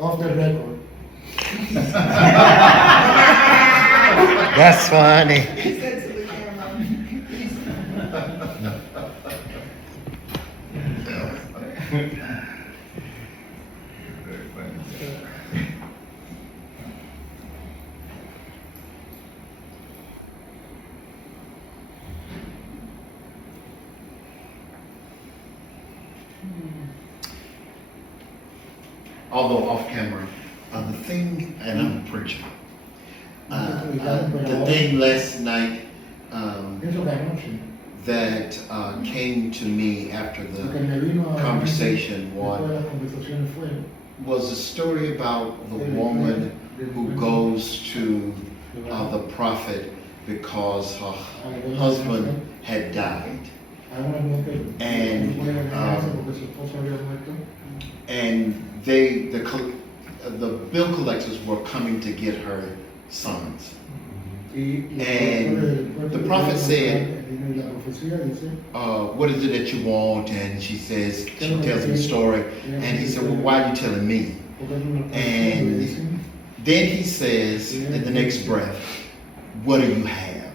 Off the record. That's funny. Although off camera, the thing, and I'm a preacher, the thing last night that came to me after the conversation was a story about the woman who goes to the prophet because her husband had died. And the bill collectors were coming to get her sons. And the prophet said, what is it that you want? And she tells him the story. And he said, well, why are you telling me? And then he says in the next breath, what do you have?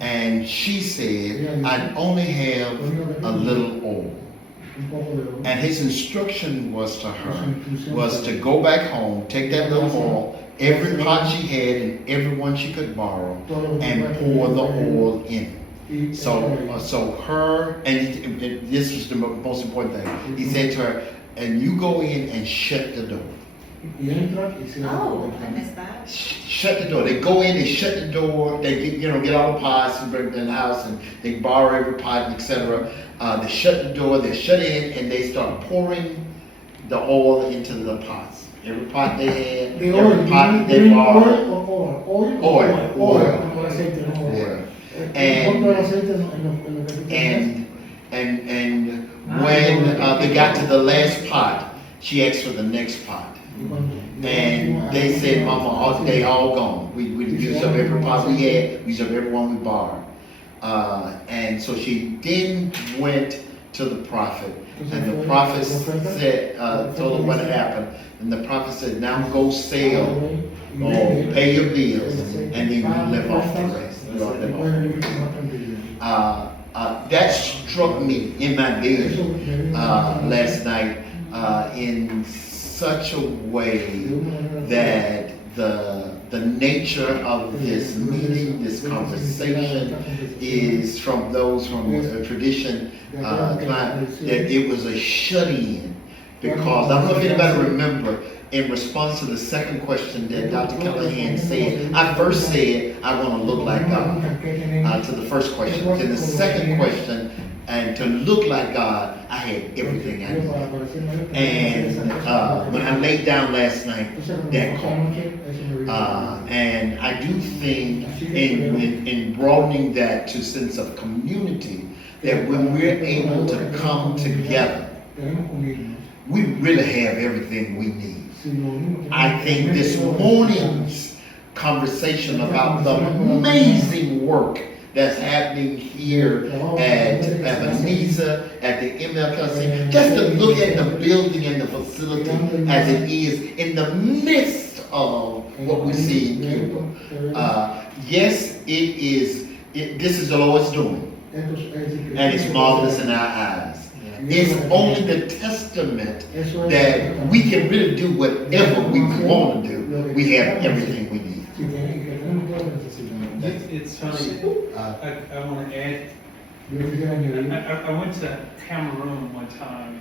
And she said, I only have a little oil. And his instruction was to her, was to go back home, take that little oil, every pot she had and every one she could borrow, and pour the oil in it. So her, and this was the most important thing, he said to her, and you go in and shut the door. Oh, I missed that. Shut the door. They go in, they shut the door, they get all the pots and bring them in the house, and they borrow every pot, etc. They shut the door, they shut in, and they start pouring the oil into the pots. Every pot they had, every pot that they borrowed. Oil. And when they got to the last pot, she asked for the next pot. And they said, Mama, they all gone. We used up every pot we had, we used up every one we borrowed. And so she then went to the prophet, and the prophet said, told her what had happened. And the prophet said, now go sell or pay your bills, and then you live off the rest. that struck me in my bed last night in such a way that the nature of this meeting, this conversation, is from those from a tradition that it was a shut-in. Because I don't know if anybody remember, in response to the second question that Dr. Callahan said, I first said, I want to look like God, to the first question. Then the second question, and to look like God, I had everything I needed. And when I laid down last night, that called me. And I do think in broadening that to sense of community, that when we're able to come together, we really have everything we need. I think this morning's conversation about the amazing work that's happening here at Ebenezer, at the MLKC, just to look at the building and the facility as it is in the midst of what we see in Cuba. Yes, this is the Lord's doing, and it's marvelous in our eyes. It's only the testament that we can really do whatever we want to do. We have everything we need. It's funny. I want to add. I went to Cameroon one time,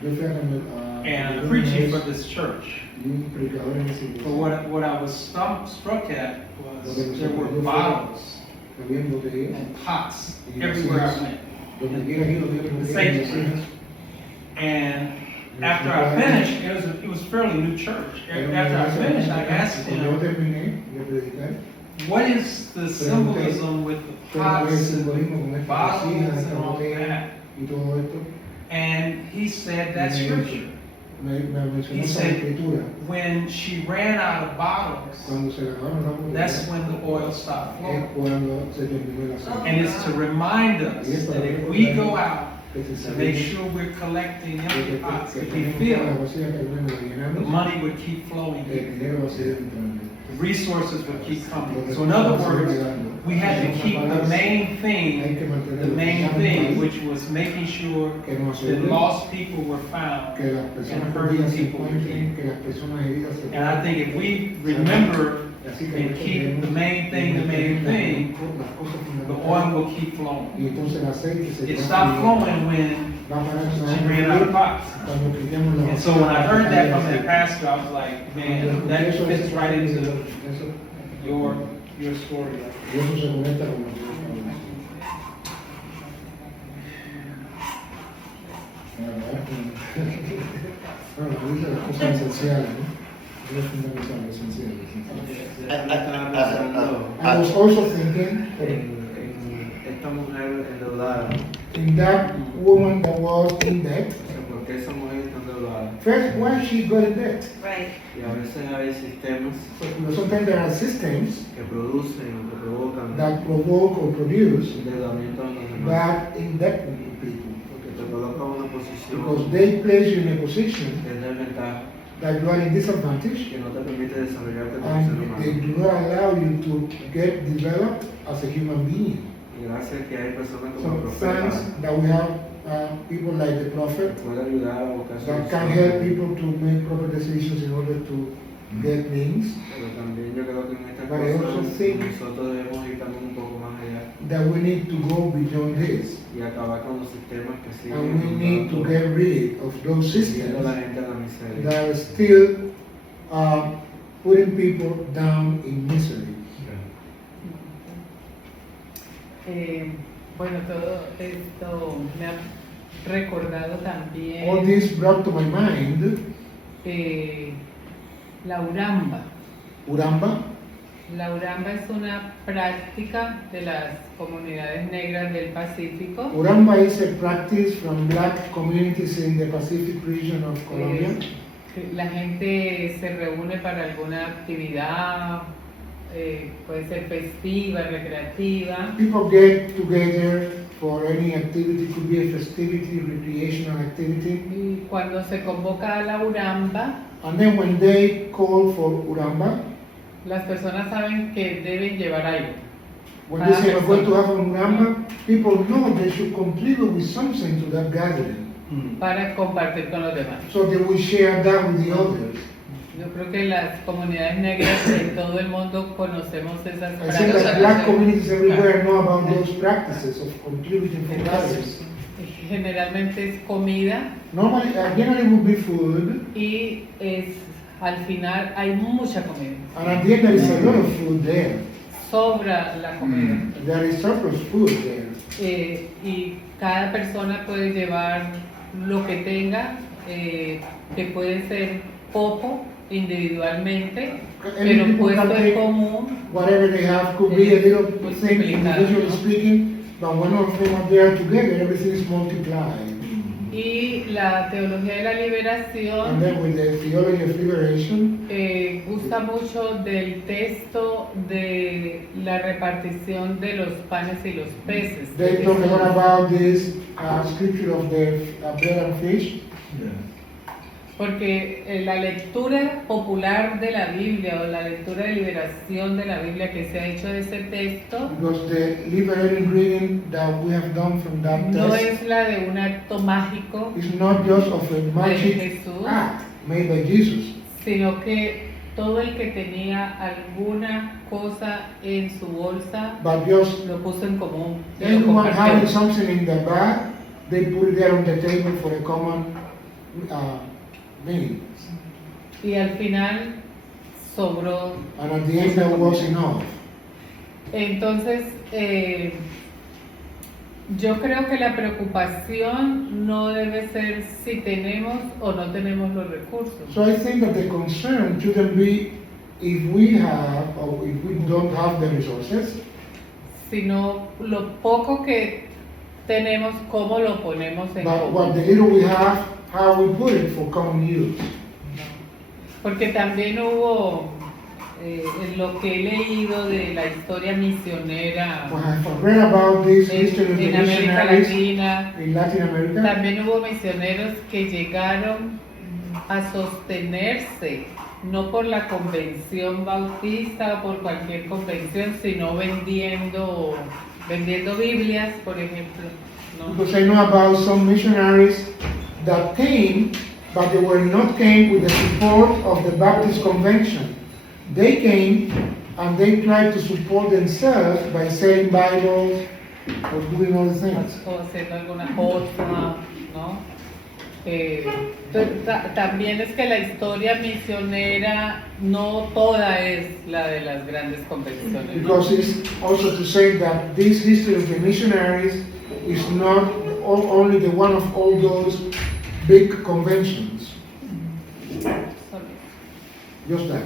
and I'm preaching for this church. But what I was struck at was there were bottles and pots everywhere I went. In the sanctuary. And after I finished, it was a fairly new church. After I finished, I asked him, what is the symbolism with the pots and the bottles and all that? And he said, that's scripture. He said, when she ran out of bottles, that's when the oil stopped flowing. And it's to remind us that if we go out to make sure we're collecting empty pots to be filled, the money would keep flowing here. The resources would keep coming. So in other words, we had to keep the main thing, which was making sure that lost people were found and hurting people were healed. And I think if we remember and keep the main thing, the oil will keep flowing. It stopped flowing when she ran out of pots. And so when I heard that from that pastor, I was like, man, that fits right into your story. I was also thinking in that woman that was in debt. First, why she got in debt? Right. Sometimes there are systems that provoke or produce bad indebtedness to people. Because they place you in a position that you are in disadvantage and they do not allow you to get developed as a human being. So thanks that we have people like the prophet that can help people to make proper decisions in order to get things. But I also think that we need to go beyond this. And we need to get rid of those systems that are still putting people down in misery. Bueno, todo esto me ha recordado también all this brought to my mind la uramba. Uramba. La uramba es una práctica de las comunidades negras del Pacífico. Uramba is a practice from black communities in the Pacific region of Colombia. La gente se reúne para alguna actividad, puede ser festiva, recreativa. People get together for any activity, could be a festivity, recreational activity. Y cuando se convoca a la uramba, and then when they call for uramba, las personas saben que deben llevar algo. When they say we're going to have a Mugamba, people know they should contribute with something to that gathering. Para compartir con los demás. So they will share that with the others. Yo creo que las comunidades negras en todo el mundo conocemos esas I think that black communities everywhere know about those practices of contributing for others. Generalmente es comida. Normally, generally would be food. Y es, al final hay mucha comida. And at the end there is a lot of food there. Sobra la comida. There is surplus food there. Y cada persona puede llevar lo que tenga, que puede ser poco individualmente, pero puesto en común. Whatever they have could be a little thing individually speaking, but when all of them are there together, everything is multiplied. Y la teología de la liberación And then with the theology of liberation, gusta mucho del texto de la repartición de los panes y los peces. they talk a lot about this scripture of the bread and fish. Porque la lectura popular de la Biblia o la lectura de liberación de la Biblia que se ha hecho de ese texto Because the liberating reading that we have done from that no text es la de un acto mágico is not just of a de magic Jesús, act made by Jesus, sino que todo el que tenía alguna cosa en su bolsa but just lo puso en común. y lo anyone having compartió. something in the bag, they put it there on the table for a common meal. Y al final sobró. And at the end there was enough. Entonces, yo creo que la preocupación no debe ser si tenemos o no tenemos los recursos. So I think that the concern shouldn't be if we have or if we don't have the resources, Sino lo poco que tenemos, cómo lo ponemos en but what común. the little we have, how we put it for common use. Porque también hubo, en lo que he leído de la historia misionera When I read about this history of the en América missionaries Latina, in Latin America, también hubo misioneros que llegaron a sostenerse, no por la convención bautista o por cualquier convención, sino vendiendo Biblias, por ejemplo. ¿no? because I know about some missionaries that came, but they were not came with the support of the Baptist convention. They came and they tried to support themselves by selling Bibles or doing other things. O haciendo alguna cosa, ¿no? También es que la historia misionera no toda es la de las grandes convenciones. Because it's also to say that this history of the missionaries is not only the one of all those big conventions. Just that.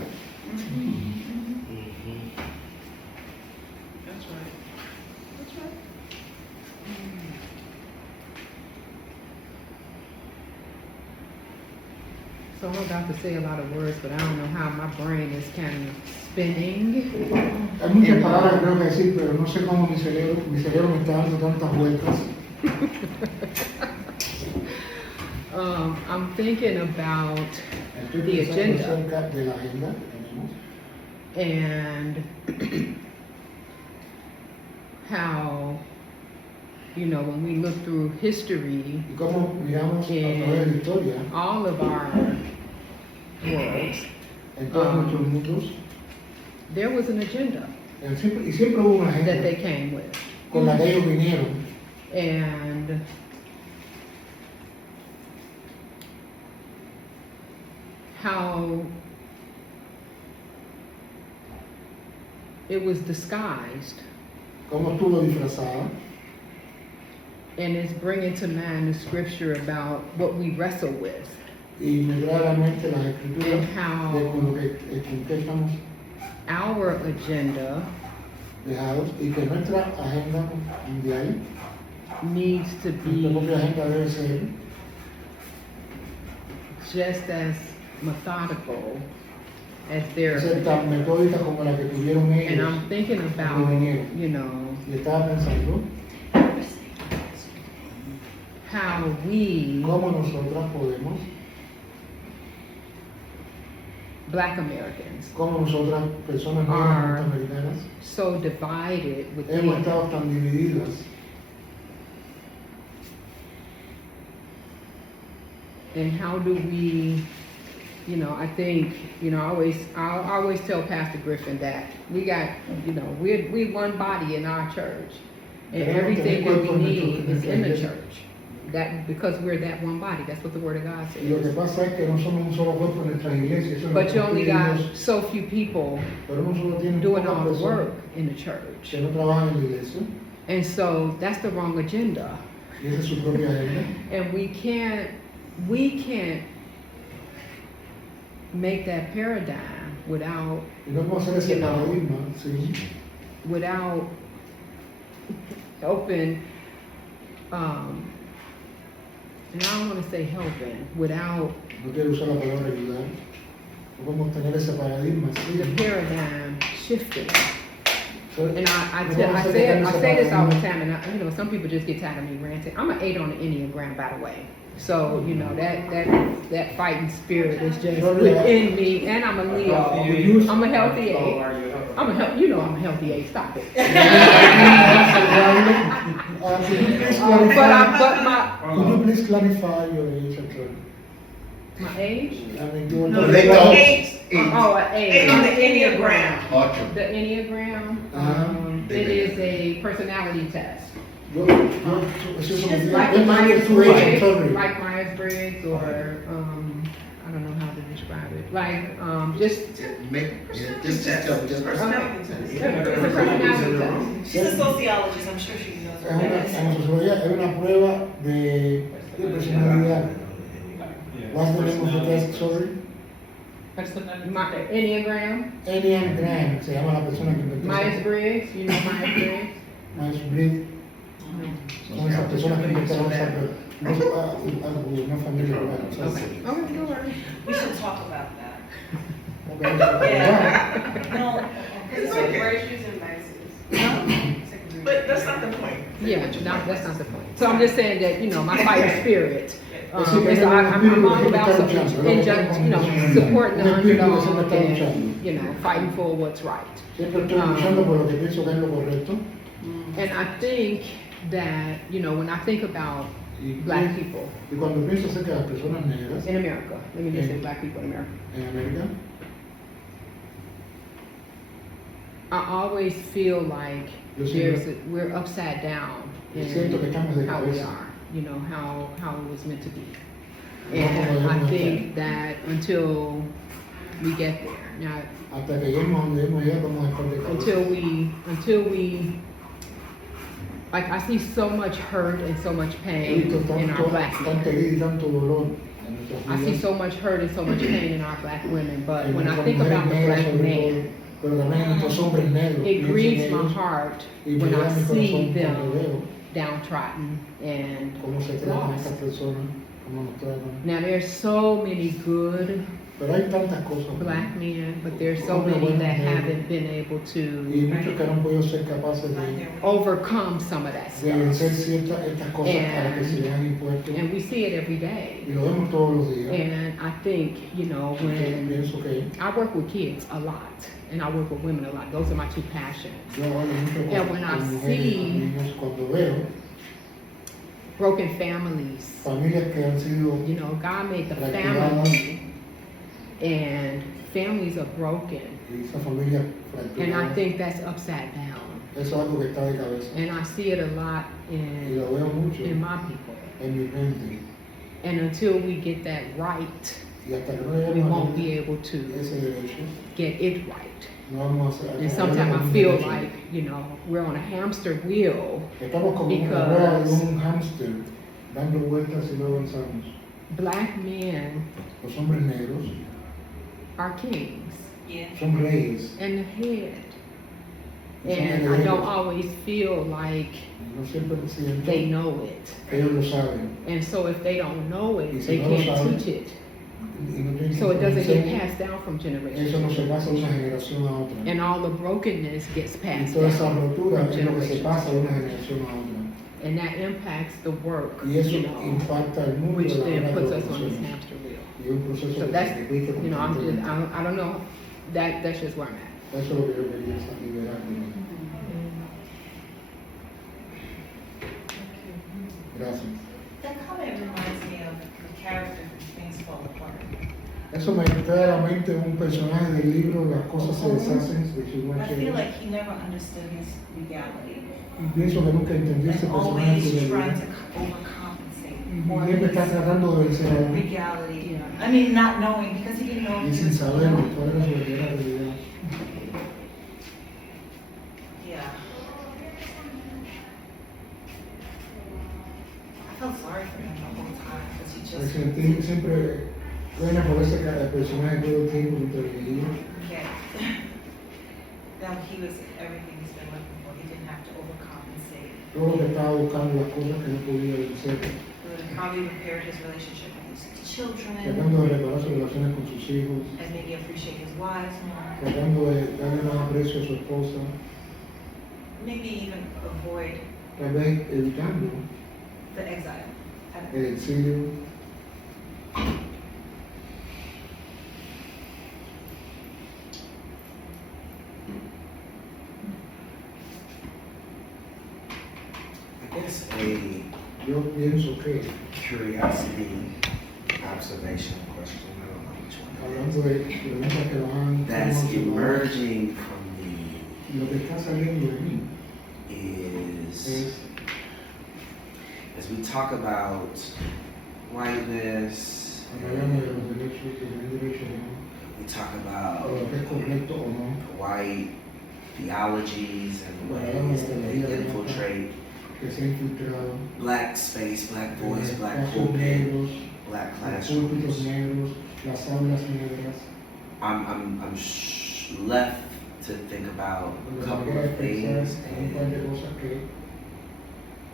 So I'm about to say a lot of words, but I don't know how my brain is kind of spinning. Hay muchas palabras que creo que decir, pero no sé cómo mi cerebro me está dando tantas vueltas. I'm thinking about Estoy the pensando agenda acerca de la agenda que tenemos. and how, you know, when we look through history Y cómo miramos a través de la in historia all of our worlds, en todos nuestros mundos, there was an agenda y siempre hubo una that they agenda came with. con la que ellos vinieron. And how it was disguised, Cómo estuvo disfrazada. and it's bringing to mind the scripture about what we wrestle with. Y me trae a la mente las escrituras And how de con lo con que estamos our agenda dejados y que nuestra agenda mundial, needs to nuestra propia be agenda debe ser just as methodical as their ser tan agenda. metódica como la que tuvieron And ellos. I'm thinking about, you know, Y estaba pensando how we, cómo nosotras podemos, Black Americans como nosotras, personas negras are norteamericanas, so divided hemos within. estado tan divididas. And how do we, you know, I think, you know, I always tell Pastor Griffin that we got, you know, we're one body in our church. And everything that we need is in the church. That because we're that one body, that's what the Word of God says. But you only got so few people doing all the work in the church. And so that's the wrong agenda. And we can't make that paradigm without, you know, without helping, and I don't want to say helping, without the paradigm shifting. And I say this all the time, and you know, some people just get tired of me ranting. I'm an 8 on the Enneagram, by the way. So, you know, that fighting spirit is just within me, and I'm a Leo. I'm a healthy 8. You know I'm a healthy 8, stop it. Could you please clarify your age actually? My age? I mean, No, the age. Oh, an age. 8 on the Enneagram. The Enneagram, it is a personality test. Like Myers-Briggs, or I don't know how to describe it. Like just personality test. She's a sociologist. I'm sure she knows. En sociología es una prueba de personalidad. What's the name of the test? Sorry. Enneagram. Enneagram se llama la persona que inventó. Myers-Briggs, you know Myers-Briggs. Myers-Briggs. Son esas personas que inventaron esa prueba. Una familia. We should talk about that. Okay. No, because it's like virtues and vices. But that's not the point. Yeah, that's not the point. So I'm just saying that, you know, my fighting spirit. I'm all about you know, supporting the underdog and, you know, fighting for what's right. And I think that, you know, when I think about Black people in America, let me just say Black people in America. I always feel like we're upside down in how we are, you know, how it was meant to be. And I think that until we get there, now, until we, like, I see so much hurt and so much pain in our Black men. I see so much hurt and so much pain in our Black women, but when I think about the Black man, it grieves my heart when I see them downtrodden and lost. Now there's so many good Black men, but there's so many that haven't been able to overcome some of that stuff. And we see it every day. And I think, you know, when I work with kids a lot, and I work with women a lot, those are my two passions. And when I see broken families, you know, God made the family, and families are broken, and I think that's upside down. And I see it a lot in my people. And until we get that right, we won't be able to get it right. And sometimes I feel like, you know, we're on a hamster wheel because Black men are kings and the head. And I don't always feel like they know it. And so if they don't know it, they can't teach it. So it doesn't get passed down from generation to generation. And all the brokenness gets passed down from generation to generation. And that impacts the work, Y eso you know, impacta el mundo which de la then obra puts de us on this producción. hamster wheel. Y un proceso So que that's, se repite you know, constantemente. I don't know, that's just where I'm at. Eso es lo que yo quería liberar de mí. Gracias. That comment reminds me of the character from Things Fall Apart. Eso me trae a la mente un personaje del libro Las cosas se deshacen de I Cuba. feel like he never understood his regality. Y pienso que nunca entendió ese And personaje always de trying realidad. to overcompensate. Y siempre está tratando de vencer a él. Regality. I mean, not knowing, because he didn't know Y he sin was saberlo, cuál era su verdadera realidad. Yeah. I felt sorry for him the whole time, because he Me just sentí siempre pena por ese personaje todo el tiempo mientras leía. get that he was everything he's been looking for. He didn't have to overcompensate. Todo lo que estaba buscando, las cosas que no podía vencer. How he repaired his relationship with his children, Tratando de reparar sus relaciones con sus hijos. and maybe appreciate his wives more. Tratando de darle más aprecio a su esposa. Maybe even avoid Tal vez evitando the exile. el exilio. I guess a Yo pienso que, curiosity, observation, question, I don't know which one hablando de preguntas que van that's a emerging from me lo que está saliendo de mí is as we talk about whiteness, cuando hablamos de los derechos, de los derechos, ¿no? we talk about Lo que es correcto o no. white theologies and Cuando hablamos ways de that la they vida infiltrate que se ha infiltrado, black space, black voice, black espacios pulpit, negros, black los púlpitos classrooms. negros, las aulas negras. I'm left to think about a couple of things. Un par de cosas que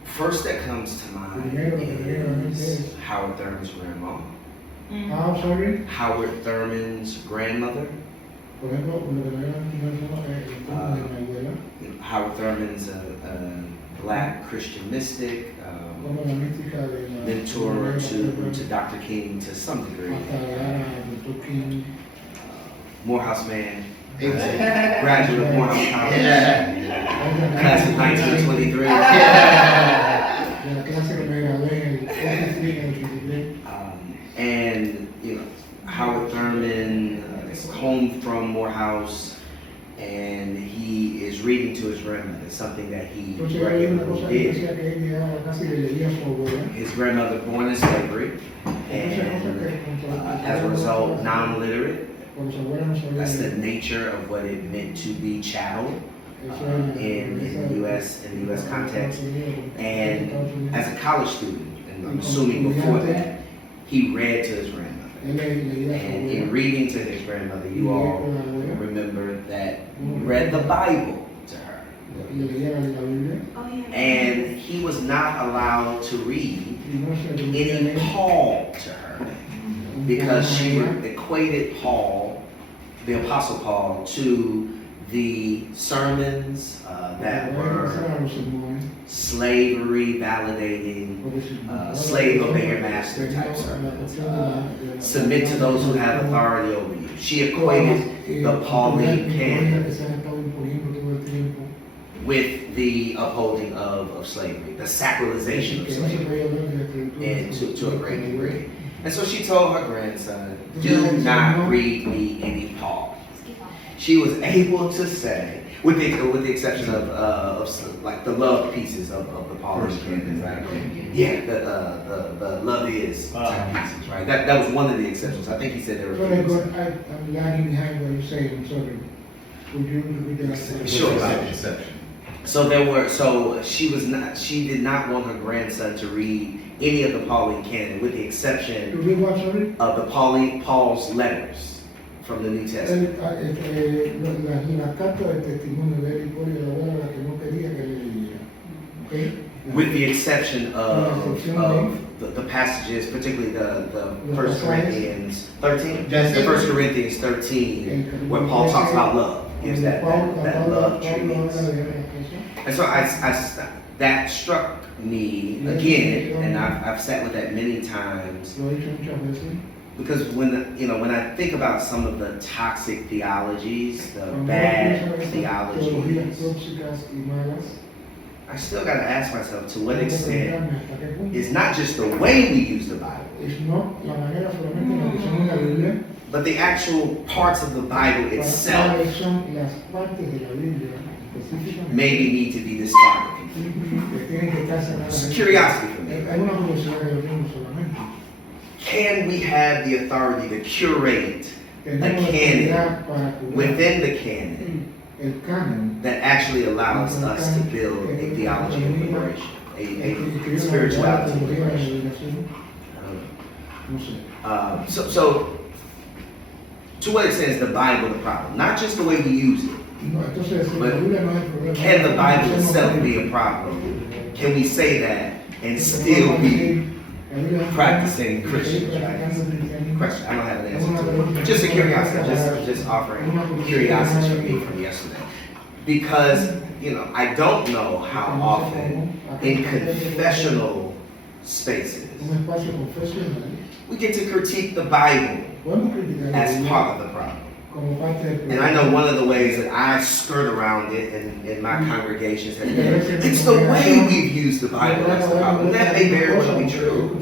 First that comes to mind is Howard Thurman's grandma. How, sorry? Howard Thurman's grandmother. Por ejemplo, lo que me habían de mi abuela, Howard Thurman's a black Christian mystic, como la mística de la mentor to Dr. King to some degree. hasta llegar a Dr. King. Morehouse man, graduate of Morehouse College, class of 1923. De la clase que me gradué en el 83. And you know, Howard Thurman is home from Morehouse, and he is reading to his grandmother. It's something that he Entonces hay una cosa que regularly decía did. que él llegaba a la casa y le leía a su abuela. His grandmother born in slavery, and as a result, non-literate. Cuando su abuela no sabía That's the leer. nature of what it meant to be chattel Eso era in the U.S. context. And as a college student, and I'm assuming before that, he read to his grandmother. Él leía a su And abuela. in reading to his grandmother, you all remember that he read the Bible to her. Y le leía la Biblia. And he was not allowed to read Y no se le permitía any leer. Paul to her because she equated Paul, the Apostle Paul, to the sermons that were slavery validating, slave obey your master type sermons. Submit to those who have authority over you. She equated the Pauline canon with the upholding of slavery, the sacralization of slavery, and to a great degree. And so she told her grandson, do not read me any Paul. She was able to say, with the exception of like the love pieces of the Pauline canon, right? Yeah, the love is type pieces, right? That was one of the exceptions. I think he said there were Sorry, three. but I'm lagging behind what you're saying. I'm sorry. Would you repeat that? Sure. So she did not want her grandson to read any of the Pauline canon, with the exception of the Paul's letters from the New Testament. La carta de testimonio de él y por la abuela la que no quería que le leyera. Okay? With the exception of the passages, particularly the 1 Corinthians 13, the 1 Corinthians 13, where Paul talks about love, gives that love treatment. And so that struck me again, and I've sat with that many times. Because when I think about some of the toxic theologies, the bad theologies, I still got to ask myself, to what extent it's not just the way we use the Bible, but the actual parts of the Bible itself maybe need to be discarded. It's a curiosity for me. Can we have the authority to curate a canon within the canon that actually allows us to build a theology of liberation, a spirituality of liberation? So, to what extent is the Bible the problem? Not just the way we use it, but can the Bible itself be a problem? Can we say that and still be practicing Christians, right? Question. I don't have an answer to it. Just a curiosity. Just offering curiosity for me from yesterday. Because, I don't know how often in confessional spaces we get to critique the Bible as part of the problem. And I know one of the ways that I skirt around it in my congregations has been, it's the way we've used the Bible that's the problem. And that may very well be true.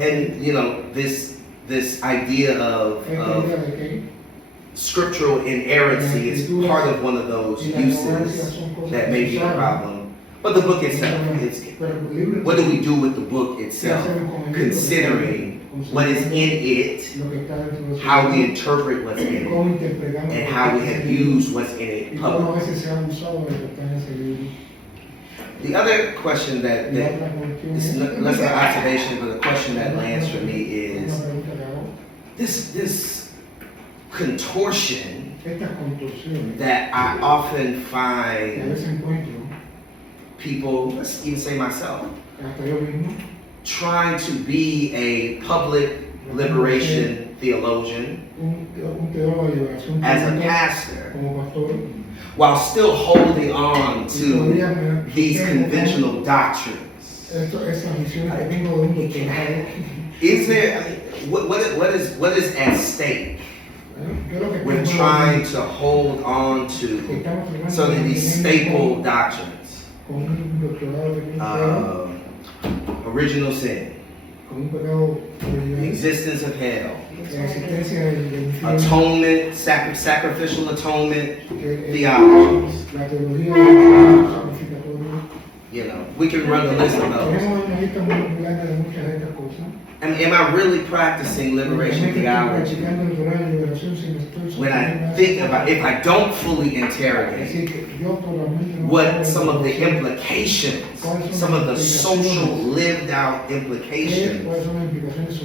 And this idea of scriptural inerrancy is part of one of those uses that may be the problem. But the book itself, what do we do with the book itself, considering what is in it, how we interpret what's in it, and how we have used what's in it publicly? The other question that is less an observation, but a question that lands for me is this contortion that I often find people, let's even say myself, trying to be a public liberation theologian as a pastor, while still holding on to these conventional doctrines. Is there, what is at stake with trying to hold on to some of these staple doctrines? Original sin, existence of hell, atonement, sacrificial atonement theologies. We can run the list of those. Am I really practicing liberation theology when I think about, if I don't fully interrogate what some of the implications, some of the social lived out implications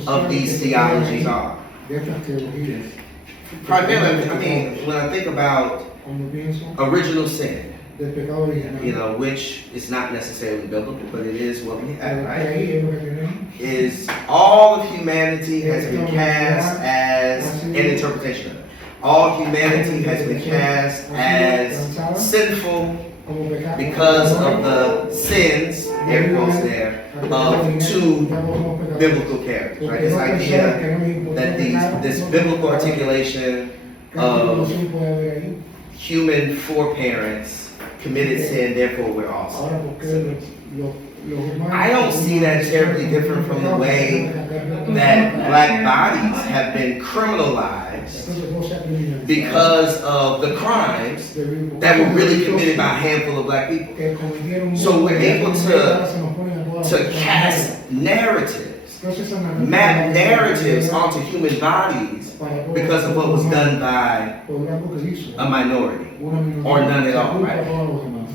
of these theologies are? Primarily, when I think about original sin, which is not necessarily biblical, but it is what we have, right? Is all of humanity has been cast as an interpretation of it. All humanity has been cast as sinful because of the sins, air quotes there, of two biblical characters, right? This idea that this biblical articulation of human foreparents committed sin, therefore we're all sinners. I don't see that terribly different from the way that black bodies have been criminalized because of the crimes that were really committed by a handful of black people. So we're able to cast narratives, map narratives onto human bodies because of what was done by a minority or none at all, right?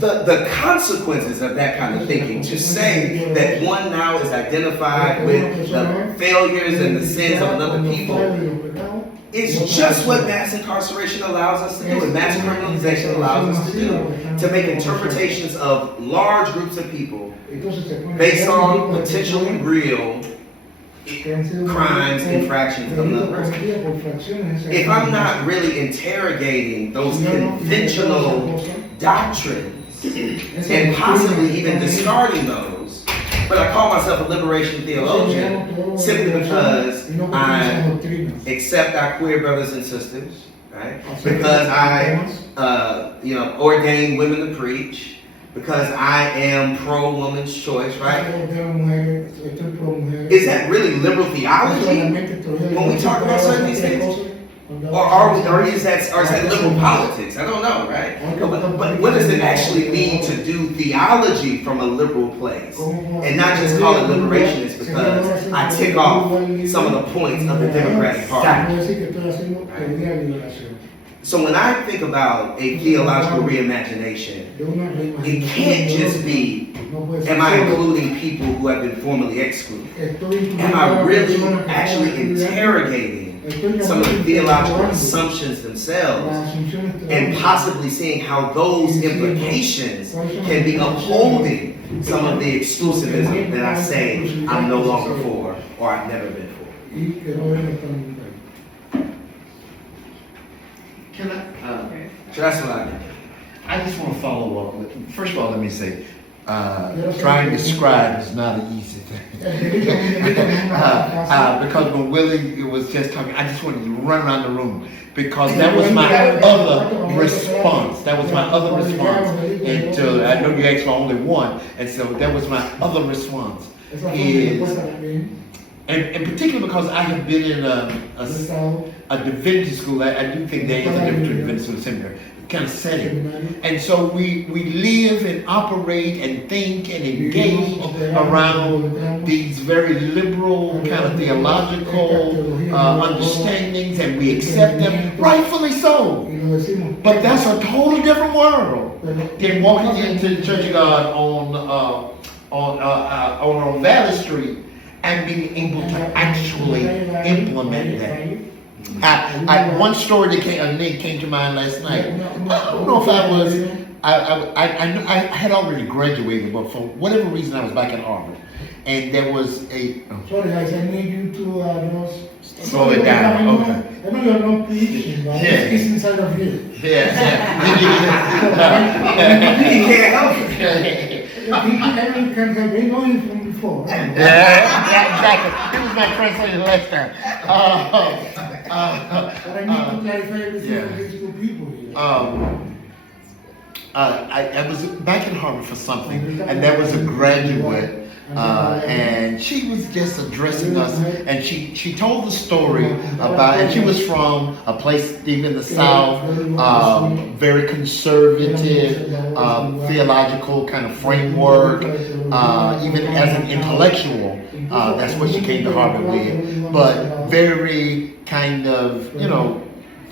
The consequences of that kind of thinking, to say that one now is identified with the failures and the sins of another people, is just what mass incarceration allows us to do, and mass criminalization allows us to do, to make interpretations of large groups of people based on potentially real crimes, infractions of another person. If I'm not really interrogating those conventional doctrines and possibly even discarding those. But I call myself a liberation theologian simply because I accept our queer brothers and sisters, right? Because I, ordain women to preach. Because I am pro-woman's choice, right? Is that really liberal theology when we talk about certain these things? Or is that liberal politics? I don't know, right? But what does it actually mean to do theology from a liberal place? And not just call it liberationist because I tick off some of the points of the Democratic Party. Right? So when I think about a theological reimagination, it can't just be, am I including people who have been formerly excluded? Am I really actually interrogating some of the theological assumptions themselves and possibly seeing how those implications can be upholding some of the exclusivism that I say I'm no longer for or I've never been for? Can I? So that's what I do. I just want to follow up with. First of all, let me say, trying to scribe is not an easy thing. Because when Willie was just talking, I just wanted to run around the room because that was my other response. That was my other response. And I know you asked for only one, and so that was my other response. And particularly because I have been in a divinity school, I do think there is a difference between divinity school and seminary kind of setting. And so we live and operate and think and engage around these very liberal kind of theological understandings, and we accept them, rightfully so. But that's a totally different world than walking into the Church of God on Valley Street and being able to actually implement that. One story that came to mind last night. I don't know if I had already graduated, but for whatever reason I was back at Harvard, and there was a. Sorry guys, I need you to slow it down. Okay. I know you're not preaching, but it's inside of you. Yeah. He can't help it. They know you from before. Exactly. He was my translator last time. But I need to clarify everything with these two people here. I was back in Harvard for something, and there was a graduate, and she was just addressing us, and she told the story about, and she was from a place deep in the South, very conservative, theological kind of framework, even as an intellectual, that's what she came to Harvard with, but very kind of,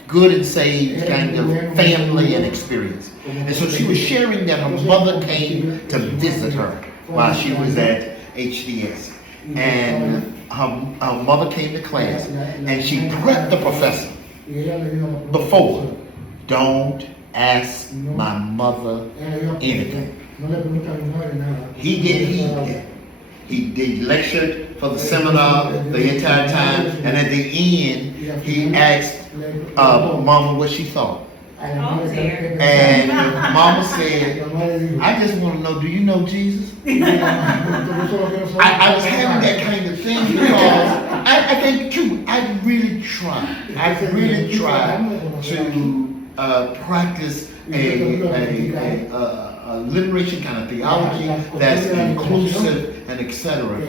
good and saved kind of family and experience. And so she was sharing that her mother came to visit her while she was at HDS. And her mother came to class and she prepped the professor before, don't ask my mother anything. He did. He lectured for the seminar the entire time, and at the end, he asked Mama what she thought. And Mama said, I just want to know, do you know Jesus? I was having that kind of thing because I think too, I really tried to practice a liberation kind of theology that's inclusive and etc.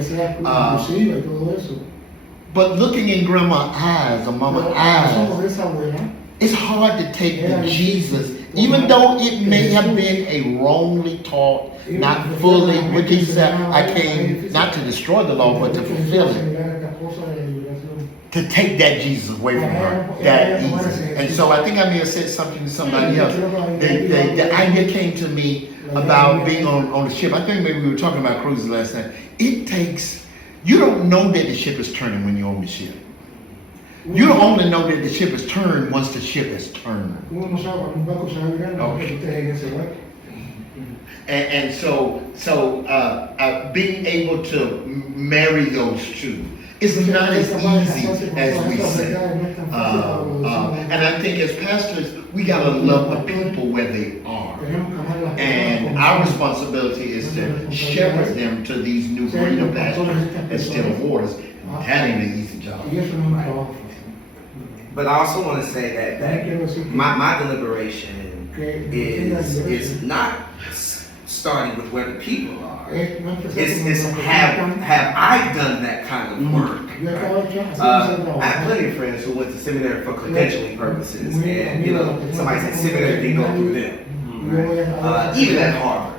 But looking in grandma's eyes or mama's eyes, it's hard to take the Jesus, even though it may have been a wrongly taught, not fully, what Jesus said, I came not to destroy the law, but to fulfill it. To take that Jesus away from her that easy. And so I think I may have said something to somebody else. The idea came to me about being on the ship. I think maybe we were talking about cruises last night. You don't know that the ship is turning when you're on the ship. You don't only know that the ship is turned once the ship is turned. Okay. And so being able to marry those two is not as easy as we say. And I think as pastors, we gotta love the people where they are. And our responsibility is to shepherd them to these new greener pastures and still waters. That ain't an easy job. But I also want to say that my deliberation is not starting with where the people are. It's have I done that kind of work? I have plenty of friends who went to seminary for credentialing purposes, and somebody said seminary didn't go through them. Even at Harvard,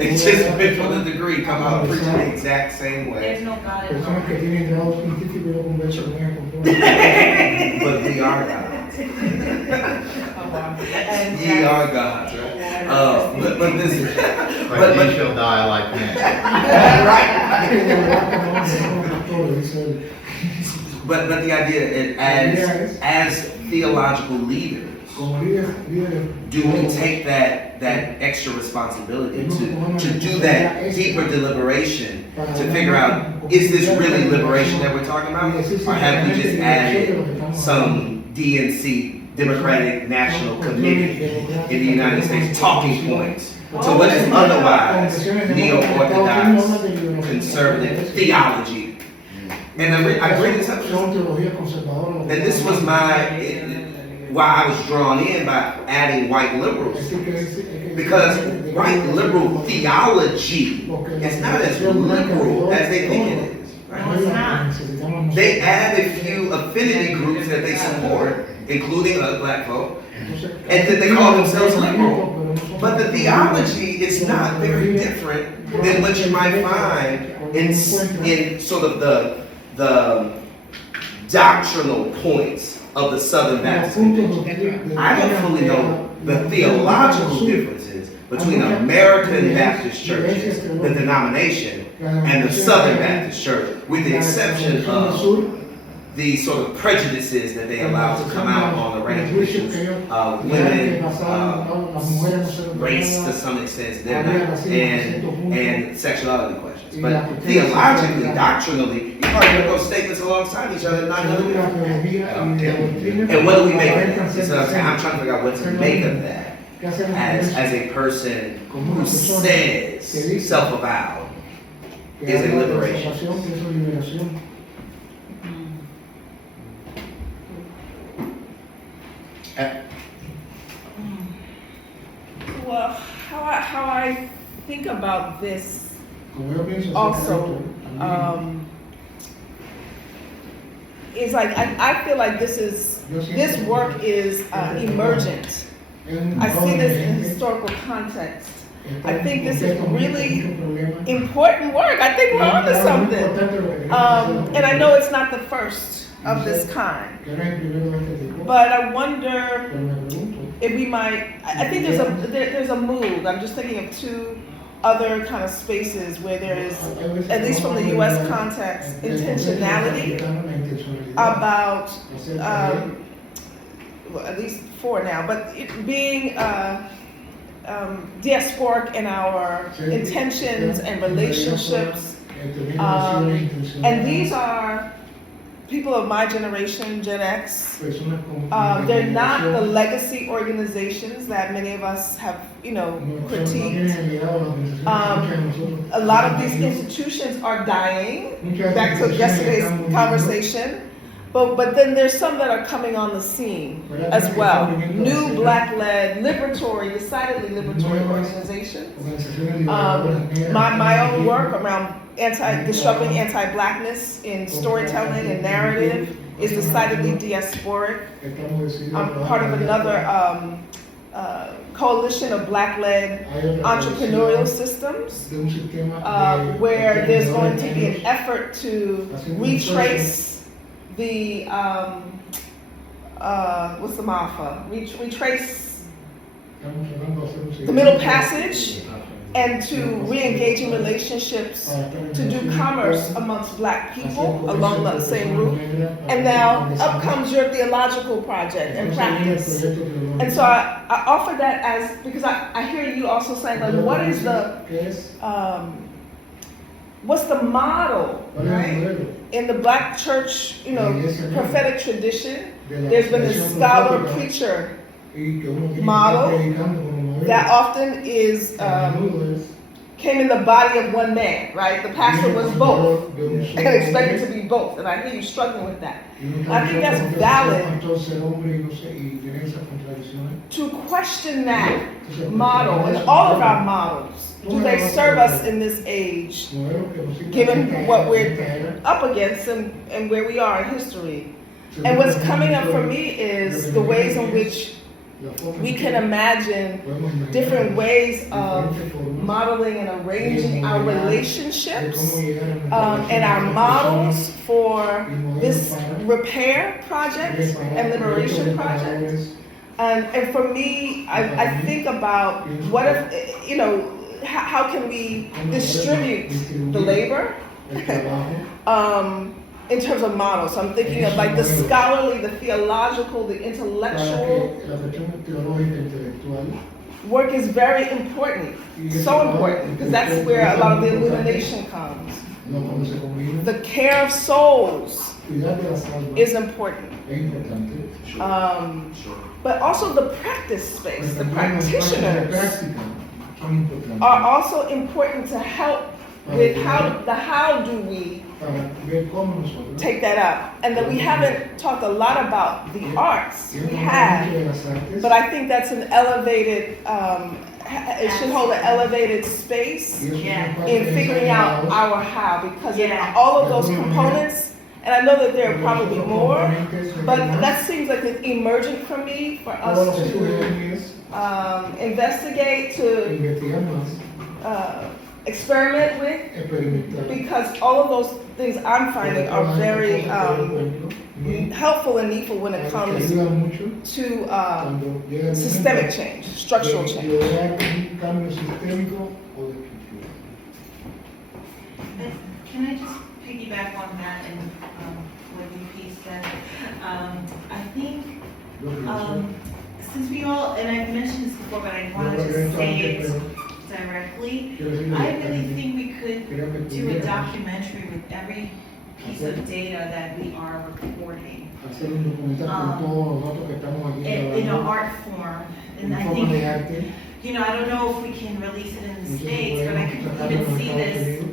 they just went for the degree, come out preaching the exact same way. There's no God at all. But we are gods. Ye are gods, right? But this is. But ye shall die like men. Right. But the idea is, as theological leaders, do we take that extra responsibility to do that deeper deliberation to figure out, is this really liberation that we're talking about, or have we just added some DNC, Democratic National Committee in the United States talking points to what is otherwise neo-Orthodox conservative theology? And I bring this up, and this was why I was drawn in by adding white liberals, because white liberal theology is not as liberal as they think it is. Right? They add a few affinity groups that they support, including black folk, and then they call themselves liberal. But the theology is not very different than what you might find in sort of the doctrinal points of the Southern Baptist convention. I don't fully know the theological differences between American Baptist churches, the denomination, and the Southern Baptist church, with the exception of the sort of prejudices that they allow to come out on the range of issues, women, race to some extent, and sexuality questions. But theologically, doctrinally, you probably put those statements alongside each other, not know. And what do we make of that? So I'm trying to figure out what to make of that as a person who says self-avowed is a liberation. Well, how I think about this also is like I feel like this work is emergent. I see this in historical context. I think this is really important work. I think we're onto something. And I know it's not the first of this kind. But I wonder if we might, I think there's a move. I'm just thinking of two other kind of spaces where there is, at least from the US context, intentionality about, well, at least four now, but it being diasporic in our intentions and relationships. And these are people of my generation, Gen X. They're not the legacy organizations that many of us have, critiqued. A lot of these institutions are dying, back to yesterday's conversation. But then there's some that are coming on the scene as well. New Black-led, decidedly liberatory organizations. My own work around disrupting anti-Blackness in storytelling and narrative is decidedly diasporic. I'm part of another coalition of Black-led entrepreneurial systems where there's going to be an effort to retrace the what's the MAFA? Retrace the Middle Passage and to re-engage in relationships to do commerce amongst Black people along that same route. And now up comes your theological project and practice. And so I offer that as, because I hear you also saying, like, what is what's the model, right? In the Black church, prophetic tradition, there's been this scholar preacher model that often is came in the body of one man, right? The pastor was both and expected to be both, and I hear you struggling with that. I think that's valid to question that model and all of our models. Do they serve us in this age, given what we're up against and where we are in history? And what's coming up for me is the ways in which we can imagine different ways of modeling and arranging our relationships and our models for this repair project and liberation project. And for me, I think about what if, how can we distribute the labor in terms of models. So I'm thinking of like the scholarly, the theological, the intellectual work is very important, so important, because that's where a lot of the illumination comes. The care of souls is important. But also the practice space, the practitioners are also important to help with how do we take that up. And then we haven't talked a lot about the arts. We have, but I think that's an elevated, it should hold an elevated space in figuring out our how, because in all of those components, and I know that there are probably more, but that seems like it's emergent for me, for us to investigate, to experiment with, because all of those things I'm finding are very helpful and needful when it comes to systemic change, structural change. Can I just piggyback on that and what you said? I think since we all, and I've mentioned this before, but I wanted to say it directly, I really think we could do a documentary with every piece of data that we are recording in an art form. And I think, I don't know if we can release it in the States, but I could even see this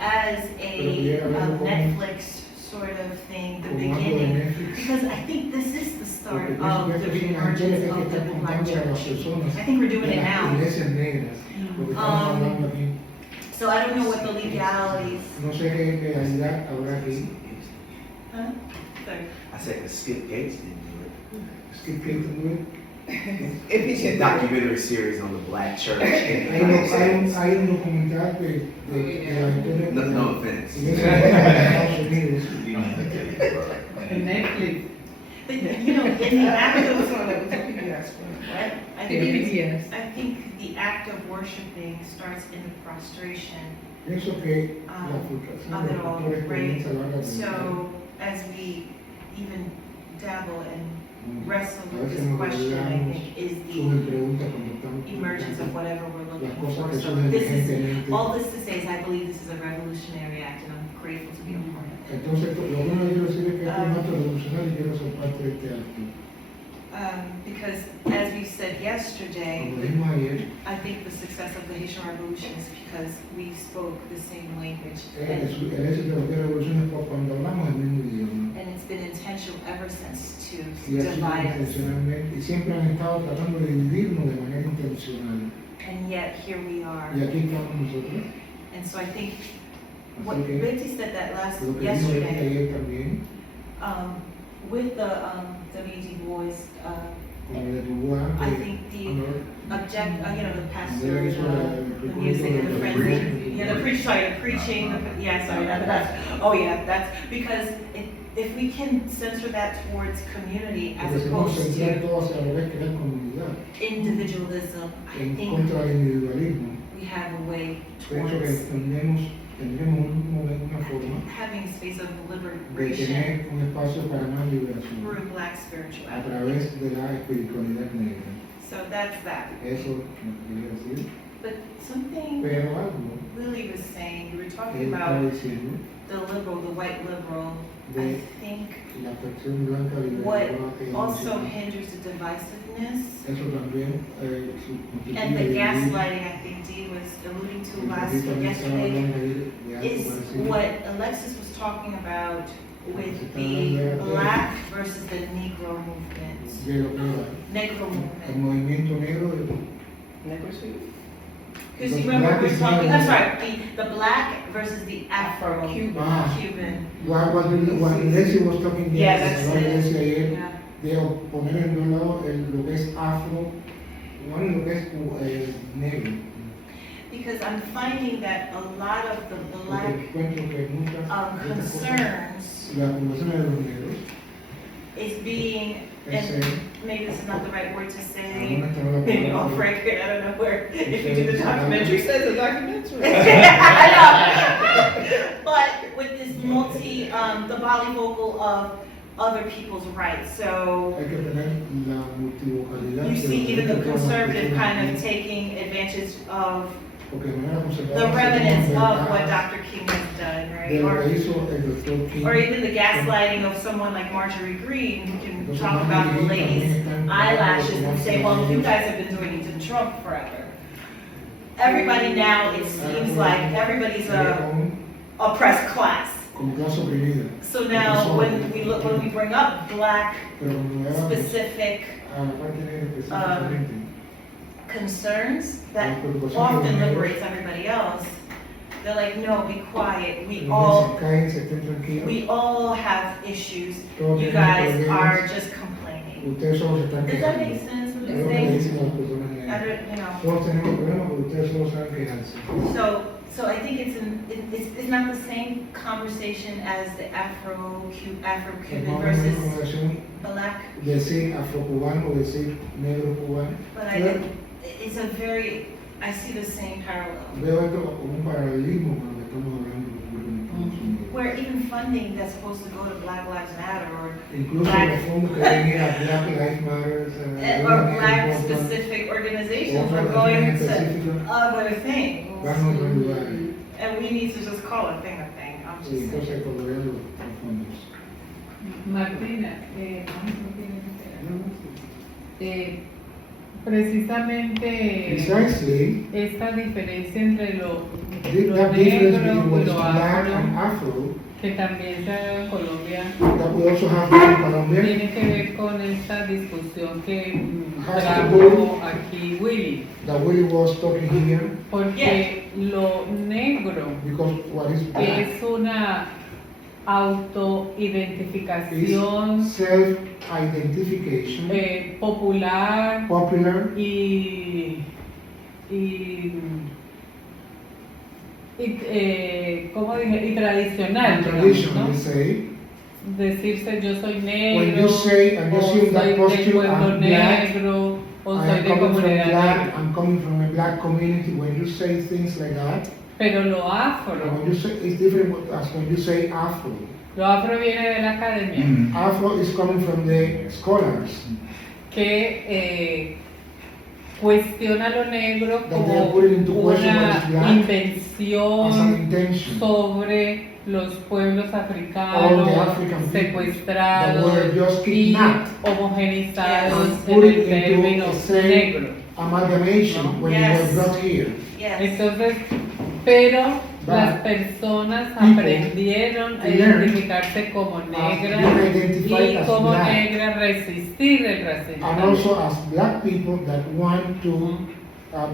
as a Netflix sort of thing, the beginning, because I think this is the start of the reemergence of the Black church. I think we're doing it now. So I don't know what the legalities. Huh? Sorry. I said Skip Gates didn't do it. Skip Gates didn't do it? It's a documentary series on the Black church. Hay un documental No offense. Netflix. But, in the act of I think the act of worshiping starts in the prostration of it all, right? So as we even dabble and wrestle with this question, I think, is the emergence of whatever we're looking for. So all this to say is I believe this is a revolutionary act, and I'm grateful to be a part of it. Because as we said yesterday, I think the success of the Haitian Revolution is because we spoke the same language. And it's been intentional ever since to divide us. And yet here we are. And so I think what Betty said that yesterday, with the W.D. Bois, I think the the pastors, the music, and the frenzy, the preaching, that's because if we can censor that towards community as opposed to individualism, I think we have a way towards having a space of liberation through Black spirituality. So that's that. But something Lily was saying, you were talking about the white liberal I think what also hinders the divisiveness and the gaslighting I think Dee was alluding to yesterday is what Alexis was talking about with the Black versus the Negro movement. Negro movement. Because you remember we were talking, I'm sorry, the Black versus the Afro-Cuban. What Leslie was talking yeah, that's it. De poner en un lado lo que es afro, one lo que es negro. Because I'm finding that a lot of the Black concerns is being, and maybe this is not the right word to say, maybe off record, I don't know where, if you do the documentary. Says a documentary. I know. But with this the polyvocal of other people's rights. So you see even the conservative kind of taking advantage of the remnants of what Dr. King has done, right? Or even the gaslighting of someone like Marjorie Greene, who can talk about the lady's eyelashes and say, well, you guys have been doing it to Trump forever. Everybody now, it seems like everybody's a oppressed class. So now when we bring up Black specific concerns that often liberates everybody else, they're like, no, be quiet. We all have issues. You guys are just complaining. Does that make sense? What you're saying? So I think it's not the same conversation as the Afro-Cuban versus Black. But it's a very, I see the same parallel. Where even funding that's supposed to go to Black Lives Matter or Black specific organizations, we're going to other things. And we need to just call a thing a thing. I'm just Martina, precisamente esta diferencia entre lo negro y lo afro, que también se da en Colombia, tiene que ver con esta discusión que trajo aquí Willy. Porque lo negro es una autoidentificación popular y ¿cómo dije? Y tradicional, digamos, ¿no? Decirse yo soy negro, o soy del pueblo negro, o soy de comunidad negra. I'm coming from a Black community. When you say things like that, pero lo afro, it's different as when you say Afro. Lo afro viene de la academia. Afro is coming from the scholars. Que cuestiona lo negro como una invención sobre los pueblos africanos secuestrados y homogenizados en el término negro. Amalgamation when they were brought here. Entonces, pero las personas aprendieron a identificarse como negras y como negras resistir el racismo. And also as Black people that want to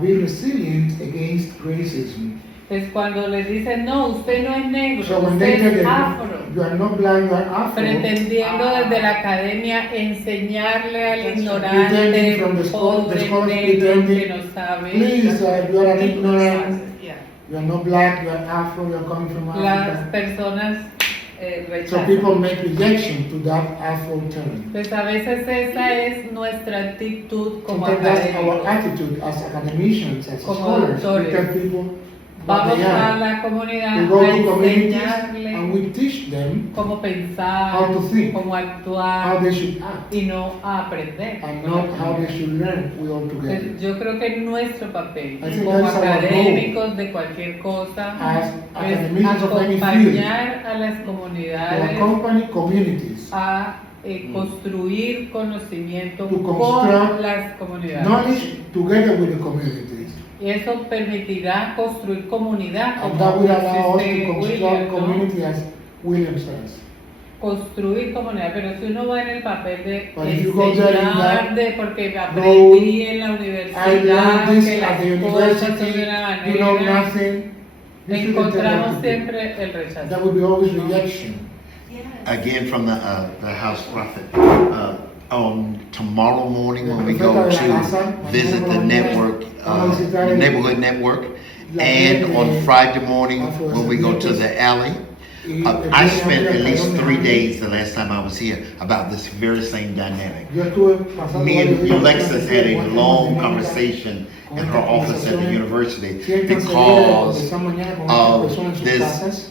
be resilient against racism. Entonces cuando les dicen, no, usted no es negro, usted es afro, you are not black, you are afro, pretendiendo desde la academia enseñarle al ignorante, pobre negro que no sabe, please, you are an ignorant, you are not black, you are afro, you are coming from Africa. Las personas so people make rejection to that afro term. Pues a veces esa es nuestra actitud como académicos, our attitude as academicians, as scholars, we tell people, Vamos they a are. la comunidad We go a to communities enseñarle and we teach them cómo pensar, how to think, cómo actuar how they should act, y no a aprender. and not how they should learn. We all together. Entonces, yo creo que nuestro papel I think como that's our académicos de cualquier cosa As es academicians of any field, acompañar a las to comunidades accompany communities, a construir conocimiento To con construct las comunidades. knowledge together with the communities. Y eso permitirá construir comunidad, And como that will allow us dice to construct William, ¿no? community as William says. Construir comunidad, pero si uno va en el papel de But if you go there in enseñar, that de porque aprendí en la I universidad learned this que at las the cosas son university, de una you know manera, nothing. You shouldn't tell encontramos them to do. siempre el rechazo. That would be always rejection. Again from the house prophet. On tomorrow morning when we go to visit the network, the neighborhood network, and on Friday morning when we go to the alley. I spent at least 3 days the last time I was here about this very same dynamic. Me and Alexis had a long conversation in her office at the university because of this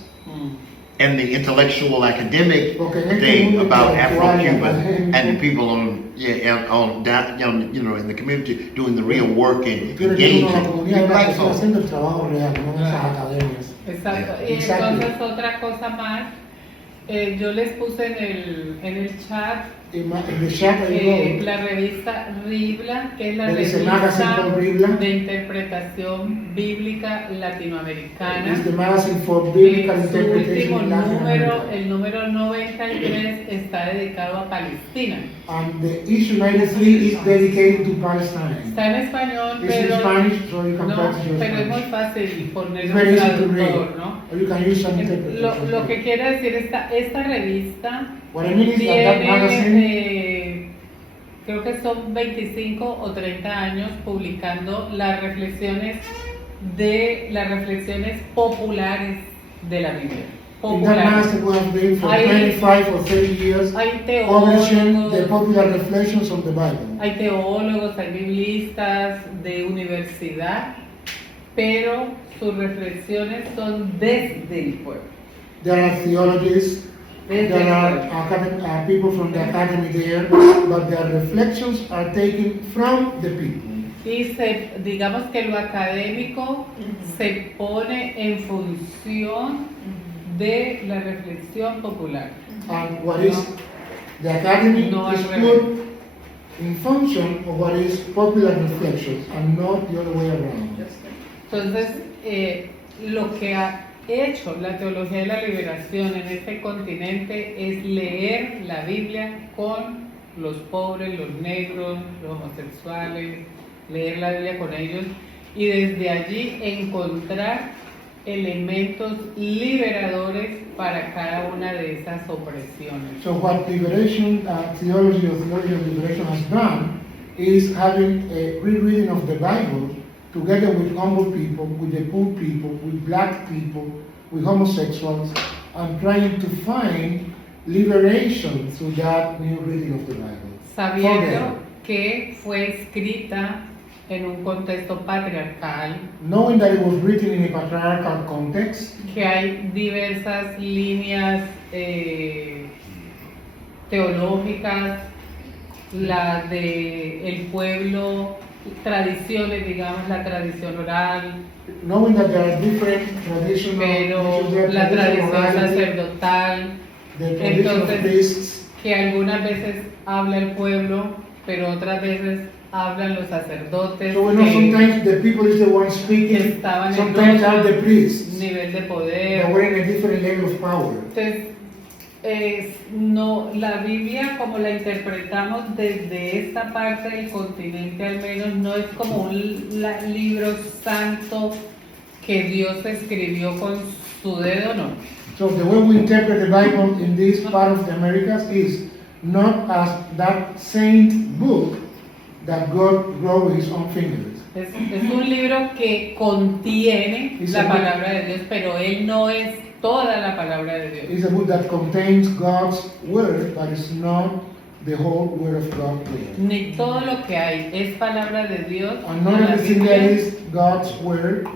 and the intellectual academic thing about Afro-Cuban and the people on down, you know, in the community doing the real work and engaging. Black folks. Exacto. Y entonces otra cosa más, yo les puse en el chat la revista Ribla, que es la revista de interpretación bíblica latinoamericana. Su último número, el número 93, está dedicado a Palestina. And the issue 93 is dedicated to Palestine. Está en español, It's in pero, Spanish, so you can no, practice your pero es Spanish. muy fácil poner It's un very easy to traductor, read. ¿no? Or you can use some interpretation. Lo que quiere decir esta revista What I mean is that magazine, tiene, creo que son 25 o 30 años publicando las reflexiones populares de la Biblia. in that magazine we have been for 25 or 30 years publishing the popular reflections on the Bible. Hay teólogos, hay biblistas de universidad, pero sus reflexiones son desde el pueblo. There are theologists, there are people from the academy there, but their reflections are taken from the people. Y digamos que lo académico se pone en función de la reflexión popular. And what is the academy is put in function of what is popular reflections and not the other way around. Entonces, lo que ha hecho la teología de la liberación en este continente es leer la Biblia con los pobres, los negros, los homosexuales, leer la Biblia con ellos y desde allí encontrar elementos liberadores para cada una de esas opresiones. So what liberation theology of liberation has done is having a rereading of the Bible together with humble people, with the poor people, with black people, with homosexuals, and trying to find liberation through that new reading of the Bible. Sabiendo que fue escrita en un contexto patriarcal, knowing that it was written in a patriarchal context, que hay diversas líneas teológicas, la de el pueblo, tradiciones, digamos la tradición oral, knowing that there are different traditional, pero la tradición sacerdotal, entonces que algunas veces habla el pueblo, pero otras veces hablan los sacerdotes. So we know sometimes the people is the one speaking, sometimes are the priests. Nivel de poder. They were in a different level of power. Entonces, no, la Biblia como la interpretamos desde esta parte del continente al menos no es como un libro santo que Dios escribió con su dedo, no. So the way we interpret the Bible in this part of the Americas is not as that saint book that God wrote with his own fingers. Es un libro que contiene la palabra de Dios, pero él no es toda la palabra de Dios. It's a book that contains God's word, but it's not the whole word of God. Ni todo lo que hay es palabra de Dios. And not everything that is God's word.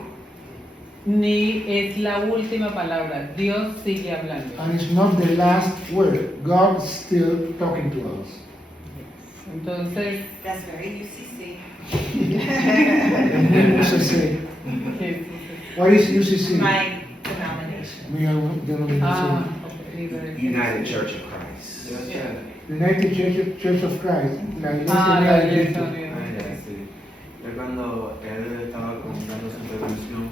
ni es la última palabra. Dios sigue hablando. And it's not the last word. God's still talking to us. Entonces, That's very UCC. UCC. What is UCC? My denomination. United Church of Christ. United Church of Christ. La iglesia Es cuando él estaba dando su intervención.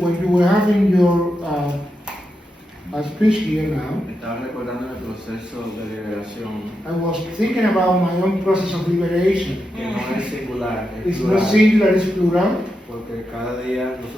When you were having your speech here now, Estaba recordando el proceso de liberación. I was thinking about my own process of liberation. Que no es singular, es It's plural. not singular, it's plural. Porque cada día nos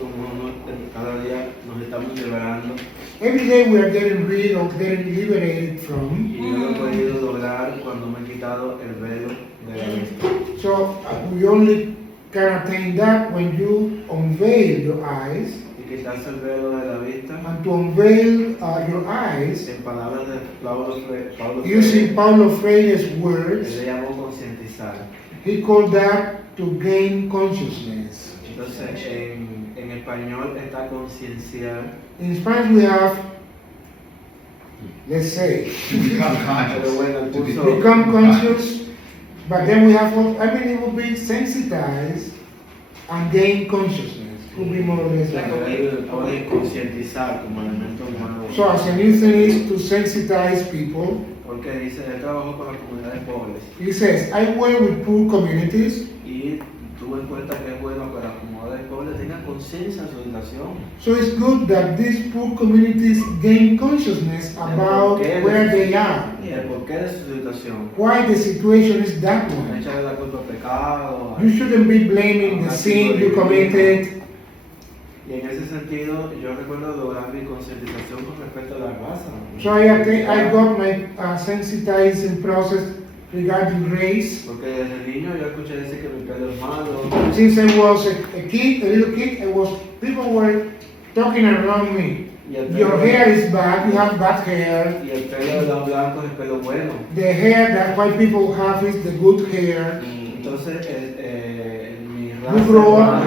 estamos liberando. Every day we are getting rid of, getting liberated from. Y yo lo he podido lograr cuando me he quitado el velo de la vista. So we only can attain that when you unveil your eyes. Y quitarse el velo de la vista. And to unveil your eyes. En palabras de Paulo Using Paulo Freire's words. Él le llamó concientizar. He called that to gain consciousness. Entonces, en español está concienciar. In Spanish we have, let's say, become conscious. Become conscious, but then we have, it will be sensitized and gain consciousness. Could be more or less like that. Concientizar como elemento humano. So as a new thing is to sensitize people. Porque dice, él trabajó con las comunidades pobres. He says, I work with poor communities. Y tuvo en cuenta que es bueno que las comunidades pobres tengan conciencia de su situación. So it's good that these poor communities gain consciousness about where they are. El porqué de su situación. Why the situation is that No way. echarle la culpa al pecado. You shouldn't be blaming the sin you committed. Y en ese sentido, yo recuerdo lograr mi concientización con respecto a la raza. So I got my sensitizing process regarding race. Porque desde niño yo escuché decir que mi pelo es malo. Since I was a little kid, people were talking around me. Your hair is bad, you have bad hair. Y el pelo de los blancos es pelo bueno. The hair that white people have is the good hair. Entonces, mi raza.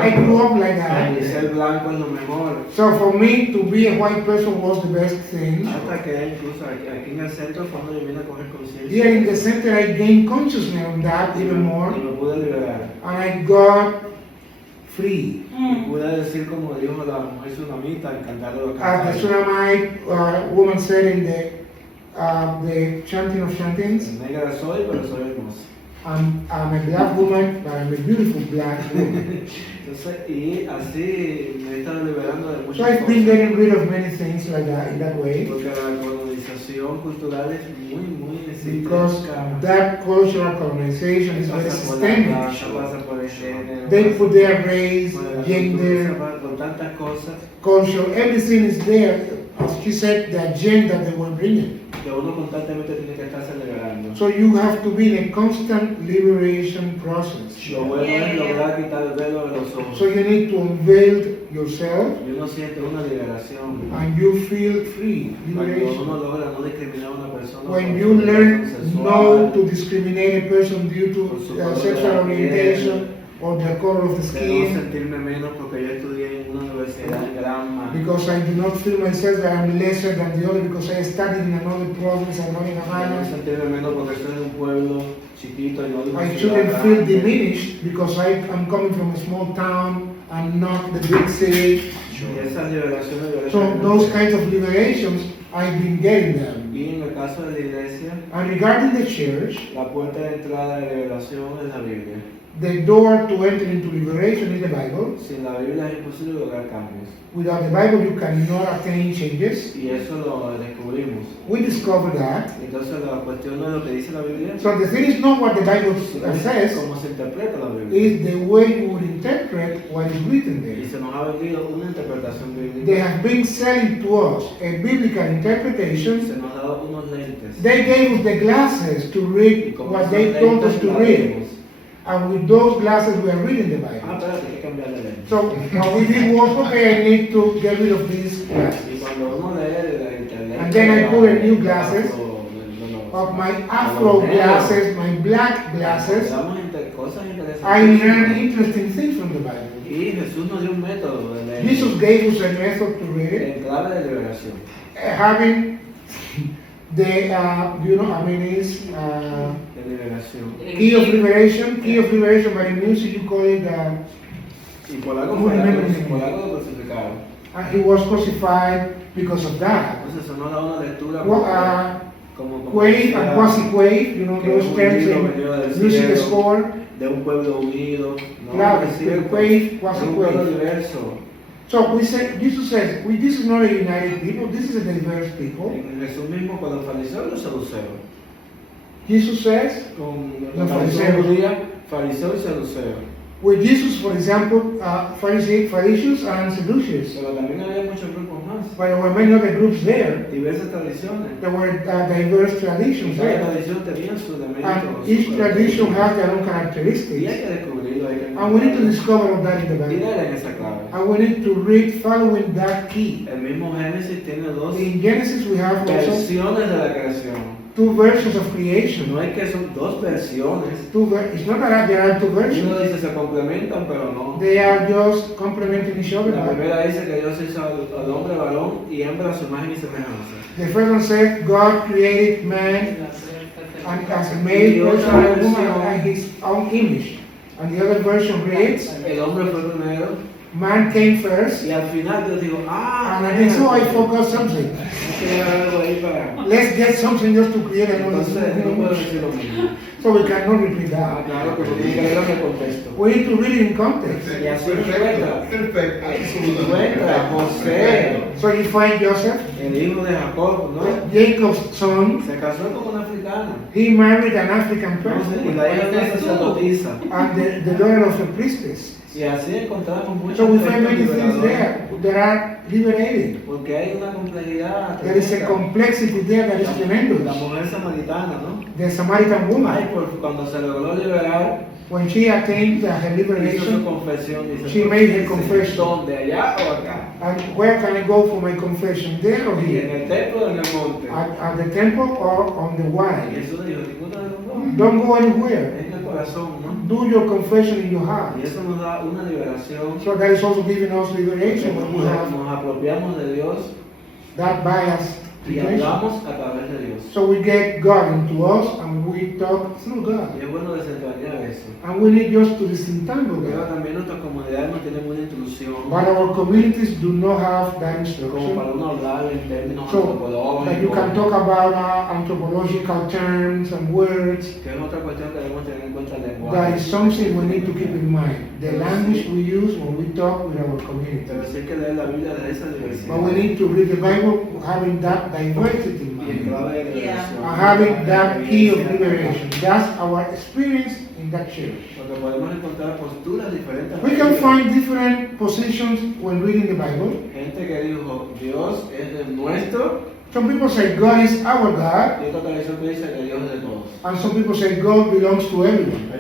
I grew up like that. Y ser blanco es lo mejor. So for me to be a white person was the best thing. Hasta que incluso aquí en el centro fue cuando yo vine a coger conciencia. Here in the center I gained consciousness on that even more. Y me pude liberar. And I got free. Y pude decir como dijo la mujer tsunamita en cantar los As the Tsunamite woman said in the chanting of chantings. Negra soy, pero soy hermosa. I'm a black woman, but I'm a beautiful black woman. Entonces, y así me he estado liberando de muchas So I've been getting rid of many things like that, in that way. Porque la colonización cultural es muy Because that cultural colonization is very systemic. They put their race, gender, culture, everything is there. As she said, the agenda they were bringing. So you have to be in a constant liberation process. So you need to unveil yourself and you feel free, liberation. When you learn not to discriminate a person due to sexual orientation or the color of the skin, because I do not feel myself that I'm lesser than the other because I studied in another province and not in Havana. I shouldn't feel diminished because I am coming from a small town and not the big city. So those kinds of liberations, I've been getting them. And regarding the church, the door to enter into liberation is the Bible. Without the Bible, you cannot attain changes. We discovered that. So the thing is not what the Bible says, is the way you would interpret what is written there. They have been selling to us a biblical interpretation. They gave us the glasses to read what they told us to read. And with those glasses we are reading the Bible. So what we did was, okay, I need to get rid of these glasses. And then I put a new glasses of my Afro glasses, my black glasses, I learned interesting things from the Bible. Y Jesús nos dio un método de leer. Jesus gave us a method to read it. En clave de liberación. Having the, is key of liberation. Key of liberation, but in music you call it. Y por algo lo crucificaron. And he was crucified because of that. Entonces eso nos da una lectura. Quave and quasi-quave, those terms in music score. De un pueblo unido. Claro, quave, quasi-quave. So we say, Jesus says, this is not a united people, this is a diverse people. Jesús mismo con los fariseos y los saduceos. Jesus says, los fariseos y saduceos. With Jesus, for example, Pharisees and Sadducees. Pero también había muchos grupos más. But there were many other groups there. Diversas tradiciones. There were diverse traditions there. Cada tradición tenía sus elementos. And each tradition has their own characteristics. Y hay que descubrirlo, hay que and we need to discover all that in the Bible. Y leer en esa clave. And we need to read following that key. El mismo Génesis tiene dos in Genesis we have versiones de la creación. Two versions of creation. No es que son dos versiones. It's not that there are two versions. Uno dice se complementan, pero no. They are just complementing each other. La primera dice que Dios hizo al hombre varón y hembra a su imagen y semejanza. The first one says God created man and as a male person and a woman in his own image. And the other version reads, el hombre fue primero. Man came first. Y al final Dios dijo, and I think so I forgot something. Let's get something just to create another. So we cannot repeat that. We need to read it in context. So you find Joseph, Jacob's son. He married an African person. And the daughter of a priestess. So we find many things there that are liberating. There is a complexity there that is tremendous. The Samaritan woman, when she attained her liberation, she made her confession. And where can I go for my confession? There or here? At the temple or on the wine? Don't go anywhere. Do your confession in your heart. So that is also giving us liberation when we have that bias. So we get God into us and we talk through God. And we need just to disentangle that. But our communities do not have that instruction. So that you can talk about anthropological terms and words. That is something we need to keep in mind. The language we use when we talk with our community. But we need to read the Bible having that diversity in mind. And having that key of liberation. That's our experience in that church. We can find different positions when reading the Bible. Some people say God is our God. And some people say God belongs to everyone.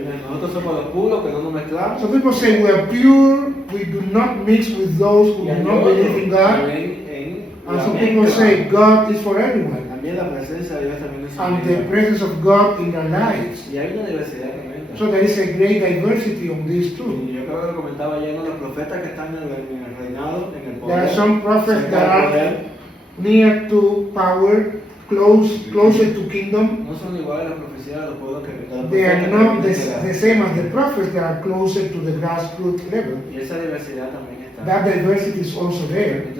Some people say we are pure, we do not mix with those who do not believe in God. And some people say God is for everyone. And the presence of God in their lives. So there is a great diversity on these two. There are some prophets that are near to power, closer to kingdom. They are not the same as the prophets that are closer to the grassroots level. That diversity is also there.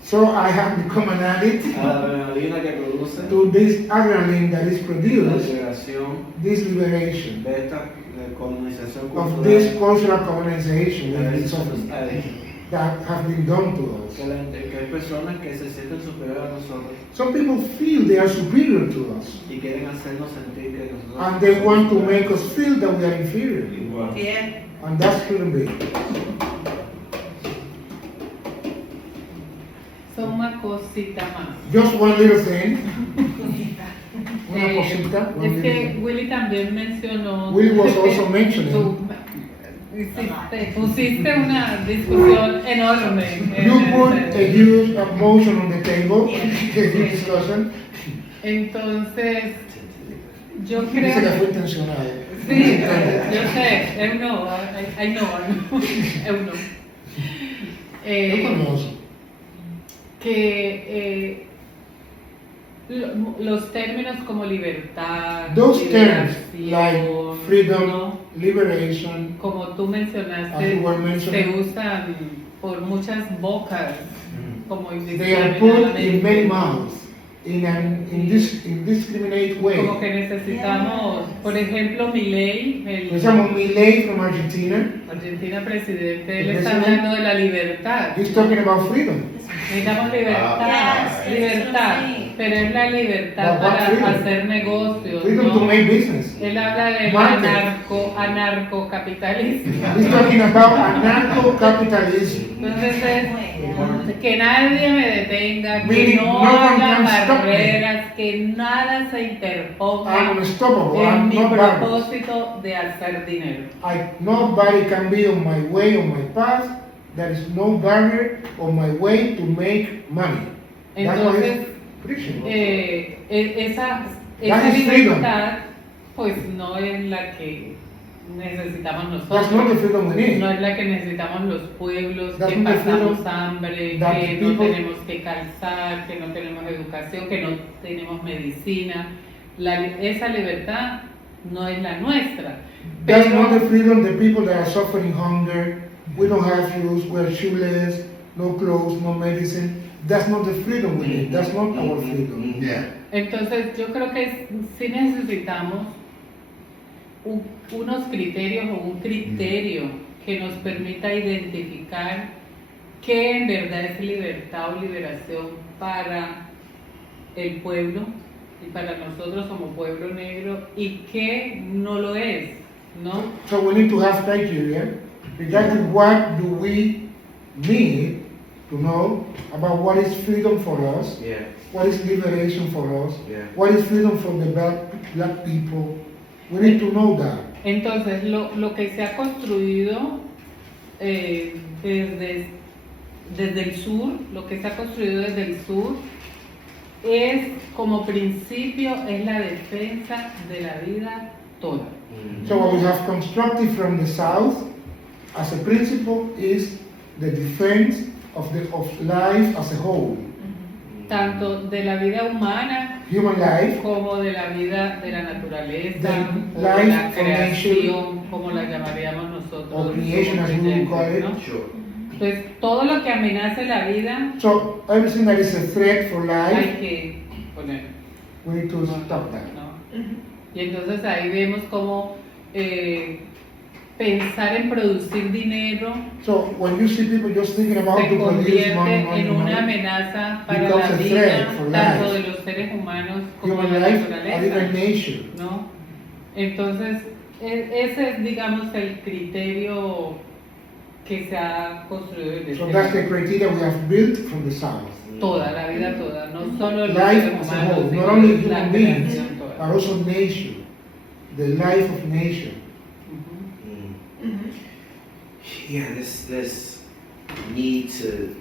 So I have become an addict to this adrenaline that is produced, this liberation of this cultural colonization that have been done to us. Some people feel they are superior to us. And they want to make us feel that we are inferior. Yeah. And that shouldn't be. So una cosita más. Just one little thing. Una cosita. Es que Willy también mencionó. Willy was also mentioning. pusiste una discusión enorme. You put a huge motion on the table, the discussion. Entonces, yo Dice creo que fue intencionado. Sí, yo sé, I know. Yo conozco. Que los términos como libertad, Those terms liberación, like freedom, ¿no? liberation, Como tú mencionaste, as you were mentioning, se usan por muchas bocas, como they are put in many mouths in an indiscriminate way. Como que necesitamos, por ejemplo, Milei, Pensamos Milei from Argentina. Argentina presidente, él está hablando de la libertad. He's talking about freedom. Necesitamos libertad, pero es la libertad para hacer negocios. Freedom to make business. Él habla del anarcocapitalismo. He's talking about anarcho-capitalism. Entonces es que nadie me detenga, que Meaning no no one haya can stop me. barreras, que nada se interponga I'm unstoppable. en I'm mi not barriers. propósito de hacer dinero. Nobody can be on my way, on my path. There is no barrier on my way to make money. That's what Entonces, he's preaching. esa That is freedom. libertad, pues no es la que necesitamos That's not the nosotros, freedom we need. no es la que necesitamos los pueblos, That's que not the pasamos freedom hambre, that que the no people- tenemos que calzar, que no tenemos educación, que no tenemos medicina. Esa libertad no es la nuestra. That's not the freedom the people that are suffering hunger. We don't have shoes, we're shoeless, no clothes, no medicine. That's not the freedom we need. That's not our freedom. Yeah. Entonces yo creo que sí necesitamos unos criterios o un criterio que nos permita identificar qué en verdad es libertad o liberación para el pueblo y para nosotros como pueblo negro y qué no lo es, ¿no? So we need to have criteria regarding what do we need to know about what is freedom for us, what is liberation for us, what is freedom for the black people. We need to know that. Entonces, lo que se ha construido desde el sur, lo que se ha construido desde el sur, es como principio, es la defensa de la vida toda. So what we have constructed from the south as a principle is the defense of life as a whole. Tanto de la vida humana Human life, como de la vida de la naturaleza, the o de life la of creación, como la llamaríamos nosotros. or creation as we would call it. ¿no? Entonces, todo lo que amenace la vida, So everything that is a threat for hay life, que poner. we need to stop that. ¿no? Y entonces ahí vemos cómo pensar en producir dinero So when you see people just thinking about se to produce money, convierte en una money, amenaza para becomes la a vida threat for tanto life. de los seres humanos como human de la life, and naturaleza, even nature. ¿no? Entonces, ese es, digamos, el criterio que se ha construido desde So ese that's the lado. criteria we have built from the south. Toda, la vida toda, no solo los Life seres as a humanos, whole, sino not only la human beings, creación toda. but also nature, the life of nature. Yeah, this need to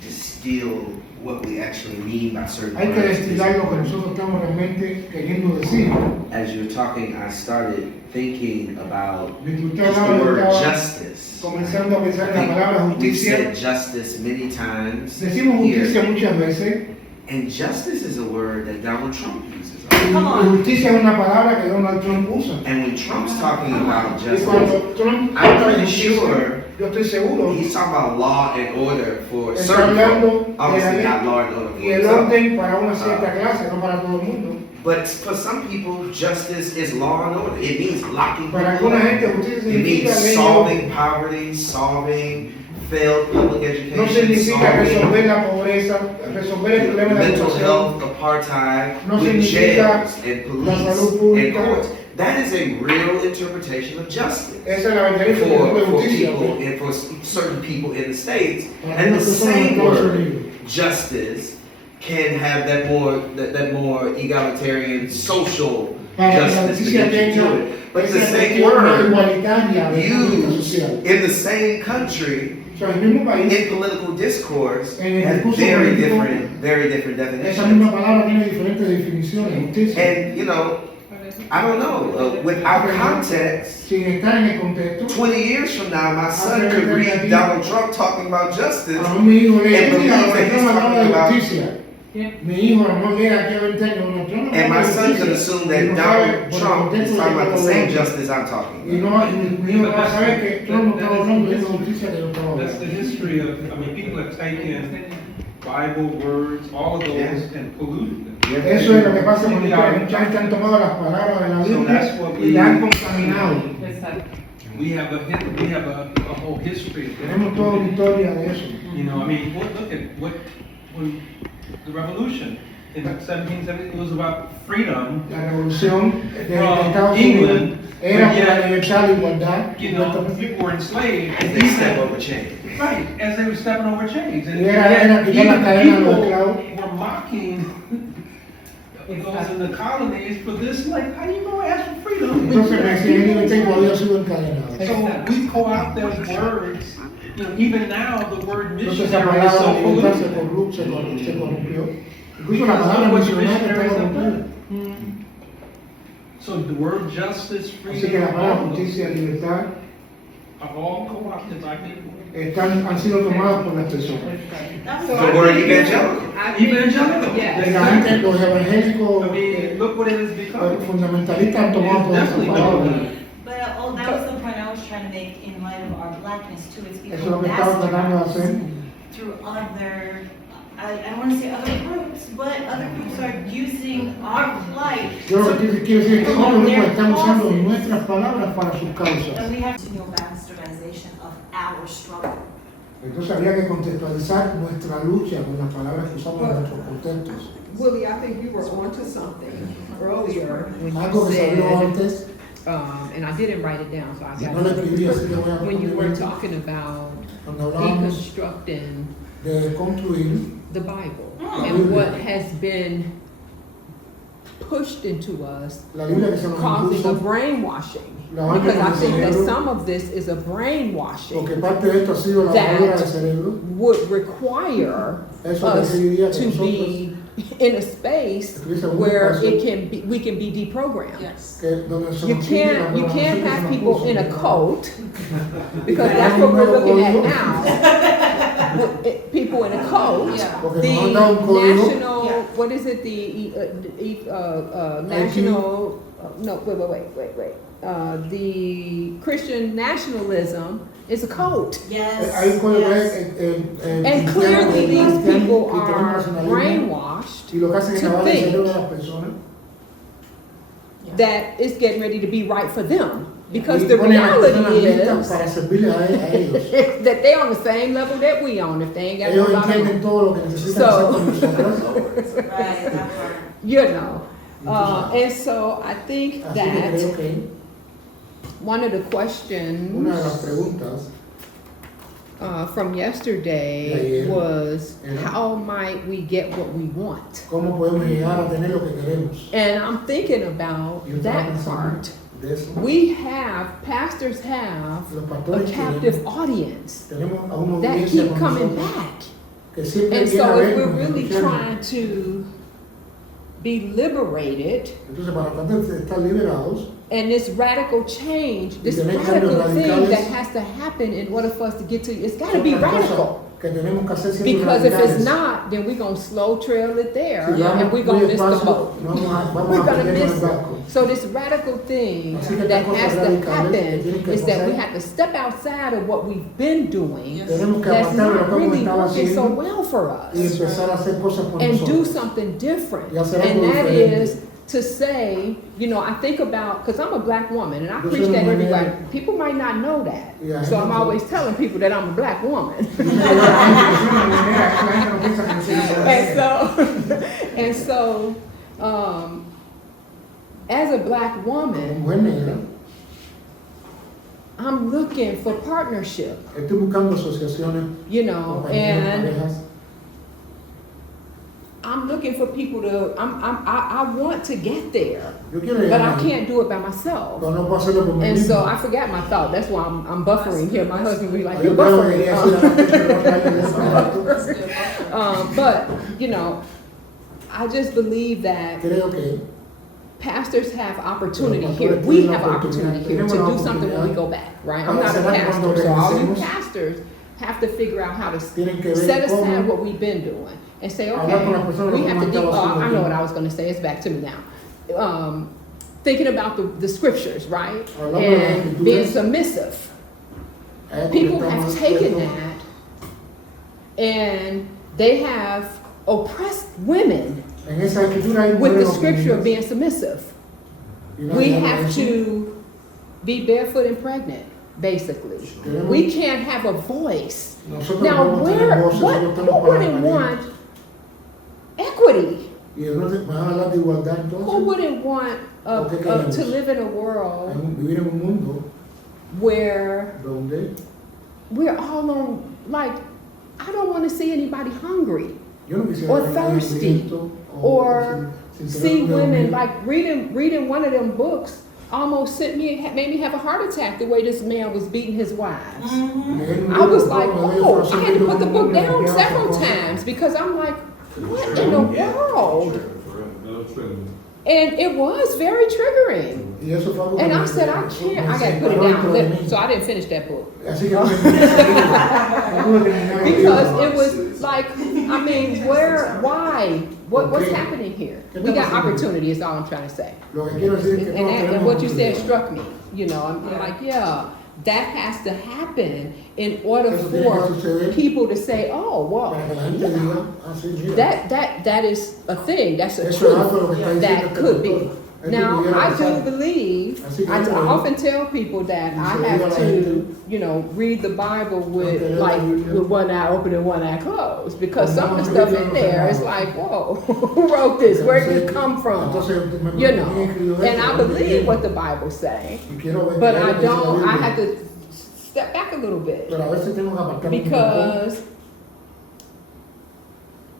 distill what we actually mean by certain Hay que words. destilar lo que nosotros estamos realmente queriendo decir. As you were talking, I started thinking about Mientras usted just the hablaba, word estaba justice. comenzando a pensar en la I palabra think we've justicia. said justice many times Decimos here. justicia muchas veces. And justice is a word that Donald Trump uses. Y justicia es una palabra que Donald Trump usa. And when Trump's talking about Y cuando justice, Trump I'm habla de pretty justicia, sure yo estoy seguro, he's talking about law and order for está certain hablando folk. de Obviously la not law and order ley for y el himself. orden para una cierta clase, no para todo el mundo. But for some people, justice is law and order. It means locking people Para alguna up. gente, justicia It means significa ley y solving orden. poverty, solving failed public education, No significa solving resolver la pobreza, resolver el problema de la mental educación. health apartheid No with significa jails and la salud police and pública. courts. That is a real interpretation of justice Esa es la verdadera definición de for justicia. people and for certain people in the states. Para And the algunas personas en same Estados word, Unidos. justice, can have that more egalitarian social justice begin to do it. But the same word used in the same country in political discourse has very different definitions. And you know, I don't know, without context, 20 years from now, my son could read Donald Trump talking about justice and believe that he's talking about. And my son could assume that Donald Trump is talking about the same justice I'm talking about. That's the history of, I mean, people have taken Bible words, all of those, and polluted them. Eso es lo que pasa con muchos han tomado las palabras de la Biblia y la han contaminado. We have a whole history. Tenemos toda una historia de eso. You know, I mean, look at when the revolution in 1770, it was about freedom. La revolución de Estados Unidos era por la libertad y igualdad. You know, people were enslaved. As they step over chains. Right, as they were stepping over chains. And Era even la people esclavos. were mocking those in the colonies for this, like, how you gonna ask for freedom? Entonces So we co-opt those words. You know, even now the word missionary is so polluted. So the word justice, freedom, are all co-opted by people. Han sido tomados por las personas. The word evangelical. Evangelical. Los evangélicos look what it has become. Fundamentalistas han tomado por esas palabras. But that was the point I was trying to make in light of our blackness too. It's Eso es lo que estaba tratando de hacer. through other, I don't want to say other groups, but other groups are using our plight. Yo lo que quiero decir es que otros grupos están usando nuestras palabras para sus causas. And we have to know bastardization of our struggle. Entonces habría que contextualizar nuestra lucha con las palabras que usamos en nuestros contextos. Willie, I think you were onto something earlier when Algo you que salió said, antes. and I didn't write it down, so I got No lo escribí, así que voy a when you were poner- talking about Cuando hablamos deconstructing de construir the Bible la and Biblia. what has been pushed into us, La Biblia que se nos causing impuso, a brainwashing. la banda Because I con el think that cerebro, some of this is a brainwashing porque parte de esto ha sido la lavadura del cerebro. would require Eso us requeriría que to nosotros be in a space estuviésemos en un where espacio we can be deprogrammed. que donde se You nos quite la can't programación que se have nos people puso. in a cult because Y that's tenemos what un we're nuevo looking at código. now. People in a cult, Porque the nos han dado un código. national, what is it, national, no, wait. The Christian nationalism is a cult. Hay un código And clearly these people are brainwashed y lo que hacen es to lavar el think cerebro de las personas. that it's getting ready to be right for them. Because Y the ponen a las personas reality listas is para servirle a ellos. that they're on the same level that we on if they ain't got Ellos no bottom entienden line. todo lo que necesitan hacer con nosotros. You know. And so I think Así que creo that que one of the una de las questions preguntas from yesterday was how might we get what we want? cómo podemos llegar a tener lo que queremos. And I'm thinking about Yo estaba that pensando part. de eso. Pastors have Los a pastores captive audience tenemos a una that audiencia keep con coming nosotros back. que siempre And viene a so if we're vernos, really escucharnos. trying to be liberated, Entonces para tratar de estar liberados and this radical change, this tener radical cambios thing radicales, that has to happen in order for us to get to, it's got to son be las cosas radical. que tenemos que hacer siempre Because if radicales. it's not, then we're going to slow trail it there Si vamos and we're muy going to miss the despacio, boat. vamos a We're going to perdernos miss el it. barco. So this radical thing Así que that estas has cosas to radicales que happen tienen que is that we pasar, have to step outside of what we've been doing tenemos que that's apartar lo not que hemos really estado working so haciendo well for y us empezar a hacer cosas por and do nosotros. something different. Y hacer And algo that diferente. is to say, you know, I think about, because I'm a black woman and I Yo preach soy that una everywhere. mujer. People might not know that. Yeah, So I I'm know. always telling people that I'm a black woman. and so, as a black woman, Mujer negra, I'm looking for partnership, estoy buscando asociaciones, you know, compañeros, and parejas. I'm looking for people to, I want to get there, but I can't do it by myself. And so I forgot my thought. That's why I'm buffering here. My husband will be like, you're buffering. But, you know, I just believe that pastors have opportunity here. We have opportunity here to do something when we go back, right? I'm not a pastor, so all you pastors have to figure out how to set aside what we've been doing and say, okay, we have to do, I know what I was going to say, it's back to me now. Thinking about the scriptures, right? And being submissive. People have taken that and they have oppressed women with the scripture of being submissive. We have to be barefoot and pregnant, basically. We can't have a voice. Now, who wouldn't want equity? Who wouldn't want to live in a world where we're all on, like, I don't want to see anybody hungry or thirsty or see women, like reading one of them books almost made me have a heart attack the way this man was beating his wives. I was like, oh, I had to put the book down several times because I'm like, what in the world? And it was very triggering. And I said, I can't, I got to put it down. So I didn't finish that book. Because it was like, I mean, why? What's happening here? We got opportunity is all I'm trying to say. And what you said struck me. You know, I'm like, yeah, that has to happen in order for people to say, oh, well, that is a thing, that's a truth that could be. Now, I do believe, I often tell people that I have to, you know, read the Bible with one eye open and one eye closed, because some of the stuff in there is like, whoa, who wrote this? Where did this come from? You know, and I believe what the Bible's saying, but I have to step back a little bit, because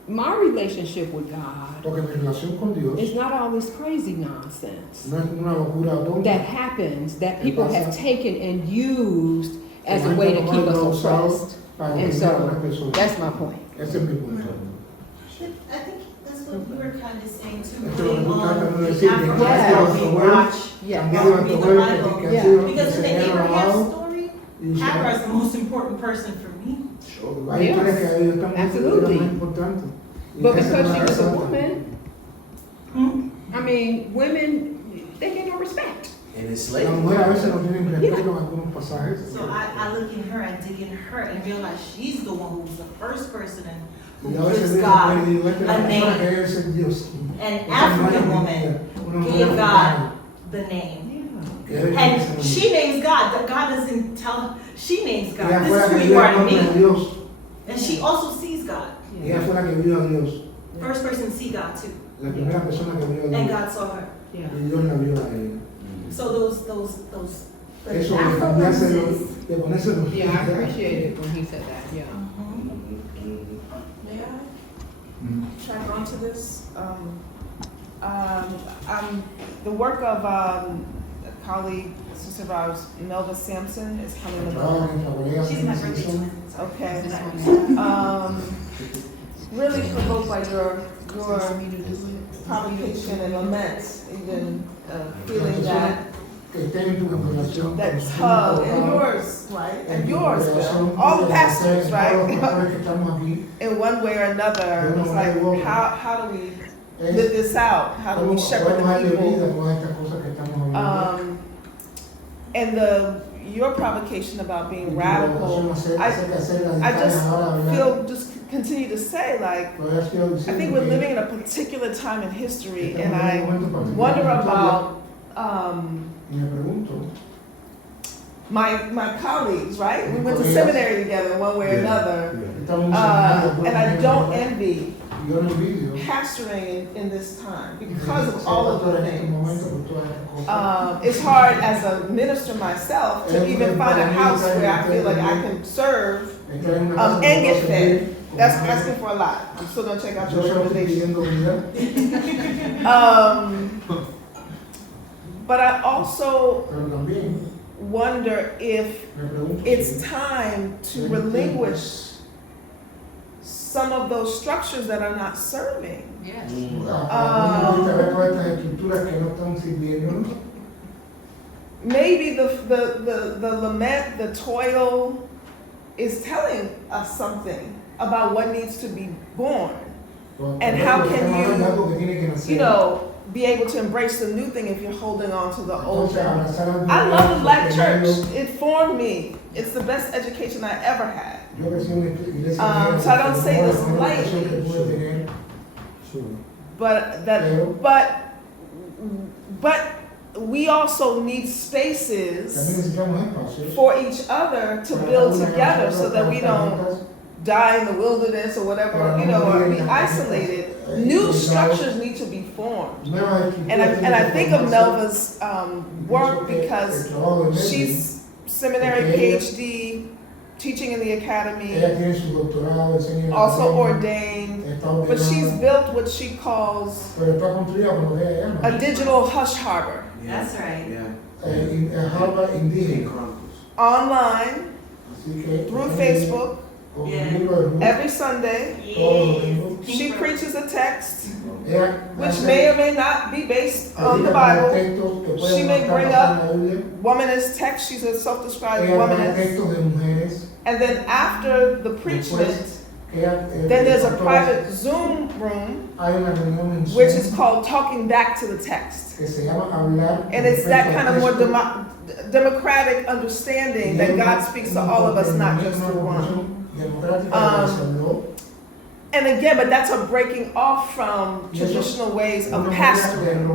my relationship with God is not all this crazy nonsense that happens, that people have taken and used as a way to keep us oppressed. And so that's my point. I think that's what we were kind of saying too. Putting on the African watch, read the Bible. Because in the Abraham story, Hagar is the most important person for me. Yes, absolutely. But because she was a woman, I mean, women, they get no respect. And it's slavery. So I look in her, I dig in her, and realize she's the one who was the first person who gives God a name. An African woman gave God the name. And she names God. That God doesn't tell her. She names God. This is who you are to me. And she also sees God. First person to see God too. And God saw her. So those Afro-lenses. Yeah, I appreciate it when he said that, yeah. May I track onto this? The work of a colleague, Sister Rob's, Melva Sampson, is coming about. She's my birthday. Okay. Really provoked by your provocation and lament, even feeling that tug, and yours, right? And yours, Bill. All the pastors, right? In one way or another, it's like, how do we live this out? How do we shepherd the people? And your provocation about being radical, I just continue to say, like, I think we're living in a particular time in history, and I wonder about my colleagues, right? We went to seminary together one way or another, and I don't envy pastoring in this time because of all of the things. It's hard as a minister myself to even find a house where I feel like I can serve and get fed That's asking for a lot. I'm still gonna check out your recommendation. But I also wonder if it's time to relinquish some of those structures that are not serving. Yes. Maybe the lament, the toil is telling us something about what needs to be born. And how can you know, be able to embrace the new thing if you're holding on to the old thing. I love the black church. It formed me. It's the best education I ever had. So I don't say this lightly. But we also need spaces for each other to build together so that we don't die in the wilderness or whatever, you know, or be isolated. New structures need to be formed. And I think of Melva's work because she's seminary, PhD, teaching in the academy, also ordained, but she's built what she calls a digital hush harbor. That's right. Online, through Facebook, every Sunday, she preaches a text, which may or may not be based on the Bible. She may bring up womanist text. She's a self-described womanist. And then after the preachment, then there's a private Zoom room, which is called Talking Back to the Text. And it's that kind of more democratic understanding that God speaks to all of us, not just through one. And again, but that's a breaking off from traditional ways of pastoring.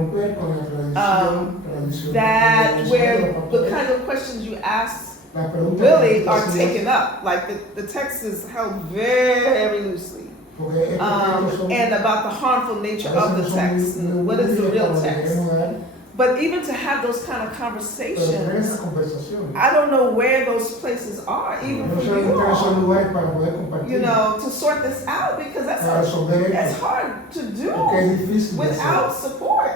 That where the kind of questions you ask really are taken up. Like the text is held very loosely. And about the harmful nature of the text. And what is the real text? But even to have those kind of conversations, I don't know where those places are, even for you all, you know, to sort this out, because that's hard to do without support.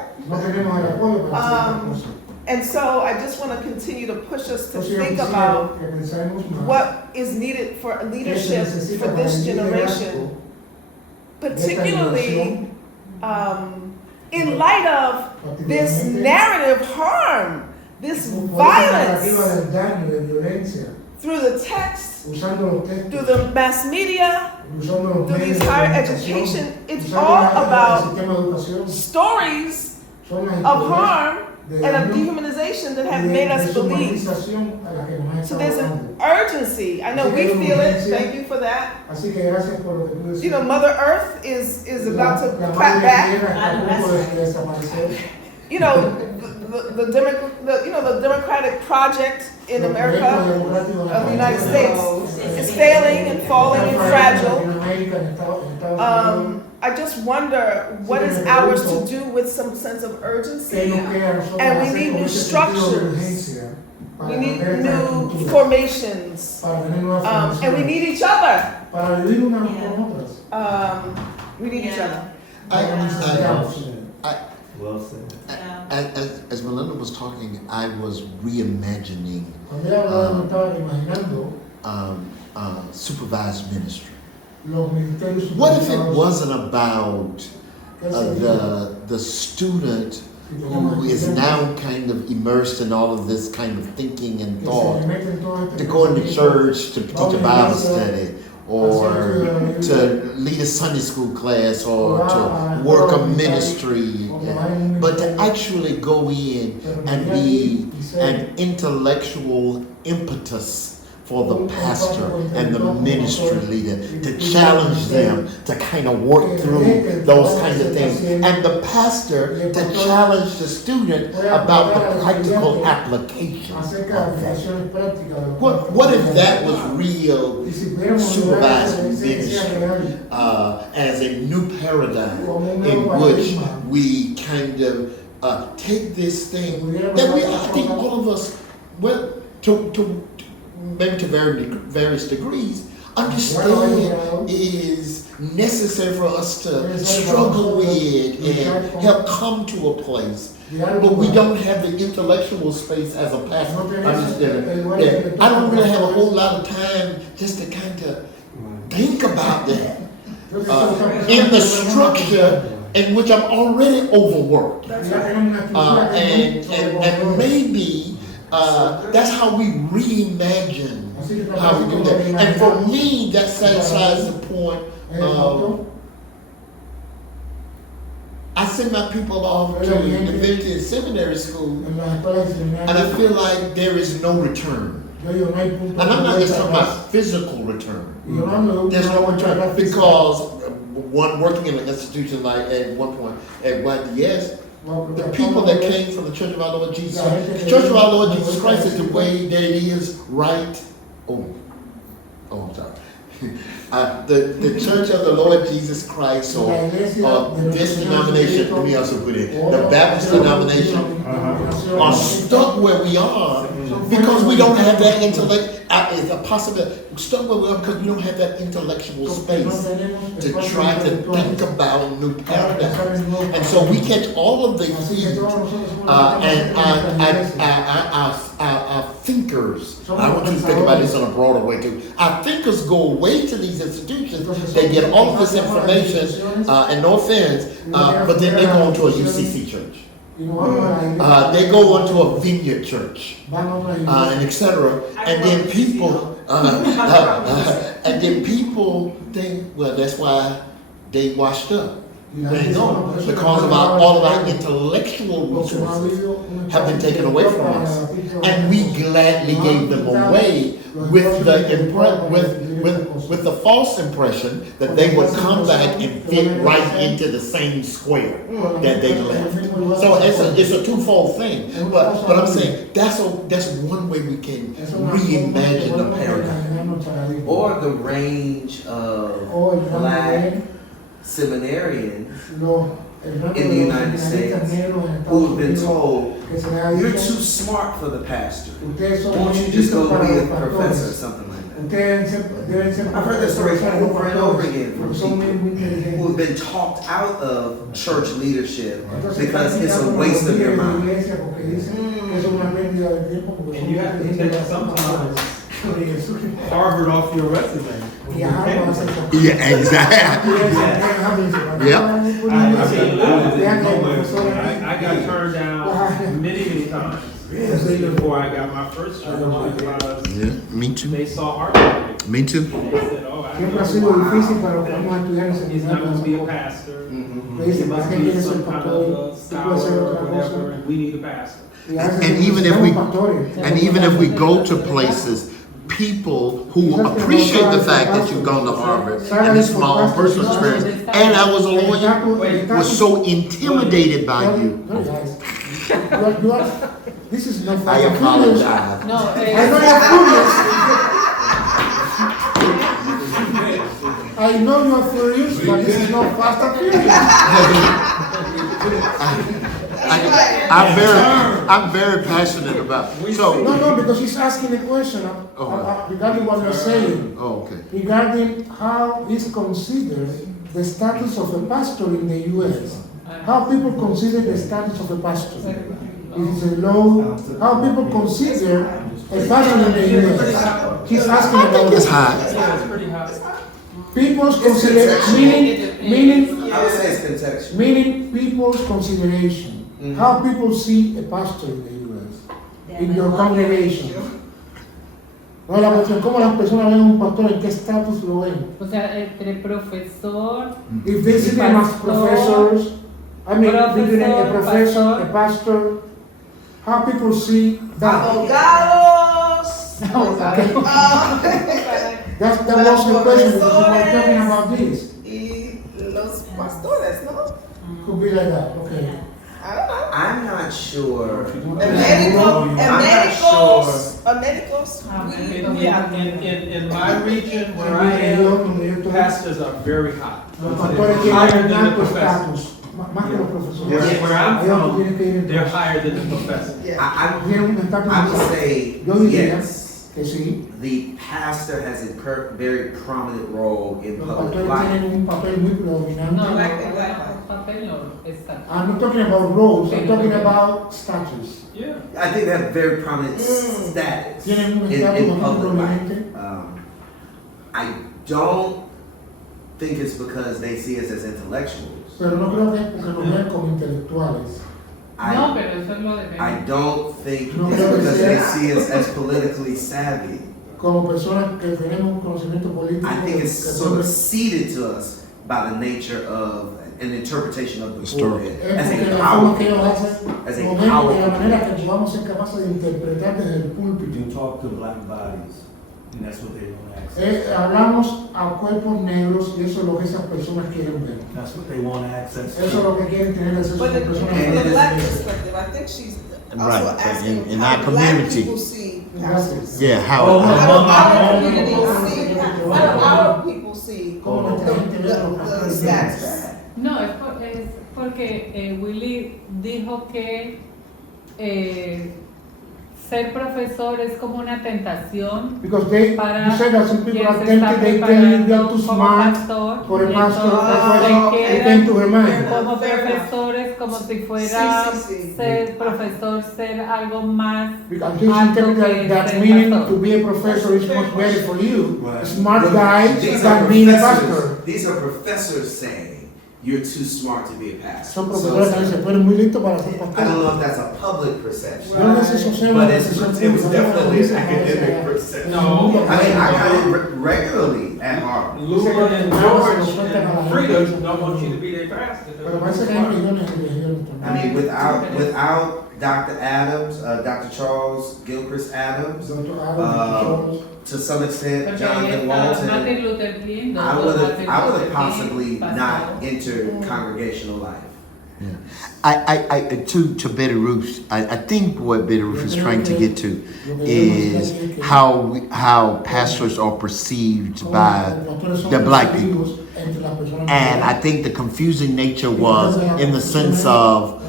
And so I just want to continue to push us to think about what is needed for leadership for this generation, particularly in light of this narrative harm, this violence through the text, through the mass media, through these higher education. It's all about stories of harm and of dehumanization that have made us believe. So there's an urgency. I know we feel it. Thank you for that. You know, Mother Earth is about to clap back. You know, the Democratic project in America, of the United States, is failing and falling and fragile. I just wonder what is ours to do with some sense of urgency. And we need new structures. We need new formations. And we need each other. We need each other. Well said. As Melinda was talking, I was reimagining supervised ministry. What if it wasn't about the student who is now kind of immersed in all of this kind of thinking and thought, to go into church to teach a Bible study, or to lead a Sunday school class, or to work a ministry, but to actually go in and be an intellectual impetus for the pastor and the ministry leader, to challenge them to kind of work through those kinds of things, and the pastor to challenge the student about the practical applications of that. What if that was real supervised ministry as a new paradigm in which we kind of take this thing that I think all of us, well, maybe to various degrees, understand is necessary for us to struggle with and help come to a place. But we don't have the intellectual space as a pastor. Understand? I don't really have a whole lot of time just to kind of think about that. In the structure in which I'm already overworked. And maybe that's how we reimagine how we do that. And for me, that satisfies the point of I send my people off to Divinity Seminary School, and I feel like there is no return. And I'm not just talking about physical return. There's no return because one working in an institution like at one point at YDS, the people that came from the Church of Our Lord Jesus Christ, the Church of Our Lord Jesus Christ is the way that it is right. I'm sorry. The Church of the Lord Jesus Christ, or this denomination, let me also put it, the Baptist denomination, are stuck where we are because we don't have that intellect. It's a possibility. Stuck where we are because we don't have that intellectual space to try to think about new paradigms. And so we catch all of the heat, and our thinkers. I want you to think about this in a broader way too. Our thinkers go away to these institutions. They get all of this information, and no offense, but then they go into a UCC church. They go onto a vineyard church, and etc. And then people think, well, that's why they washed up. They know because of all of our intellectual resources have been taken away from us, and we gladly gave them away with the false impression that they would come back and fit right into the same square that they left. So it's a twofold thing. But I'm saying that's one way we can reimagine the paradigm, or the range of black seminarians in the United States who have been told, you're too smart for the pastor. Won't you just go be a professor or something like that? I've heard that story over and over again from people who have been talked out of church leadership because it's a waste of your mind. And you have to take sometimes Harvard off your resume. Yeah, exactly. Yeah. I got turned down many times before I got my first job because me too. They saw art. Me too. They said, oh, he's not going to be a pastor. He must be some kind of scholar or whatever, and we need a pastor. And even if we go to places, people who appreciate the fact that you've gone to Harvard and this is my own personal experience, and I was a lawyer, was so intimidated by you. This is not I apologize. No, I know you're furious, but this is not Fast and Furious. I'm very passionate about it. So no, because he's asking a question regarding what you're saying. Oh, okay. Regarding how is considered the status of a pastor in the U.S. How people consider the status of a pastor. Is it low? How people consider a pastor in the U.S. He's asking about it's high. It's pretty high. People's consideration, meaning I would say it's contextual. Meaning people's consideration. How people see a pastor in the U.S. in your congregation. No, la cuestión, ¿cómo las personas ven un pastor? ¿En qué estatus lo ven? O sea, entre profesor, If they see them as professors, I mean, between a professor, a pastor, how people see that? Abogados. That was the question because we were talking about this. Y los pastores, ¿no? Could be like that, okay. I don't know. I'm not sure. In my region where I am, pastors are very high. Higher than the professors. Where I'm from, they're higher than the professors. I would say yes. que sí. The pastor has a very prominent role in Los public pastores life. tienen un papel muy predominante. papel no, está. I'm not talking about roles, I'm talking about status. Yeah. I think they have very prominent status Tienen un in estatus muy public life. prominente. I don't think it's because they see us as intellectuals. Pero no creo que es porque nos ven como intelectuales. No, pero eso es lo de I don't think No it's creo que because sea- they see us as politically savvy. Como personas que tenemos un conocimiento político. I think it's que sort of son- seeded to us by the nature of an interpretation of the pulpit Es as porque a la forma que ellos powerful, hacen, as a lo ven de la powerful. manera que podamos ser capaces de interpretar desde el púlpito. You talk to black bodies, and that's what they want access. Hablamos a cuerpos negros y eso es lo que esas personas quieren ver. That's what they want access to. Eso es lo que quieren tener acceso a But personas from a negras. black perspective, I think she's also Right, asking in how our black community. people see pastors. Yeah, how. How how- our community see, how our people see the status. No, es porque Willy dijo que ser profesor es como una tentación Because they, para you said that some people quien are se está tempted, they tell you they are too preparando como smart pastor, for a pastor, entonces that's why se they came to her mind. quedan como profesores, como si fuera Sí. ser profesor, ser algo más Because they alto interpret que that ser meaning pastor. to be a professor is much better for you. Right. A smart Look, guy these than are being a professors- pastor. These are professors saying you're too smart to be a pastor. Son profesores que dicen, tú eres muy listo para ser I don't pastor. know if that's a public perception. Yo no sé si eso sea But una it's, percepción it was pública, definitely dicen, an academic perception. No. I mean, I got it regularly at Harvard. Lula and George and Frida don't want you to be their pastor. Pero parece que hay millones de religiones I mean, without Dr. Adams, Dr. Charles Gilchrist Adams, to some extent, Porque ahí Jonathan está Walton, Martin Luther King, I Dr. would Martin have Luther King, possibly pastor. not entered congregational life. To Betty Ruth, I think what Betty Ruth is trying to get to is how pastors are perceived by the black people. And I think the confusing nature was in the sense of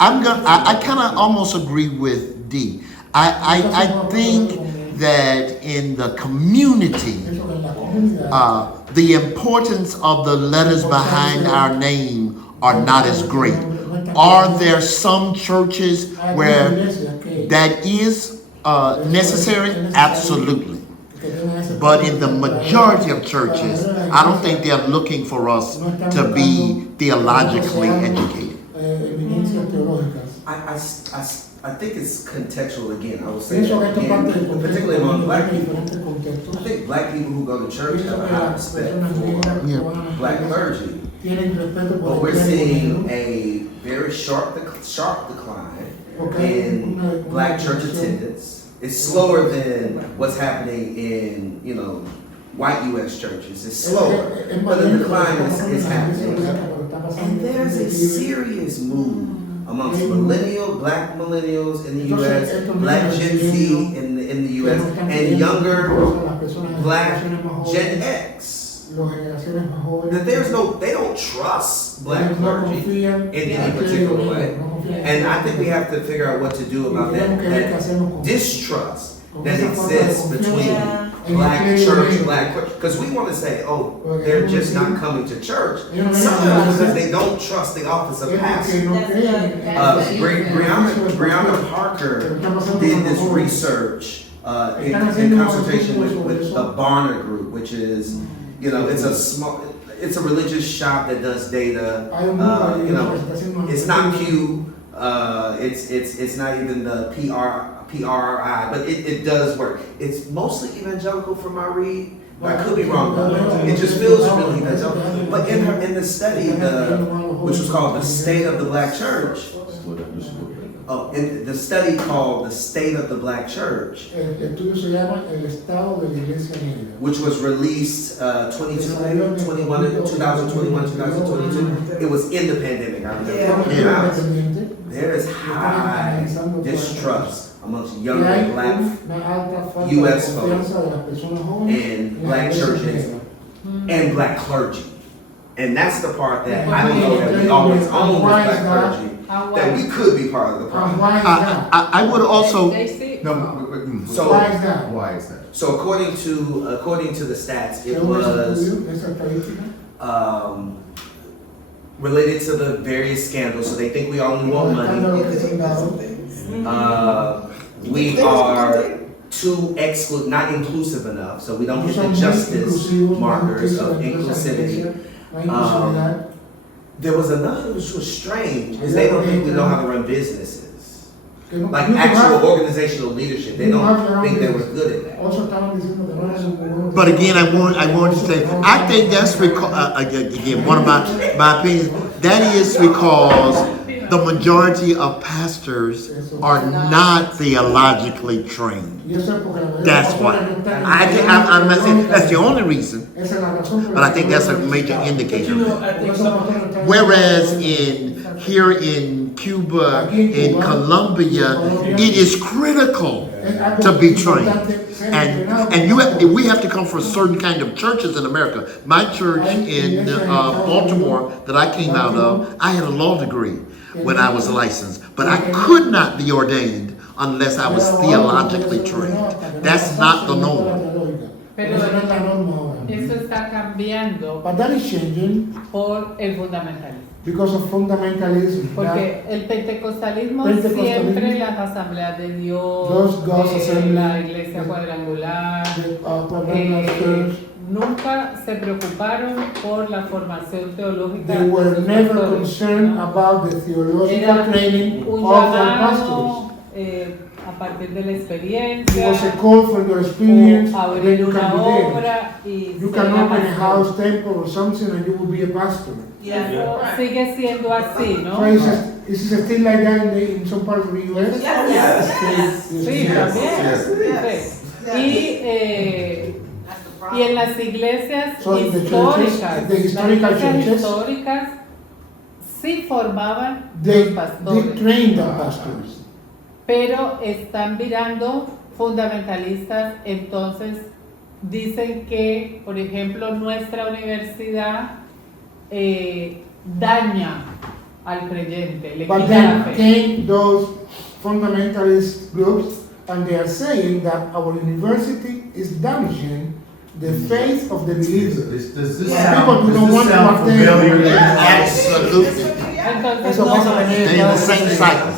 I kind of almost agree with D. I think that in the community, the importance of the letters behind our name are not as great. Are there some churches where that is necessary? Absolutely. But in the majority of churches, I don't think they're looking for us to be theologically educated. I think it's contextual again. I will say that again, particularly among black people. I think black people who go to church have a high respect for black clergy. But we're seeing a very sharp decline in black church attendance. It's slower than what's happening in, white U.S. churches. It's slower, but the decline is happening. And there's a serious move amongst black millennials in the U.S., black Gen Z in the U.S., and younger black Gen X. That they don't trust black clergy in any particular way. And I think we have to figure out what to do about that distrust that exists between black church, black clergy. Because we want to say, they're just not coming to church. Sometimes because they don't trust the office of pastor. Brianna Parker did this research in consultation with a Barna group, which is, it's a religious shop that does data. It's not Pew. It's not even the PRI, but it does work. It's mostly evangelical from my read. I could be wrong about it. It just feels really evangelical. But in the study, which was called The State of the Black Church, in the study called The State of the Black Church, which was released 2021, 2022. It was in the pandemic, I remember. There is high distrust amongst younger black U.S. folks and black churches and black clergy. And that's the part that I don't know that we always own with black clergy, that we could be part of the problem. I would also. They see So why is that? Why is that? So according to the stats, it was related to the various scandals. So they think we all want money. We are not inclusive enough, so we don't hit the justice markers of inclusivity. There was another which was strange, is they don't think we know how to run businesses. Like actual organizational leadership, they don't think they were good at that. But again, I want to say, I think that's because, again, one of my opinions, that is because the majority of pastors are not theologically trained. That's why. I'm not saying that's the only reason, but I think that's a major indicator. Whereas here in Cuba, in Colombia, it is critical to be trained. And we have to come from certain kind of churches in America. My church in Baltimore that I came out of, I had a law degree when I was licensed, but I could not be ordained unless I was theologically trained. That's not the norm. Pero eso está cambiando por el fundamentalismo. Because of fundamentalism. Porque el pentecostalismo siempre las asambleas de Dios, la iglesia cuadrangular, nunca se preocuparon por la formación teológica. They were never concerned about the theological training of their pastors. A partir de la experiencia, it was a call for your experience, abrir una obra y you can open a house, temple or something and you will be a pastor. Sigue siendo así, ¿no? So is it still like that in some parts of the US? Sí, también. Y en las iglesias históricas, sí formaban los pastores. They trained the pastors. Pero están virando fundamentalistas, entonces dicen que, por ejemplo, nuestra universidad daña al creyente, le But quita la then fe. came those fundamentalist groups and they are saying that our university is damaging the faith of the believers. Does this People do not want to familiar? Absolutely. Entonces, They're in the same cycle.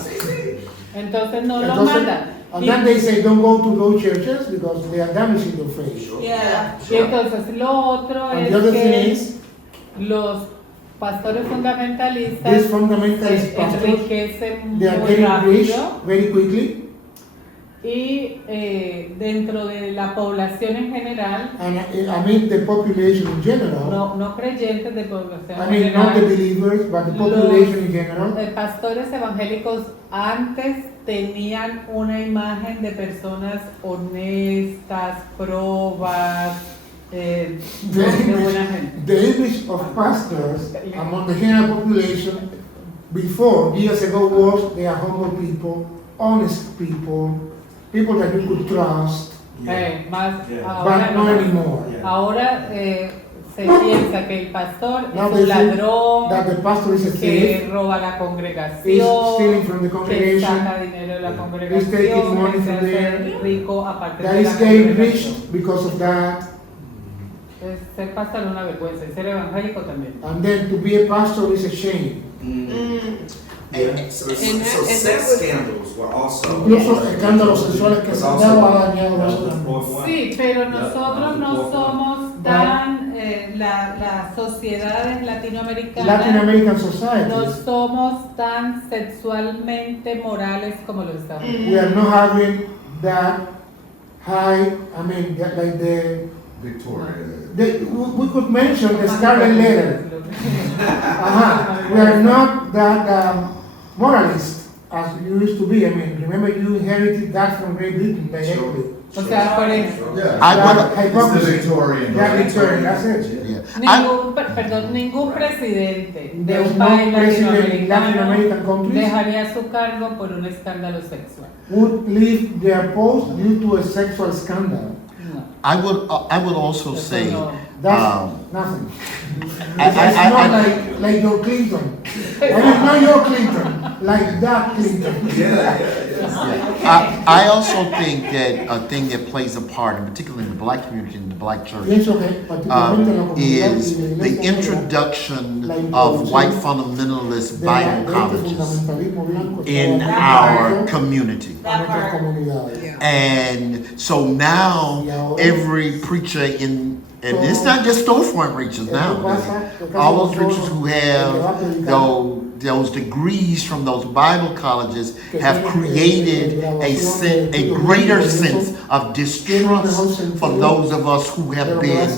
Entonces no lo mandan. And then they say don't go to those churches because they are damaging your faith. Y entonces lo otro And es the other que thing is, los pastores fundamentalistas these fundamentalist se pastors, enriquecen they are muy getting rich rápido very quickly. Y dentro de la población en general, And I mean the population in general. no creyentes de población I mean en not the general, believers, but the population in general. los pastores evangélicos antes tenían una imagen de personas honestas, probas, de buena gente. The image of pastors among the general population before years ago was they are humble people, honest people, people that you could trust. Ahora But not anymore. Ahora se piensa que el pastor Now es they un think ladrón, that the pastor is a que thief, roba la is congregación, stealing from the que congregation, saca dinero de la is taking congregación, money que se from hace there, rico a partir that de la is getting rich congregación. because of that. Ser pastor es una vergüenza, y ser evangélico también. And then to be a pastor is a shame. And so sex scandals were also. Incluso escándalos sexuales que se han dañado eso también. Sí, pero nosotros no somos tan, las sociedades latinoamericanas, Latin American societies, no somos tan sexualmente morales como los Estados Unidos. we are not having that high, I mean, like the Victoria. we could mention the Scarlet Letter. We are not that moralist as you used to be. I mean, remember you inherited that from Great Britain directly. O sea, por eso. It's the Victorian. That's it. Ningún presidente de There's un no país president in Latin latinoamericano American countries dejaría su cargo por un escándalo sexual. would leave their post due to a sexual scandal. I would also say That's nothing. It's not like your Clinton. I mean, not your Clinton, like that Clinton. I also think that a thing that plays a part, and particularly in the black community and the black church, is the introduction of white fundamentalist Bible colleges in our community. And so now every preacher and it's not just storefront preachers now. All those preachers who have those degrees from those Bible colleges have created a greater sense of distrust for those of us who have been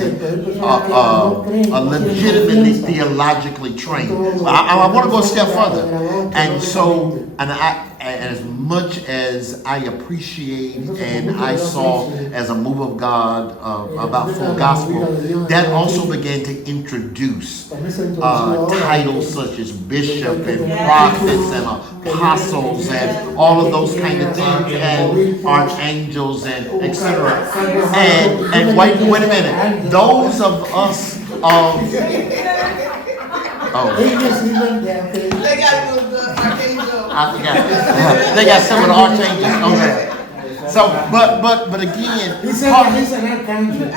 legitimately theologically trained. I want to go a step further. And so, and as much as I appreciate and I saw as a move of God about full gospel, that also began to introduce titles such as bishop and prophets and apostles and all of those kind of things and archangels and etc. And wait a minute, those of us They got the archangel. I forgot. They got some of the archangels. Okay. So, but again, he's an archangel.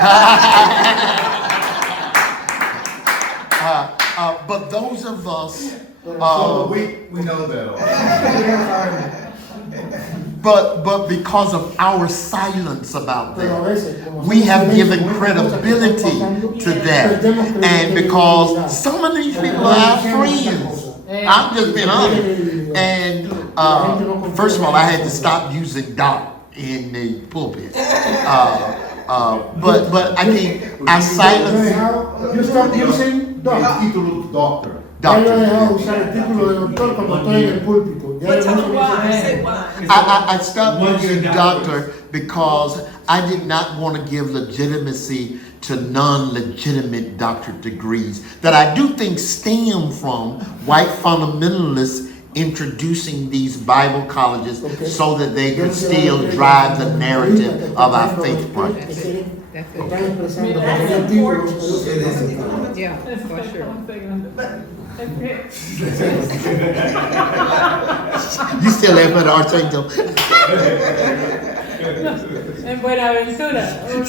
But those of us, we know that. But because of our silence about that, we have given credibility to that, and because some of these people are our friends. I'm just being honest. And first of all, I had to stop using "doc" in the pulpit. But I think I silence. You stop using doctor. I stopped using doctor because I did not want to give legitimacy to non-legitimate doctorate degrees that I do think stem from white fundamentalists introducing these Bible colleges so that they could still drive the narrative of our faith project. Yeah, for sure. You still have an archangel. En Buenaventura. En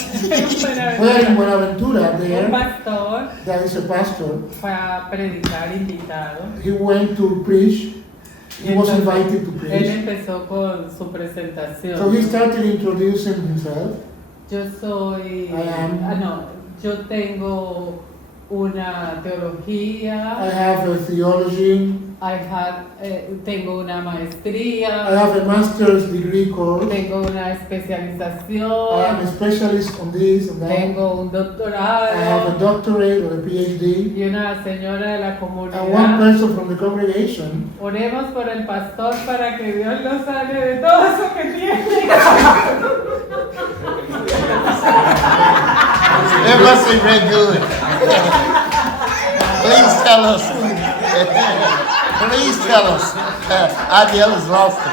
Buenaventura, Un pastor. There is a pastor. Fue a predicar invitado. He went to preach. He was invited to preach. Él empezó con su presentación. So he started introducing himself. Yo soy. Yo tengo una teología. I have a theology. Tengo una maestría. I have a master's degree course. Tengo una especialización. I am a specialist on this and that. Tengo un doctorado. I have a doctorate or a PhD. Y una señora de la comunidad. And one person from the congregation. Oremos por el pastor para que Dios lo sane de todo eso que tiene. It must be very good. Please tell us. Please tell us. Adiel is lost it.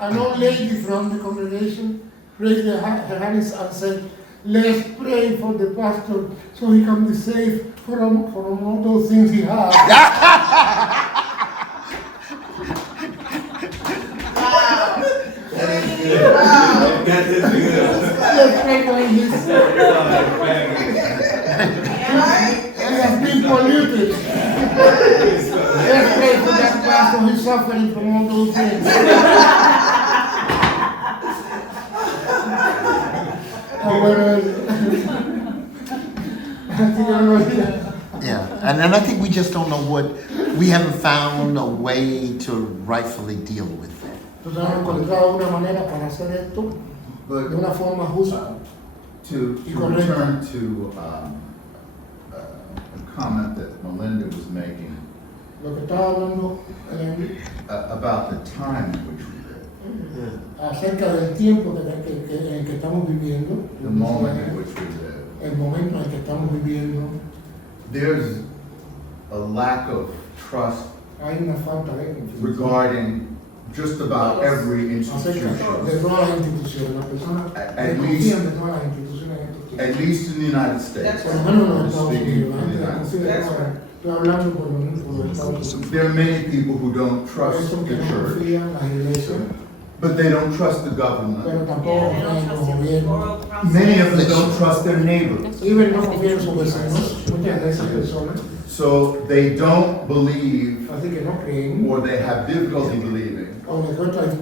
An old lady from the congregation raised her hands and said, "Let's pray for the pastor so he can be safe from all those things he has." Let's pray for him. He has been polluted. Let's pray for that pastor who's suffering from all those things. Yeah, and I think we just don't know we haven't found a way to rightfully deal with that. To return to a comment that Melinda was making about the time in which we live. Acerca del tiempo en que estamos viviendo. The moment in which we live. El momento en que estamos viviendo. There's a lack of trust Hay una falta de confianza. regarding just about every institution. De todas las instituciones, las personas desconfían de todas las instituciones. At least in the United States. Por lo menos en los Estados Speaking Unidos, for the la United gente States. desconfía. Estoy hablando por los Estados Unidos. There are many people who don't trust Eso the que no church, confían las iglesias, but they don't trust the pero government. tampoco confían en los gobiernos. Many of them don't trust their neighbors. Even no confían en sus vecinos, muchas de esas personas. So they don't believe, Así que no creen, or they have difficulty believing, o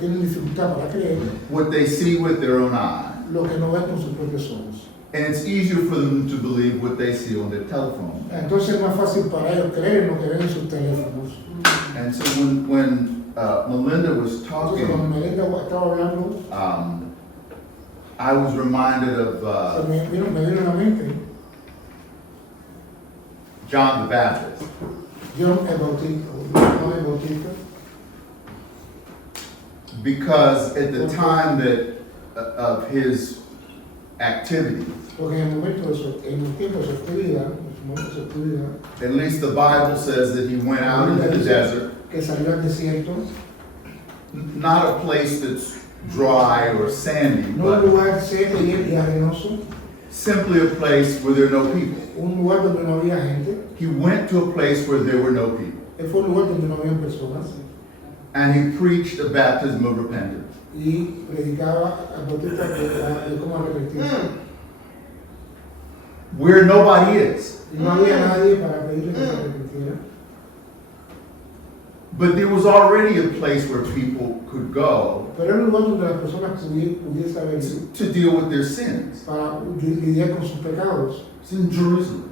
tienen dificultad para creer what they see with their own eyes. lo que no ven con sus propios ojos. And it's easier for them to believe what they see on their telephone. Entonces es más fácil para ellos creer en lo que ven en sus teléfonos. And so when Melinda was Entonces cuando talking, Melinda estaba hablando, I was reminded of me vino a la mente John the Baptist. John el Bautista, Because at the time that of his activity, porque en el tiempo de su actividad, at least the Bible says that he went out into the desert, que salió al desierto, not a place that's dry or sandy, no un but lugar seco y arenoso, simply a place where there are no people. un lugar donde no había gente, He went to a place where there were no people, él fue un lugar donde no había personas, and he preached a baptism of repentance. y predicaba al Bautista de cómo arrepentirse. Where nobody is. Y no había nadie para pedirle que se arrepintiera. But there was already a place where people could go Pero era un lugar donde las personas pudiesen haber ido to deal with their sins. para lidiar con sus pecados It's in Jerusalem,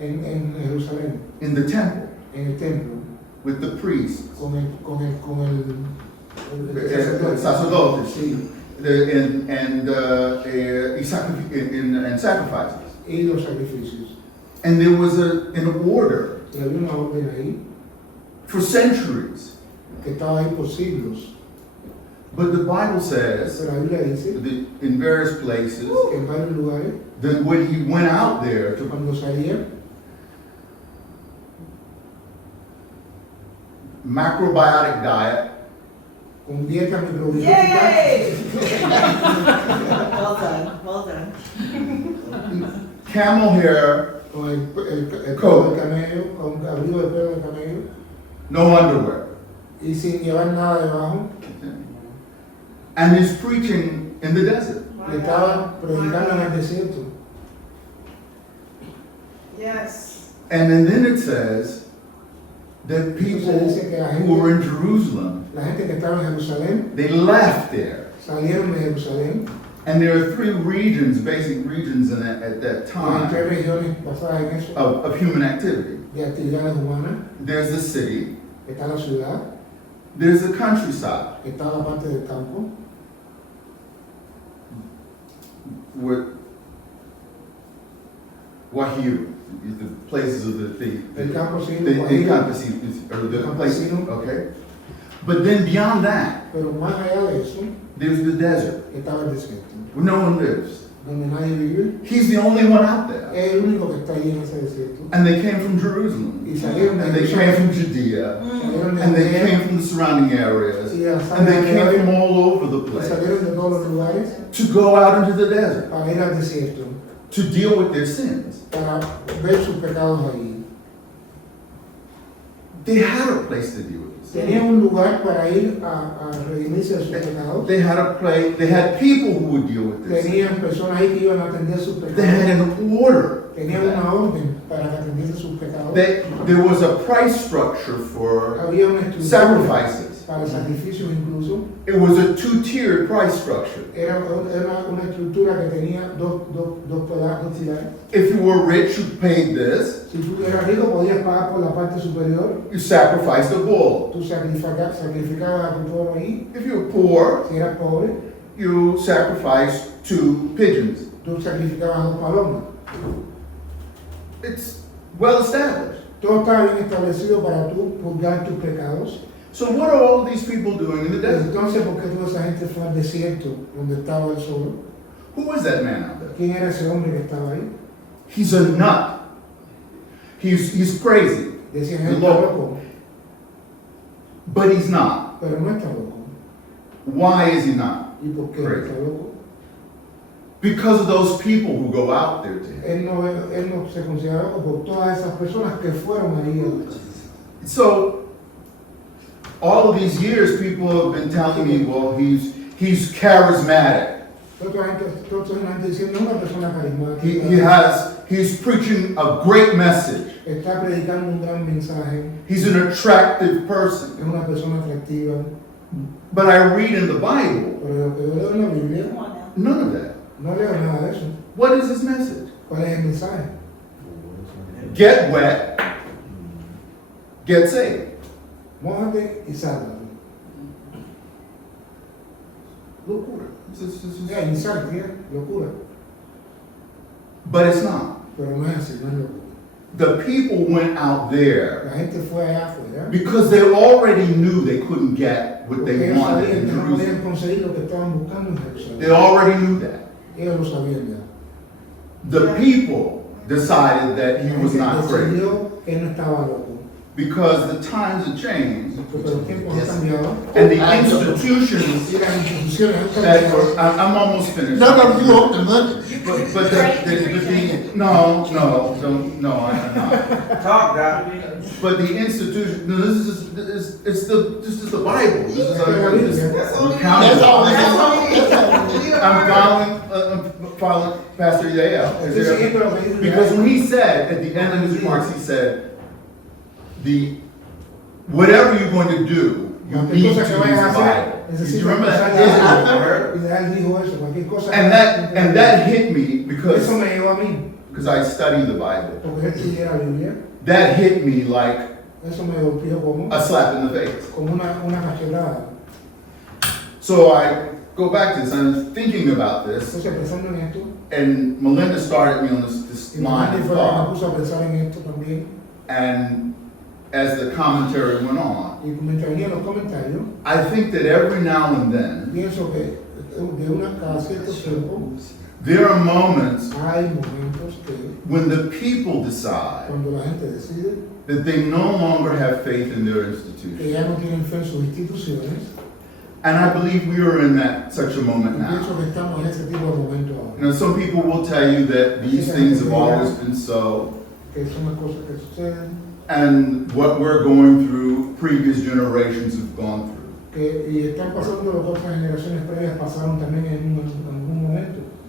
en Jerusalén, in the temple, en el templo, with the priests, con el sacerdotes, sí, and sacrifices. y los sacrificios. And there was an order Y había una orden ahí for centuries. que estaba ahí por siglos. But the Bible says Pero la Biblia dice that in various places que en varios lugares, that when he went out there to cuando salía, macrobiotic diet, con dieta microbiótica, Yay! Well done. camel hair, con el pelo Coat. de camello, con abrigo de pelo de camello, no underwear. y sin llevar nada debajo, And he's preaching in the desert. le estaba predicando en el desierto. Yes. And then it says that people who were in Jerusalem, La gente que estaba en Jerusalén, they left there. salieron de Jerusalén, And there are three regions, basic regions at that y hay tres time regiones basadas en eso, of human activity. de actividades humanas. There's the city, Está la ciudad, there's the countryside, está la parte del campo, where Wahir, the places of el campo sí, the Guajiro, Complicit, or the places, Campesino. okay? But then beyond that, pero más allá de eso, there's the desert, estaba el desierto, where no one lives. donde nadie vive. He's the only one out there. Es el único que está allí en ese desierto. And they came from Jerusalem, Y salieron de and they came from Judea, salieron de and they Judea, came from the surrounding areas, y las and they came alrededores, from all over the y place salieron de todos los lugares to go out into the desert, para ir al desierto, to deal with their sins. para ver sus pecados allí. They had a place to deal with this. Tenían un lugar para ir a redimirse de sus pecados. They had a place, they had people who would deal with this. Tenían personas ahí que iban a atender sus They had pecados. an order. Tenían una orden para que atendiese sus pecados. There was a price structure for Había una estructura sacrifices. para sacrificios incluso. It was a two-tiered price structure. Era una estructura que tenía dos pilares. If you were rich, you paid this. Si tú eras rico, podías pagar por la parte superior. You sacrificed a bull. Tú sacrificabas a tu pueblo ahí. If you were poor, Si eras pobre, you sacrificed 2 pigeons. tú sacrificabas a 2 palomas. It's well established. Todo estaba bien establecido para tú purgar tus pecados. So what are all of these people doing in the desert? Entonces, ¿por qué toda esa gente fue al desierto donde estaba el sol? Who was that man out there? ¿Quién era ese hombre que estaba ahí? He's a nut. He's crazy. Decían, The él está Lord. loco. But he's not. Pero no está loco. Why is he not? ¿Y por qué no está loco? Because of those people who go out there to him. Él no se considera loco por todas esas personas que fueron ahí. So, all of these years, people have been telling me, well, he's charismatic. He's preaching a great message. Está predicando un gran mensaje. He's an attractive person. Es una persona atractiva. But I read in the Bible, Pero lo que yo leo en la Biblia, none of that. no leo nada de eso. What is his message? ¿Cuál es el mensaje? Get wet, get saved. Mójate y sálvate. Locura. Yeah, insanity, locura. But it's not. Pero no es así, no es locura. The people went out there La gente fue allá afuera. because they already knew they couldn't get what they wanted in no Jerusalem. podían conseguir lo que estaban buscando en Jerusalén. They already knew that. Ellos lo sabían ya. The people decided that he was not crazy Decidió que él no estaba loco. because the times have changed Porque los tiempos han cambiado. and the institutions Y las instituciones han that cambiado. were, I'm almost finished. No, you hope the money. But no, I'm not. Talk, Doc. But the institution, no, this is the Bible. This is That's all. I'm following Pastor Yale. Because when he said, at the end of his remarks, he said, whatever you're going to do, you need to use the Bible. Do you remember that? And that hit me because I study the Bible. That hit me like a slap in the face. So I go back to this, and I'm thinking about this, and Melinda started me on this line of thought. And as the commentary went on, I think that every now and then, there are moments when the people decide that they no longer have faith in their institutions. And I believe we are in such a moment now. You know, some people will tell you that these things have always been so. And what we're going through, previous generations have gone through.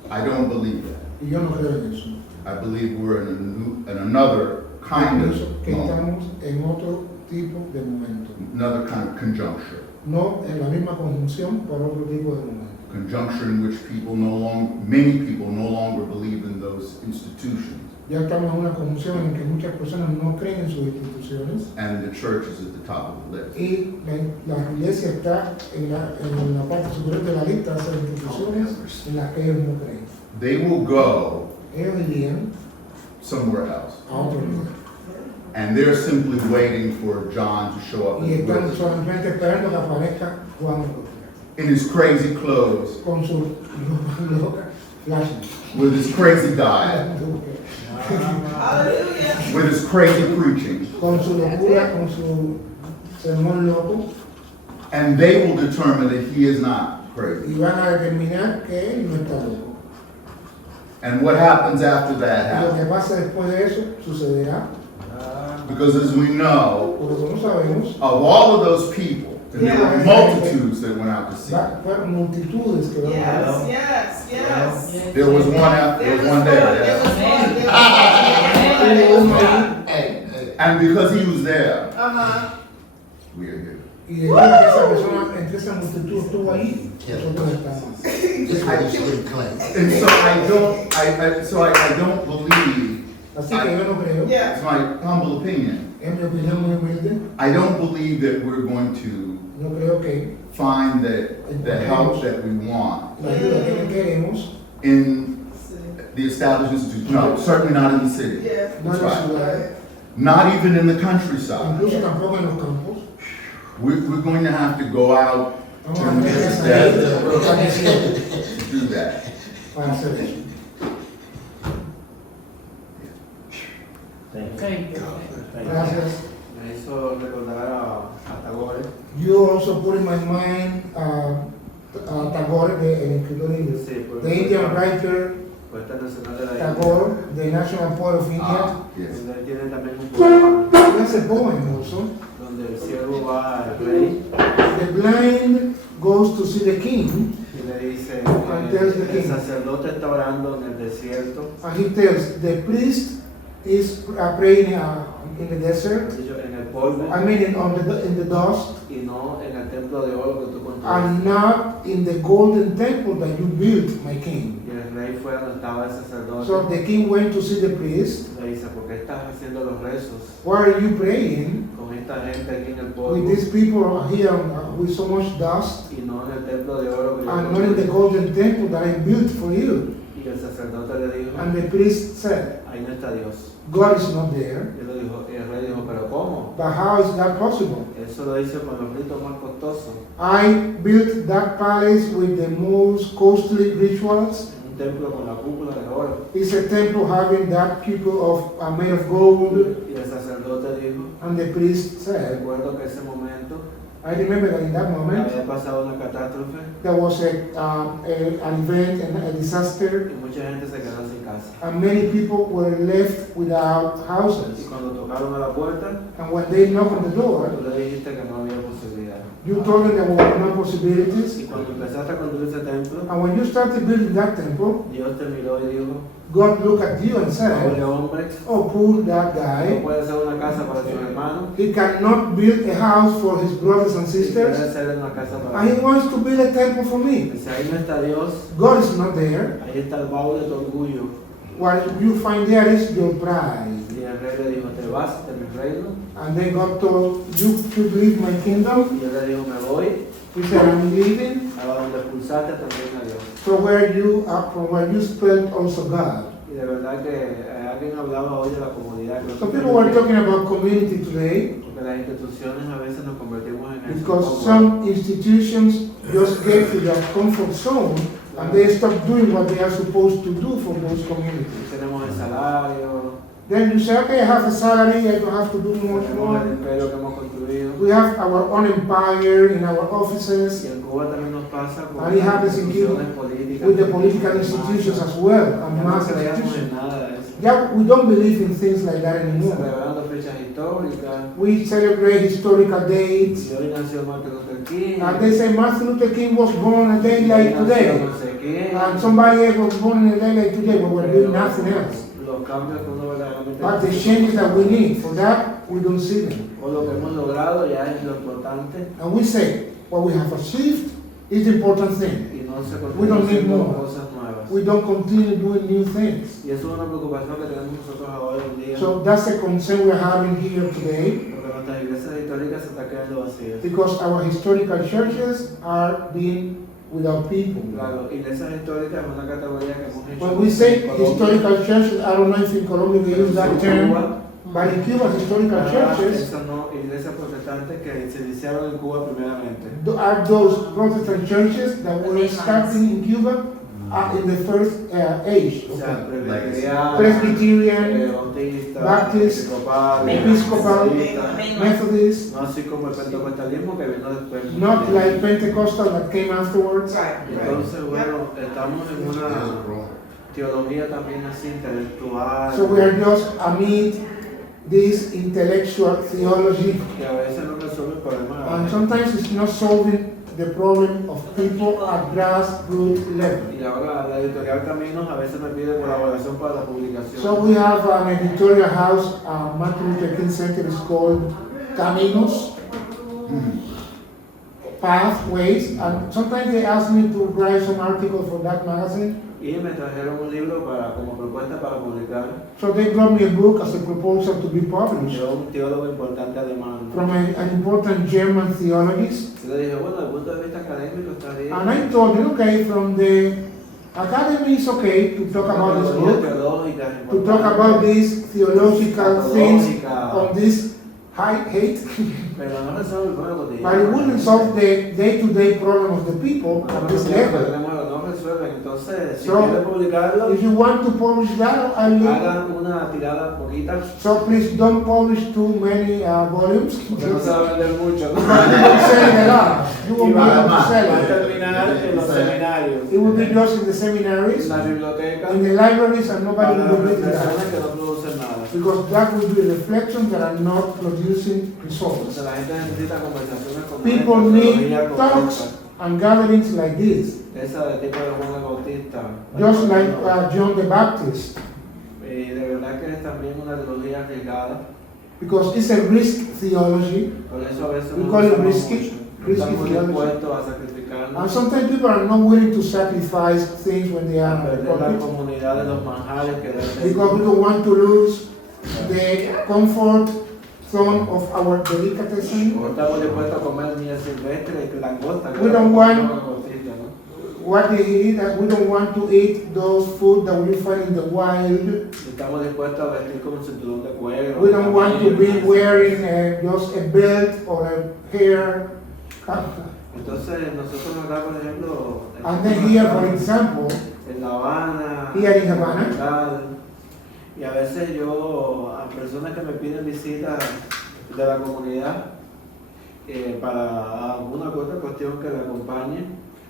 I don't believe that. I believe we're in another kind of moment. Another kind of conjuncture. Conjuncture in which many people no longer believe in those institutions. Ya estamos en una conjunción en que muchas personas no creen en sus instituciones. And the church is at the top of the list. Y la iglesia está en la parte superior de la lista de esas instituciones en las que ellos no creen. They will go Ellos irían somewhere else. a otro lugar. And they're simply waiting for John to show up Y están solamente esperando que aparezca Juan in his crazy clothes, con su with his crazy diet, with his crazy preaching. Con su locura, con su sermón loco. And they will determine that he is not crazy. Y van a determinar que él no está loco. And what happens after that Y lo que happens. pasa después de eso sucederá. Because as we know, Porque como sabemos, of all of those people, and there were multitudes that went out to see him. fueron multitudes que van a Yes. There was one there. And because he was there, we are here. Y debido a que esa persona, entre esa multitud estuvo ahí, nosotros estamos. And so I don't believe. Así que yo no creo. It's my humble opinion. En mi opinión muy humilde, I don't believe that we're going to no creo que find the help that we want la ayuda que queremos in the established institutions. No, certainly not in the city. no en That's la right. ciudad, Not even in the countryside. incluso tampoco en los campos. We're going to have to go out Vamos to a tener que salir to do that. para hacer eso. Gracias. Me hizo recordar a Tagore. you also put in my mind Tagore, the Indian writer Tagore, the national poet of India. Yes. Tiene también un poema He has a poem also. donde el siervo va al rey The blind goes to see the king. y le dice, And tells the el king. sacerdote está orando en el desierto, And he tells the priest is praying in the desert. en el polvo, I mean in the dust. y no en el templo de oro que tú And construiste. not in the golden temple that you built, my king. Y el rey fue donde estaba el sacerdote. So the king went to see the priest. Le dice, ¿por qué estás haciendo los rezos Why are you praying con esta gente aquí en el polvo with these people here with so much dust y no en el templo de oro que yo and not in the construí? golden temple that I built for you? Y el sacerdote le dijo, And the priest said, ahí no está Dios. God is not there. Y el rey dijo, ¿pero cómo? But how is that possible? Eso lo hizo con los ritos más costosos. I built that palace with the most costly rituals. Un templo con la cúpula de oro. It's a temple having that people of made of gold. Y el sacerdote dijo, And the priest said, recuerdo que ese momento I remember that in that moment había pasado una catástrofe there was an event and a disaster, y mucha gente se quedó sin casa. and many people were left without Y houses. cuando tocaron a la puerta, And when they knocked on the door, tú le dijiste que no había posibilidad. you told them there were no possibilities. Y cuando empezaste a construir ese templo, And when you started building that temple, Dios te miró y dijo, God looked at you and pobre said, hombre, oh, poor that no guy. puede hacer una casa para sus hermanos, He cannot build a house for his brothers and y quiere sisters. hacer una casa para And he mí. wants to build a temple for me. Dice, ahí no está Dios, God is not there. ahí está el baúl de tu orgullo. What you find there is your pride. Y el rey le dijo, te vas de mi reino. And then God told you to leave my kingdom. Y él le dijo, me voy He said, I'm leaving. a donde expulsaste también a Dios. From where you are, from where you spelled also God. Y de verdad que alguien hablaba hoy de la comunidad. So people were talking about community today Porque las instituciones a veces nos convertimos en eso. because some institutions just get to their comfort zone and they stop doing what they are supposed to do for those communities. Tenemos el salario, Then you say, okay, I have a salary, I don't have to do tenemos el more. imperio que hemos construido. We have our own empire in our Y offices, en Cuba también nos pasa con and it las happens in Cuba instituciones políticas. with the political institutions as well, and Ya no mass creemos en institutions. nada de eso. Yeah, we don't believe in things like that anymore. Celebrando fechas históricas. We celebrate historical dates, Y hoy nació Martin Luther King. and they say Martin Luther King was born a day y like nació today, no sé quién. and somebody else was born in a day like today, but we're doing nothing else. Los cambios que uno verdaderamente But the changes that we need, for that, we don't see them. o lo que hemos logrado ya es lo importante And we say, what we have achieved is the important thing. y no se We don't continúan need haciendo more. cosas nuevas. We don't continue doing new things. Y eso es una preocupación que tenemos nosotros ahora en día. So that's the concern we're having here today, Porque nuestras iglesias históricas se están quedando vacías. because our historical churches are being without people. Claro, iglesias históricas es una categoría que hemos hecho. When we say en Colombia, historical churches, I don't know if in Colombia they use that en term, Cuba, but in Cuba, historical churches esas no iglesias protestantes que se iniciaron en Cuba primeramente. are those Protestant churches that were starting in Cuba in the first age. O sea, Presbyterian, Presbyterian, Bautista, Baptist, Episcopal, Methodist, no así como el pentecostalismo que vino después. not like Pentecostal that came afterwards. Entonces, bueno, estamos en una teología también así intelectual. So we are just amid this intellectual theology, que a veces no resuelve el problema. and sometimes it's not solving the problem of people at grassroots level. Y ahora la editorial Caminos a veces me pide colaboración para la publicación. So we have an editorial house, Martin Luther King Center is called Caminos, Pathways, and sometimes they ask me to write some articles for that magazine. Y me trajeron un libro para, como propuesta para publicar So they brought me a book as a proposal to be published de un teólogo importante alemán. from an important German theologist. Y le dije, bueno, desde el punto de vista académico está bien. And I told him, okay, from the academy it's okay to talk about this book, to talk about these theological things on this high hate, Pero no resuelve el problema cotidiano. but it wouldn't solve the day-to-day problem of the people at this level. Tenemos el honor resuelven. Entonces, si So, quieren publicarlo, if you want to publish that, hagan una tirada poquita. so please don't publish too many volumes. Porque no se va a vender mucho, ¿no? You won't sell a lot. You won't be able to Va a sell it. terminar en los seminarios, It will be just in the seminaries, en la biblioteca, in the libraries, and nobody para will read personas that. que no producen nada. Because that will be reflections that are not producing results. Entonces la gente necesita conversaciones como People esta, need teología talks correcta. and gatherings like this, Esa de tipo de Juan el Bautista. just like John the Baptist, Y de verdad que es también una teología arriesgada. because it's a risk theology. Por eso a veces We no call it usamos risky mucho. theology. Estamos dispuestos a sacrificarnos, And sometimes people are not willing to sacrifice things when they a are in the perder la pulpit, comunidad de los manjares que deben because we don't want to lose the comfort zone of our delicatessen. O estamos dispuestos a comer miel silvestre y langosta. que We don't es want- una langostita, ¿no? What they eat, we don't want to eat those food that we find in the wild. Estamos dispuestos a vestir con un cinturón de cuero. We don't want to be camello. wearing just a belt or a hair cap. Entonces nosotros acá, por ejemplo, And then here, for example, en La Habana, Here in Havana. tal, y a veces yo, a personas que me piden visitas de la comunidad para alguna otra cuestión que le acompañe,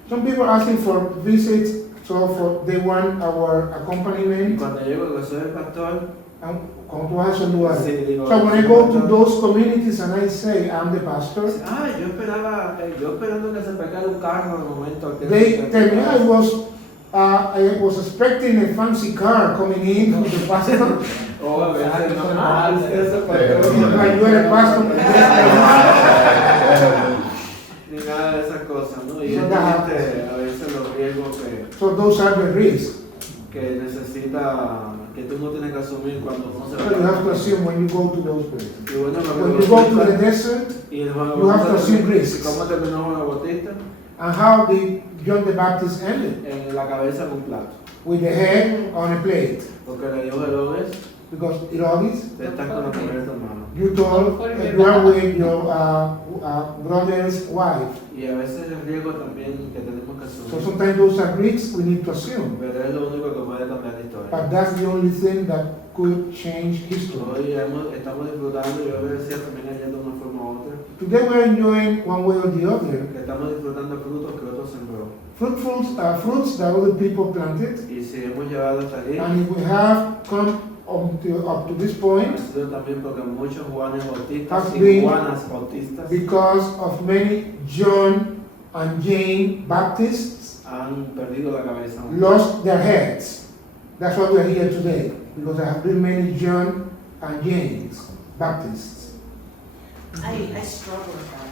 some people asking for visits, so they want our y accompaniment. cuando llego que soy el pastor, And cuando tú vas a esos lugares. sí, digo, So when I go to those communities and I say I'm the pastor, yo esperando que se pegara un carro al momento que they tell me I was expecting a fancy car coming in with the pastor. o a veces no, usted es el pastor. Like you're a pastor. Ni nada de esas cosas, ¿no? Y So es that triste a veces los riesgos So those are the risks. que necesita, que tú no tienes que asumir cuando uno se So you have to assume when you go to those places. Y bueno, When you go to the desert, y el Juan you have to Bautista, assume risks. ¿cómo terminó Juan el Bautista? And how did John the Baptist ended? En la cabeza en un plato. With the head on a plate. Porque le dijo Herodes, Because Herodes, te estás con la mujer de tu hermano. you told you are with your brother's wife. Y a veces el riesgo también que tenemos que So asumir. sometimes those are risks we need to assume. Pero es lo único que puede cambiar la historia. But that's the only thing that could change history. Hoy estamos disfrutando, yo le decía también ayer de una forma u otra, Today we're enjoying one way or the other. que estamos disfrutando frutos que otros sembró. Fruits that other people planted. Y si hemos llegado hasta ahí, And if we have come up to this point, ha sido también porque muchos Juanes Bautistas has y been Juanas Bautistas because of many John and Jane Baptists han perdido la cabeza. lost their heads. That's why we're here today, because there have been many John and James Baptists. I struggle with that.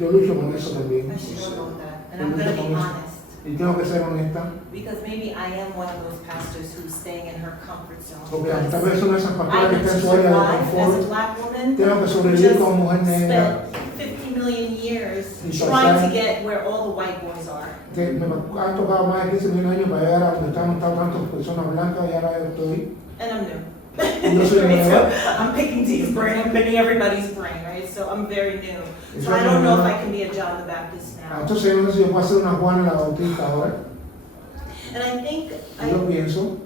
Yo lucho con eso también. I struggle with that. And Yo I'm lucho going to con be eso. honest. Y tengo que ser honesta, Because maybe I am one of those pastors who's staying in her comfort zone. porque Because tal vez son esas I pastoras que need to están en su área de survive as a confort. black woman. Tengo que who sobrevivir just como mujer negra. spent 50 million years Y trying pasar- to get where all the white boys are. Que me ha tocado más de 15.000 años para llegar a donde están tantas personas blancas y ahora yo estoy. And I'm new. Yo soy Right, nueva. so I'm picking Dee's brain, I'm picking everybody's brain, right? So I'm very new. Yo So soy I don't know if nueva. I can be a John the Baptist now. Entonces no sé si yo puedo hacer una Juana la Bautista ahora. And I think Yo pienso,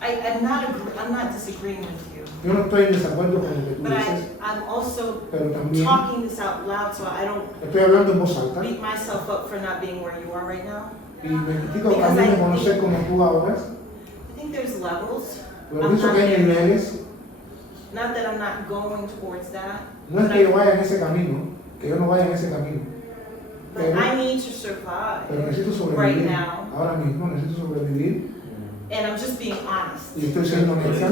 I'm not disagreeing with you. yo no estoy en desacuerdo con lo que tú But dices, I'm also pero también talking this out loud so I don't estoy hablando en voz alta beat myself up for not being where you are right now. y me critico a mí mismo no ser como tú ahora, I think there's levels. pero I'm pienso not que hay there. niveles. Not that I'm not going towards that. No es but que yo vaya en ese camino, que yo no vaya en ese camino, But I need to survive pero necesito right sobrevivir. now. Ahora mismo necesito sobrevivir And I'm just being honest. y estoy siendo honesta.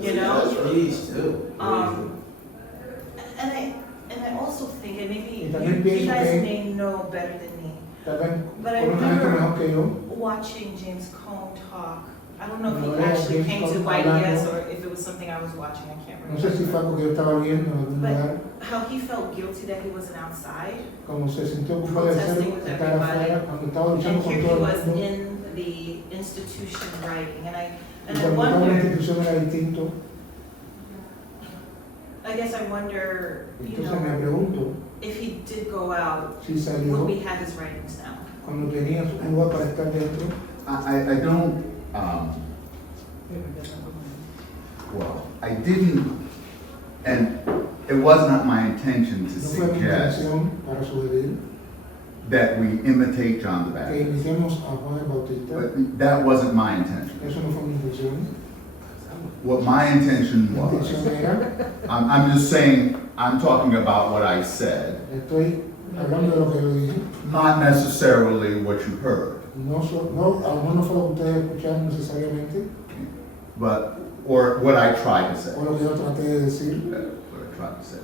You know? Please do. And I also think, and maybe Y también you pienso guys que- may know better than me, Tal vez but I conozcan esto mejor remember que yo. watching James Cone talk. I don't know if No, he actually James came to Cone White hablando. Yes or if it was something I was watching, I can't No sé si remember. fue algo que yo estaba viendo en algún lugar, But how he felt guilty that he wasn't outside. como se sintió culpable de ser, Protesting with estar afuera, cuando estaba And luchando con here todo he el was mundo. in the institution writing, and Y I cuando estaba en la wonder, institución era distinto. I guess I wonder, you Entonces me know, pregunto if he did go out, si salió, would we have his writings now? cuando tenías un lugar para estar dentro. I don't, well, I didn't, and it was not my intention to No fue mi suggest intención para sugerir that we imitate John the que Baptist. imitemos a Juan el Bautista. But that wasn't my intention. Eso no fue mi intención. What my intention Mi was, intención era, I'm just saying, I'm talking about what I said, estoy hablando de lo que yo dije. not necessarily what you heard, No, no, a lo mejor no fue lo que ustedes escucharon necesariamente, but, or what I tried to say. o lo que yo traté de decir. What I tried to say.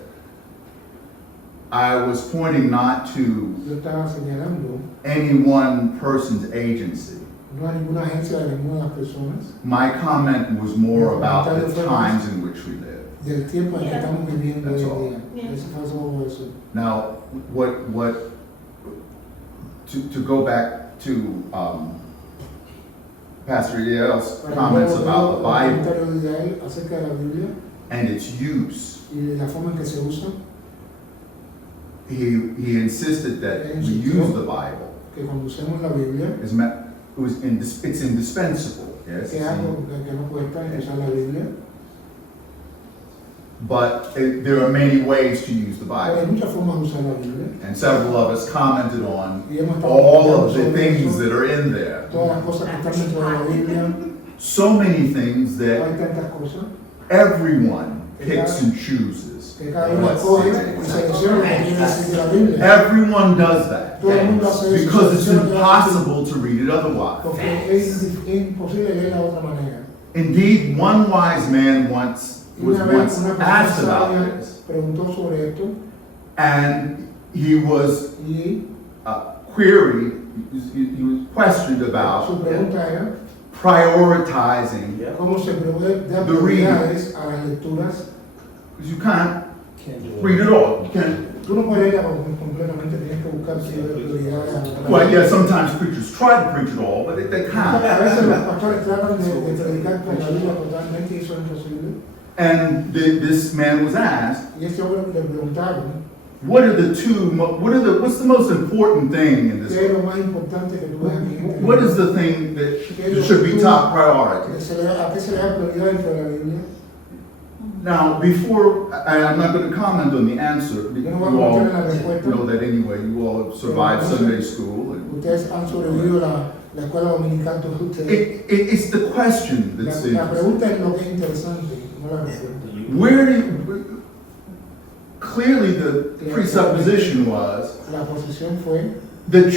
I was pointing not to Yo estaba señalando, any one person's agency. no hay ninguna agencia de ninguna de las personas, My comment was more about the times in which we live. del tiempo en que estamos viviendo That's hoy all. en día. Eso fue solo eso. Now, to go back to Pastor Yale's Para comments luego about the el Bible comentario de él acerca de la Biblia and its use, y de la forma en que se usa, he insisted that we use the Bible. que cuando usemos la Biblia, It's indispensable, yes? que algo que no puede estar en usar la Biblia, But there are many ways to use the pero hay Bible. muchas formas de usar la Biblia. And several of us commented on Y hemos estado all of the comentando sobre things eso, that are in there. todas las cosas que están dentro de la Biblia, So many things hay that tantas cosas, everyone picks and chooses. que cada uno coge y selecciona lo que quiere decir de la Biblia. Everyone does that Todo el mundo hace eso, because it's selecciona lo que va a decir, impossible to read it otherwise. porque es imposible leerla de otra manera. Indeed, one wise man was Una vez once una asked persona about sabia this, preguntó sobre esto and he was y queried, he was questioned su about pregunta era prioritizing. cómo se provee de The reading. autoridades a las lecturas. Because you can't read it all. You can't. Tú no puedes leerla completamente, tienes que buscar si hay prioridades. Well, yeah, sometimes preachers try to preach it all, but they A can't. veces los pastores tratan de predicar con la Biblia totalmente y eso es imposible. And this man was asked, Y ese hombre le preguntaron, what's the most important thing in ¿qué es this? lo más importante que tú ves aquí? en este What libro? is the thing that should be top priority? ¿A qué se le da prioridad dentro de la Biblia? Now, before, and I'm not going to comment on the answer, you all know that anyway, you all have survived Sunday school. And Ustedes han sobrevivido la escuela dominical de ustedes. it's the question that's La pregunta interesting. es lo que es interesante, no la respuesta. Where do you, clearly the presupposition was La posición fue that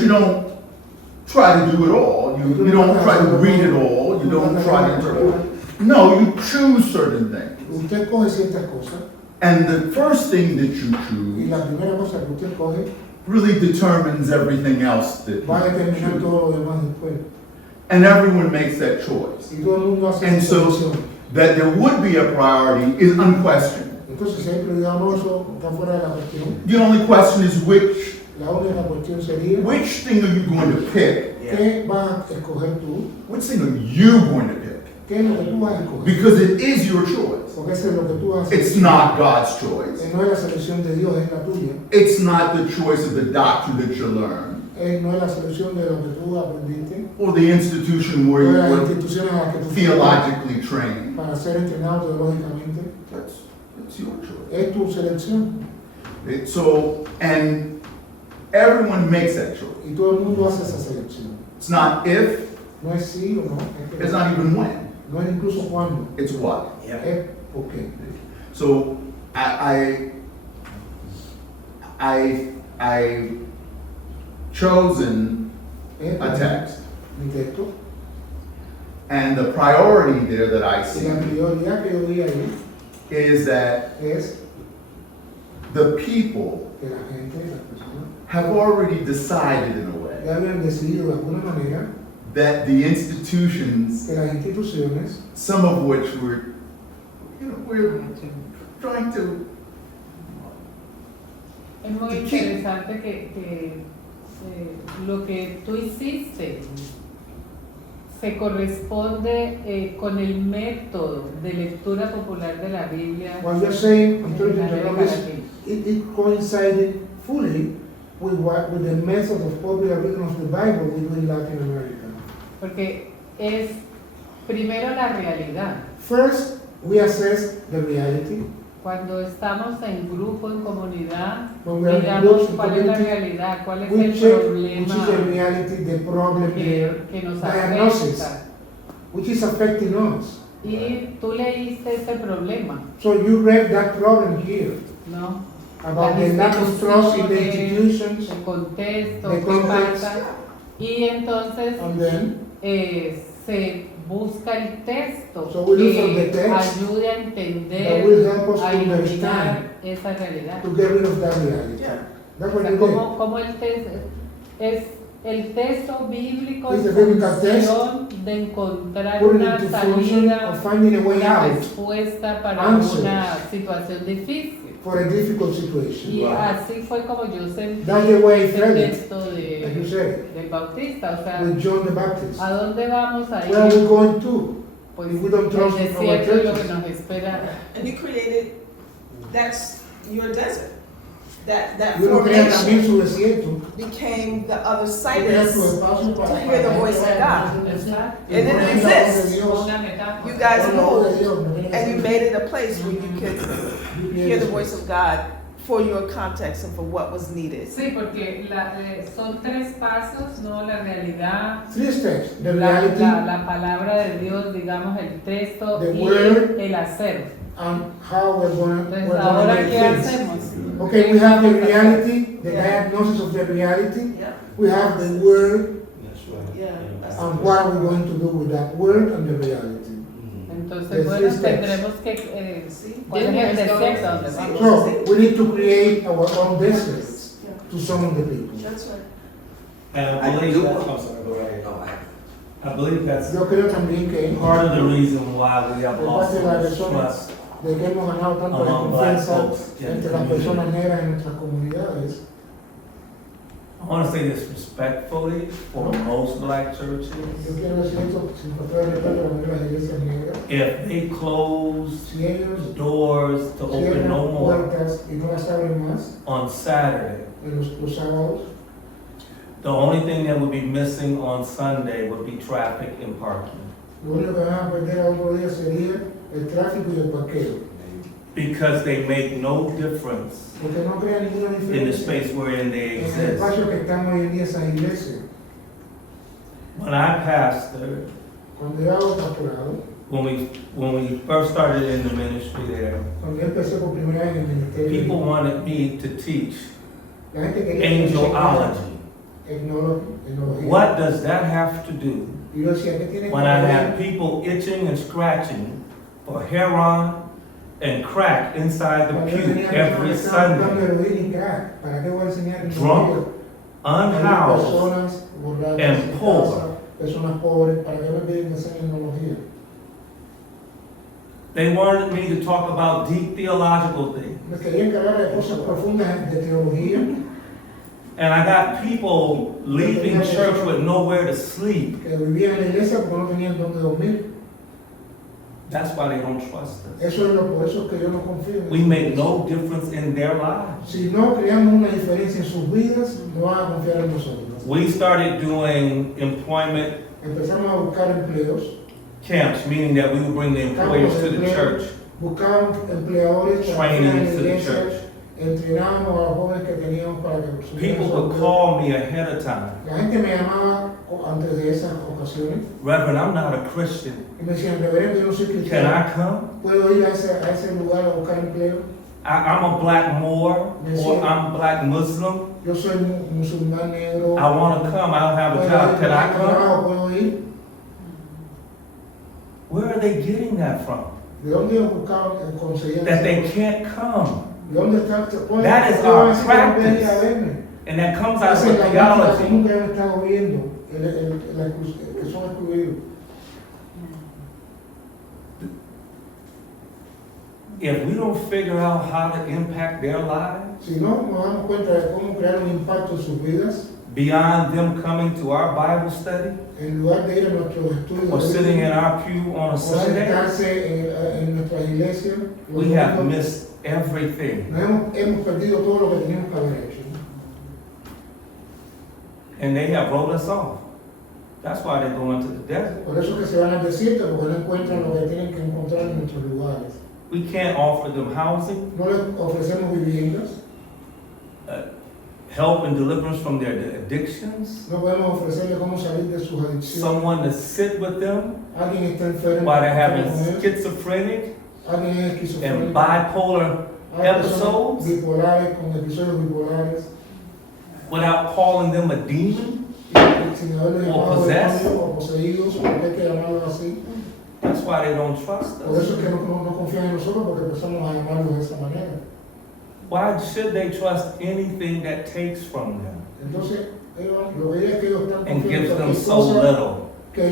you don't try to do it all. You don't try to read it all. You don't try to interpret. No, you choose certain things. usted coge ciertas cosas And the first thing that you y choose la primera cosa que usted coge really determines everything else that va a you determinar choose. todo lo demás después. And everyone makes that choice. Y todo el mundo hace And esa so selección. that there would be a priority is unquestioned. Entonces, si hay prioridad o no, eso está fuera de la cuestión. The only question is which La única cuestión sería, thing are you going to pick? ¿qué vas a escoger tú? Which thing are you going to pick? ¿Qué es lo que tú vas a escoger? Because it is your choice. Porque eso es lo que tú vas a It's seleccionar. not God's choice. No es la selección de Dios, es la tuya. It's not the choice of the doctrine that you learn No es la selección de lo que tú aprendiste. or the institution where No you es la were institución a la que tú theologically trained. para ser entrenado teológicamente. It's your choice. Es tu selección. And everyone makes that choice. Y todo el mundo hace esa selección. It's not if, No es sí o no. Es que it's not even when. no es incluso cuándo. It's what. Es por qué. So I chosen a text, Mi texto. and the priority there that I Y see la prioridad que yo vi ahí is that es the people que la gente, las personas, have already decided in a way ya habían decidido de alguna manera that the institutions, que las instituciones, some of which we're trying to. Es muy interesante que lo que tú hiciste se corresponde con el método de lectura popular de la Biblia. what you're saying, in terms en of América economics, Latina. it coincided fully with the methods of popular reading of the Bible we do in Latin America. Porque es primero la realidad. First, we assess the reality. Cuando estamos en grupo, en comunidad, When we are in miramos groups, in cuál es la community, realidad, cuál es we el check problema which is the reality, the problem, que nos the diagnosis, afecta. which is affecting us. Y tú leíste ese problema, So you read that problem here. ¿no? About Las the lack of trust in the institutions, el contexto, the qué context, pasa. Y entonces and then se busca el texto So we look for the que text ayude a that entender, will help us a to eliminar understand, esa realidad. to get rid of that reality. That's O what sea, you did. como el texto es el texto bíblico It's en a biblical text, función de encontrar put it una into function salida, of finding a way una out respuesta para Answers. una situación difícil. for a difficult situation. Y así fue como yo sentí That's the way I ese felt it, texto like you said, del Bautista. O sea, with John the Baptist. ¿a dónde vamos a ir? Where are we going to? Pues If we don't el trust in our desierto es lo que churches. nos espera. And he created, that's your desert. That Y uno crea también formation su desierto. became the other Crea situs su espacio to para hear the voice of God. It didn't exist. You guys moved and you made it a place where you could hear the voice of God for your context and for what was needed. Sí, porque son tres pasos, ¿no? La realidad, Three steps. The reality, la palabra de Dios, digamos, el texto The y word, el hacer. and how we're going Entonces, to ahora, make ¿qué things. hacemos? Okay, we have the reality, the diagnosis of the reality. Yeah. We have the word, Yeah. and what are we going to do with that word and the reality. Entonces, The bueno, three steps. tendremos que ¿cuál es el desierto donde vamos? So, we need to create our own deserts to some of the people. That's right. And I believe that's, I'm sorry, go right ahead. I believe that's Yo creo también que part of the reason why we have lost parte de la so much razón trust de que hemos ganado tanto de among black confianza folks in the entre las community. personas negras en nuestras comunidades. I want to say this respectfully for most black churches. Yo quiero decir esto sin faltar de respeto a las iglesias negras. If they close Si ellos doors to open cierran no more puertas y no las abren más on Saturday, en los sábados, the only thing that would be missing on Sunday would be traffic and parking. lo único que van a perder a otro día sería el tráfico y el parqueo. Because they make no difference Porque no crea ninguna in the diferencia space wherein they en el exist. espacio que están hoy en día esas iglesias. When I pastored, Cuando yo hago pastorado, when we first started in the ministry there, cuando yo empecé por primera vez en el ministerio, people wanted me to teach la gente quería que yo enseñara angelology. etnología. What does that have to do Y yo decía, ¿qué tiene que when I ver? have people itching and scratching for heroin and crack inside the Cuando yo pew tenía every personas que estaban buscando Sunday, heroína y crack, ¿para qué voy a enseñar Drunk, etnología? unhoused, Personas borrachas and en poor. casa, personas pobres, ¿para qué me piden que enseñe etnología? They wanted me to talk about deep theological things. Me querían que hablara de cosas profundas de teología. And I got people leaving church with nowhere to sleep. Que vivían en la iglesia porque no tenían dónde dormir. That's why they don't trust us. Eso es por eso que yo no confío en We ellos. make no difference in their lives. Si no creamos una diferencia en sus vidas, no van a confiar en nosotros. We started doing employment Empezamos a buscar empleos. camps, meaning that we would bring the employers to the church. Buscábamos empleadores para Training hacer to the iglesias, church. entrenábamos a los jóvenes que teníamos para que subieran People su would empleo. call me ahead of time. La gente me llamaba antes de esas ocasiones Reverend, I'm not a Christian. y me decían, reverendo, yo no soy Can cristiano. I come? ¿Puedo ir a ese lugar a buscar empleo? I'm a black Moor or I'm black Muslim. Yo soy musulmán negro. I want to come. I don't have a ¿Puedo job. ir Can I a come? trabajo? ¿Puedo ir? Where are they getting that from? ¿De dónde ellos buscaban conseguir That they eso? can't come. ¿De dónde está? That is our practice. And that comes out Esa of es la práctica theology. común que hemos estado viendo, que son excluidos. If we don't figure out how to impact their lives, Si no nos damos cuenta de cómo crear un impacto en sus vidas, beyond them coming to our Bible study en lugar de ir a nuestros estudios or de sitting in Biblia, our pew on o a Sunday, sentarse en nuestra iglesia, we have missed everything. hemos perdido todo lo que teníamos que haber hecho. And they have wrote us off. That's why they go into the desert. Por eso que se van al desierto, porque no encuentran lo que tienen que encontrar en nuestros lugares. We can't offer them housing, No les ofrecemos viviendas, help and deliverance from their addictions, no podemos ofrecerles cómo salir de sus adicciones. someone to sit with them Alguien está enfermo, while they're having con ellos. schizophrenic Alguien es esquizofrénico. and bipolar Hay personas episodes bipolares, con episodios bipolares, without calling them a demon. sin haberlo llamado possessed. demonios o poseídos, porque hay que llamarlos así. That's why they don't trust Por eso us. es que no confían en nosotros, porque empezamos a llamarlos de esa manera. Why should they trust anything that takes from them Entonces, lo que es que ellos están and confiando gives en them cualquier so cosa little? que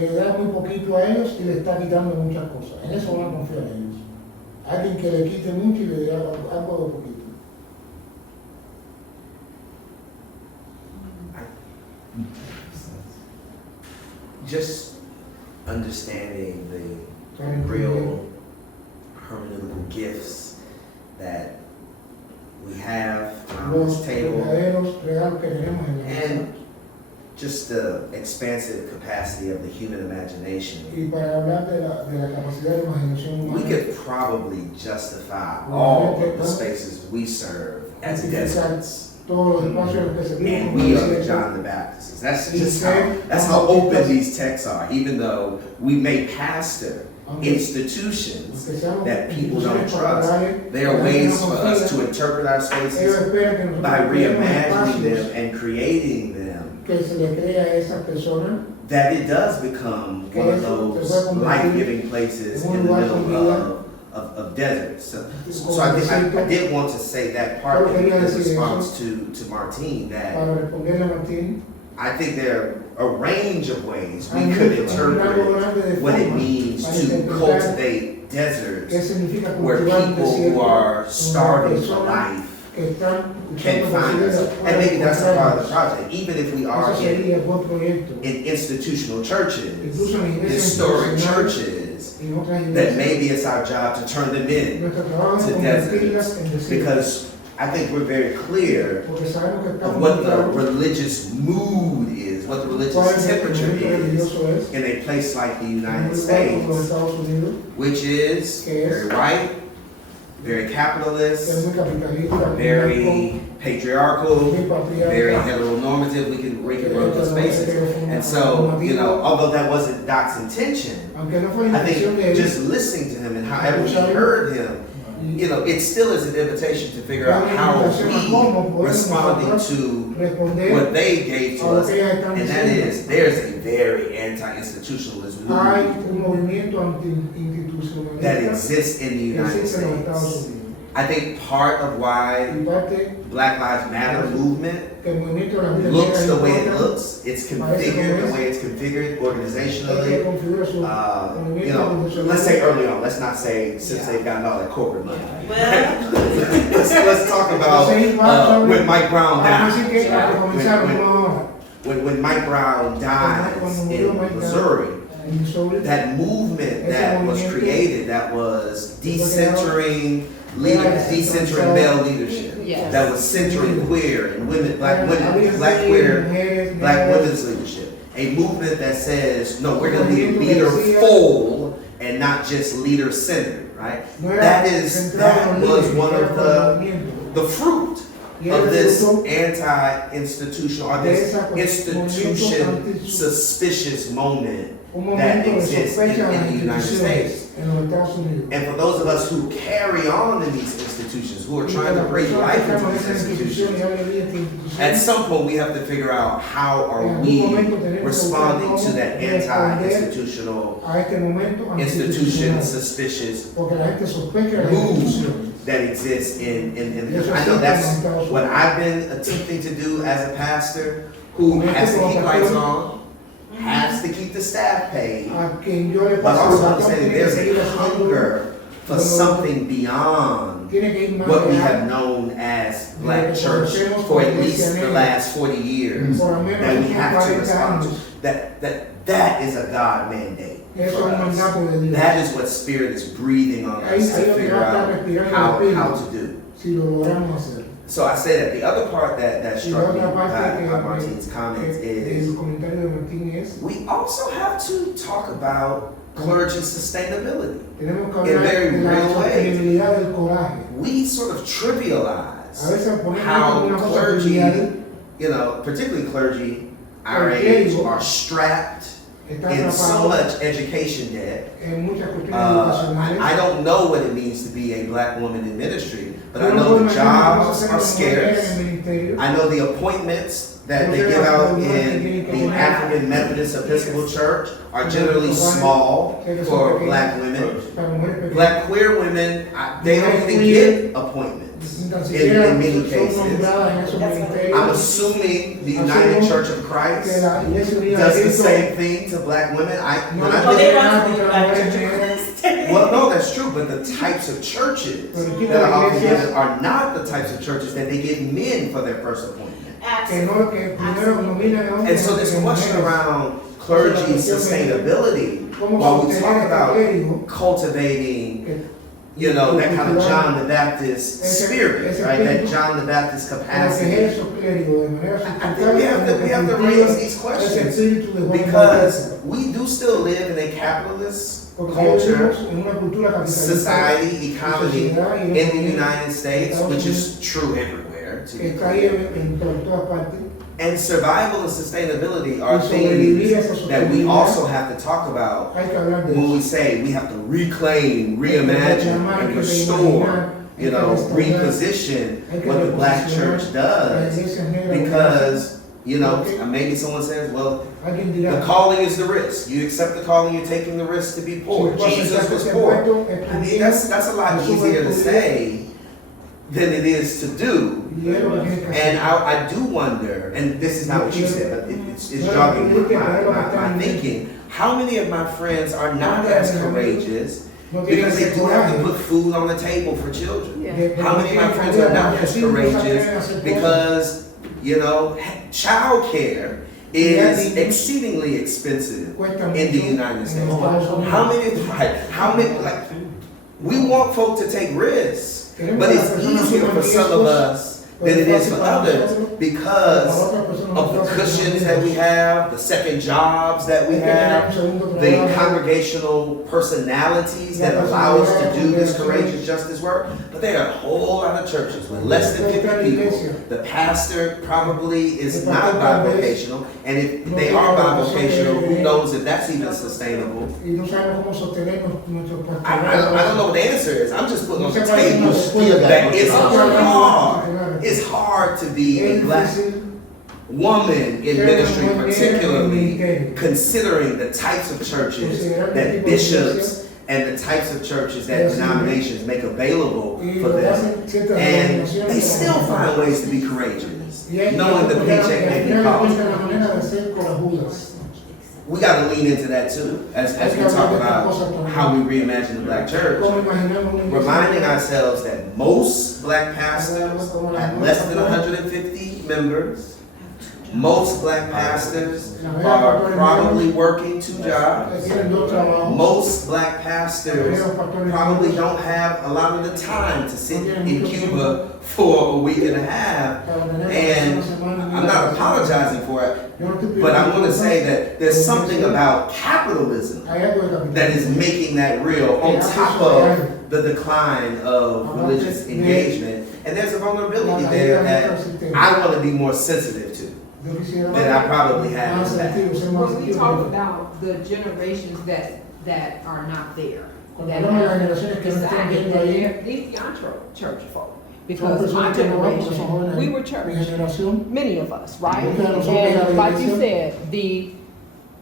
le da muy poquito a ellos y le está quitando muchas cosas. En eso van a confiar ellos. Alguien que le quite mucho y le dé algo de poquito. Just understanding the real hermeneutical gifts that we have around this table, and just the expansive capacity of the human imagination. We could probably justify all of the spaces we serve as deserts. And we are the John the Baptists. That's just how open these texts are. Even though we may pastor institutions that people don't trust, there are ways for us to interpret our spaces by reimagining them and creating them, that it does become one of those life-giving places in the middle of deserts. So I did want to say that part in response to Martine, that I think there are a range of ways we could interpret what it means to cultivate deserts where people who are starving for life can find us. And maybe that's a part of the project. Even if we are in institutional churches, historic churches, that maybe it's our job to turn them in to deserts. Because I think we're very clear of what the religious mood is, what the religious temperature is in a place like the United States, which is very white, very capitalist, very patriarchal, very heteronormative. We can run those spaces. And so, although that wasn't Doc's intention, I think just listening to him and however we heard him, it still is an invitation to figure out how we responding to what they gave to us, and that is there's a very anti-institutionalist movement that exists in the United States. I think part of why Black Lives Matter movement looks the way it looks, it's configured the way it's configured organizationally. Let's say early on, let's not say since they've gotten all that corporate money. let's talk about when Mike Brown died. When Mike Brown dies in Missouri, that movement that was created, that was decentering male leadership, that was centering queer and women, black women's leadership. A movement that says, no, we're going to be leader-full and not just leader-centered, right? That was one of the fruit of this anti-institutional, or this institution suspicious moment that exists in the United States. And for those of us who carry on in these institutions, who are trying to bring life into these institutions, at some point we have to figure out how are we responding to that anti-institutional, institution suspicious mood that exists in the country. I know that's what I've been attempting to do as a pastor who has to keep lights on, has to keep the staff paid, but also understanding there's a hunger for something beyond what we have known as Black church for at least the last 40 years that we have to respond to. That is a God mandate for us. That is what Spirit is breathing on us to figure out how to do. So I say that the other part that struck me about Martin's comments is we also have to talk about clergy sustainability in very real ways. We sort of trivialize how clergy, particularly clergy our age, are strapped in so much education debt. I don't know what it means to be a black woman in ministry, but I know the jobs are scarce. I know the appointments that they give out in the African Methodist Episcopal Church are generally small for black women. Black queer women, they don't even get appointments in many cases. I'm assuming the United Church of Christ does the same thing to black women. Well, no, that's true, but the types of churches that are offered together are not the types of churches that they get men for their first appointment. And so this question around clergy sustainability, while we talk about cultivating, that kind of John the Baptist spirit, right? That John the Baptist capacity. I think we have to raise these questions because we do still live in a capitalist culture, society, economy in the United States, which is true everywhere. And survival and sustainability are things that we also have to talk about when we say we have to reclaim, reimagine, and restore, reposition what the black church does. Because, maybe someone says, well, the calling is the risk. You accept the calling, you're taking the risk to be poor. Jesus was poor. I mean, that's a lot easier to say than it is to do. And I do wonder, and this is not what you said, but it's jogging my thinking, how many of my friends are not as courageous because they do have to put food on the table for children? How many of my friends are not as courageous because, child care is exceedingly expensive in the United States? How many, we want folk to take risks. But it's easier for some of us than it is for others because of the cushions that we have, the second jobs that we have, the congregational personalities that allow us to do this courageous justice work. But there are a whole lot of churches with less than 50 people. The pastor probably is not bivocational, and if they are bivocational, who knows if that's even sustainable? I don't know what the answer is. I'm just putting on the table that it's hard to be a black woman in ministry, particularly considering the types of churches that bishops and the types of churches that denominations make available for them. And they still find ways to be courageous, knowing the paycheck may be costly. We got to lean into that too, as we talk about how we reimagine the black church, reminding ourselves that most black pastors have less than 150 members. Most black pastors are probably working 2 jobs. Most black pastors probably don't have a lot of the time to sit in Cuba for a week and a half. And I'm not apologizing for it, but I want to say that there's something about capitalism that is making that real on top of the decline of religious engagement. And there's a vulnerability there that I want to be more sensitive to than I probably have in the past. When we talk about the generations that are not there, that have decided that they're these young church folk. Because my generation, we were church, many of us, right? And like you said, the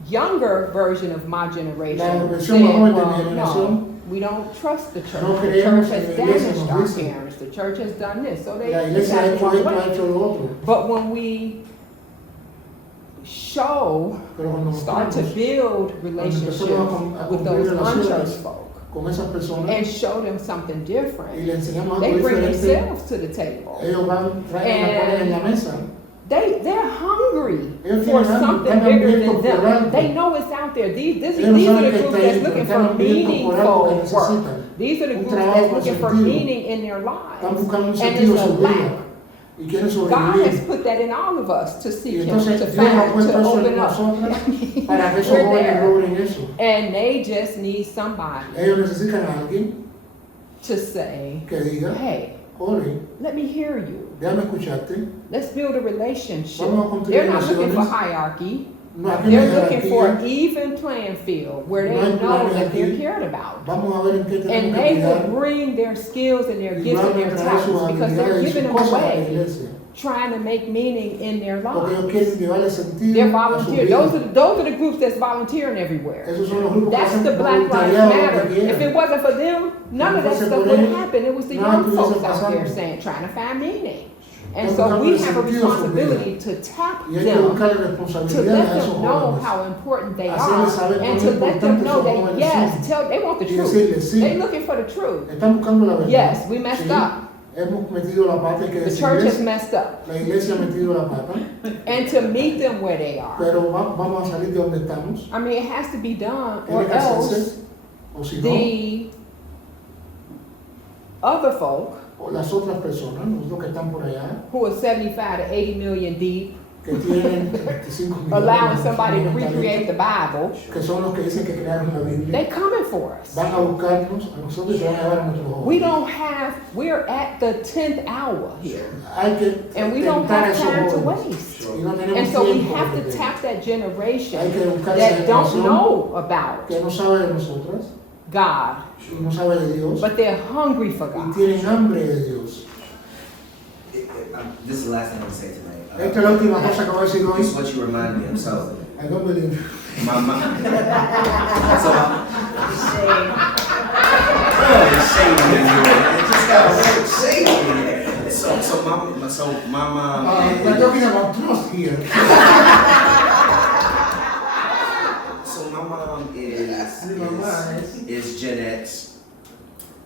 younger version of my generation said, well, no, we don't trust the church. The church has damaged our parents. The church has done this. So they decided to walk away. But when we start to build relationships with those unchurched folk and show them something different, they bring themselves to the table. And they're hungry for something bigger than them. They know it's out there. These are the groups that's looking for meaningful work. These are the groups that's looking for meaning in their lives. And it's a lack God has put that in all of us to seek Him, to find, to open up. We're there. And they just need somebody to say, hey, let me hear you. Let's build a relationship. They're not looking for hierarchy. They're looking for an even playing field where they know that they're cared about. And they will bring their skills and their gifts and their talents because they're giving them away, trying to make meaning in their lives. They're volunteering. Those are the groups that's volunteering everywhere. That's the Black Lives Matter. If it wasn't for them, none of that stuff would happen. It was the young folks out there trying to find meaning. And so we have a responsibility to tap them, to let them know how important they are, and to let them know that yes, they want the truth. They're looking for the truth. Yes, we messed up. The church has messed up. And to meet them where they are. I mean, it has to be done, or else the other folk las otras personas, los que están por allá, who are 75 to 80 million deep, que tienen 25 millones, allowing somebody to recreate the Bible, que son los que dicen que crearon la Biblia, they coming for us. Van a buscarnos a nosotros y van a llevar a nuestros jóvenes. We're at the 10th hour here, and we don't have time to waste. And so we have to tap that generation that don't know about God, but they're hungry for God. This is the last thing I'm going to say tonight. This is what you remind me of. So, I don't believe. My mom. So my mom. We're talking about trust here. So my mom is Gen X.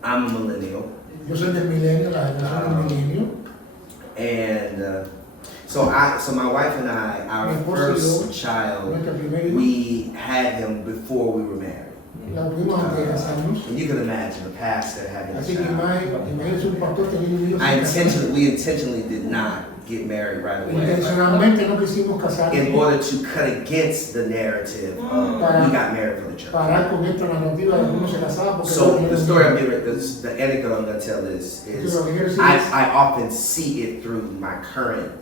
I'm a millennial. Yo soy del milenio, la generación del milenio. And so my wife and I, our first child, we had him before we were married. And you can imagine a pastor having a child. We intentionally did not get married right away in order to cut against the narrative of we got married for the church. So the story I'm giving, the anecdote I'm going to tell is I often see it through my current,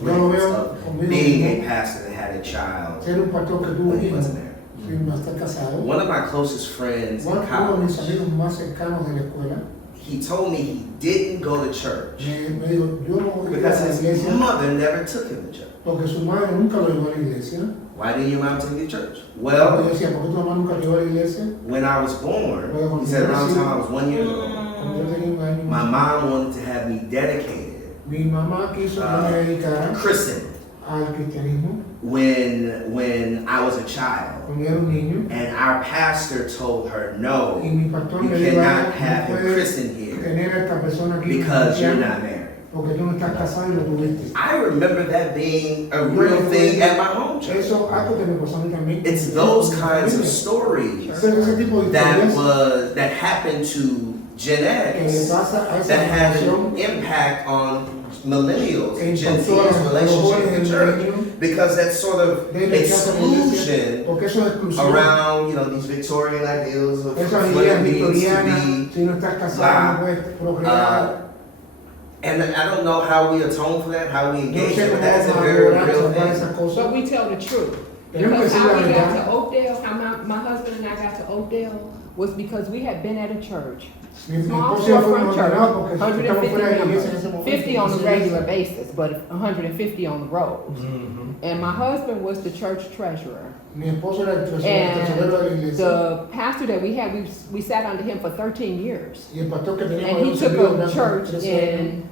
lens of being a pastor that had a child when he wasn't married. One of my closest friends in college, he told me he didn't go to church because his mother never took him to church. Why didn't your mom take you to church? Well, when I was born, he said around the time I was 1 year old, my mom wanted to have me dedicated, christened, when I was a child, and our pastor told her, no, you cannot have him christened here because you're not married. I remember that being a real thing at my home church. It's those kinds of stories that happened to Gen X that had an impact on millennials and Gen Z's relationship with the church, because that sort of exclusion around these Victorian ideals of what it means to be black. And I don't know how we atone for that, how we engage it, but that's a very real thing. But we tell the truth. Because how we got to Oakdale, how my husband and I got to Oakdale was because we had been at a church. Small storefront church, 150 members, 50 on a regular basis, but 150 on the road. And my husband was the church treasurer. And the pastor that we had, we sat under him for 13 years. And he took a church in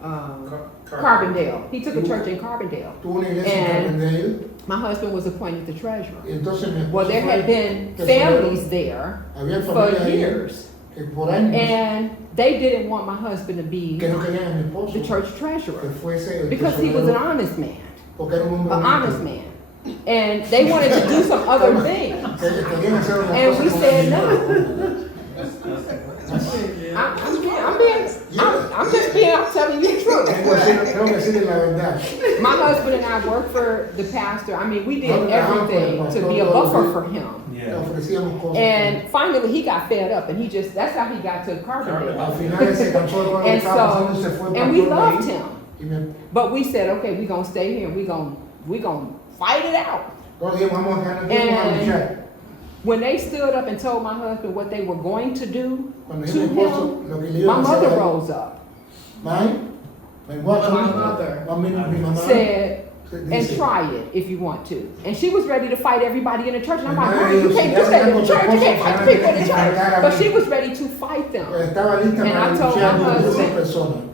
Carbondale. He took a church in Carbondale. And my husband was appointed the treasurer. Well, there had been families there for years. And they didn't want my husband to be the church treasurer because he was an honest man. An honest man. And they wanted to do some other things. And we said no. I'm telling you the truth. My husband and I worked for the pastor. I mean, we did everything to be a buffer for him. Yeah. And finally, he got fed up, and that's how he got to Carbondale. And we loved him. But we said, okay, we're gonna stay here. We're gonna fight it out. And when they stood up and told my husband what they were going to do to him, my mother rose up. My mother said, and try it if you want to. And she was ready to fight everybody in the church. And I'm like, you can't do that in the church. You can't fight the people in the church. But she was ready to fight them. And I told my husband,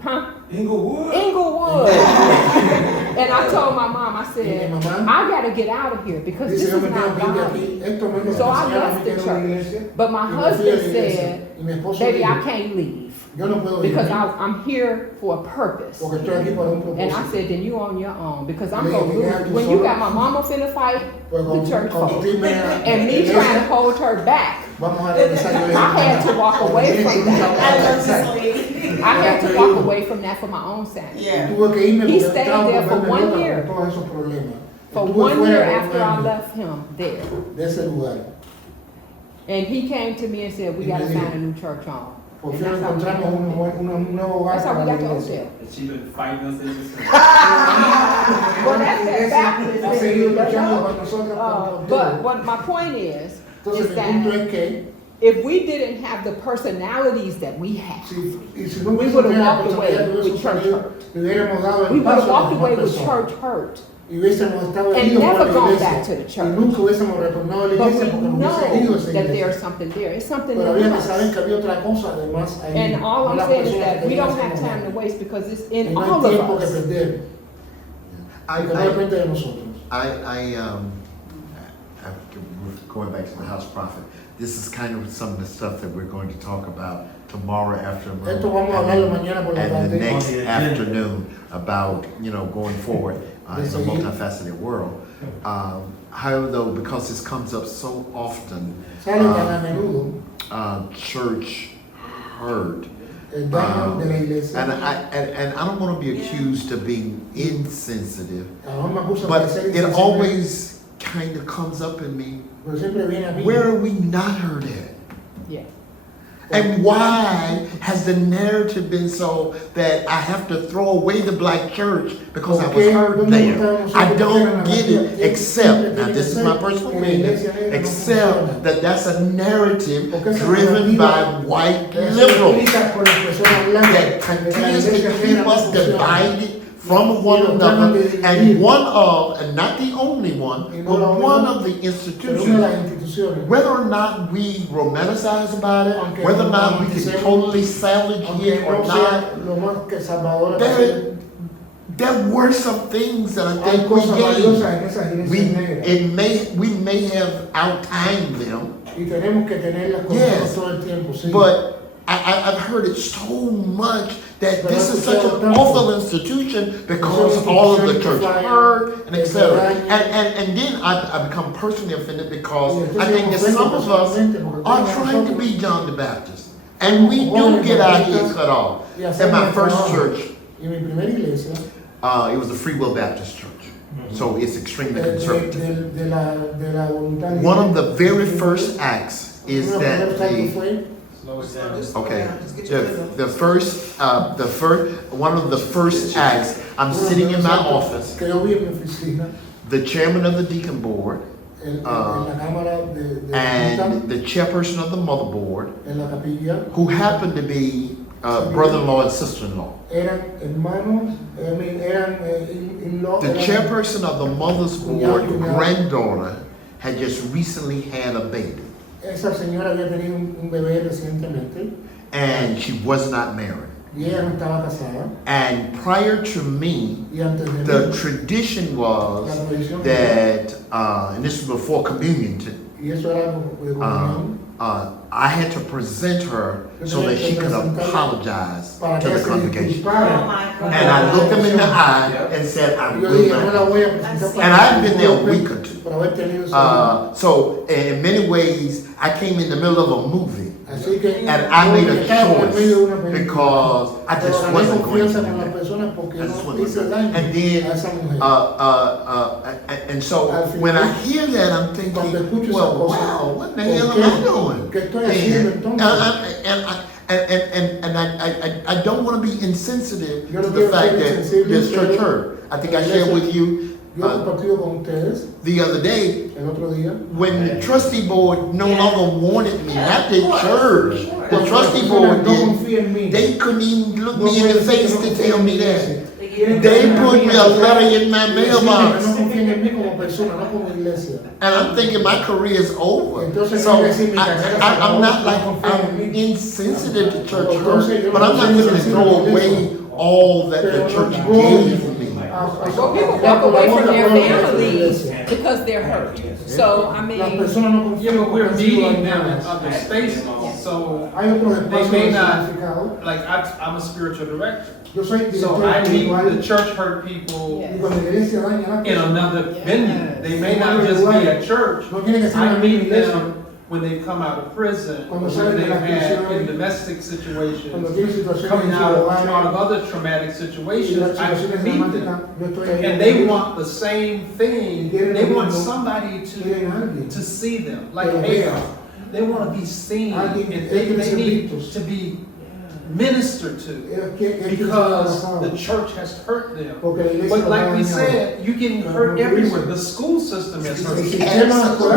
Inglewood. And I told my mom, I said, I gotta get out of here because this is not God. So I left the church. But my husband said, baby, I can't leave. Because I'm here for a purpose. And I said, then you on your own. Because I'm going to lose. When you got my mama finna fight the church folks, and me trying to hold her back, I had to walk away from that. I had to walk away from that for my own sanity. He stayed there for 1 year. For 1 year after I left him there. And he came to me and said, we got to find a new church home. That's how we got to Oakdale. And she's been fighting us ever since. Well, that's but what my point is that if we didn't have the personalities that we have, we would have walked away with church hurt. We would have walked away with church hurt. And never gone back to the church. But we know that there's something there. It's something else. And all I'm saying is that we don't have time to waste because it's in all of us. Going back to the house prophet, this is kind of some of the stuff that we're going to talk about tomorrow afternoon and the next afternoon about, going forward in a multifaceted world. However, though, because this comes up so often, church hurt. And I don't want to be accused of being insensitive, but it always kind of comes up in me. Where are we not heard at? Yeah. And why has the narrative been so that I have to throw away the black church because I was heard there? I don't get it, except, now this is my personal opinion, except that that's a narrative driven by white liberals that continues to keep us divided from one another, and one of, and not the only one, but one of the institutions, whether or not we romanticize about it, whether or not we can totally salvage it or not, there were some things that I think we may have out-timed them. Yes, but I've heard it so much that this is such an awful institution because all of the church heard and etc. And then I become personally offended because I think that some of us are trying to be John the Baptist. And we do get our heads cut off. In my first church, it was a Free Will Baptist church. So it's extremely conservative. One of the very first acts is that one of the first acts, I'm sitting in my office, the chairman of the deacon board, and the chairperson of the mother board, who happened to be brother-in-law and sister-in-law. The chairperson of the mother's board, granddaughter, had just recently had a baby. Esa señora había tenido un bebé recientemente. And she was not married. Y ella no estaba casada. And prior to me, the tradition was that, and this was before communion, I had to present her so that she could apologize to the congregation. And I looked them in the eye and said, I will not. And I've been there a week or two. So in many ways, I came in the middle of a movie. And I made a choice because I just wasn't going to do that. I just wasn't going to do that. And then, and so when I hear that, I'm thinking, well, wow, what the hell am I doing? And I don't want to be insensitive to the fact that this church hurt. I think I shared with you the other day when the trustee board no longer wanted me, not the church. The trustee board did. They couldn't even look me in the face to tell me that. They put me a letter in my mailbox. And I'm thinking my career is over. So I'm not like I'm insensitive to church hurt, but I'm not going to throw away all that the church gave me. Well, people walk away from their families because they're hurt. So, I mean, you know, we're meeting them in other spaces. So they may not, like I'm a spiritual director. So I meet the church hurt people in another venue. They may not just be at church. I meet them when they come out of prison, or when they've had in domestic situations, coming out of other traumatic situations. I meet them, and they want the same thing. They want somebody to see them, like Hagar. They want to be seen, and they need to be ministered to because the church has hurt them. But like we said, you're getting hurt everywhere. The school system has hurt. We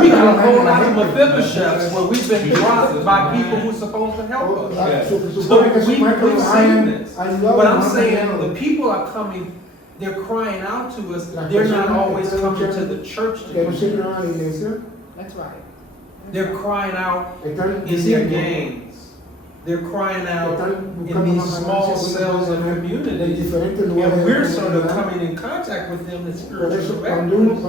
got a whole lot of Mephibosheths where we've been dropped by people who are supposed to help us. So we've seen this. But I'm saying the people are coming, they're crying out to us. They're not always coming to the church to do. That's right. They're crying out in their gangs. They're crying out in these small cells of communities. And we're sort of coming in contact with them as spiritual directors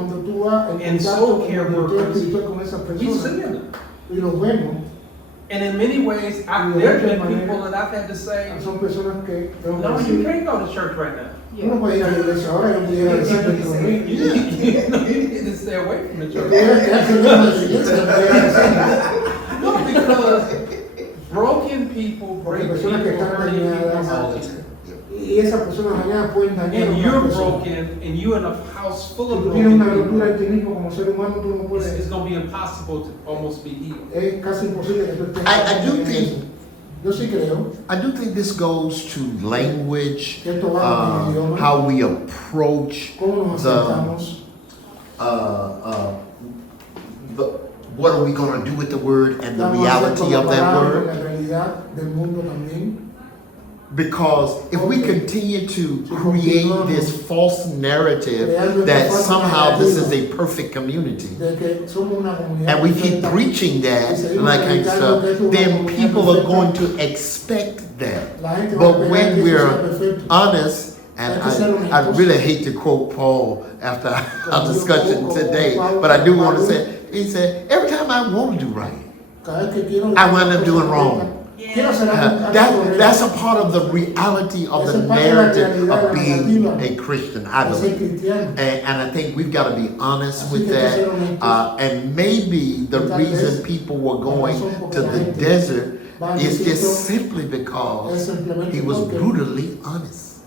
and soul care workers. We see them. And in many ways, there have been people that I've had to say, no, you can't go to church right now. You need to stay away from the church. No, because broken people break people, hurting people all the time. And you're broken, and you're in a house full of broken people. It's going to be impossible to almost be healed. I do think this goes to language, how we approach what are we going to do with the word and the reality of that word. Because if we continue to create this false narrative that somehow this is a perfect community, and we keep preaching that and that kind of stuff, then people are going to expect that. But when we're honest, and I really hate to quote Paul after our discussion today, but I do want to say, he said, every time I want to do right, I wind up doing wrong. That's a part of the reality of the narrative of being a Christian, I believe. And I think we've got to be honest with that. And maybe the reason people were going to the desert is just simply because he was brutally honest.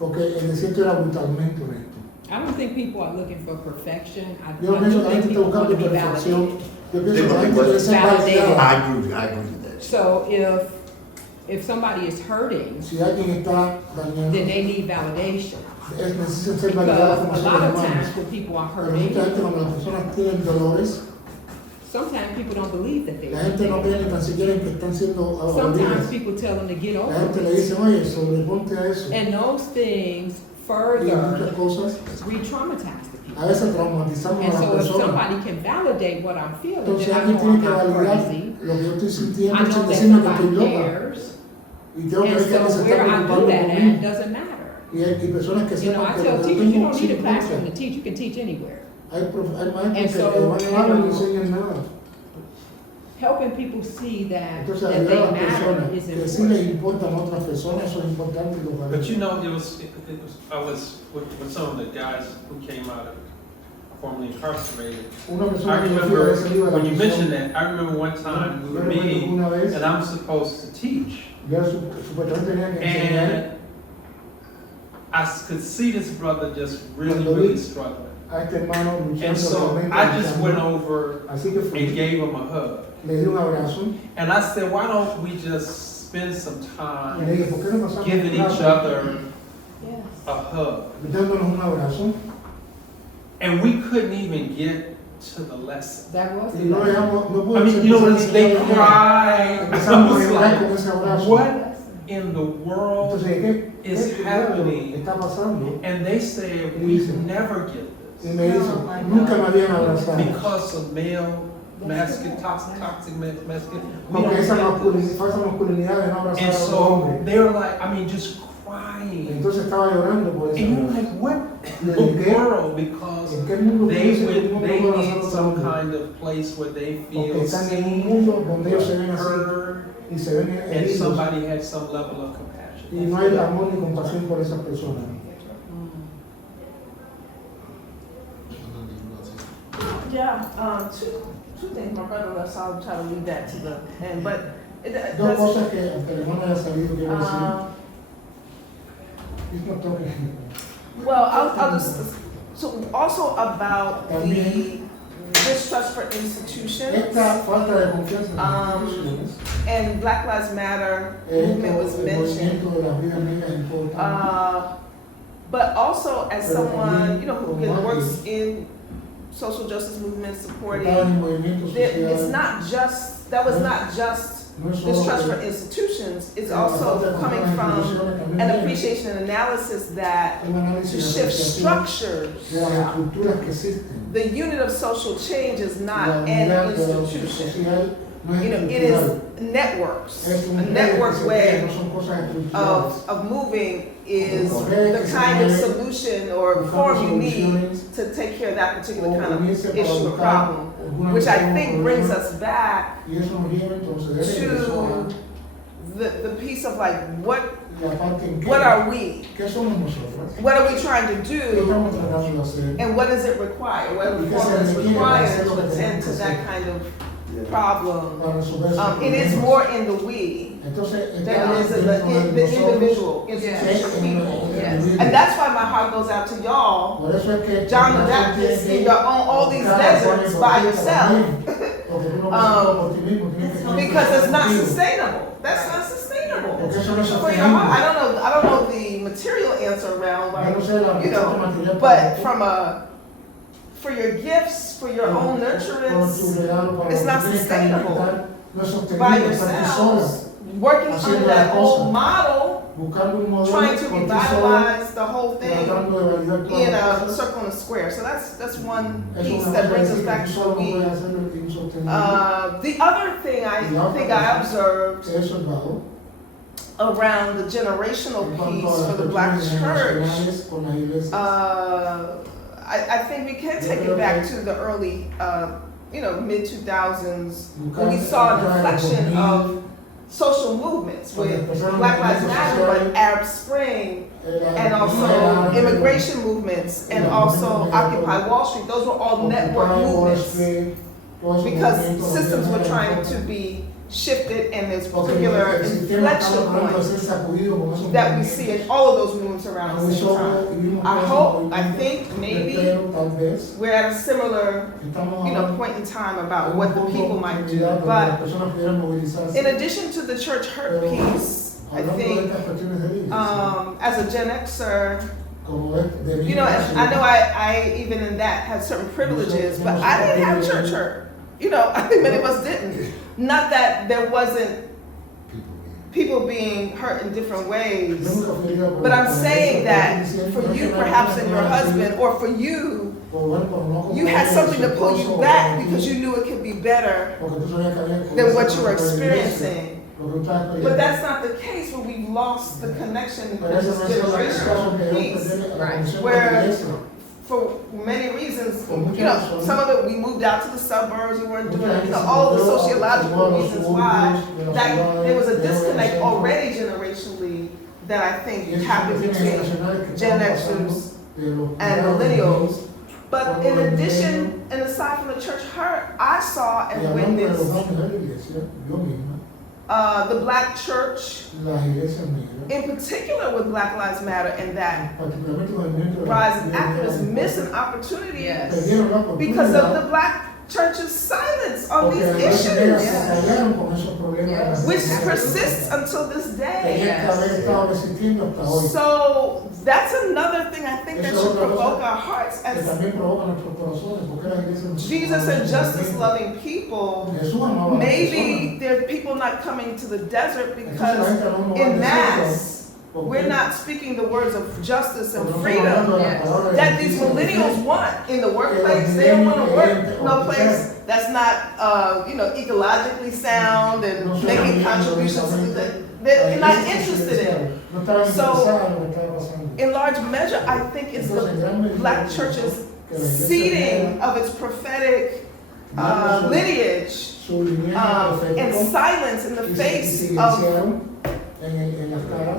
I don't think people are looking for perfection. I don't think people want to be validated. I agree with that. So if somebody is hurting, then they need validation. Because a lot of times when people are hurting, sometimes people don't believe that they're hurting. Sometimes people tell them to get over it. And those things further re-traumatize the people. And so if somebody can validate what I'm feeling, then I know I'm not crazy. I know that somebody cares. And so where I do that at doesn't matter. You know, I tell teachers, you don't need a classroom to teach, you can teach anywhere. And so helping people see that they matter is important. But you know, I was with some of the guys who came out of formerly incarcerated. Una persona I que remember fue salido de la when you prisión. mentioned that, I remember one time we were meeting and I'm supposed to teach. Yo supuestamente tenía que enseñar. And I could see this brother just really struggling. A este hermano luchando And so realmente, I just luchando. went over Así que fui. and gave him a hug. Le di un abrazo. And I said, why don't we just spend some time Y le dije, ¿por qué no pasamos giving un each rato other a hug? dándonos un abrazo? And we couldn't even get to the lesson. That was Y no llegamos, no pude I mean, you know, empezar they a enseñar. cried. I Empezamos a was llorar con like, ese abrazo. what in the world Entonces, is happening? está pasando? And they said, we never get Y this. me dice, nunca me habían abrazado. Because of male masculine, toxic masculine. We Porque don't esa get this. falsa masculinidad de no abrazar And a otro so hombre. they were like, I mean, just crying. Entonces estaba llorando por eso. And you're like, what in the world? Because they need some kind of place where they feel Porque están en un seen, mundo donde ellos se ven así heard, y se ven and heridos. somebody had some level of compassion. Y no hay amor ni compasión por esas personas. Yeah, two things, my brother left, so I'll try to leave that to the end, but Dos cosas que aunque el hermano haya salido quiero decir. He's not talking. Well, I'll just, so also about the distrust for institutions. Esta falta de confianza en las instituciones. And Black Lives Matter movement was mentioned. But also as someone, you know, who works in social justice movement supporting, it's not just, that was not just distrust for institutions, it's also coming from an appreciation and analysis that to shift structures, the unit of social change is not an institution. You know, it is networks. A network way of moving is the kind of solution or form you need to take care of that particular kind of issue or problem, which I think brings us back to the piece of like, what are we? What are we trying to do? And what does it require? What reform is required to attend to that kind of problem? It is more in the we than it is in the individual institutional people. And that's why my heart goes out to y'all, John the Baptist, in your own, all these deserts by yourself. Because it's not sustainable. That's not sustainable. For your heart, I don't know the material answer around, like, you know, but for your gifts, for your own nurturance, it's not sustainable. By yourselves, working under that old model, trying to revitalize the whole thing in a circle and a square. So that's one piece that brings us back to we. The other thing I think I observed around the generational piece for the Black church, I think we can take it back to the early, mid-2000s, when we saw an inflection of social movements with Black Lives Matter, but Arab Spring, and also immigration movements, and also Occupy Wall Street. Those were all network movements because systems were trying to be shifted, and there's particular inflection points that we see in all of those movements around the same time. I think, maybe we're at a similar, point in time about what the people might do. But in addition to the church hurt piece, I think, as a Gen Xer, and I know I even in that had certain privileges, but I didn't have church hurt. I think many of us didn't. Not that there wasn't people being hurt in different ways, but I'm saying that for you, perhaps, and your husband, or for you, you had something to pull you back because you knew it could be better than what you were experiencing. But that's not the case where we've lost the connection to this generational piece, where for many reasons, some of it we moved out to the suburbs, we weren't doing it, all of the sociological reasons why, that there was a disconnect already generationally that I think happened between Gen Xers and millennials, But in addition, and aside from the church hurt, I saw and witnessed the black church, in particular with Black Lives Matter and that rise of activists, missing opportunities because of the black church's silence on these issues, which persists until this day. So that's another thing I think that should provoke our hearts as Jesus and justice loving people. Maybe there are people not coming to the desert because in mass we're not speaking the words of justice and freedom that these millennials want in the workplace. They don't want to work no place that's not, ecologically sound and making contributions that they're not interested in. So, in large measure, I think it's the black church's seeding of its prophetic lineage and silence in the face of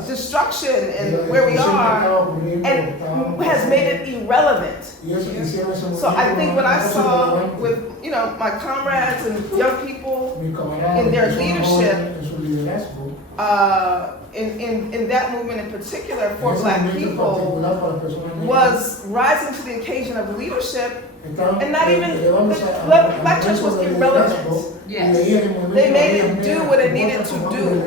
destruction and where we are, and has made it irrelevant. So I think what I saw with my comrades and young people in their leadership, in that movement in particular for black people, was rising to the occasion of leadership. And not even, the black church was irrelevant. Yes. They made it do what it needed to do.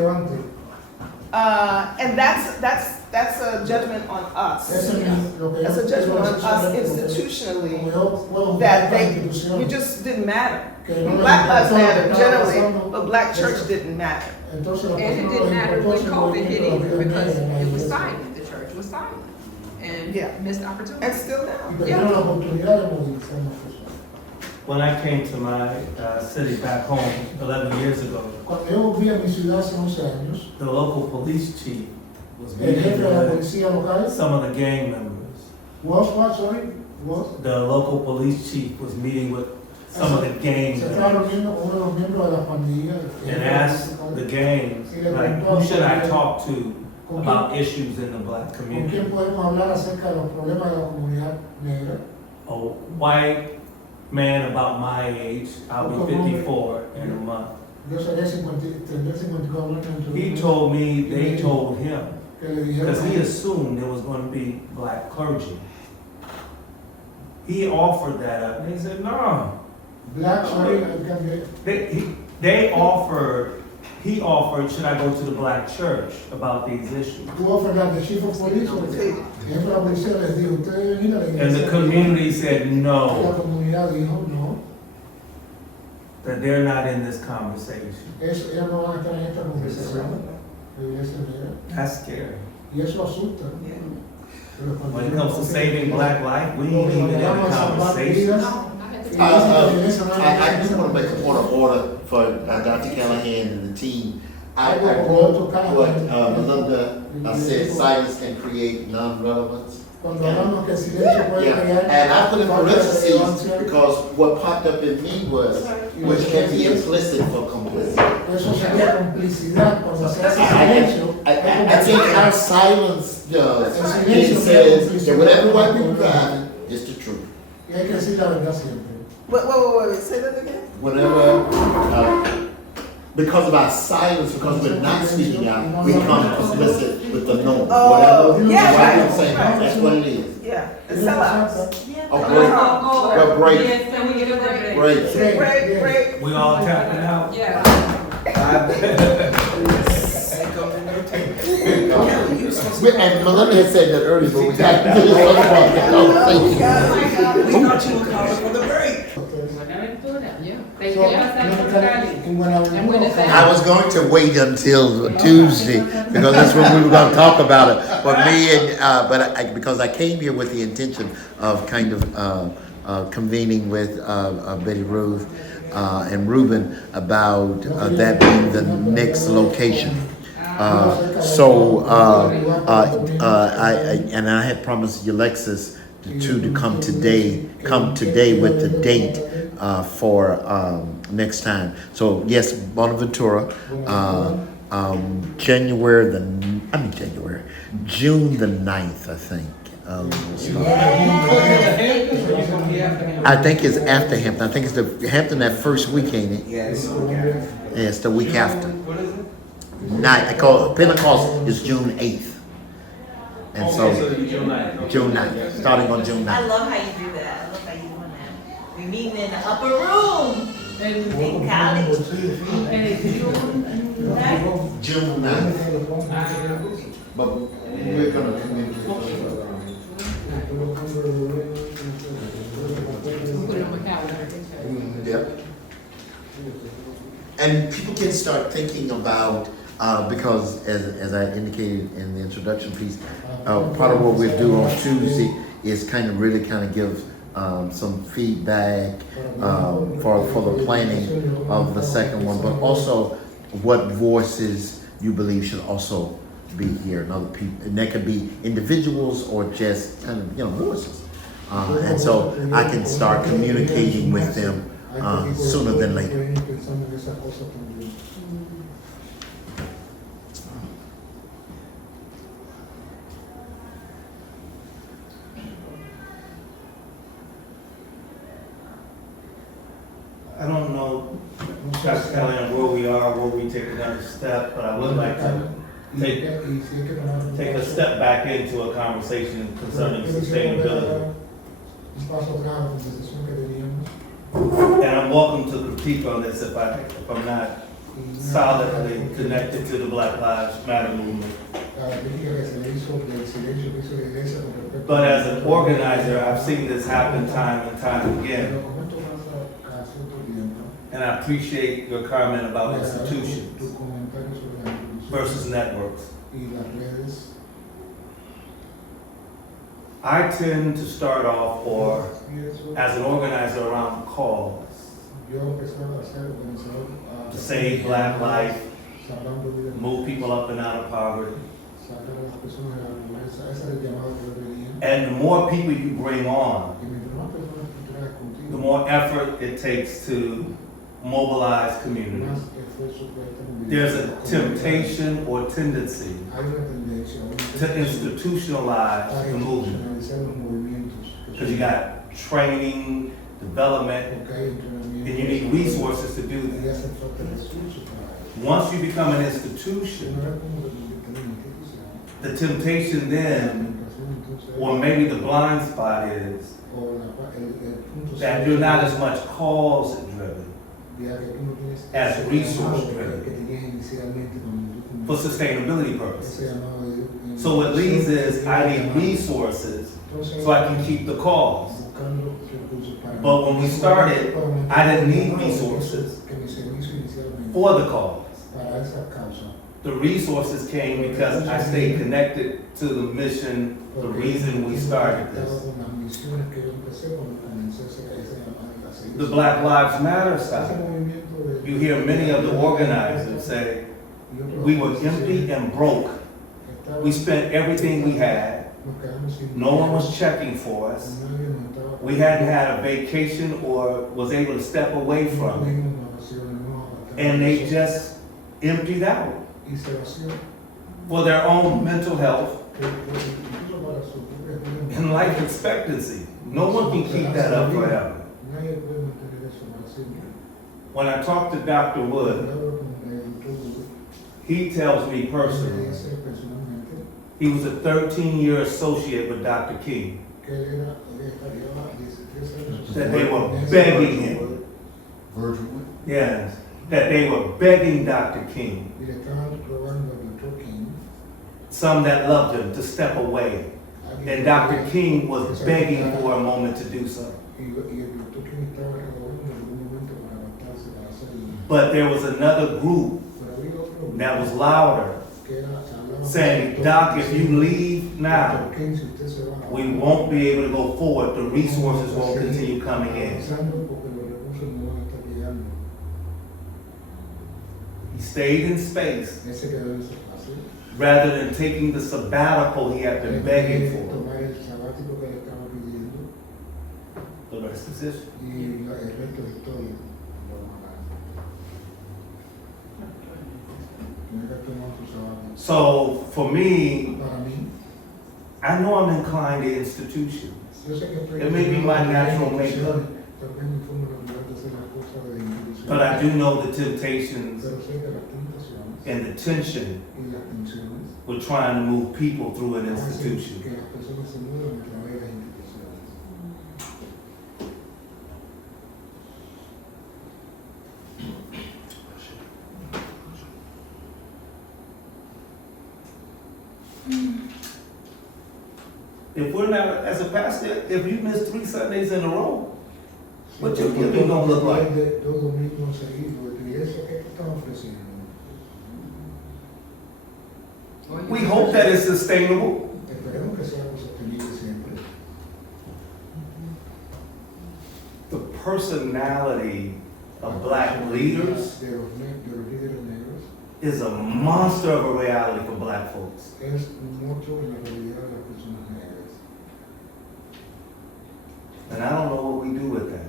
And that's a judgment on us. That's a judgment on us institutionally, that we just didn't matter. Black lives matter generally, but black church didn't matter. And it didn't matter when COVID hit either, because it was silent. The church was silent and missed opportunities. And still now. When I came to my city back home 11 years ago, the local police chief was meeting with some of the gang members. The local police chief was meeting with some of the gang members and asked the gangs, like, who should I talk to about issues in the black community? A white man about my age, I'll be 54 in a month. He told me they told him, because he assumed there was going to be black clergy. He offered that up, and he said, no. He offered, should I go to the black church about these issues? And the community said no, that they're not in this conversation. That's scary. When it comes to saving black life, we ain't even in the conversation. I just want to make a point of order for Dr. Callahan and the team. I quote what Melinda said, silence can create non-relevance. And I put in parentheses because what popped up in me was, which can be implicit for complicit. I think our silence does. It says that whatever white people driving is the truth. Wait, say that again? Whenever, because of our silence, because we're not speaking out, we become complicit with the norm. Whatever white people say, that's what it is. Yeah, it's sellouts. Oh, great. Can we get a break? Break. We all tapping out? Yeah. And Melinda had said that earlier, but we got to do this other part of the conversation. We thought you were calling for the break. I was going to wait until Tuesday because that's when we were going to talk about it. But because I came here with the intention of kind of convening with Betty Ruth and Ruben about that being the next location. I had promised Alexis to come today with the date for next time. So yes, Bonaventura, June the 9th, I think. I think it's after Hampton. I think it's the Hampton that first week, ain't it? Yes. Yeah, it's the week after. Night. I call Pentecost is June 8th. And so June 9th. Starting on June 9th. I love how you do that. I love how you doing that. We're meeting in the upper room in college. June 9th. But we're gonna communicate. Put it on my calendar. Yep. And people can start thinking about, because as I indicated in the introduction piece, part of what we do on Tuesday is kind of give some feedback for the planning of the second one, but also what voices you believe should also be here, and other people, and that could be individuals or just kind of voices, and so I can start communicating with them sooner than later. I don't know, Dr. Callahan, where we are, where we take another step, but I would like to take a step back into a conversation concerning sustainability. And I'm welcome to critique on this if I'm not solidly connected to the Black Lives Matter movement. But as an organizer, I've seen this happen time and time again. And I appreciate your comment about institutions versus networks. I tend to start off, or as an organizer, around cause to save Black life, move people up and out of poverty. And the more people you bring on, the more effort it takes to mobilize communities. There's a temptation or tendency to institutionalize the movement, because you got training, development, and you need resources to do that. Once you become an institution, the temptation then, or maybe the blind spot is, that you're not as much cause driven as resource driven for sustainability purposes. So what leads is, I need resources so I can keep the cause. But when we started, I didn't need resources for the cause. The resources came because I stayed connected to the mission, the reason we started this. The Black Lives Matter side, you hear many of the organizers say, we were empty and broke. We spent everything we had. No one was checking for us. We hadn't had a vacation or was able to step away from it. And they just emptied out for their own mental health and life expectancy. No one can keep that up forever. When I talk to Dr. Wood, he tells me personally, he was a 13-year associate with Dr. King, that they were begging him. Yes, that they were begging Dr. King, some that loved him, to step away. And Dr. King was begging for a moment to do so. But there was another group that was louder, saying, Doc, if you leave now, we won't be able to go forward. The resources won't continue coming in. He stayed in space rather than taking the sabbatical he had been begging for. The rest is history. So for me, I know I'm inclined to institutions. It may be my natural makeup. But I do know the temptations and the tension with trying to move people through an institution. If we're not, as a pastor, if you miss 3 Sundays in a row, what your giving gonna look like? We hope that it's sustainable. The personality of black leaders is a monster of a reality for black folks. And I don't know what we do with that.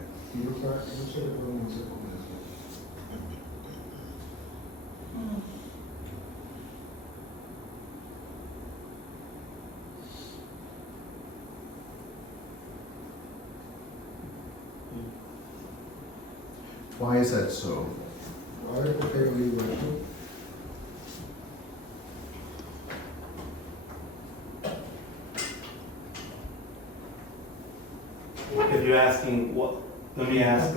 Why is that so? If you're asking what, let me ask,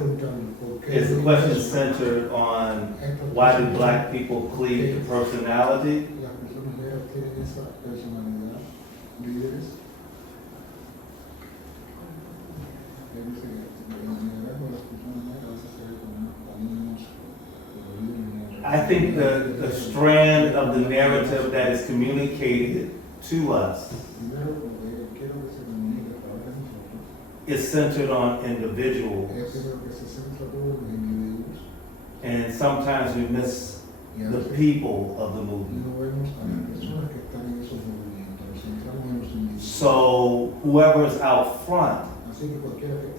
is the question centered on why do black people cleave to personality? I think the strand of the narrative that is communicated to us is centered on individuals. And sometimes we miss the people of the movement. So whoever's out front,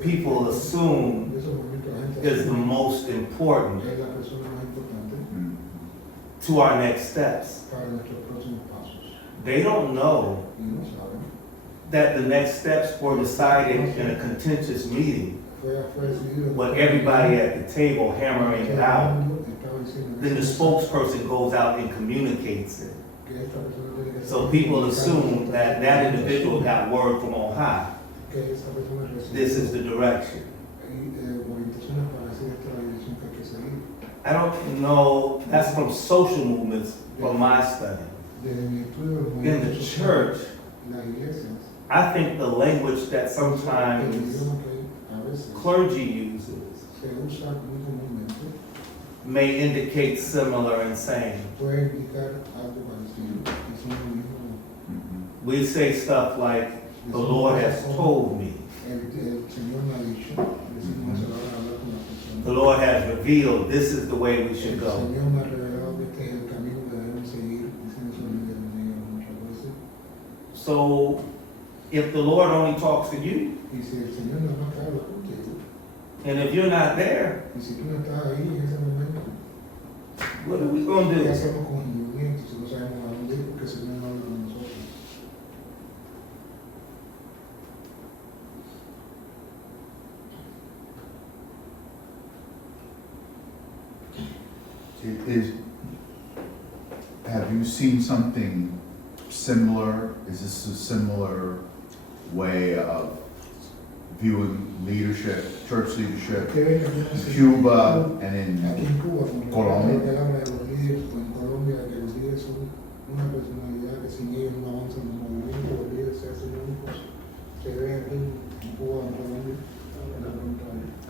people assume is the most important to our next steps. They don't know that the next steps were decided in a contentious meeting with everybody at the table hammering it out. Then the spokesperson goes out and communicates it. So people assume that that individual got word from on high. This is the direction. I don't know, that's from social movements, from my study. In the church, I think the language that sometimes clergy uses may indicate similar and same. We say stuff like, the Lord has told me. The Lord has revealed this is the way we should go. So, if the Lord only talks to you, and if you're not there, what are we going to do? Have you seen something similar? Is this a similar way of viewing leadership, church leadership in Cuba and in Colombia?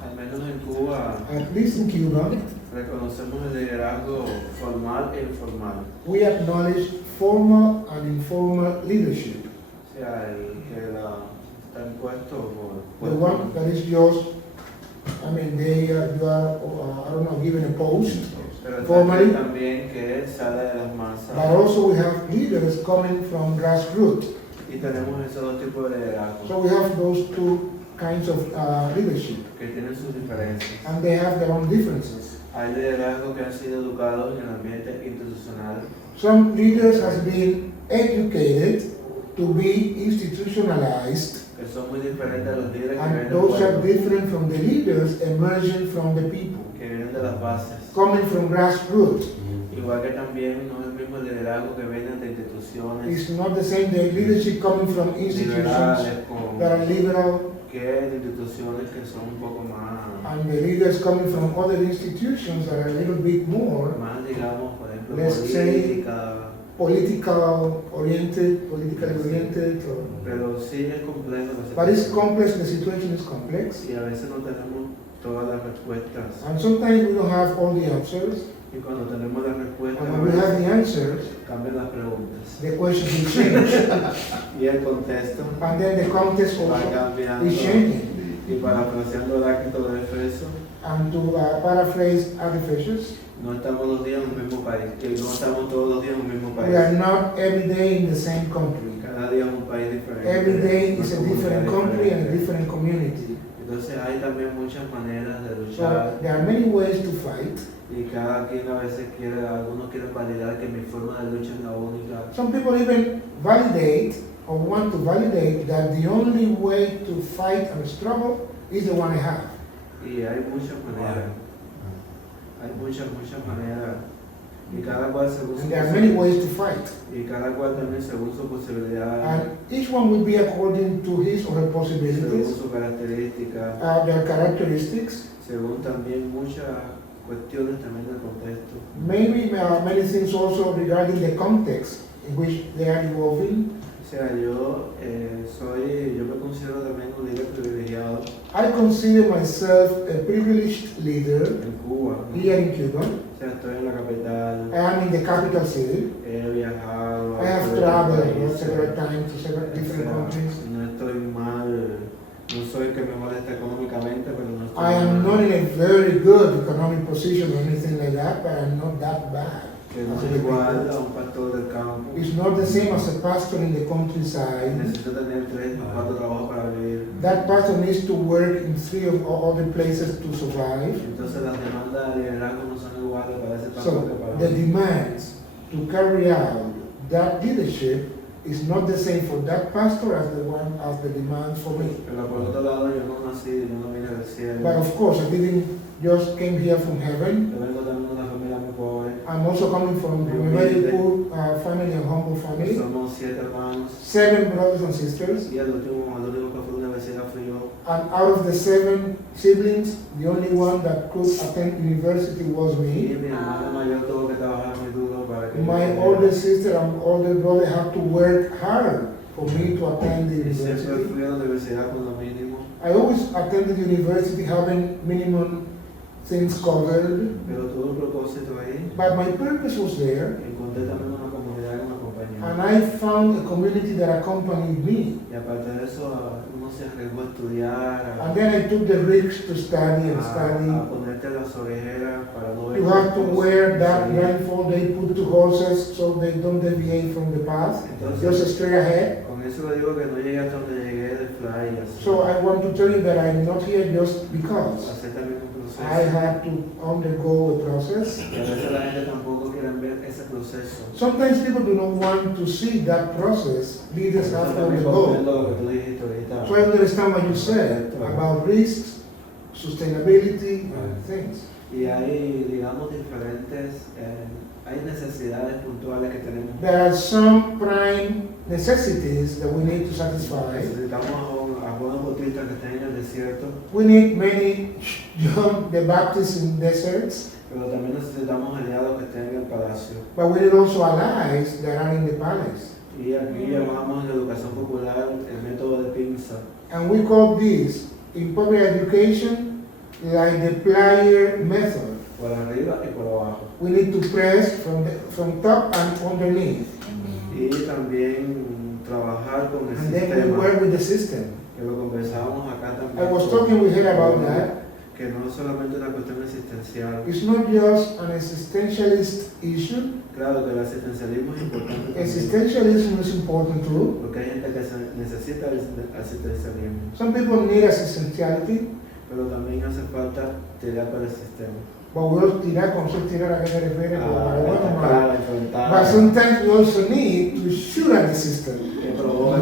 Al menos en Cuba, At least in Cuba, reconocemos el liderazgo formal e informal. we acknowledge formal and informal leadership. O sea, el que está impuesto por... The one that is just, I mean, you are, I don't know, given a post Pero formally. también que sale de las masas. But also we have leaders coming from grassroots. Y tenemos esos dos tipos de liderazgo. So we have those two kinds of leadership. Que tienen sus diferencias. And they have their own differences. Hay liderazgos que han sido educados en el ambiente institucional. Some leaders have been educated to be institutionalized. Que son muy diferentes a los líderes que And vienen those are del pueblo, different from the leaders emerging from the people, que vienen de las bases. coming from grassroots. Igual que también no es el mismo liderazgo que vienen de instituciones It's not the same, the leadership coming from institutions liberales con, that are liberal, que de instituciones que son un poco más, and the leaders coming from other institutions that are a little bit more, más digamos, por ejemplo, let's say, política. politically oriented. Pero sí es complejo. But it's complex, the situation is complex. Y a veces no tenemos todas las respuestas. And sometimes we don't have all the answers. Y cuando tenemos las respuestas, And when we have the answers, cambian las preguntas. the question will change. Y el contexto And then the context va also cambiando. is changing. Y parafraseando el acto de Efeso, And to paraphrase Ephesians, no estamos los días en un mismo país, que no estamos todos los días en un mismo país. we are not every day in the same country. Cada día es un país diferente. Every day is a una different comunidad country and a diferente. different community. Entonces hay también muchas maneras de So luchar. there are many ways to fight. Y cada quien a veces quiere, algunos quieren validar que mi forma de lucha es la única. Some people even validate or want to validate that the only way to fight and struggle is the one I have. Y hay muchas maneras. Hay muchas maneras. Y cada cual según su And there are many ways to fight. Y cada cual también según su posibilidad. And each one will be according to his or her Según possibilities, su característica. their characteristics. Según también muchas cuestiones también del contexto. Maybe many things also regarding the context in which they are evolving. O sea, yo me considero también un líder privilegiado I consider myself a privileged leader en Cuba, ¿no? here in Cuba. O sea, estoy en la capital, I am in the capital city. he viajado, I have traveled several times to several different countries. no estoy mal, no soy el que me molesta económicamente, pero no estoy I am mal. not in a very good economic position or anything like that, but I'm not that bad. Que no es igual a un pastor del campo. It's not the same as a pastor in the countryside. Necesito tener 3 o 4 trabajos para vivir. That pastor needs to work in 3 or other places to survive. Entonces las demandas de liderazgo no son iguales para ese pastor So que para the mí. demands to carry out that leadership is not the same for that pastor as the demand for me. Pero por otro lado, yo no nací, yo no vine del cielo. But of course, I didn't just came here from heaven. Yo vengo también de una familia muy pobre. I'm also coming from a very poor family and humble family. Somos 7 hermanos. 7 brothers and sisters. Y el único que fue a la universidad fui yo. And out of the 7 siblings, the only one that could attend university was Y me. mi hermana mayor tuvo que trabajar muy duro para que My older sister and older brother had to work hard for me to attend the Y siempre university. fui a la universidad con lo mínimo. I always attended university having minimum things covered, Pero tuve un propósito ahí. but my purpose was there, Encontré también una comunidad que me acompañó. and I found a community that accompanied me. Y aparte de eso, uno se arriesgó a estudiar, And then I took the risk to study and study. a ponerte las orejeras para no ver You have to cosas. wear that blindfold they put to horses so they don't deviate from the path, just straight ahead. Con eso le digo que no llegué hasta donde llegué del fly. Así. So I want to tell you that I'm not here just because. Hacer también un proceso. I had to undergo a process. Y a veces la gente tampoco quiere ver ese proceso. Sometimes people do not want to see that process. Leaders have to undergo. Lo que tú dijiste ahorita. So I understand what you said about risks, sustainability, and things. Y hay, digamos, diferentes, hay necesidades puntuales que tenemos. There are some prime necessities that we need to satisfy. Necesitamos a buenos bautistas que estén en el desierto, We need many John the Baptist in deserts, pero también necesitamos aliados que estén en el palacio. but we need also allies that are in the palace. Y aquí llamamos en la educación popular el método de pinza. And we call this, in public education, like the plier method. Por arriba y por abajo. We need to press from top and underneath. Y también trabajar con el And then we sistema. work with the system. Que lo conversábamos acá también. I was talking with her about that. Que no es solamente una cuestión existencial. It's not just an existentialist issue. Claro que el existencialismo es importante también. Existentialism is important too. Porque hay gente que necesita el existencialismo. Some people need existentiality. Pero también hace falta tirar para el sistema. But we also tirar, con eso tirar a qué se refiere, Enfrentar. but sometimes we also need to shoot at the system. Que provoca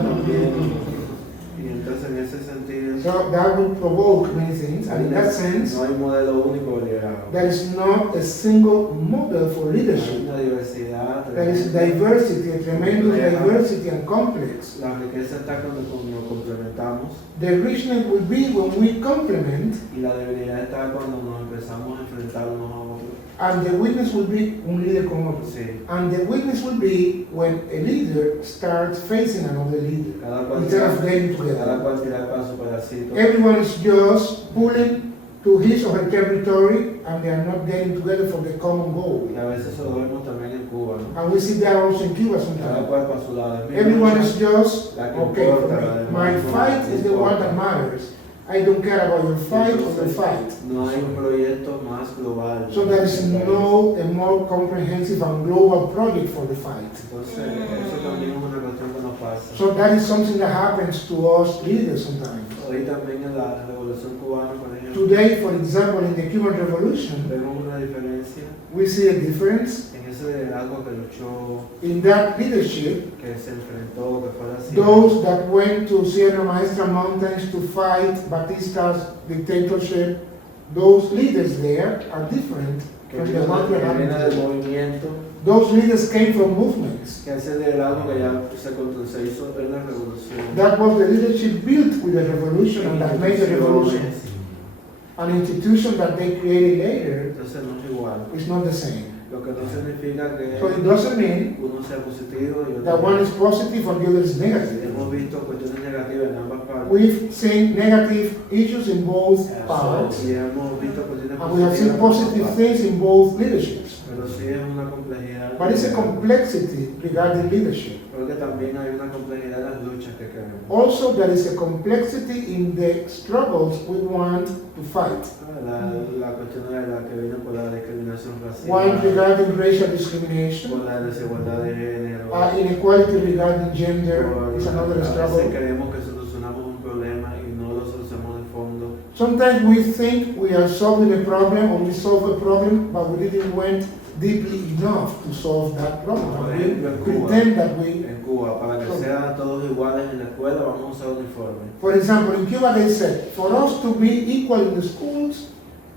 Y entonces en ese sentido, So that would provoke many things, and in that sense, no hay modelo único de liderazgo. there is not a single model for Hay leadership. una diversidad. There is diversity, a tremendous diversity and complex. La riqueza está cuando nos complementamos. The richness will be when we complement, Y la debilidad está cuando nos empezamos a enfrentar unos a otros. and the weakness will be un líder con otro. Sí. And the weakness will be when a leader starts facing another leader instead of getting Cada together. cual tira para su pedacito. Everyone is just pulling to his or her territory, and they are not getting together for the common goal. Y a veces eso lo vemos también en Cuba, ¿no? And we see that also in Cuba Cada sometimes. cual para su lado. Everyone is just, La que okay, importa, for la me. demás My no fight is the one that importa. matters. I don't care about your fight or the fight. No hay un proyecto más global. So there is no a more comprehensive and global project for the fight. Entonces, eso también es una cuestión que nos pasa. So that is something that happens to us leaders sometimes. Hoy también en la Revolución Cubana, por ejemplo, Today, for example, in the Cuban Revolution, vemos una diferencia we see a difference en ese liderazgo que luchó, in that leadership. que se enfrentó, que fue así. Those that went to Sierra Maestra Mountains to fight Batista's dictatorship, those leaders there are different Que from the ones that viene del have. movimiento, Those leaders came from movements. que ese liderazgo que ya se hizo en la revolución. That was the leadership built with the revolution and that made the revolution. An institution that they created later Entonces no es igual. is not the same. Lo que no significa que So it doesn't mean uno sea positivo y otro that one is positive and the other is negative. Hemos visto cuestiones negativas en ambas partes. We've seen negative issues in both parts, Y hemos visto cuestiones and we have seen positivas en ambas positive partes. things in both leaderships. Pero sí es una complejidad. But it's a complexity regarding leadership. Creo que también hay una complejidad en las luchas que queremos. Also, there is a complexity in the struggles we want to fight. La cuestión de la que viene por la discriminación racial. One regarding racial discrimination, Por la desigualdad de género. inequality regarding gender is another A veces struggle. creemos que solucionamos un problema y no lo solucionamos de fondo. Sometimes we think we are solving a problem or we solve a problem, but we didn't went deeply enough to solve that problem. Por We ejemplo, en Cuba, pretend that we. en Cuba, para que sean todos iguales en la escuela, vamos a usar uniforme. For example, in Cuba they said, for us to be equal in the schools,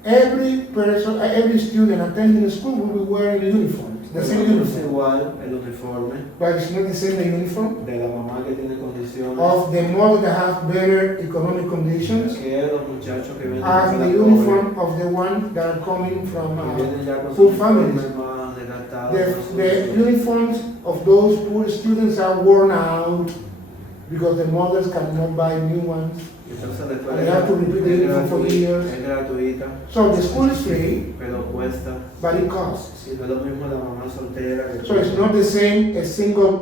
every person, every student attending the school will be wearing a uniform, the same Es uniform. igual el uniforme But it's not the same the uniform de la mamá que tiene condiciones, of the mother that have better economic conditions que los muchachos que vienen as de the la uniform of the one that are coming from que vienen ya con poor sus families. uniformes más desgastados. The uniforms of those poor students are worn out because the mothers cannot buy new ones. Entonces la escuela And they have to repeat the uniform for years. es gratuita, So the school is free, pero cuesta. but it costs. Y no es lo mismo la mamá soltera que, So it's not the same a single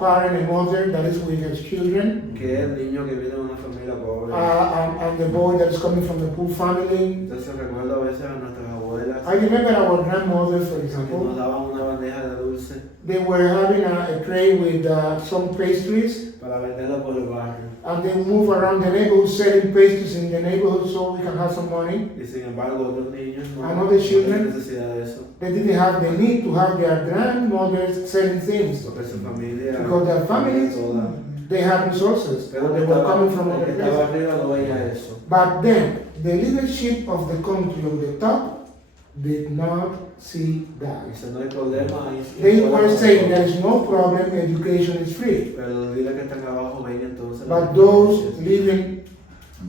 parent, a mother that is with his children, que el niño que viene de una familia pobre. and the boy that is coming from the poor family. Entonces recuerdo a veces a nuestras abuelas I remember our grandmothers, for que nos example, daban una bandeja de dulce they were having a tray with some pastries, para venderla por el barrio. and they move around the neighborhood selling pastries in the neighborhood so we can have some money. Y sin embargo otros niños no And other children, tienen necesidad de eso. They didn't have the need to have their grandmothers selling things Porque su familia because their families, toda. they had resources, Pero they que were estaba, coming from el other que estaba places. arriba no veía eso. But then, the leadership of the country on the top did not see that. Dice, no hay problema. They were saying there is no problem, education is free. Pero los líderes que están abajo ven entonces. But those living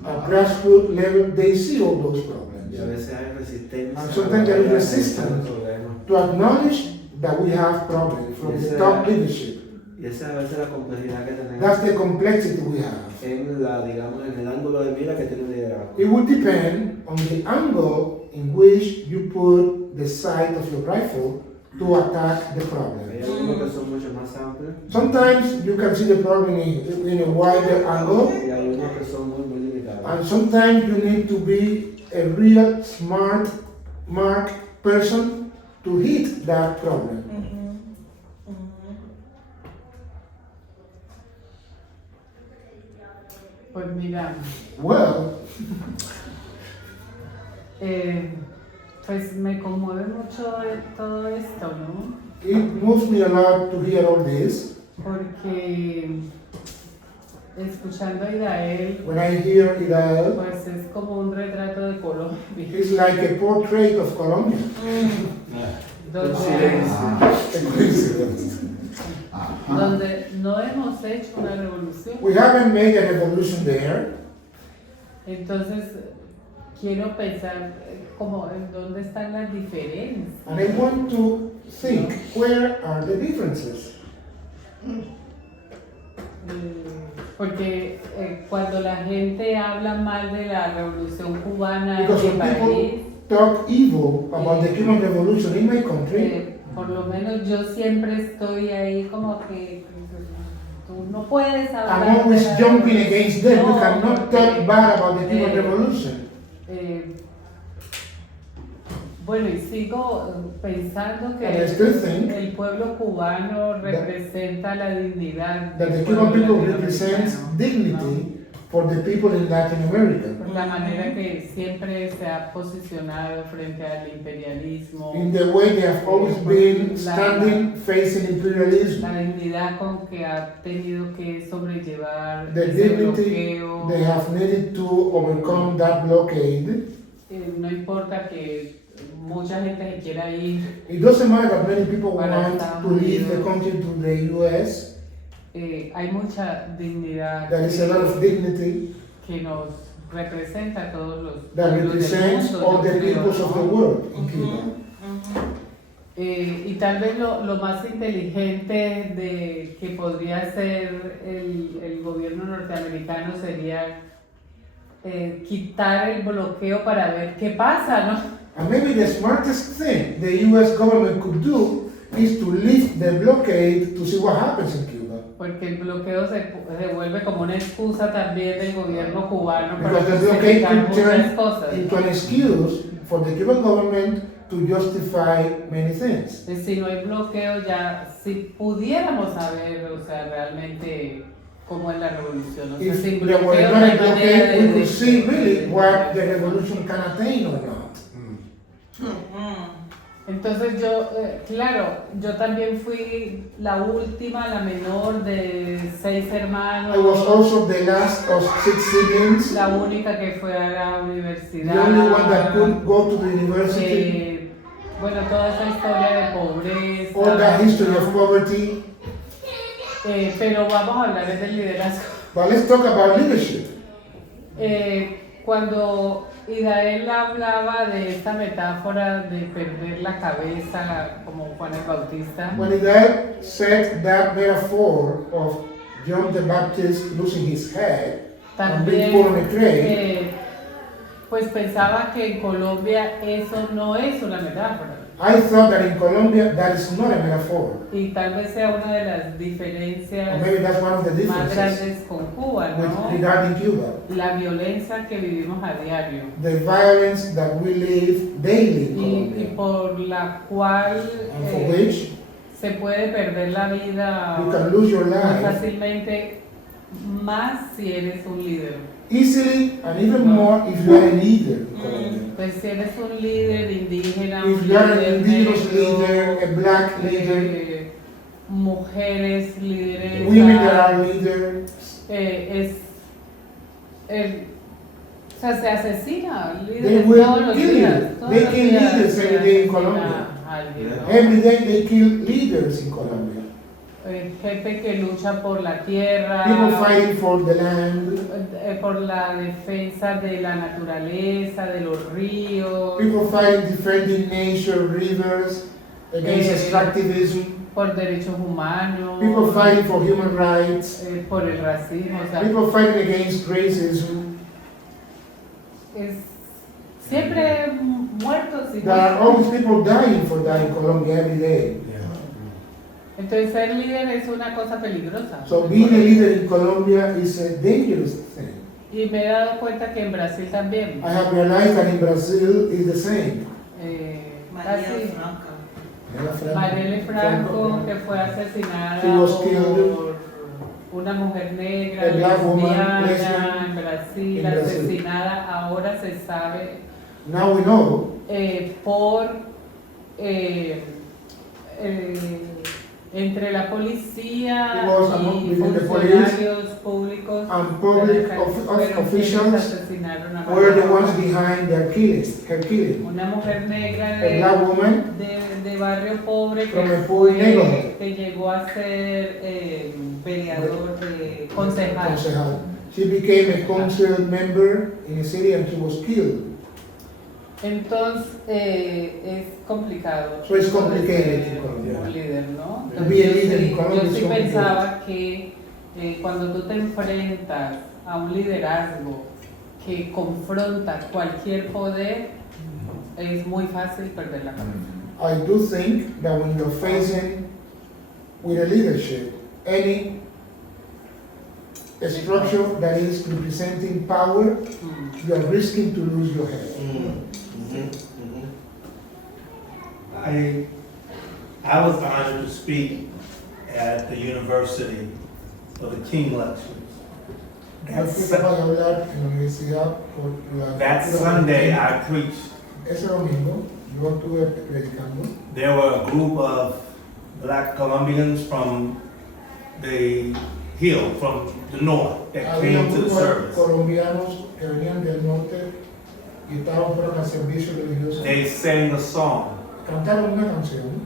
at grassroots level, they see all those problems. Y a veces hay resistencia. And sometimes there is resistance Problema. to acknowledge that we have problems from the top leadership. Y esa es a veces la complejidad que tenemos. That's the complexity we have. En la, digamos, en el ángulo de mira que tiene el liderazgo. It would depend on the angle in which you put the sight of your rifle to attack the problem. Hay algunos que son mucho más amplios. Sometimes you can see the problem in a wider angle, Y hay unos que son muy limitados. and sometimes you need to be a real smart person to hit that problem. Pues mira, Well, pues me conmueve mucho todo esto, ¿no? it moves me a lot to hear all this Porque escuchando a Idael, when I hear Idael, pues es como un retrato de Colombia. it's like a portrait of Colombia. Donde no hemos hecho una revolución. We haven't made a revolution there. Entonces, quiero pensar como en dónde están las diferencias. And I want to think, where are the differences? Porque cuando la gente habla mal de la revolución cubana en Because mi when país, people talk evil about the Cuban revolution in my country, por lo menos yo siempre estoy ahí como que tú no puedes hablar. I'm always de la jumping against them. revolución, We cannot talk bad about the Cuban eh, revolution. Bueno, y sigo pensando que And I still think el pueblo cubano representa la dignidad that the del Cuban pueblo people represents latinoamericano, dignity for the people in Latin America. por la manera que siempre se ha posicionado frente al imperialismo, In the way they have always been standing, facing imperialism. la dignidad con que ha tenido que sobrellevar The ese dignity bloqueo. they have needed to overcome that blockade. No importa que mucha gente se quiera ir. It doesn't matter that many people Para want Estados to leave the Unidos. country to the US. Hay mucha dignidad There is a lot of dignity que nos representa a todos los that pueblos del represents mundo, all yo the creo, peoples of the ¿no? world in Cuba. Y tal vez lo más inteligente de que podría hacer el gobierno norteamericano sería quitar el bloqueo para ver qué pasa, ¿no? And maybe the smartest thing the US government could do is to lift the blockade to see what happens in Cuba. Porque el bloqueo se vuelve como una excusa también del gobierno cubano para Because the blockade justificar could muchas turn cosas. into an excuse for the Cuban government to justify many things. Si no hay bloqueo ya, si pudiéramos saber, o sea, realmente cómo es la revolución. O sea, If sin there were bloqueo no not a hay manera blockade, we de... could see really what the revolution can attain or not. Entonces yo, claro, yo también fui la última, la menor de 6 hermanos. I was also the last of 6 siblings. La única que fue a la universidad. The only one that could go to the university. Bueno, toda esa historia de pobreza. All that history of poverty. Pero vamos a hablar del liderazgo. But let's talk about leadership. Cuando Idael hablaba de esta metáfora de perder la cabeza como Juan el Bautista. When Idael said that metaphor of John the Baptist losing his head and being put on a crane, pues pensaba que en Colombia eso no es una metáfora. I thought that in Colombia that is not a metaphor. Y tal vez sea una de las diferencias Or maybe that's one of the más differences grandes con Cuba, ¿no? regarding Cuba. La violencia que vivimos a diario. The violence that we live daily in Colombia. Y por la cual And for which se puede perder la vida you can lose your muy life fácilmente, más si eres un líder. easily and even more if you are a leader in Colombia. Pues si eres un líder indígena, If un you are an líder indigenous negro, leader, a black leader, mujeres líderes, women that are leaders, o sea, se asesina they líderes will todos los kill días. you. Todos They los kill días leaders se every day in asesina Colombia. a alguien, ¿no? Every day they kill leaders in Colombia. Gente que lucha por la tierra, People fighting for the land, por la defensa de la naturaleza, de los ríos, people fighting defending nature, rivers, against extractivism, por derechos humanos, people fighting for human rights, por el racismo, o sea, people fighting against racism. es siempre muertos y There are always people dying for that in Colombia every day. Entonces ser líder es una cosa peligrosa. So being a leader in Colombia is a dangerous thing. Y me he dado cuenta que en Brasil también. I have realized that in Brazil is the same. Marielle Franco, que fue asesinada She was killed. por una mujer negra, A black woman, lesbiana, lesbian, en Brasil, in Brazil. asesinada, ahora se sabe Now we know por Entre la policía y between the police funcionarios públicos and public officials asesinaron a were the Manuela. ones behind her killing. Una mujer negra A black woman de barrio pobre from a poor neighborhood. que llegó a ser peleador de concejal. She became a council member in a city and she was killed. Entonces es complicado. So it's complicated ser in Colombia. un líder, ¿no? To be a leader in Yo Colombia is sí complicated. pensaba que cuando tú te enfrentas a un liderazgo que confronta cualquier poder, es muy fácil perder la cabeza. I do think that when you're facing with a leadership, any structure that is representing power, you are risking to lose your head. I was honored to speak at the University of the King Lectures. That Sunday I preached. Ese domingo yo estuve predicando. There were a group of black Colombians from the hill, from the north, that came to the service. Colombianos que venían del norte y estaban fueron al servicio religioso. They sang a song. Cantaron una canción.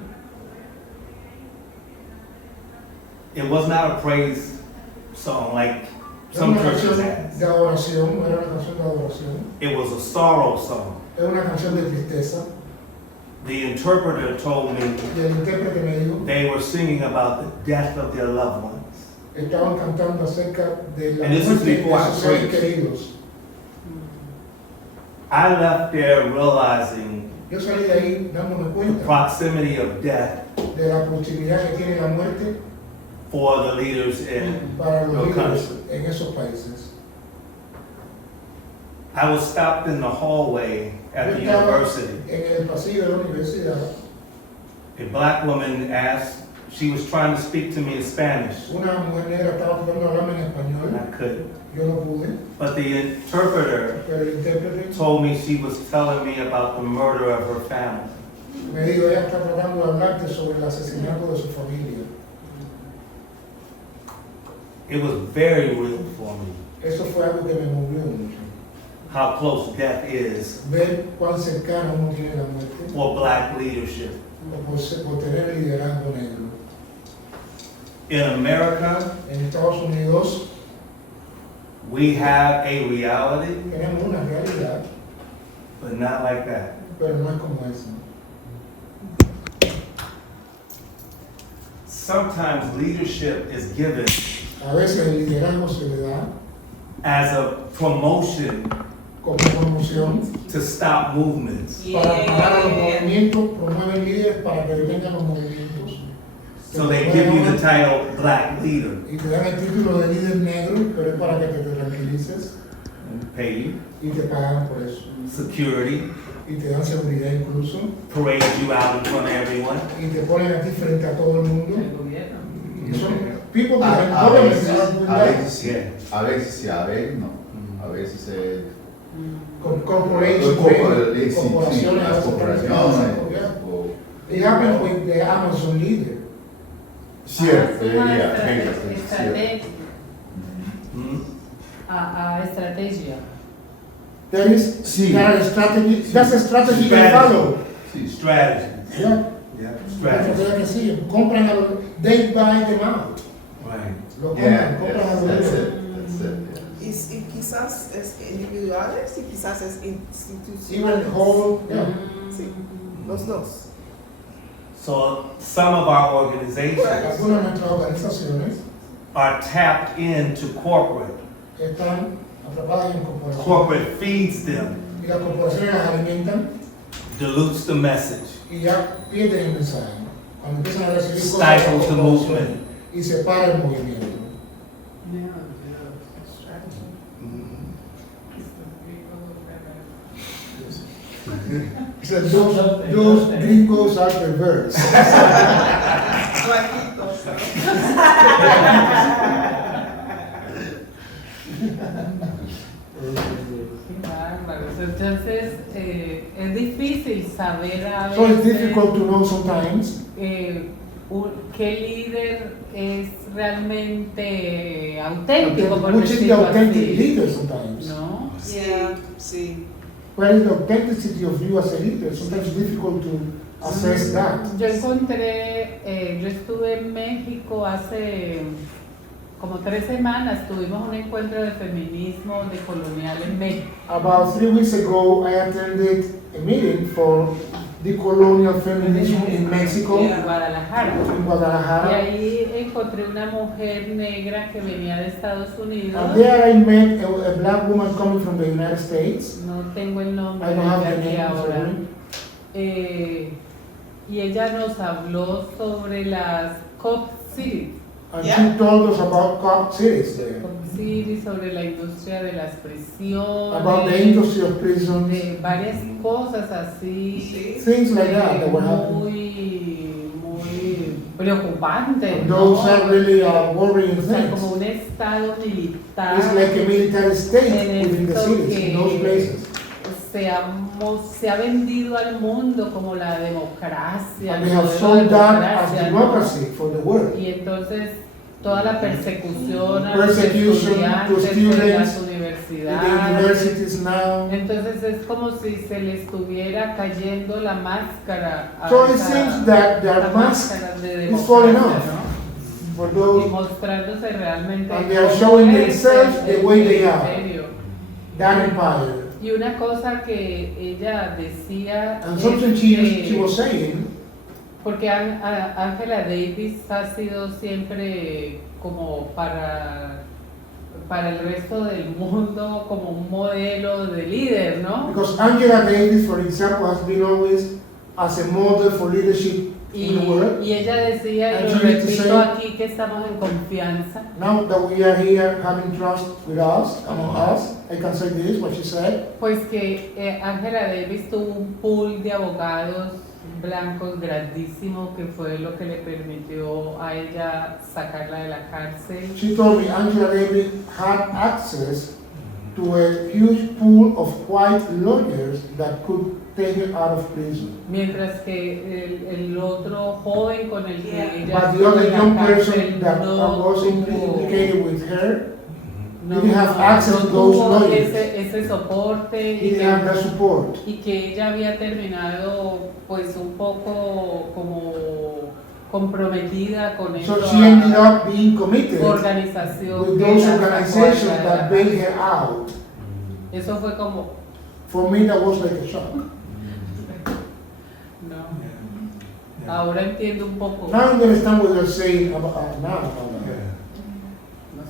It was not a praise song like some churches have. De adoración, no era una canción de adoración. It was a sorrow song. Era una canción de tristeza. The interpreter told me Y el intérprete me dijo, they were singing about the death of their loved ones. estaban cantando acerca de la And this was muerte de before I sus seres preached. queridos. I left there realizing Yo salí de ahí dándome the cuenta proximity of death de la proximidad que tiene la muerte for the leaders in para los your líderes country. en esos países. I was stopped in the hallway at the Yo estaba university. en el pasillo de la universidad. A black woman asked, she was trying to speak to me in Spanish. Una mujer negra estaba tratando de hablarme en español. I couldn't. Yo no pude. But the interpreter Pero el intérprete told me she was telling me about the murder of her family. me dijo, ella está tratando de hablarte sobre el asesinato de su familia. It was very real for me. Eso fue algo que me movió mucho. How close death is Ver cuán cercano uno tiene la muerte for black leadership. por tener el liderazgo negro. In America, En Estados Unidos we have a reality, tenemos una realidad, but not like that. pero no es como esa. Sometimes leadership is given A veces el liderazgo se le da as a promotion como promoción to stop movements. para parar a los movimientos, promueven líderes para que detengan los movimientos. So they give you the title black leader Y te dan el título de líder negro, pero es para que te tranquilices and pay you y te pagan por eso. security, Y te dan seguridad incluso parade you out in front of everyone. y te ponen aquí frente a todo el mundo. Y son people A that veces, a government veces sí, a veces sí, a veces no. A veces corporations, corporaciones, las corporaciones. It happened with the Amazon leader. Cierto, Estrategia. Hmm? A estrategia. There is Sí. that strategy. That's a strategy they follow. Sí, strategy. Yeah. Yeah, Eso strategy. es que sí, compran a los, they buy them out. Right. Lo Yeah, compran a los that's líderes. it, that's it. Y quizás es individuales y quizás es Even institucionales. whole, yeah. Sí, los dos. So some of our organizations Algunas de nuestras organizaciones are tapped into corporate. están atrapadas en corporaciones. Corporate feeds them, Y las corporaciones las alimentan dilutes the message, y ya pierden el mensaje. Cuando empiezan a recibir cosas de stifles la the corporación movement. y se para el movimiento. So those gringos are perverse. Qué bárbaros. Entonces, es difícil saber a So it's veces, difficult to know sometimes ¿qué líder es realmente auténtico? Por Which is the decirlo authentic así? leader sometimes. ¿No? Sí. Where is the authenticity of you as a leader? Sometimes it's difficult to assess that. Yo yo estuve en México hace como 3 semanas, tuvimos un encuentro de feminismo decolonial en México. About 3 weeks ago, I attended a meeting for decolonial feminism in Mexico, En Guadalajara. in Guadalajara. Y ahí encontré una mujer negra que venía de Estados Unidos. And there I met a black woman coming from the United States. No tengo el nombre I don't have de the aquí name, ahora. sorry. Y ella nos habló sobre las COP cities. And she told us about COP cities there. COP cities, sobre la industria de las prisiones. About the industry of prisons. De varias cosas así. Things like that were happening. Muy preocupantes. Those are really worrying O sea, things. como un estado militar. It's like a military state en within the esto cities, in those places. Se ha vendido al mundo como la democracia. And they el have modelo sold de that as democracia, ¿no? democracy for the world. Y entonces toda la persecución a los Persecution to estudiantes en las students in the universidades. universities now. Entonces es como si se le estuviera cayendo la máscara a So it esa- seems that their esa mask máscara de is falling democracia, off ¿no? for those, Y mostrándose realmente and they are cómo showing es themselves the el way they are. imperio. that empire. Y una cosa que ella decía And es something que- she was saying, porque Angela Davis ha sido siempre como para el resto del mundo como un modelo de líder, ¿no? because Angela Davis, for example, has been always as a model for leadership in the world. Y ella decía, y And lo she used to repito say, aquí, que estamos en confianza. now that we are here having trust with us, among us, I can say this, what she said, Pues que Angela Davis tuvo un pool de abogados blancos grandísimo que fue lo que le permitió a ella sacarla de la cárcel. she told me Angela Davis had access to a huge pool of white lawyers that could take her out of prison. Mientras que el otro joven con el que ella But the estuvo other en la young cárcel person that no was tuvo- implicated with her no didn't have access to those tuvo lawyers. ese soporte He didn't have that support. y que ella había terminado pues un poco como comprometida con So esa she ended up being committed organización with que those la sacó a organizations ella de la that bailed her cárcel. out. Eso fue como, For me, that was like a shock. no. Ahora entiendo un poco. Now I understand what you're saying about now. About that. No sé.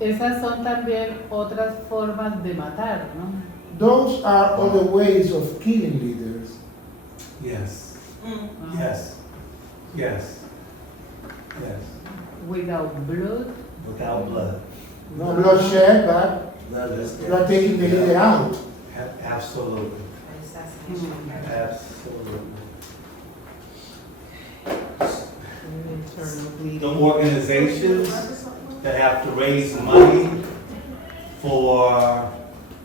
Esas son también otras formas de matar, ¿no? Those are other ways of killing leaders. Yes. Yes. Yes. Yes. Without blood. Without blood. No bloodshed, but you are taking the leader out. Absolutely. Absolutely. The organizations that have to raise money for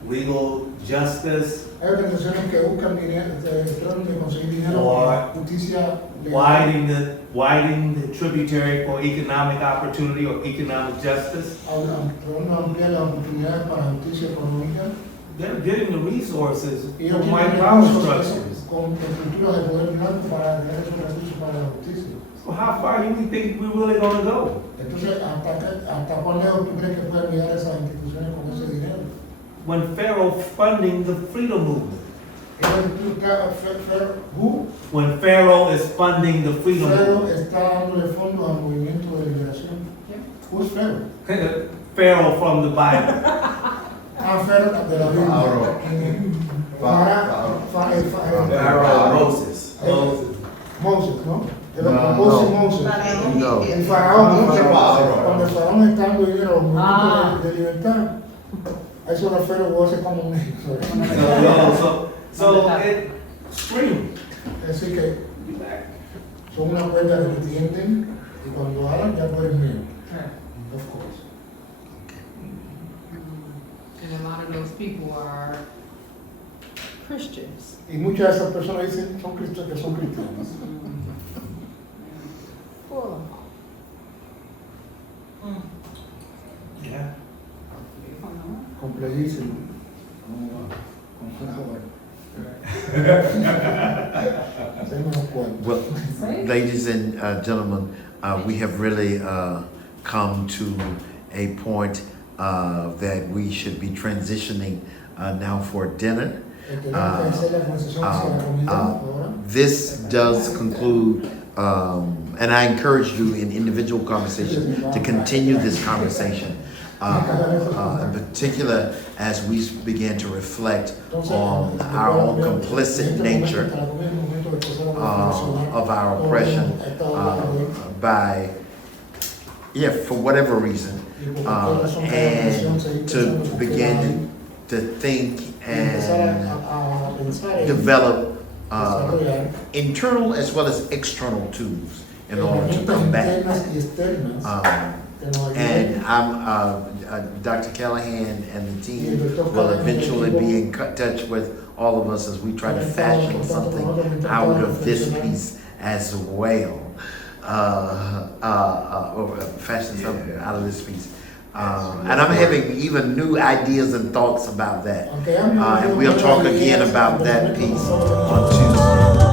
legal justice Hay organizaciones que buscan dinero, tratan de conseguir dinero or para justicia legal. widening the tributary for economic opportunity or economic justice. Ampliar las oportunidades para justicia económica. They're getting the resources Ellos from tienen white power recursos structures. con estructuras de poder blanco para tener esos recursos para la justicia. So how far do we think we're really going to go? Entonces, ¿hasta cuál lejos tú crees que pueden llegar esas instituciones con ese dinero? When Pharaoh funding the freedom movement. Who? When Pharaoh is funding the freedom Pharaoh movement. está dándole fondos al movimiento de liberación. Who's Pharaoh? Pharaoh from the Bible. Pharaoh de la Biblia. Pharaoh, Moses. Moses, ¿no? No. Moses. No. El faraón, ¿no? Faraón. Cuando el faraón está dando dinero a los Ah. movimientos de libertad, a eso refiero a ese como un So it stream. Así que son una cuenta que entienden y cuando hablan ya pueden ver. Of course. And a lot of those people are Christians. Y muchas de esas personas dicen que son cristianos. Yeah. Complejísimo. Well, ladies and gentlemen, we have really come to a point that we should be transitioning now for dinner. This does conclude, and I encourage you in individual conversations to continue this conversation, in particular as we begin to reflect on our own complicit nature of our oppression by, for whatever reason, and to begin to think and develop internal as well as external tools in order to combat. And I'm Dr. Callahan and the team will eventually be in touch with all of us as we try to fashion something out of this piece as well. Or fashion something out of this piece. And I'm having even new ideas and thoughts about that. And we'll talk again about that piece on Tuesday.